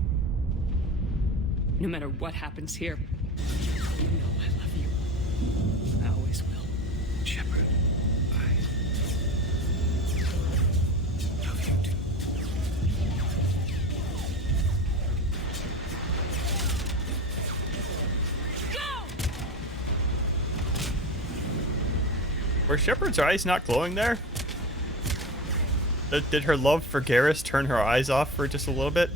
No matter what happens here, you know I love you. I always will. Shepard, I love you too. Were Shepard's eyes not glowing there? Did her love for Garrus turn her eyes off for just a little bit?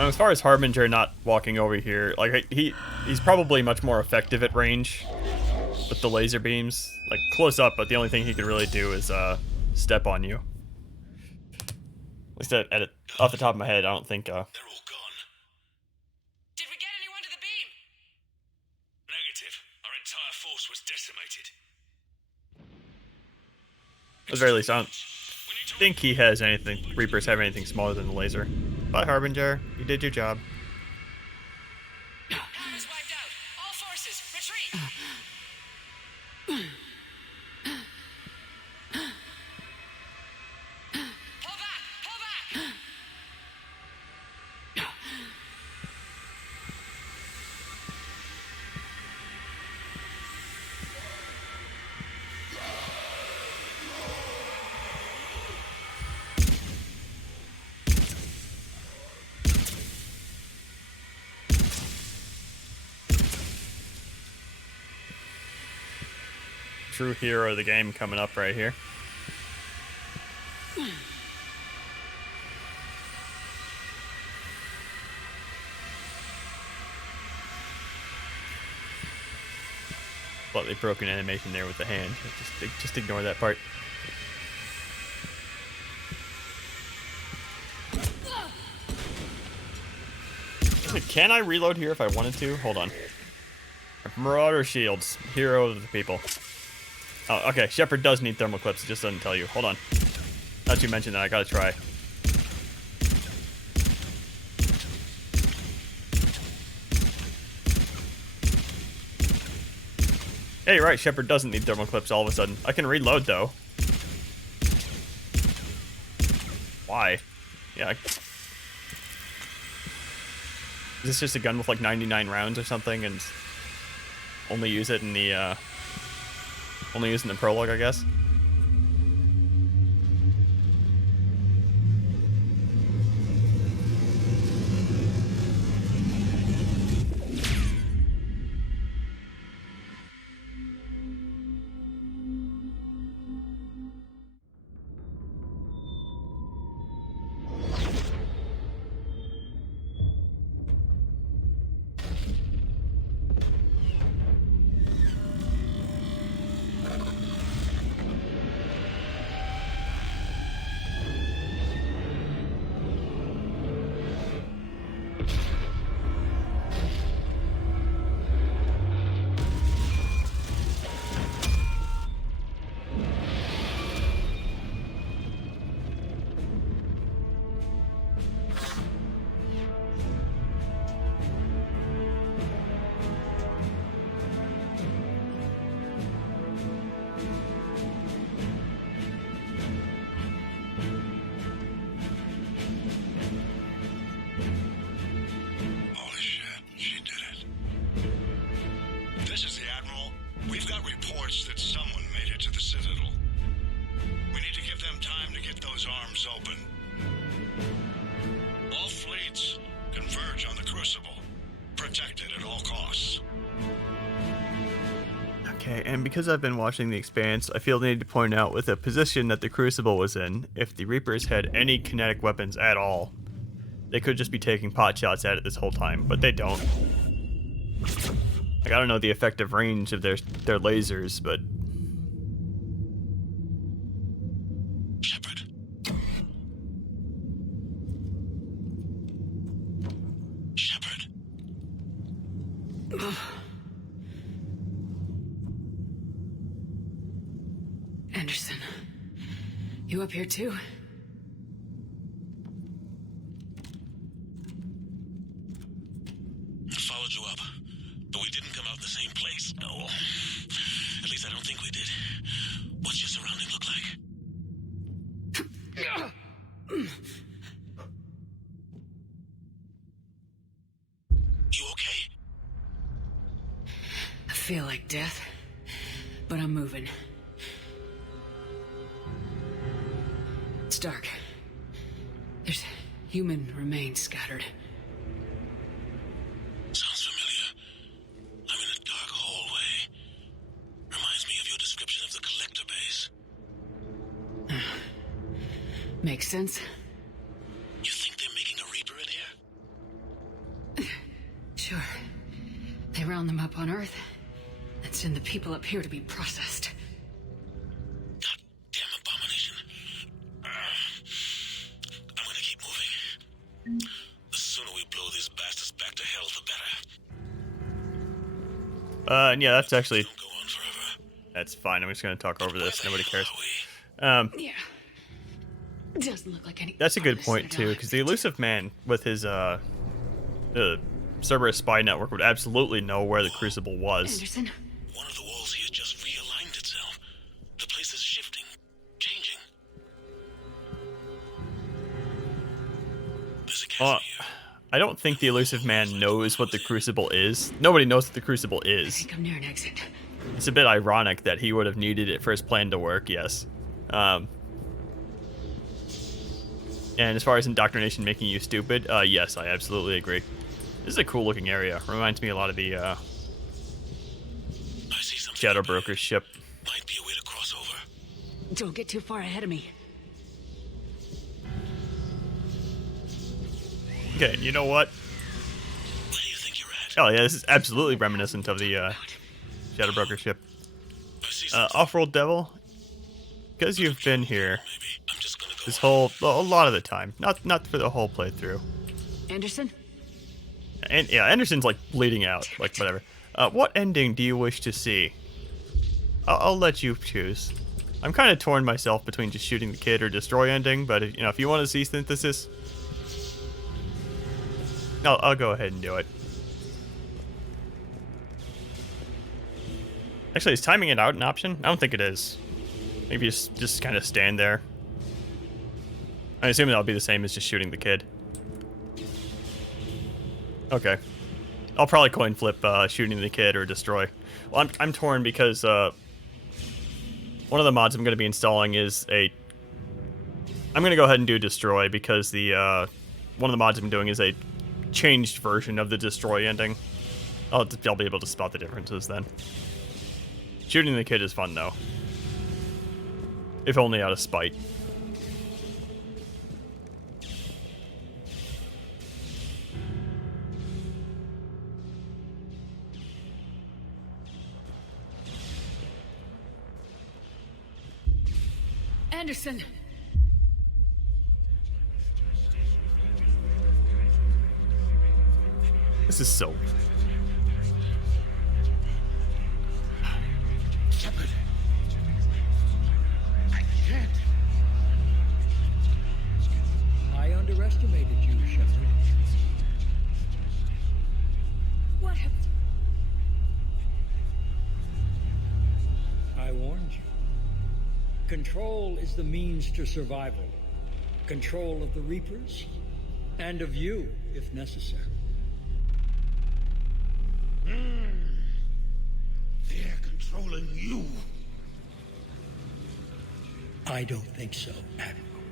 As far as Harbinger not walking over here, like he's probably much more effective at range. with the laser beams, like close up, but the only thing he could really do is step on you. At least off the top of my head, I don't think. They're all gone. Did we get anyone to the beam? Negative. Our entire force was decimated. At the very least, I don't think he has anything. Reapers have anything smaller than the laser. Bye, Harbinger. You did your job. Power's wiped out. All forces, retreat. Pull back! Pull back! True hero of the game coming up right here. Slightly broken animation there with the hand. Just ignore that part. Can I reload here if I wanted to? Hold on. Marauder shields. Hero of the people. Oh, okay. Shepard does need thermal clips. It just doesn't tell you. Hold on. Now that you mentioned that, I gotta try. Yeah, you're right. Shepard doesn't need thermal clips all of a sudden. I can reload, though. Why? Yeah. Is this just a gun with like 99 rounds or something, and only use it in the prologue, I guess? Holy shit, she did it. This is the Admiral. We've got reports that someone made it to the Citadel. We need to give them time to get those arms open. All fleets converge on the Crucible. Protect it at all costs. Okay, and because I've been watching The Expanse, I feel the need to point out with the position that the Crucible was in, if the Reapers had any kinetic weapons at all, they could just be taking pot shots at it this whole time, but they don't. Like, I don't know the effective range of their lasers, but... Shepard. Shepard. Anderson, you up here too? I followed you up, but we didn't come out in the same place. No. At least I don't think we did. What's your surrounding look like? You okay? I feel like death, but I'm moving. It's dark. There's human remains scattered. Sounds familiar. I'm in a dark hallway. Reminds me of your description of the collector base. Makes sense. You think they're making a Reaper in here? Sure. They round them up on Earth and send the people appear to be processed. Damn abomination. I'm gonna keep moving. The sooner we blow these bastards back to hell, the better. And yeah, that's actually... That's fine. I'm just gonna talk over this. Nobody cares. Yeah. Doesn't look like any. That's a good point too, because the elusive man with his Cerberus spy network would absolutely know where the Crucible was. Anderson. One of the walls here just realigned itself. The place is shifting, changing. There's a chasm here. I don't think the elusive man knows what the Crucible is. Nobody knows what the Crucible I is. think I'm near an exit. It's a bit ironic that he would have needed it for his plan to work, yes. And as far as indoctrination making you stupid, yes, I absolutely agree. This is a cool looking area. Reminds me a lot of the Shadow Broker's ship. Might be a way to cross over. Don't get too far ahead of me. Okay, you know what? Where do you think you're at? Oh yeah, this is absolutely reminiscent of the Shadow Broker ship. Off-World Devil, because you've been here this a lot of the time, not for the whole playthrough. Anderson? And yeah, Anderson's like bleeding out, like whatever. What ending do you wish to see? I'll let you choose. I'm kind of torn myself between just shooting the kid or destroy ending, but if you want to see synthesis, I'll go ahead and do it. Actually, is timing it out an option? I don't think it is. Maybe just kind of stand there. I assume that'll be the same as just shooting the kid. Okay. I'll probably coin flip shooting the kid or destroy. Well, I'm torn because one of the mods I'm going to be installing is a... I'm going to go ahead and do destroy because the one of the mods I'm doing is a changed version of the destroy ending. I'll be able to spot the differences then. Shooting the kid is fun though. If only out of spite. Anderson! This is so... Shepard. I can't. I underestimated you, Shepard. What have... I warned you. Control is the means to survival. Control of the Reapers, and of you, if necessary. They're controlling you. I don't think so, Admiral.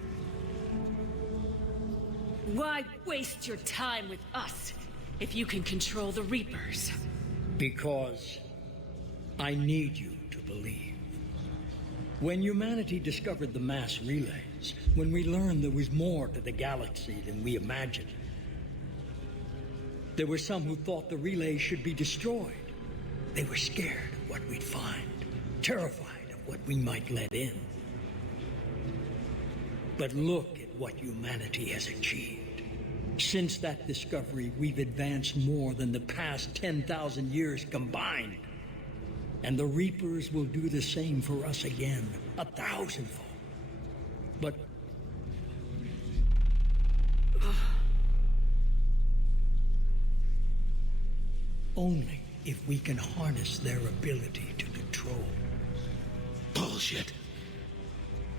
Why waste your time with us if you can control the Reapers? Because I need you to believe. When humanity discovered the mass relays, when we learned there was more to the galaxy than we imagined, there were some who thought the relays should be destroyed. They were scared of what we'd find, terrified of what we might let in. But look at what humanity has achieved. Since that discovery, we've advanced more than the past 10,000 years combined. And the Reapers will do the same for us again, 1,000-fold. But... only if we can harness their ability to control. Bullshit.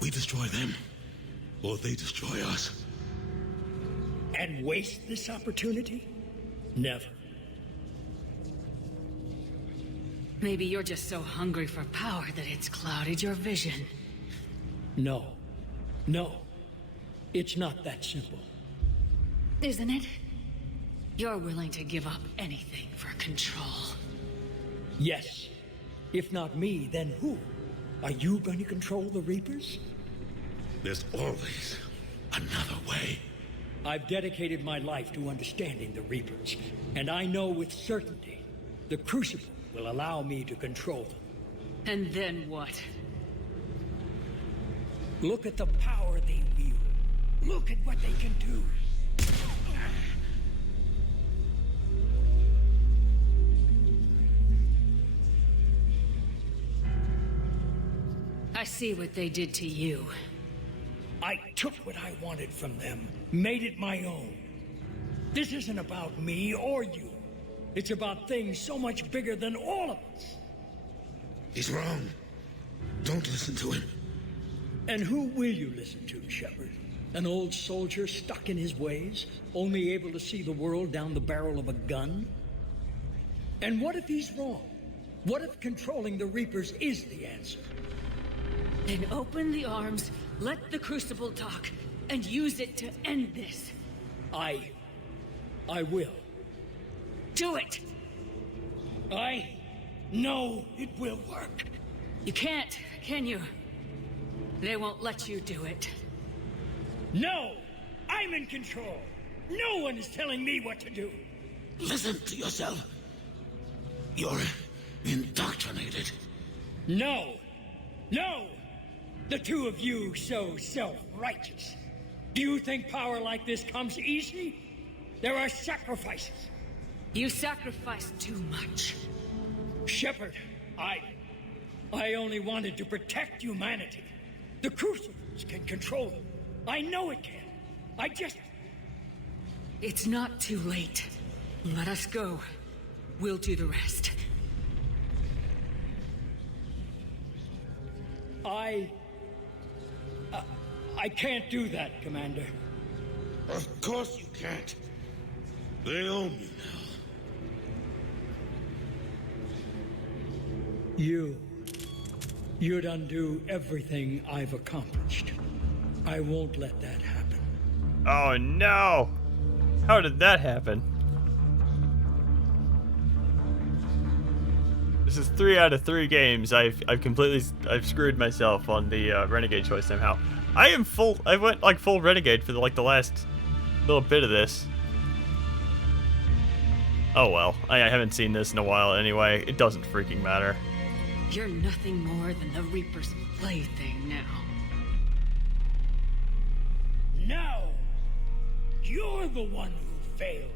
We destroy them, or they destroy us. And waste this opportunity? Never. Maybe you're just so hungry for power that it's clouded your vision. No. No. It's not that simple. Isn't it? You're willing to give up anything for control. Yes. If not me, then who? Are you going to control the Reapers? There's always another way. I've dedicated my life to understanding the Reapers, and I know with certainty the Crucible will allow me to control them. And then what? Look at the power they wield. Look at what they can do. I see what they did to you. I took what I wanted from them, made it my own. This isn't about me or you. It's about things so much bigger than all of us. He's wrong. Don't listen to him. And who will you listen to, Shepard? An old soldier stuck in his ways, only able to see the world down the barrel of a gun? And what if he's wrong? What if controlling the Reapers is the answer? Then open the arms, let the Crucible talk, and use it to end this. I will. Do it! I know it will work. You can't, can you? They won't let you do it. No! I'm in control! No one is telling me what to do! Listen to yourself. You're indoctrinated. No! No! The two of you so self-righteous. Do you think power like this comes easy? There are sacrifices. You sacrifice too much. Shepard, I only wanted to protect humanity. The Crucibles can control them. I know it can. I just... It's not too late. Let us go. We'll do the rest. I can't do that, Commander. Of course you can't. They own you now. You'd undo everything I've accomplished. I won't let that happen. Oh no! How did that happen? This is 3 out of 3 games. I've screwed myself on the Renegade choice somehow. I went like full Renegade for the last little bit of this. Oh well, I haven't seen this in a while anyway. It doesn't freaking matter. You're nothing more than the Reaper's plaything now. No! You're the one who failed.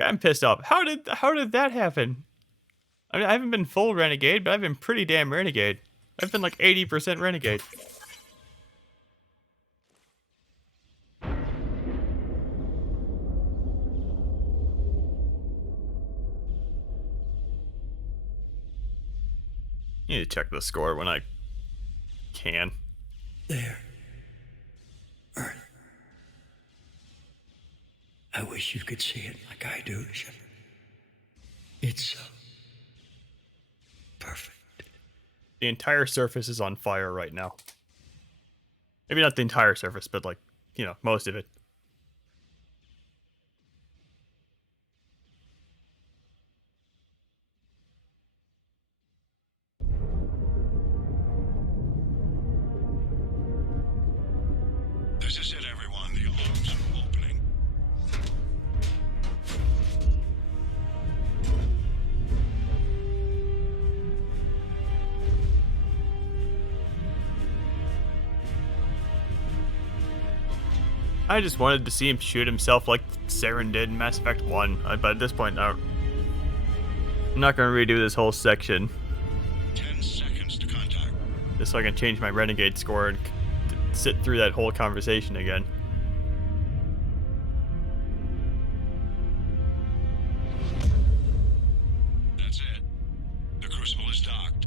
I'm pissed off. How did that happen? I mean, I haven't been full Renegade, but I've been pretty damn Renegade. I've been like 80% Renegade. Need to check the score when I can. There. Earth. I wish you could see it like I do, Shepard. It's so perfect. The entire surface is on fire right now. Maybe not the entire surface, but like, you know, most of it. This is it, everyone. The alarms are opening. I just wanted to see him shoot himself like Saren did in Mass Effect 1. But at this point, I'm not going to redo this whole section. 10 seconds to contact. Just so I can change my Renegade score and sit through that whole conversation again. That's it. The Crucible is docked.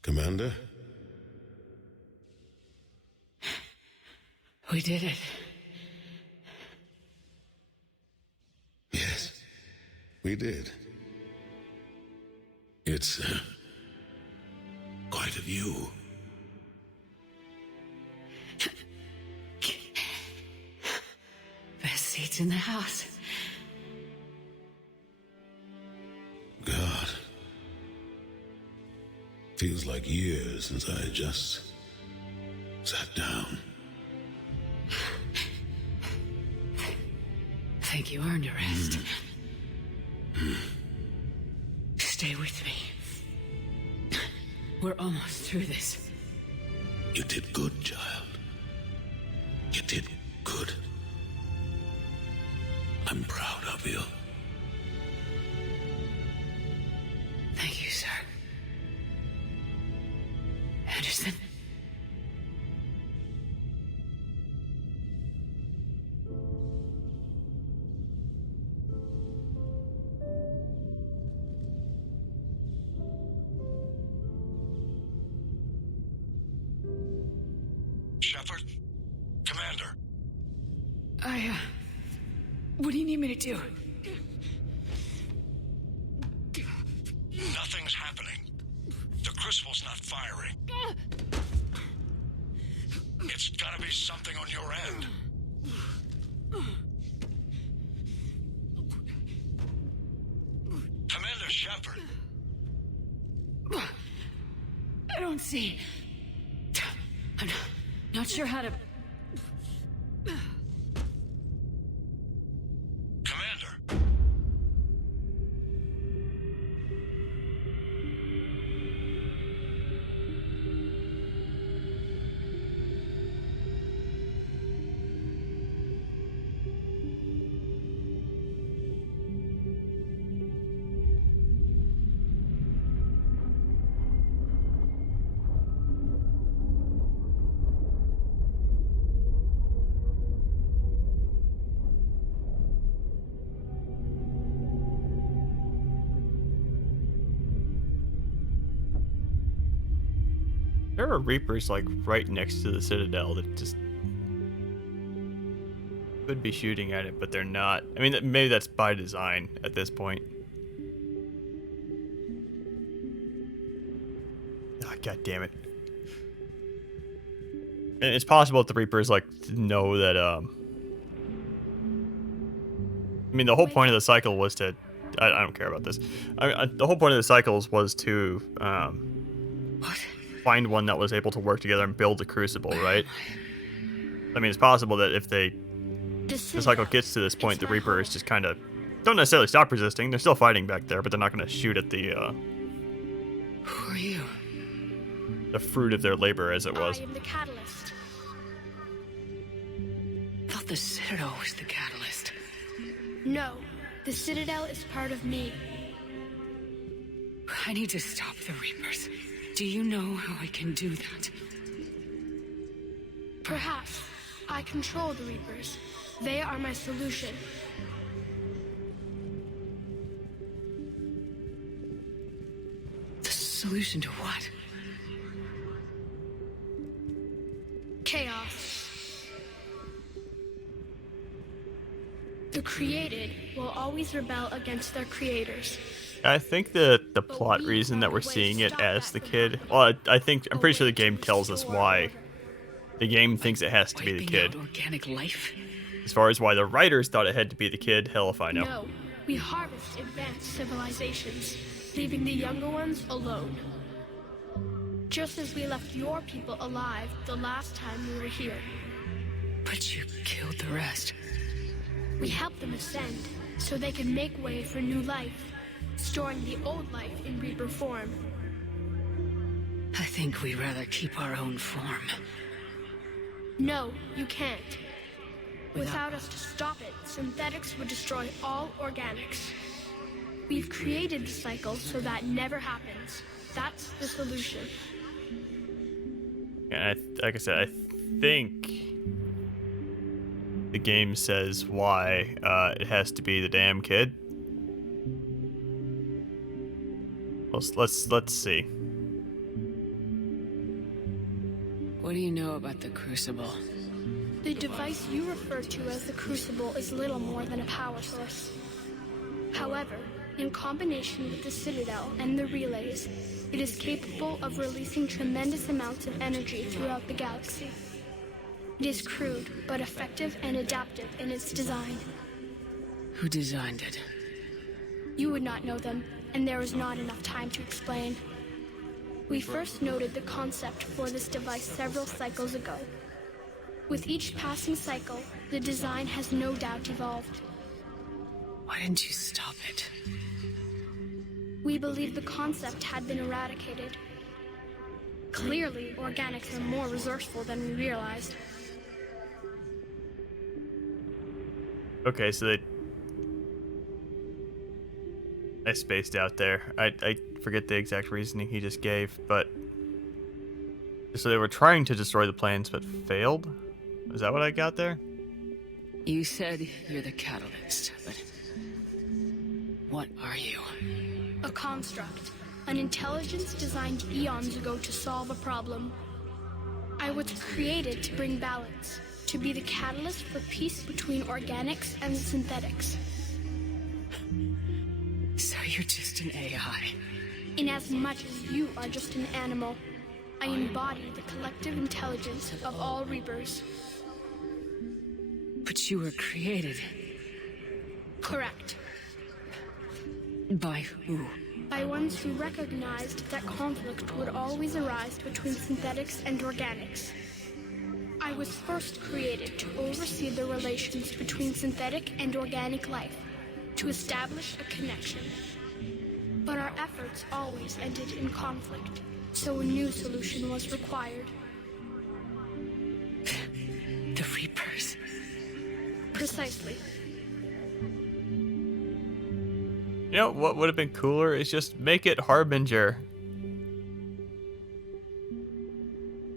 Commander? We did it. We did. It's quite a view. Best seats in the house. God. Feels like years since I just sat down. Think you earned a rest. Stay with me. We're almost through this. You did good, child. You did good. I'm proud of you. Thank you, sir. Anderson? Shepard? Commander. What do you need me to do? Nothing's happening. The crucible's not firing. It's gotta be something on your end. Commander Shepard. I don't see. I'm not sure how to... Commander. There are Reapers like right next to the Citadel that just could be shooting at it, but they're not. I mean, maybe that's by design at this point. Ah, God damn it! And it's possible that the Reapers like know that. I mean, the whole point of the cycle was to. I don't care about this. The whole point of the cycles was to. Find one that was able to work together and build the crucible, right? I mean, it's possible that if the cycle gets to this point, the Reapers just kind of don't necessarily stop resisting. They're still fighting back there, but they're not going to shoot at the Who are you? the fruit of their labor, as it was. I am the catalyst. I thought the Citadel was the catalyst. No, the Citadel is part of me. I need to stop the Reapers. Do you know how I can do that? Perhaps. I control the Reapers. They are my solution. The solution to what? Chaos. The created will always rebel against their creators. I think the plot reason that we're seeing it as the kid, well, I'm pretty sure the game tells us why. The game thinks it has to be the kid. Organic life? As far as why the writers thought it had to be the kid, hell if I know. No, we harvest advanced civilizations, leaving the younger ones alone. Just as we left your people alive the last time we were here. But you killed the rest. We helped them ascend, so they could make way for new life. Storing the old life in Reaper form. I think we'd rather keep our own form. No, you can't. Without us to stop it, synthetics would destroy all organics. We've created the cycle so that never happens. That's the solution. And like I said, I think the game says why it has to be the damn kid. Let's see. What do you know about the Crucible? The device you refer to as the Crucible is little more than a power source. However, However, in combination with the Citadel and the relays, it is capable of releasing tremendous amounts of energy throughout the galaxy. It is crude, but effective and adaptive in its design. Who designed it? You would not know them, and there is not enough time to explain. We first noted the concept for this device several cycles ago. With each passing cycle, the design has no doubt evolved. Why didn't you stop it? We believe the concept had been eradicated. Clearly, organics are more resourceful than we realized. Okay, so I spaced out there. I forget the exact reasoning he just gave, but so they were trying to destroy the planes but failed? Is that what I got there? You said you're the catalyst, but what are you? A construct. An intelligence designed eons ago to solve a problem. I was created to bring balance, to be the catalyst for peace between organics and synthetics. So you're just an AI? In as much as you are just an animal, I embody the collective intelligence of all Reapers. But you were created. Correct. By who? By ones who recognized that conflict would always arise between synthetics and organics. I was first created to oversee the relations between synthetic and organic life, to establish a connection. But our efforts always ended in conflict, so a new solution was required. The Reapers. Precisely. You know what would have been cooler is just make it Harbinger.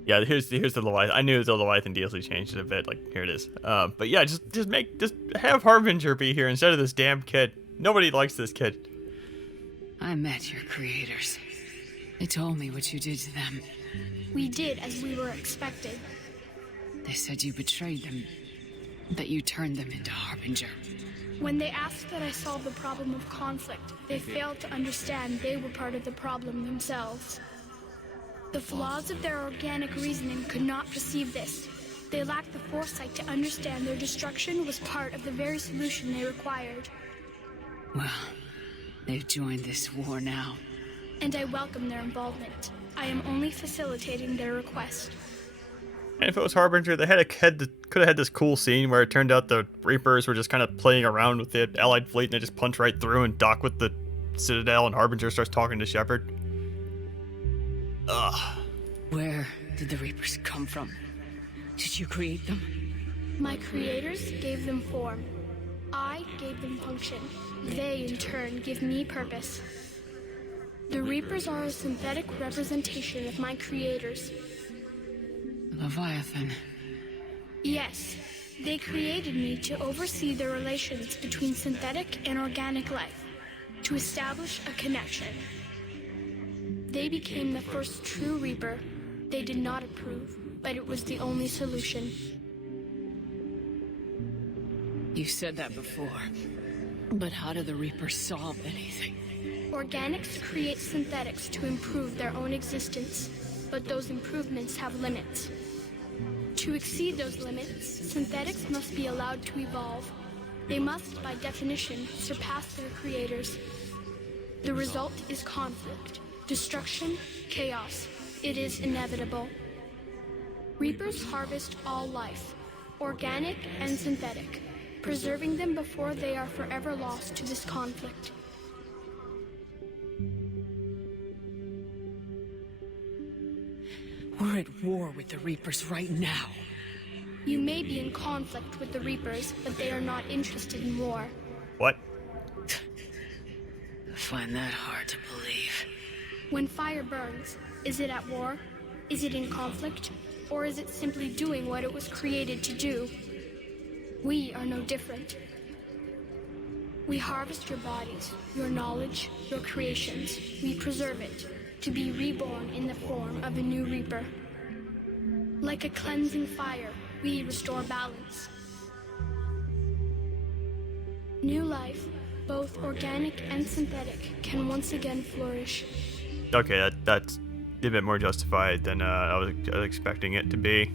Yeah, here's the Leviathan. I knew the Leviathan DLC changed it a bit. Like, here it is. But yeah, just have Harbinger be here instead of this damn kid. Nobody likes this kid. I met your creators. They told me what you did to them. We did as we were expected. They said you betrayed them, that you turned them into Harbinger. When they asked that I solve the problem of conflict, they failed to understand they were part of the problem themselves. The flaws of their organic reasoning could not perceive this. They lacked the foresight to understand their destruction was part of the very solution they required. Well, they've joined this war now. And I welcome their involvement. I am only facilitating their request. And if it was Harbinger, they could have had this cool scene where it turned out the Reapers were just kind of playing around with the Allied fleet and they just punch right through and dock with the Citadel and Harbinger starts talking to Shepard. Ugh. Where did the Reapers come from? Did you create them? My creators gave them form. I gave them function. They, in turn, give me purpose. The Reapers are a synthetic representation of my creators. Leviathan. Yes, they created me to oversee the relations between synthetic and organic life, to establish a connection. They became the first true Reaper. They did not approve, but it was the only solution. You said that before, but how do the Reapers solve anything? Organics create synthetics to improve their own existence, but those improvements have limits. To exceed those limits, synthetics must be allowed to evolve. They must, by definition, surpass their creators. The result is conflict, destruction, chaos. It is inevitable. Reapers harvest all life, organic and synthetic, preserving them before they are forever lost to this conflict. We're at war with the Reapers right now. You may be in conflict with the Reapers, but they are not interested in war. What? I find that hard to believe. When fire burns, is it at war? Is it in conflict? Or is it simply doing what it was created to do? We are no different. We harvest your bodies, your knowledge, your creations. We preserve it, to be reborn in the form of a new Reaper. Like a cleansing fire, we restore balance. New life, both organic and synthetic can once again flourish. Okay, that's a bit more justified than I was expecting it to be.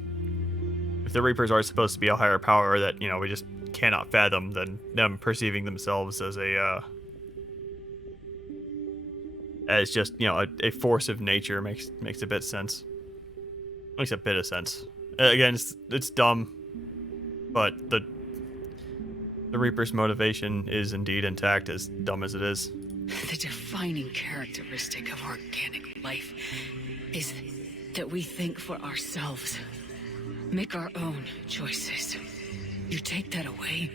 If the Reapers are supposed to be a higher power that, you know, we just cannot fathom, then them perceiving themselves as as just, you know, a force of nature makes a bit sense. Makes a bit of sense. Again, it's dumb, but the Reaper's motivation is indeed intact, as dumb as it is. The defining characteristic of organic life is that we think for ourselves, make our own choices. You take that away,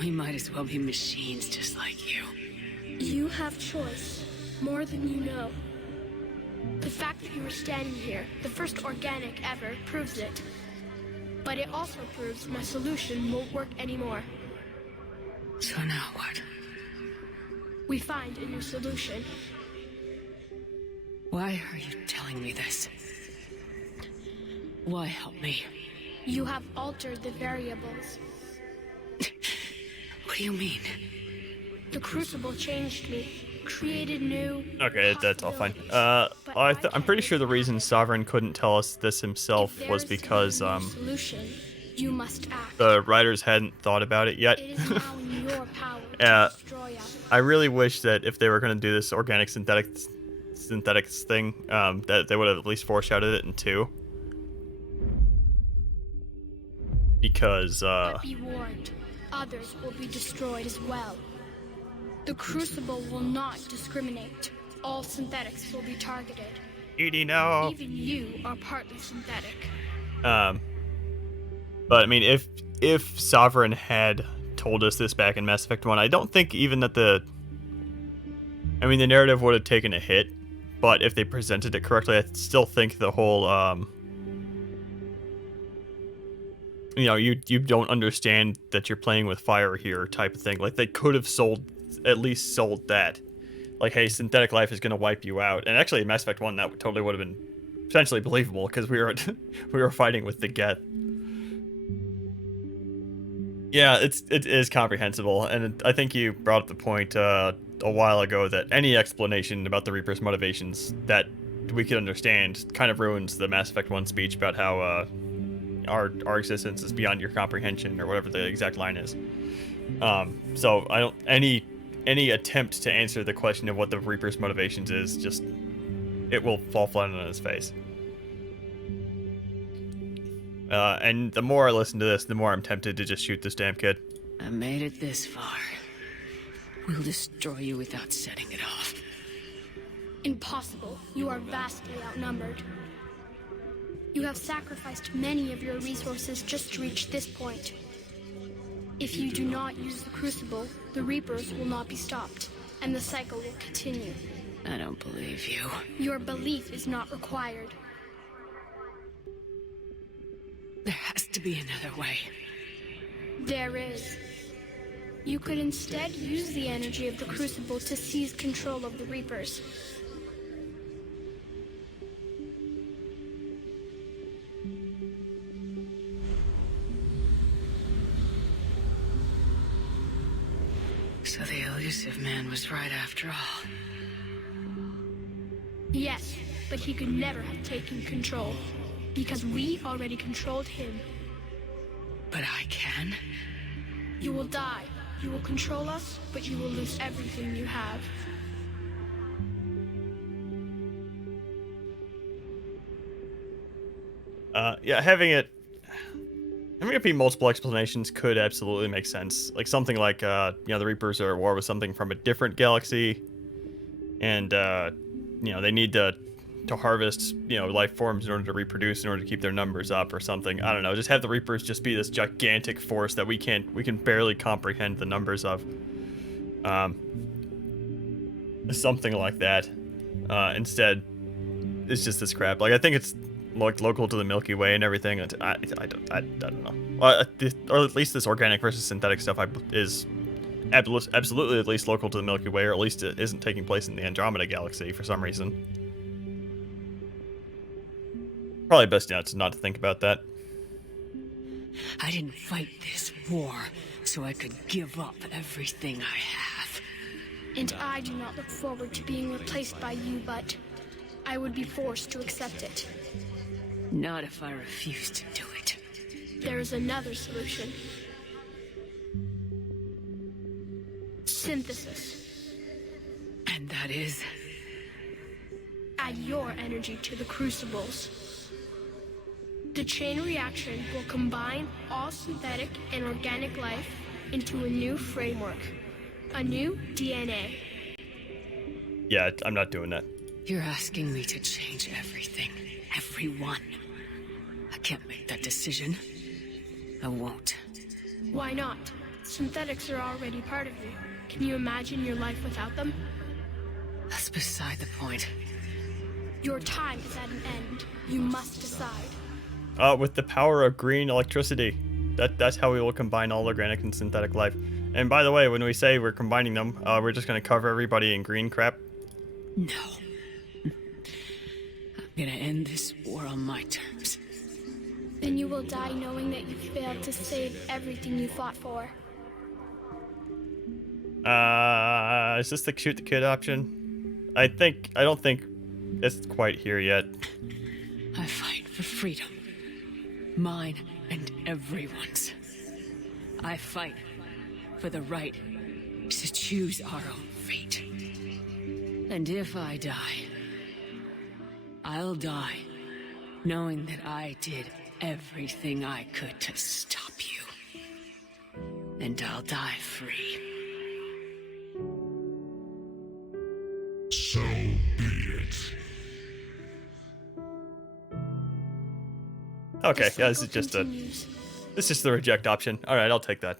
we might as well be machines just like you. You have choice, more than you know. The fact that you are standing here, the first organic ever, proves it. But it also proves my solution won't work anymore. So now what? We find a new solution. Why are you telling me this? Why help me? You have altered the variables. What do you mean? The Crucible changed me, created new... Okay, that's all fine. I'm pretty sure the reason Sovereign couldn't tell us this himself was because, solution, you must act. the writers hadn't thought about it yet. It is now in your power to destroy us. I really wish that if they were going to do this organic synthetics thing, that they would have at least foreshadowed it in 2. Because, But be warned, others will be destroyed as well. The Crucible will not discriminate. All synthetics will be targeted. Edie, no. Even you are partly synthetic. But I mean, if Sovereign had told us this back in Mass Effect 1, I don't think even that the narrative would have taken a hit, but if they presented it correctly, I still think the whole, you know, you don't understand that you're playing with fire here type of thing. Like, they could have at least sold that. Like, hey, synthetic life is going to wipe you out. And actually, in Mass Effect 1, that totally would have been potentially believable, because we were fighting with the Geth. Yeah, it is comprehensible, and I think you brought up the point a while ago that any explanation about the Reaper's motivations that we could understand kind of ruins the Mass Effect 1 speech about how our existence is beyond your comprehension, or whatever the exact line is. So I don't any attempt to answer the question of what the Reaper's motivations is, just it will fall flat on its face. And the more I listen to this, the more I'm tempted to just shoot this damn kid. I made it this far. We'll destroy you without setting it off. Impossible. You are vastly outnumbered. You have sacrificed many of your resources just to reach this point. If you do not use the Crucible, the Reapers will not be stopped, and the cycle will continue. I don't believe you. Your belief is not required. There has to be another way. There is. You could instead use the energy of the Crucible to seize control of the Reapers. So the elusive man was right after all. Yes, but he could never have taken control, because we already controlled him. But I can? You will die. You will control us, but you will lose everything you have. Yeah, having it be multiple explanations could absolutely make sense. Like something like, you know, the Reapers are at war with something from a different galaxy, and, you know, they need to harvest, you know, life forms in order to reproduce, in order to keep their numbers up or something. I don't know, just have the Reapers just be this gigantic force that we can barely comprehend the numbers of. Something like that. Instead, it's just this crap. Like, I think it's like local to the Milky Way and everything. I don't know. Or at least this organic versus synthetic stuff is absolutely at least local to the Milky Way, or at least it isn't taking place in the Andromeda Galaxy for some reason. Probably best not to think about that. I didn't fight this war so I could give up everything I have. And I do not look forward to being replaced by you, but I would be forced to accept it. Not if I refuse to do it. There is another solution. Synthesis. And that is? Add your energy to the crucibles. The chain reaction will combine all synthetic and organic life into a new framework. A new DNA. Yeah, I'm not doing that. You're asking me to change everything. Everyone. I can't make that decision. I won't. Why not? Synthetics are already part of you. Can you imagine your life without them? That's beside the point. Your time is at an end. You must decide. With the power of green electricity. That's how we will combine all organic and synthetic life. And by the way, when we say we're combining them, we're just going to cover everybody in green crap. No. I'm gonna end this war on my terms. Then you will die knowing that you failed to save everything you fought for. Is this the shoot the kid option? I don't think it's quite here yet. I fight for freedom. Mine and everyone's. I fight for the right to choose our own fate. And if I die, I'll die knowing that I did everything I could to stop you. And I'll die free. So be it. Okay, yeah, this is just the reject option. All right, I'll take that.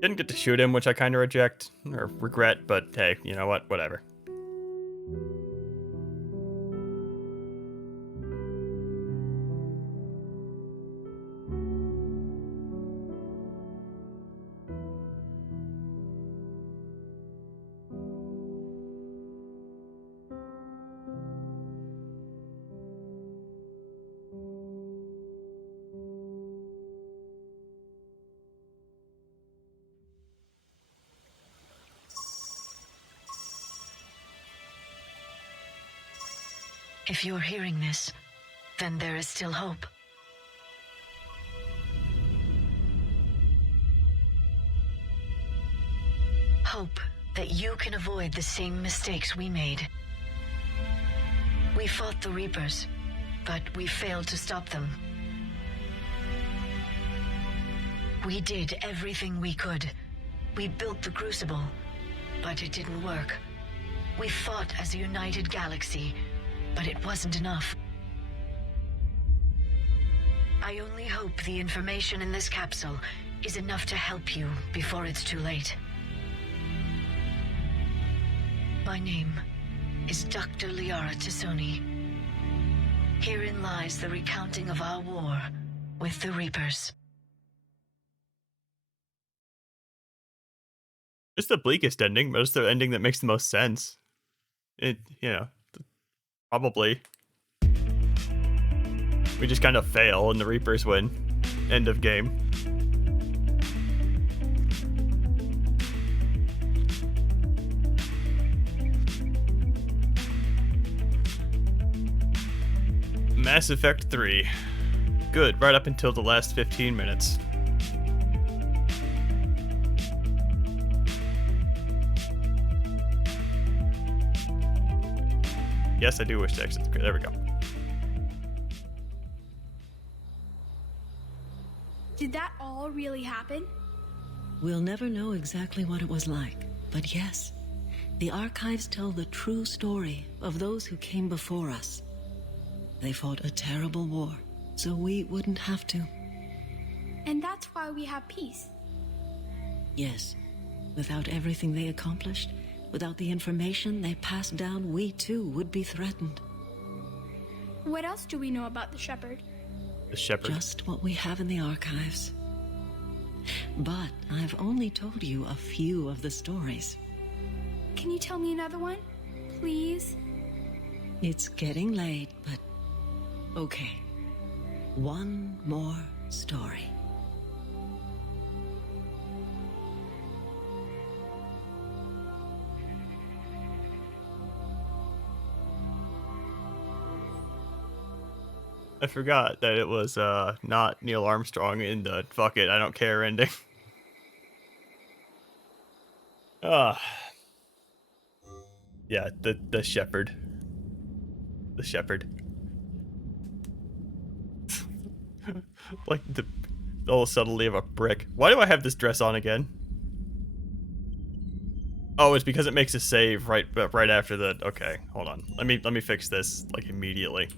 Didn't get to shoot him, which I kind of reject or regret, but hey, you know what? Whatever. If you're hearing this, then there is still hope. Hope that you can avoid the same mistakes we made. We fought the Reapers, but we failed to stop them. We did everything we could. We built the Crucible, but it didn't work. We fought as a united galaxy, but it wasn't enough. I only hope the information in this capsule is enough to help you before it's too late. My name is Dr. Liara T'Soni. Herein lies the recounting of our war with the Reapers. It's the bleakest ending, but it's the ending that makes the most sense. Probably. We just kind of fail and the Reapers win. End of game. Mass Effect 3. Good, right up until the last 15 minutes. Yes, I do wish to exit. There we go. Did that all really happen? We'll never know exactly what it was like, but yes, the archives tell the true story of those who came before us. They fought a terrible war, so we wouldn't have to. And that's why we have peace. Yes, without everything they accomplished, without the information they passed down, we too would be threatened. What else do we know about the Shepherd? The Shepherd? Just what we have in the archives. But I've only told you a few of the stories. Can you tell me another one, please? It's getting late, but okay. One more story. I forgot that it was not Neil Armstrong in the fuck it, I don't care ending. Ah. Yeah, the shepherd. The shepherd. Like the whole subtlety of a brick. Why do I have this dress on again? Oh, it's because it makes a save right after the. Okay, hold on. Let me fix this like immediately.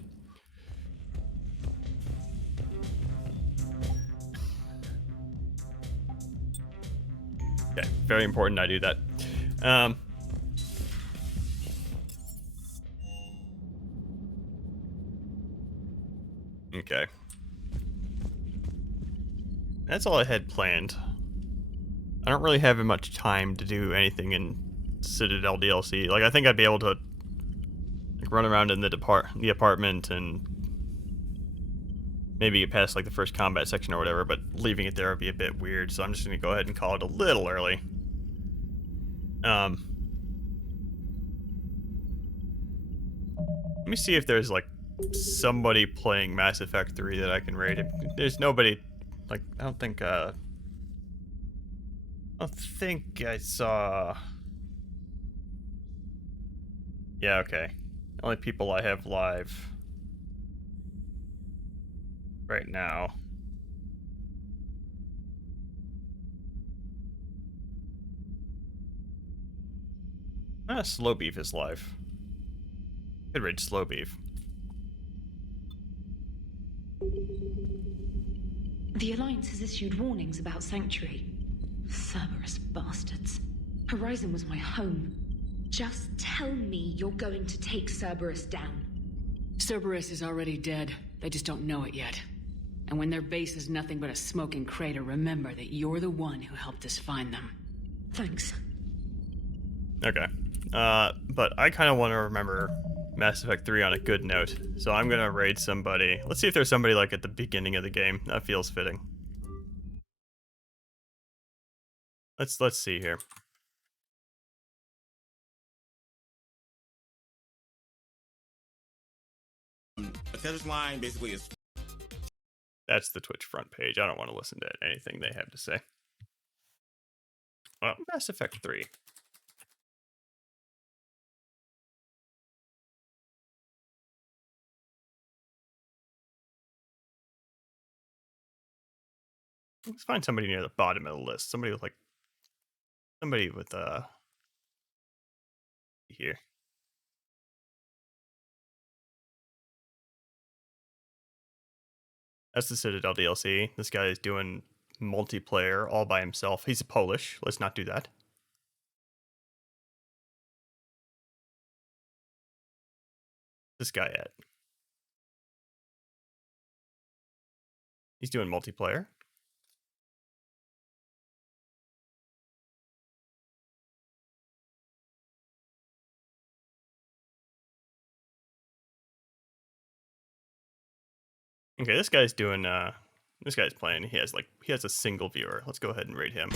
Okay, very important I do that. Okay. That's all I had planned. I don't really have much time to do anything in Citadel DLC. Like, I think I'd be able to like, run around in the apartment and maybe get past like the first combat section or whatever, but leaving it there would be a bit weird, so I'm just gonna go ahead and call it a little early. Let me see if there's like somebody playing Mass Effect 3 that I can raid. There's nobody, like, I don't think I saw. Yeah, okay. Only people I have live right now. Slow Beef is live. Could raid Slow Beef. The Alliance has issued warnings about Sanctuary. Cerberus bastards. Horizon was my home. Just tell me you're going to take Cerberus down. Cerberus is already dead. They just don't know it yet. And when their base is nothing but a smoking crater, remember that you're the one who helped us find them. Thanks. Okay. But I kind of want to remember Mass Effect 3 on a good note. So I'm going to raid somebody. Let's see if there's somebody like at the beginning of the game. That feels fitting. Let's see here. A tether's line basically is. That's the Twitch front page. I don't want to listen to anything they have to say. Well, Mass Effect 3. Let's find somebody near the bottom of the list. Somebody with here. That's the Citadel DLC. This guy is doing multiplayer all by himself. He's Polish. Let's not do that. This guy at? He's doing multiplayer. Okay, this guy's doing this guy's playing. He has a single viewer. Let's go ahead and rate him.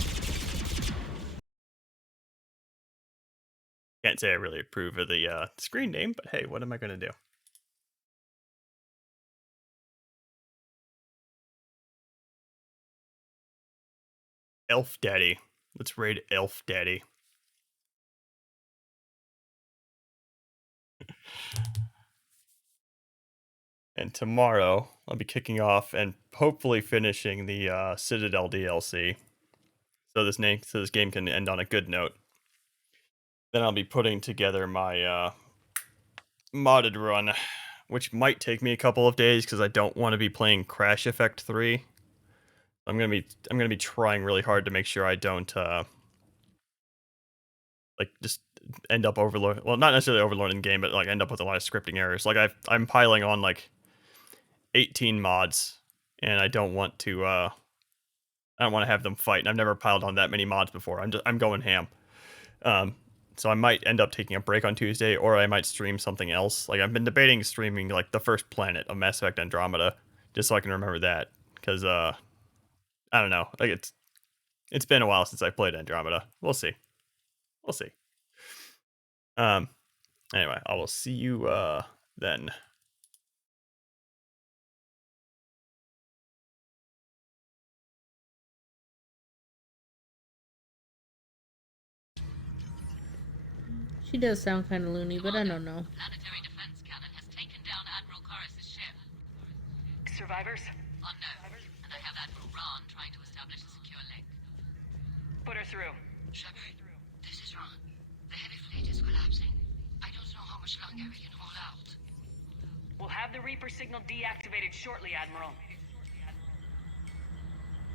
Can't say I really approve of the screen name, but hey, what am I gonna do? Elf Daddy. Let's raid Elf Daddy. And tomorrow, I'll be kicking off and hopefully finishing the Citadel DLC. So this game can end on a good note. Then I'll be putting together my modded run, which might take me a couple of days because I don't want to be playing Crash Effect 3. I'm gonna be trying really hard to make sure I don't like just end up overload. Well, not necessarily overloading the game, but like end up with a lot of scripting errors. Like I'm piling on like 18 mods, and I don't want to have them fight. And I've never piled on that many mods before. I'm going ham. So I might end up taking a break on Tuesday, or I might stream something else. Like I've been debating streaming like the first planet of Mass Effect Andromeda, just so I can remember that. Because I don't know, like it's been a while since I played Andromeda. We'll see. Anyway, I will see you then. She does sound kind of loony, but I don't know. Planetary defense cannon has taken down Admiral Karras' ship. Survivors? Unknown. And I have Admiral Ron trying to establish a secure link. Put her through. Shepard, this is Ron. The heavy fleet is collapsing. I don't know how much longer we can hold out. We'll have the Reaper signal deactivated shortly, Admiral.